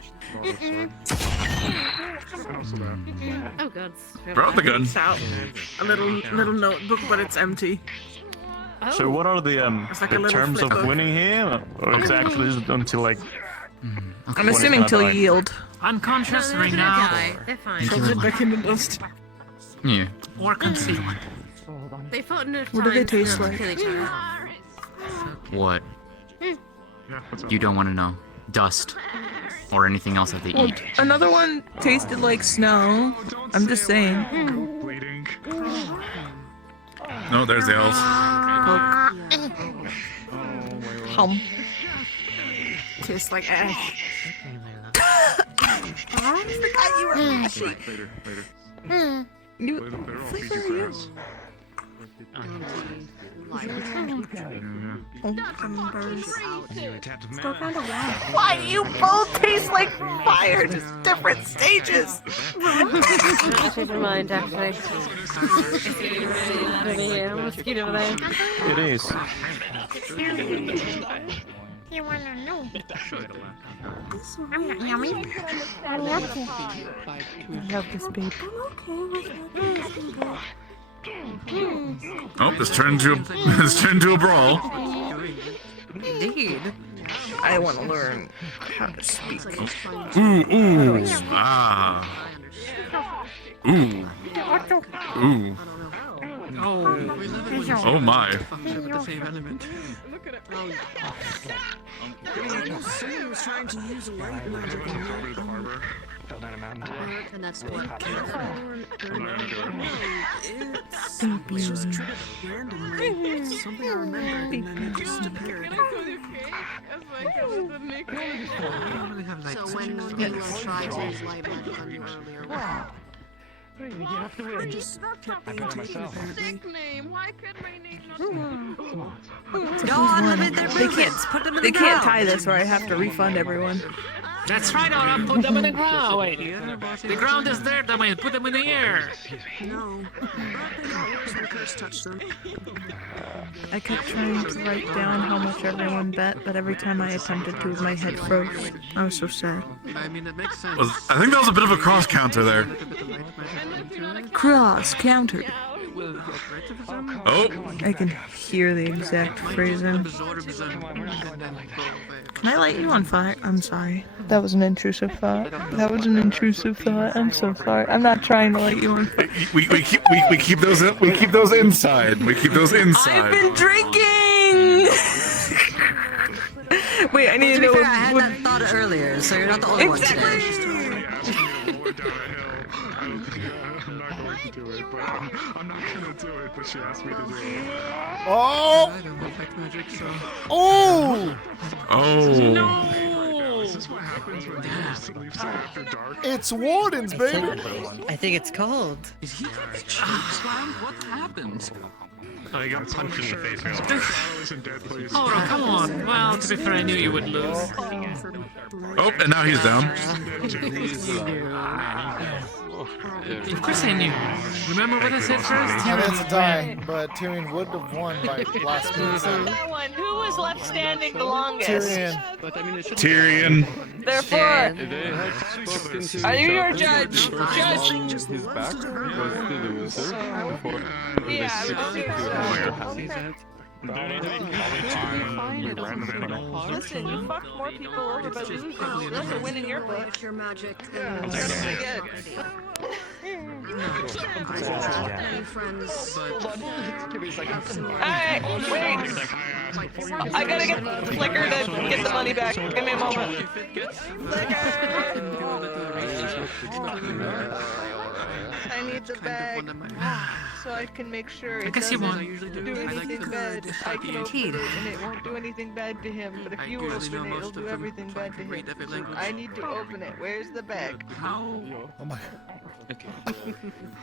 Oh god. Brought the gun. Out. A little notebook, but it's empty. So what are the It's like a little terms flip of book. winning here? Or it's actually until like... I'm assuming till you yield. Unconscious No, right they're gonna now. die. They're fine. Throws it back in the dust. Yeah. Or concede. They fought enough What do they times taste to like? kill each other. What? You don't want to know. Dust. Or anything else that they Well, eat. another one tasted like snow. I'm just saying. No, there's the elves. Hum. Tastes like ash. I forgot you were ashy. You flavor you. Still kind of warm. Why you both taste like fire, just different stages. I changed my mind, actually. Mosquito over there. It is. You wanna know? I'm not yummy. I'm yucky. I love this baby. Oh, this turned into a brawl. Indeed. I want to learn how to speak. Ooh. Ah. Ooh. Ooh. Oh my. Someone was trying to use a light magic and that's what it's just triggered randomly. Something I remembered and then it just appeared. So when you tried to use light magic on you earlier, You have to win. just kept being sick name. Why could my name They can't tie this or I have to refund everyone. That's right, I'll put them in the ground. Wait, the ground is there, that way, put them in the air. No. The curse touched them. I kept trying to write down how much everyone bet, but every time I attempted to, my head froze. I was so sad. I mean, it makes sense. I think that was a bit of a cross counter there. Cross counter. Oh. I can hear the exact phrasing. Can I light you on fire? I'm sorry. That was an intrusive thought. I'm so sorry. I'm not trying to light you on fire. We keep those inside. We keep those inside. I've been drinking. Wait, I need to know. I had that thought earlier, so you're not the only one today. I'm not gonna do it, but she asked me to do it. Oh! I don't like magic, so. Oh! Oh. This is what happens when you leave stuff after dark. It's Wardens, baby. I think it's cold. What happened? Oh, he got punched in the face. Oh, no, come on. Well, to be fair, I knew you would lose. Oh, and now he's down. Of course I knew. Remember what I said first? And it's a tie, but Tyrion would have won by last minute. That one. Who was left standing the longest? Tyrion. Therefore, are you your judge? Judge. His back was the loser before Listen, you fucked more people over by losing. That's a win in your book. Your magic. That's pretty good. Any friends, but Alright, wait. I gotta get Flicker to get the money back. Give me a moment. I need the bag so I can make sure it guess you doesn't won. do anything bad. I can open it and it won't do anything bad to him. But if you open it, it'll do everything bad to him. So I need to open it. Where's the bag? Oh my. Okay.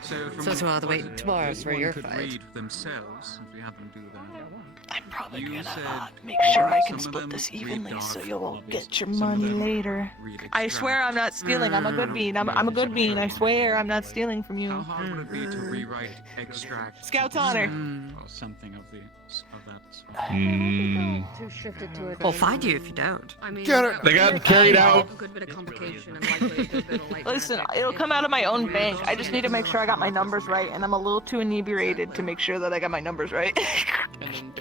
So So it's rather wait tomorrow for your could fight. read themselves if we have them do that. I'm probably You gonna said make sure I can some of split them this read evenly so dark, you'll get obvious, your some of money them later. read I swear I'm not stealing. I'm a good bean. I'm a good bean. I swear I'm not stealing from you. How hard would it be to rewrite extract? Scout's honor. Or something of that. Too shifted to it. We'll find you if you don't. I mean, Get her. They got carried out. A good bit of complication and likely a good bit of light. Listen, it'll come out of my own bank. I just need to make sure I got my numbers right, and I'm a little too inebriated to make sure that I got my numbers right.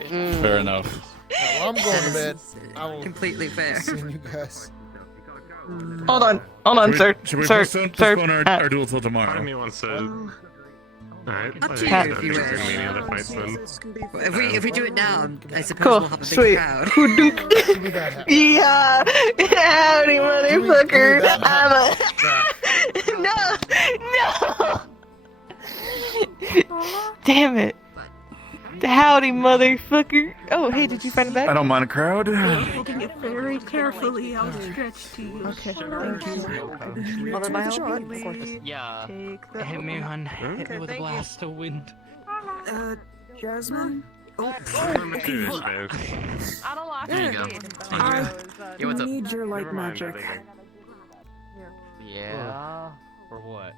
Fair enough. Well, I'm going to bed. I will completely fair. see you guys. Hold on, sir. Should we Sir, postpone our duel till tomorrow? Part of me wants to. Alright. Up to you if you wish. If we do it now, I suppose Cool, we'll have a big sweet. crowd. Yeah, howdy, motherfucker. I'm a... No. Damn it. Howdy, motherfucker. Oh, hey, did you find a bag? I don't mind a crowd. Holding it very carefully outstretched to you. Okay, thank you. Well, then by all Yeah. Take the... Hit me, hun. Hit me with a blast of wind. Jasmine? Oh, There you go. I need your light magic. Yeah. For what?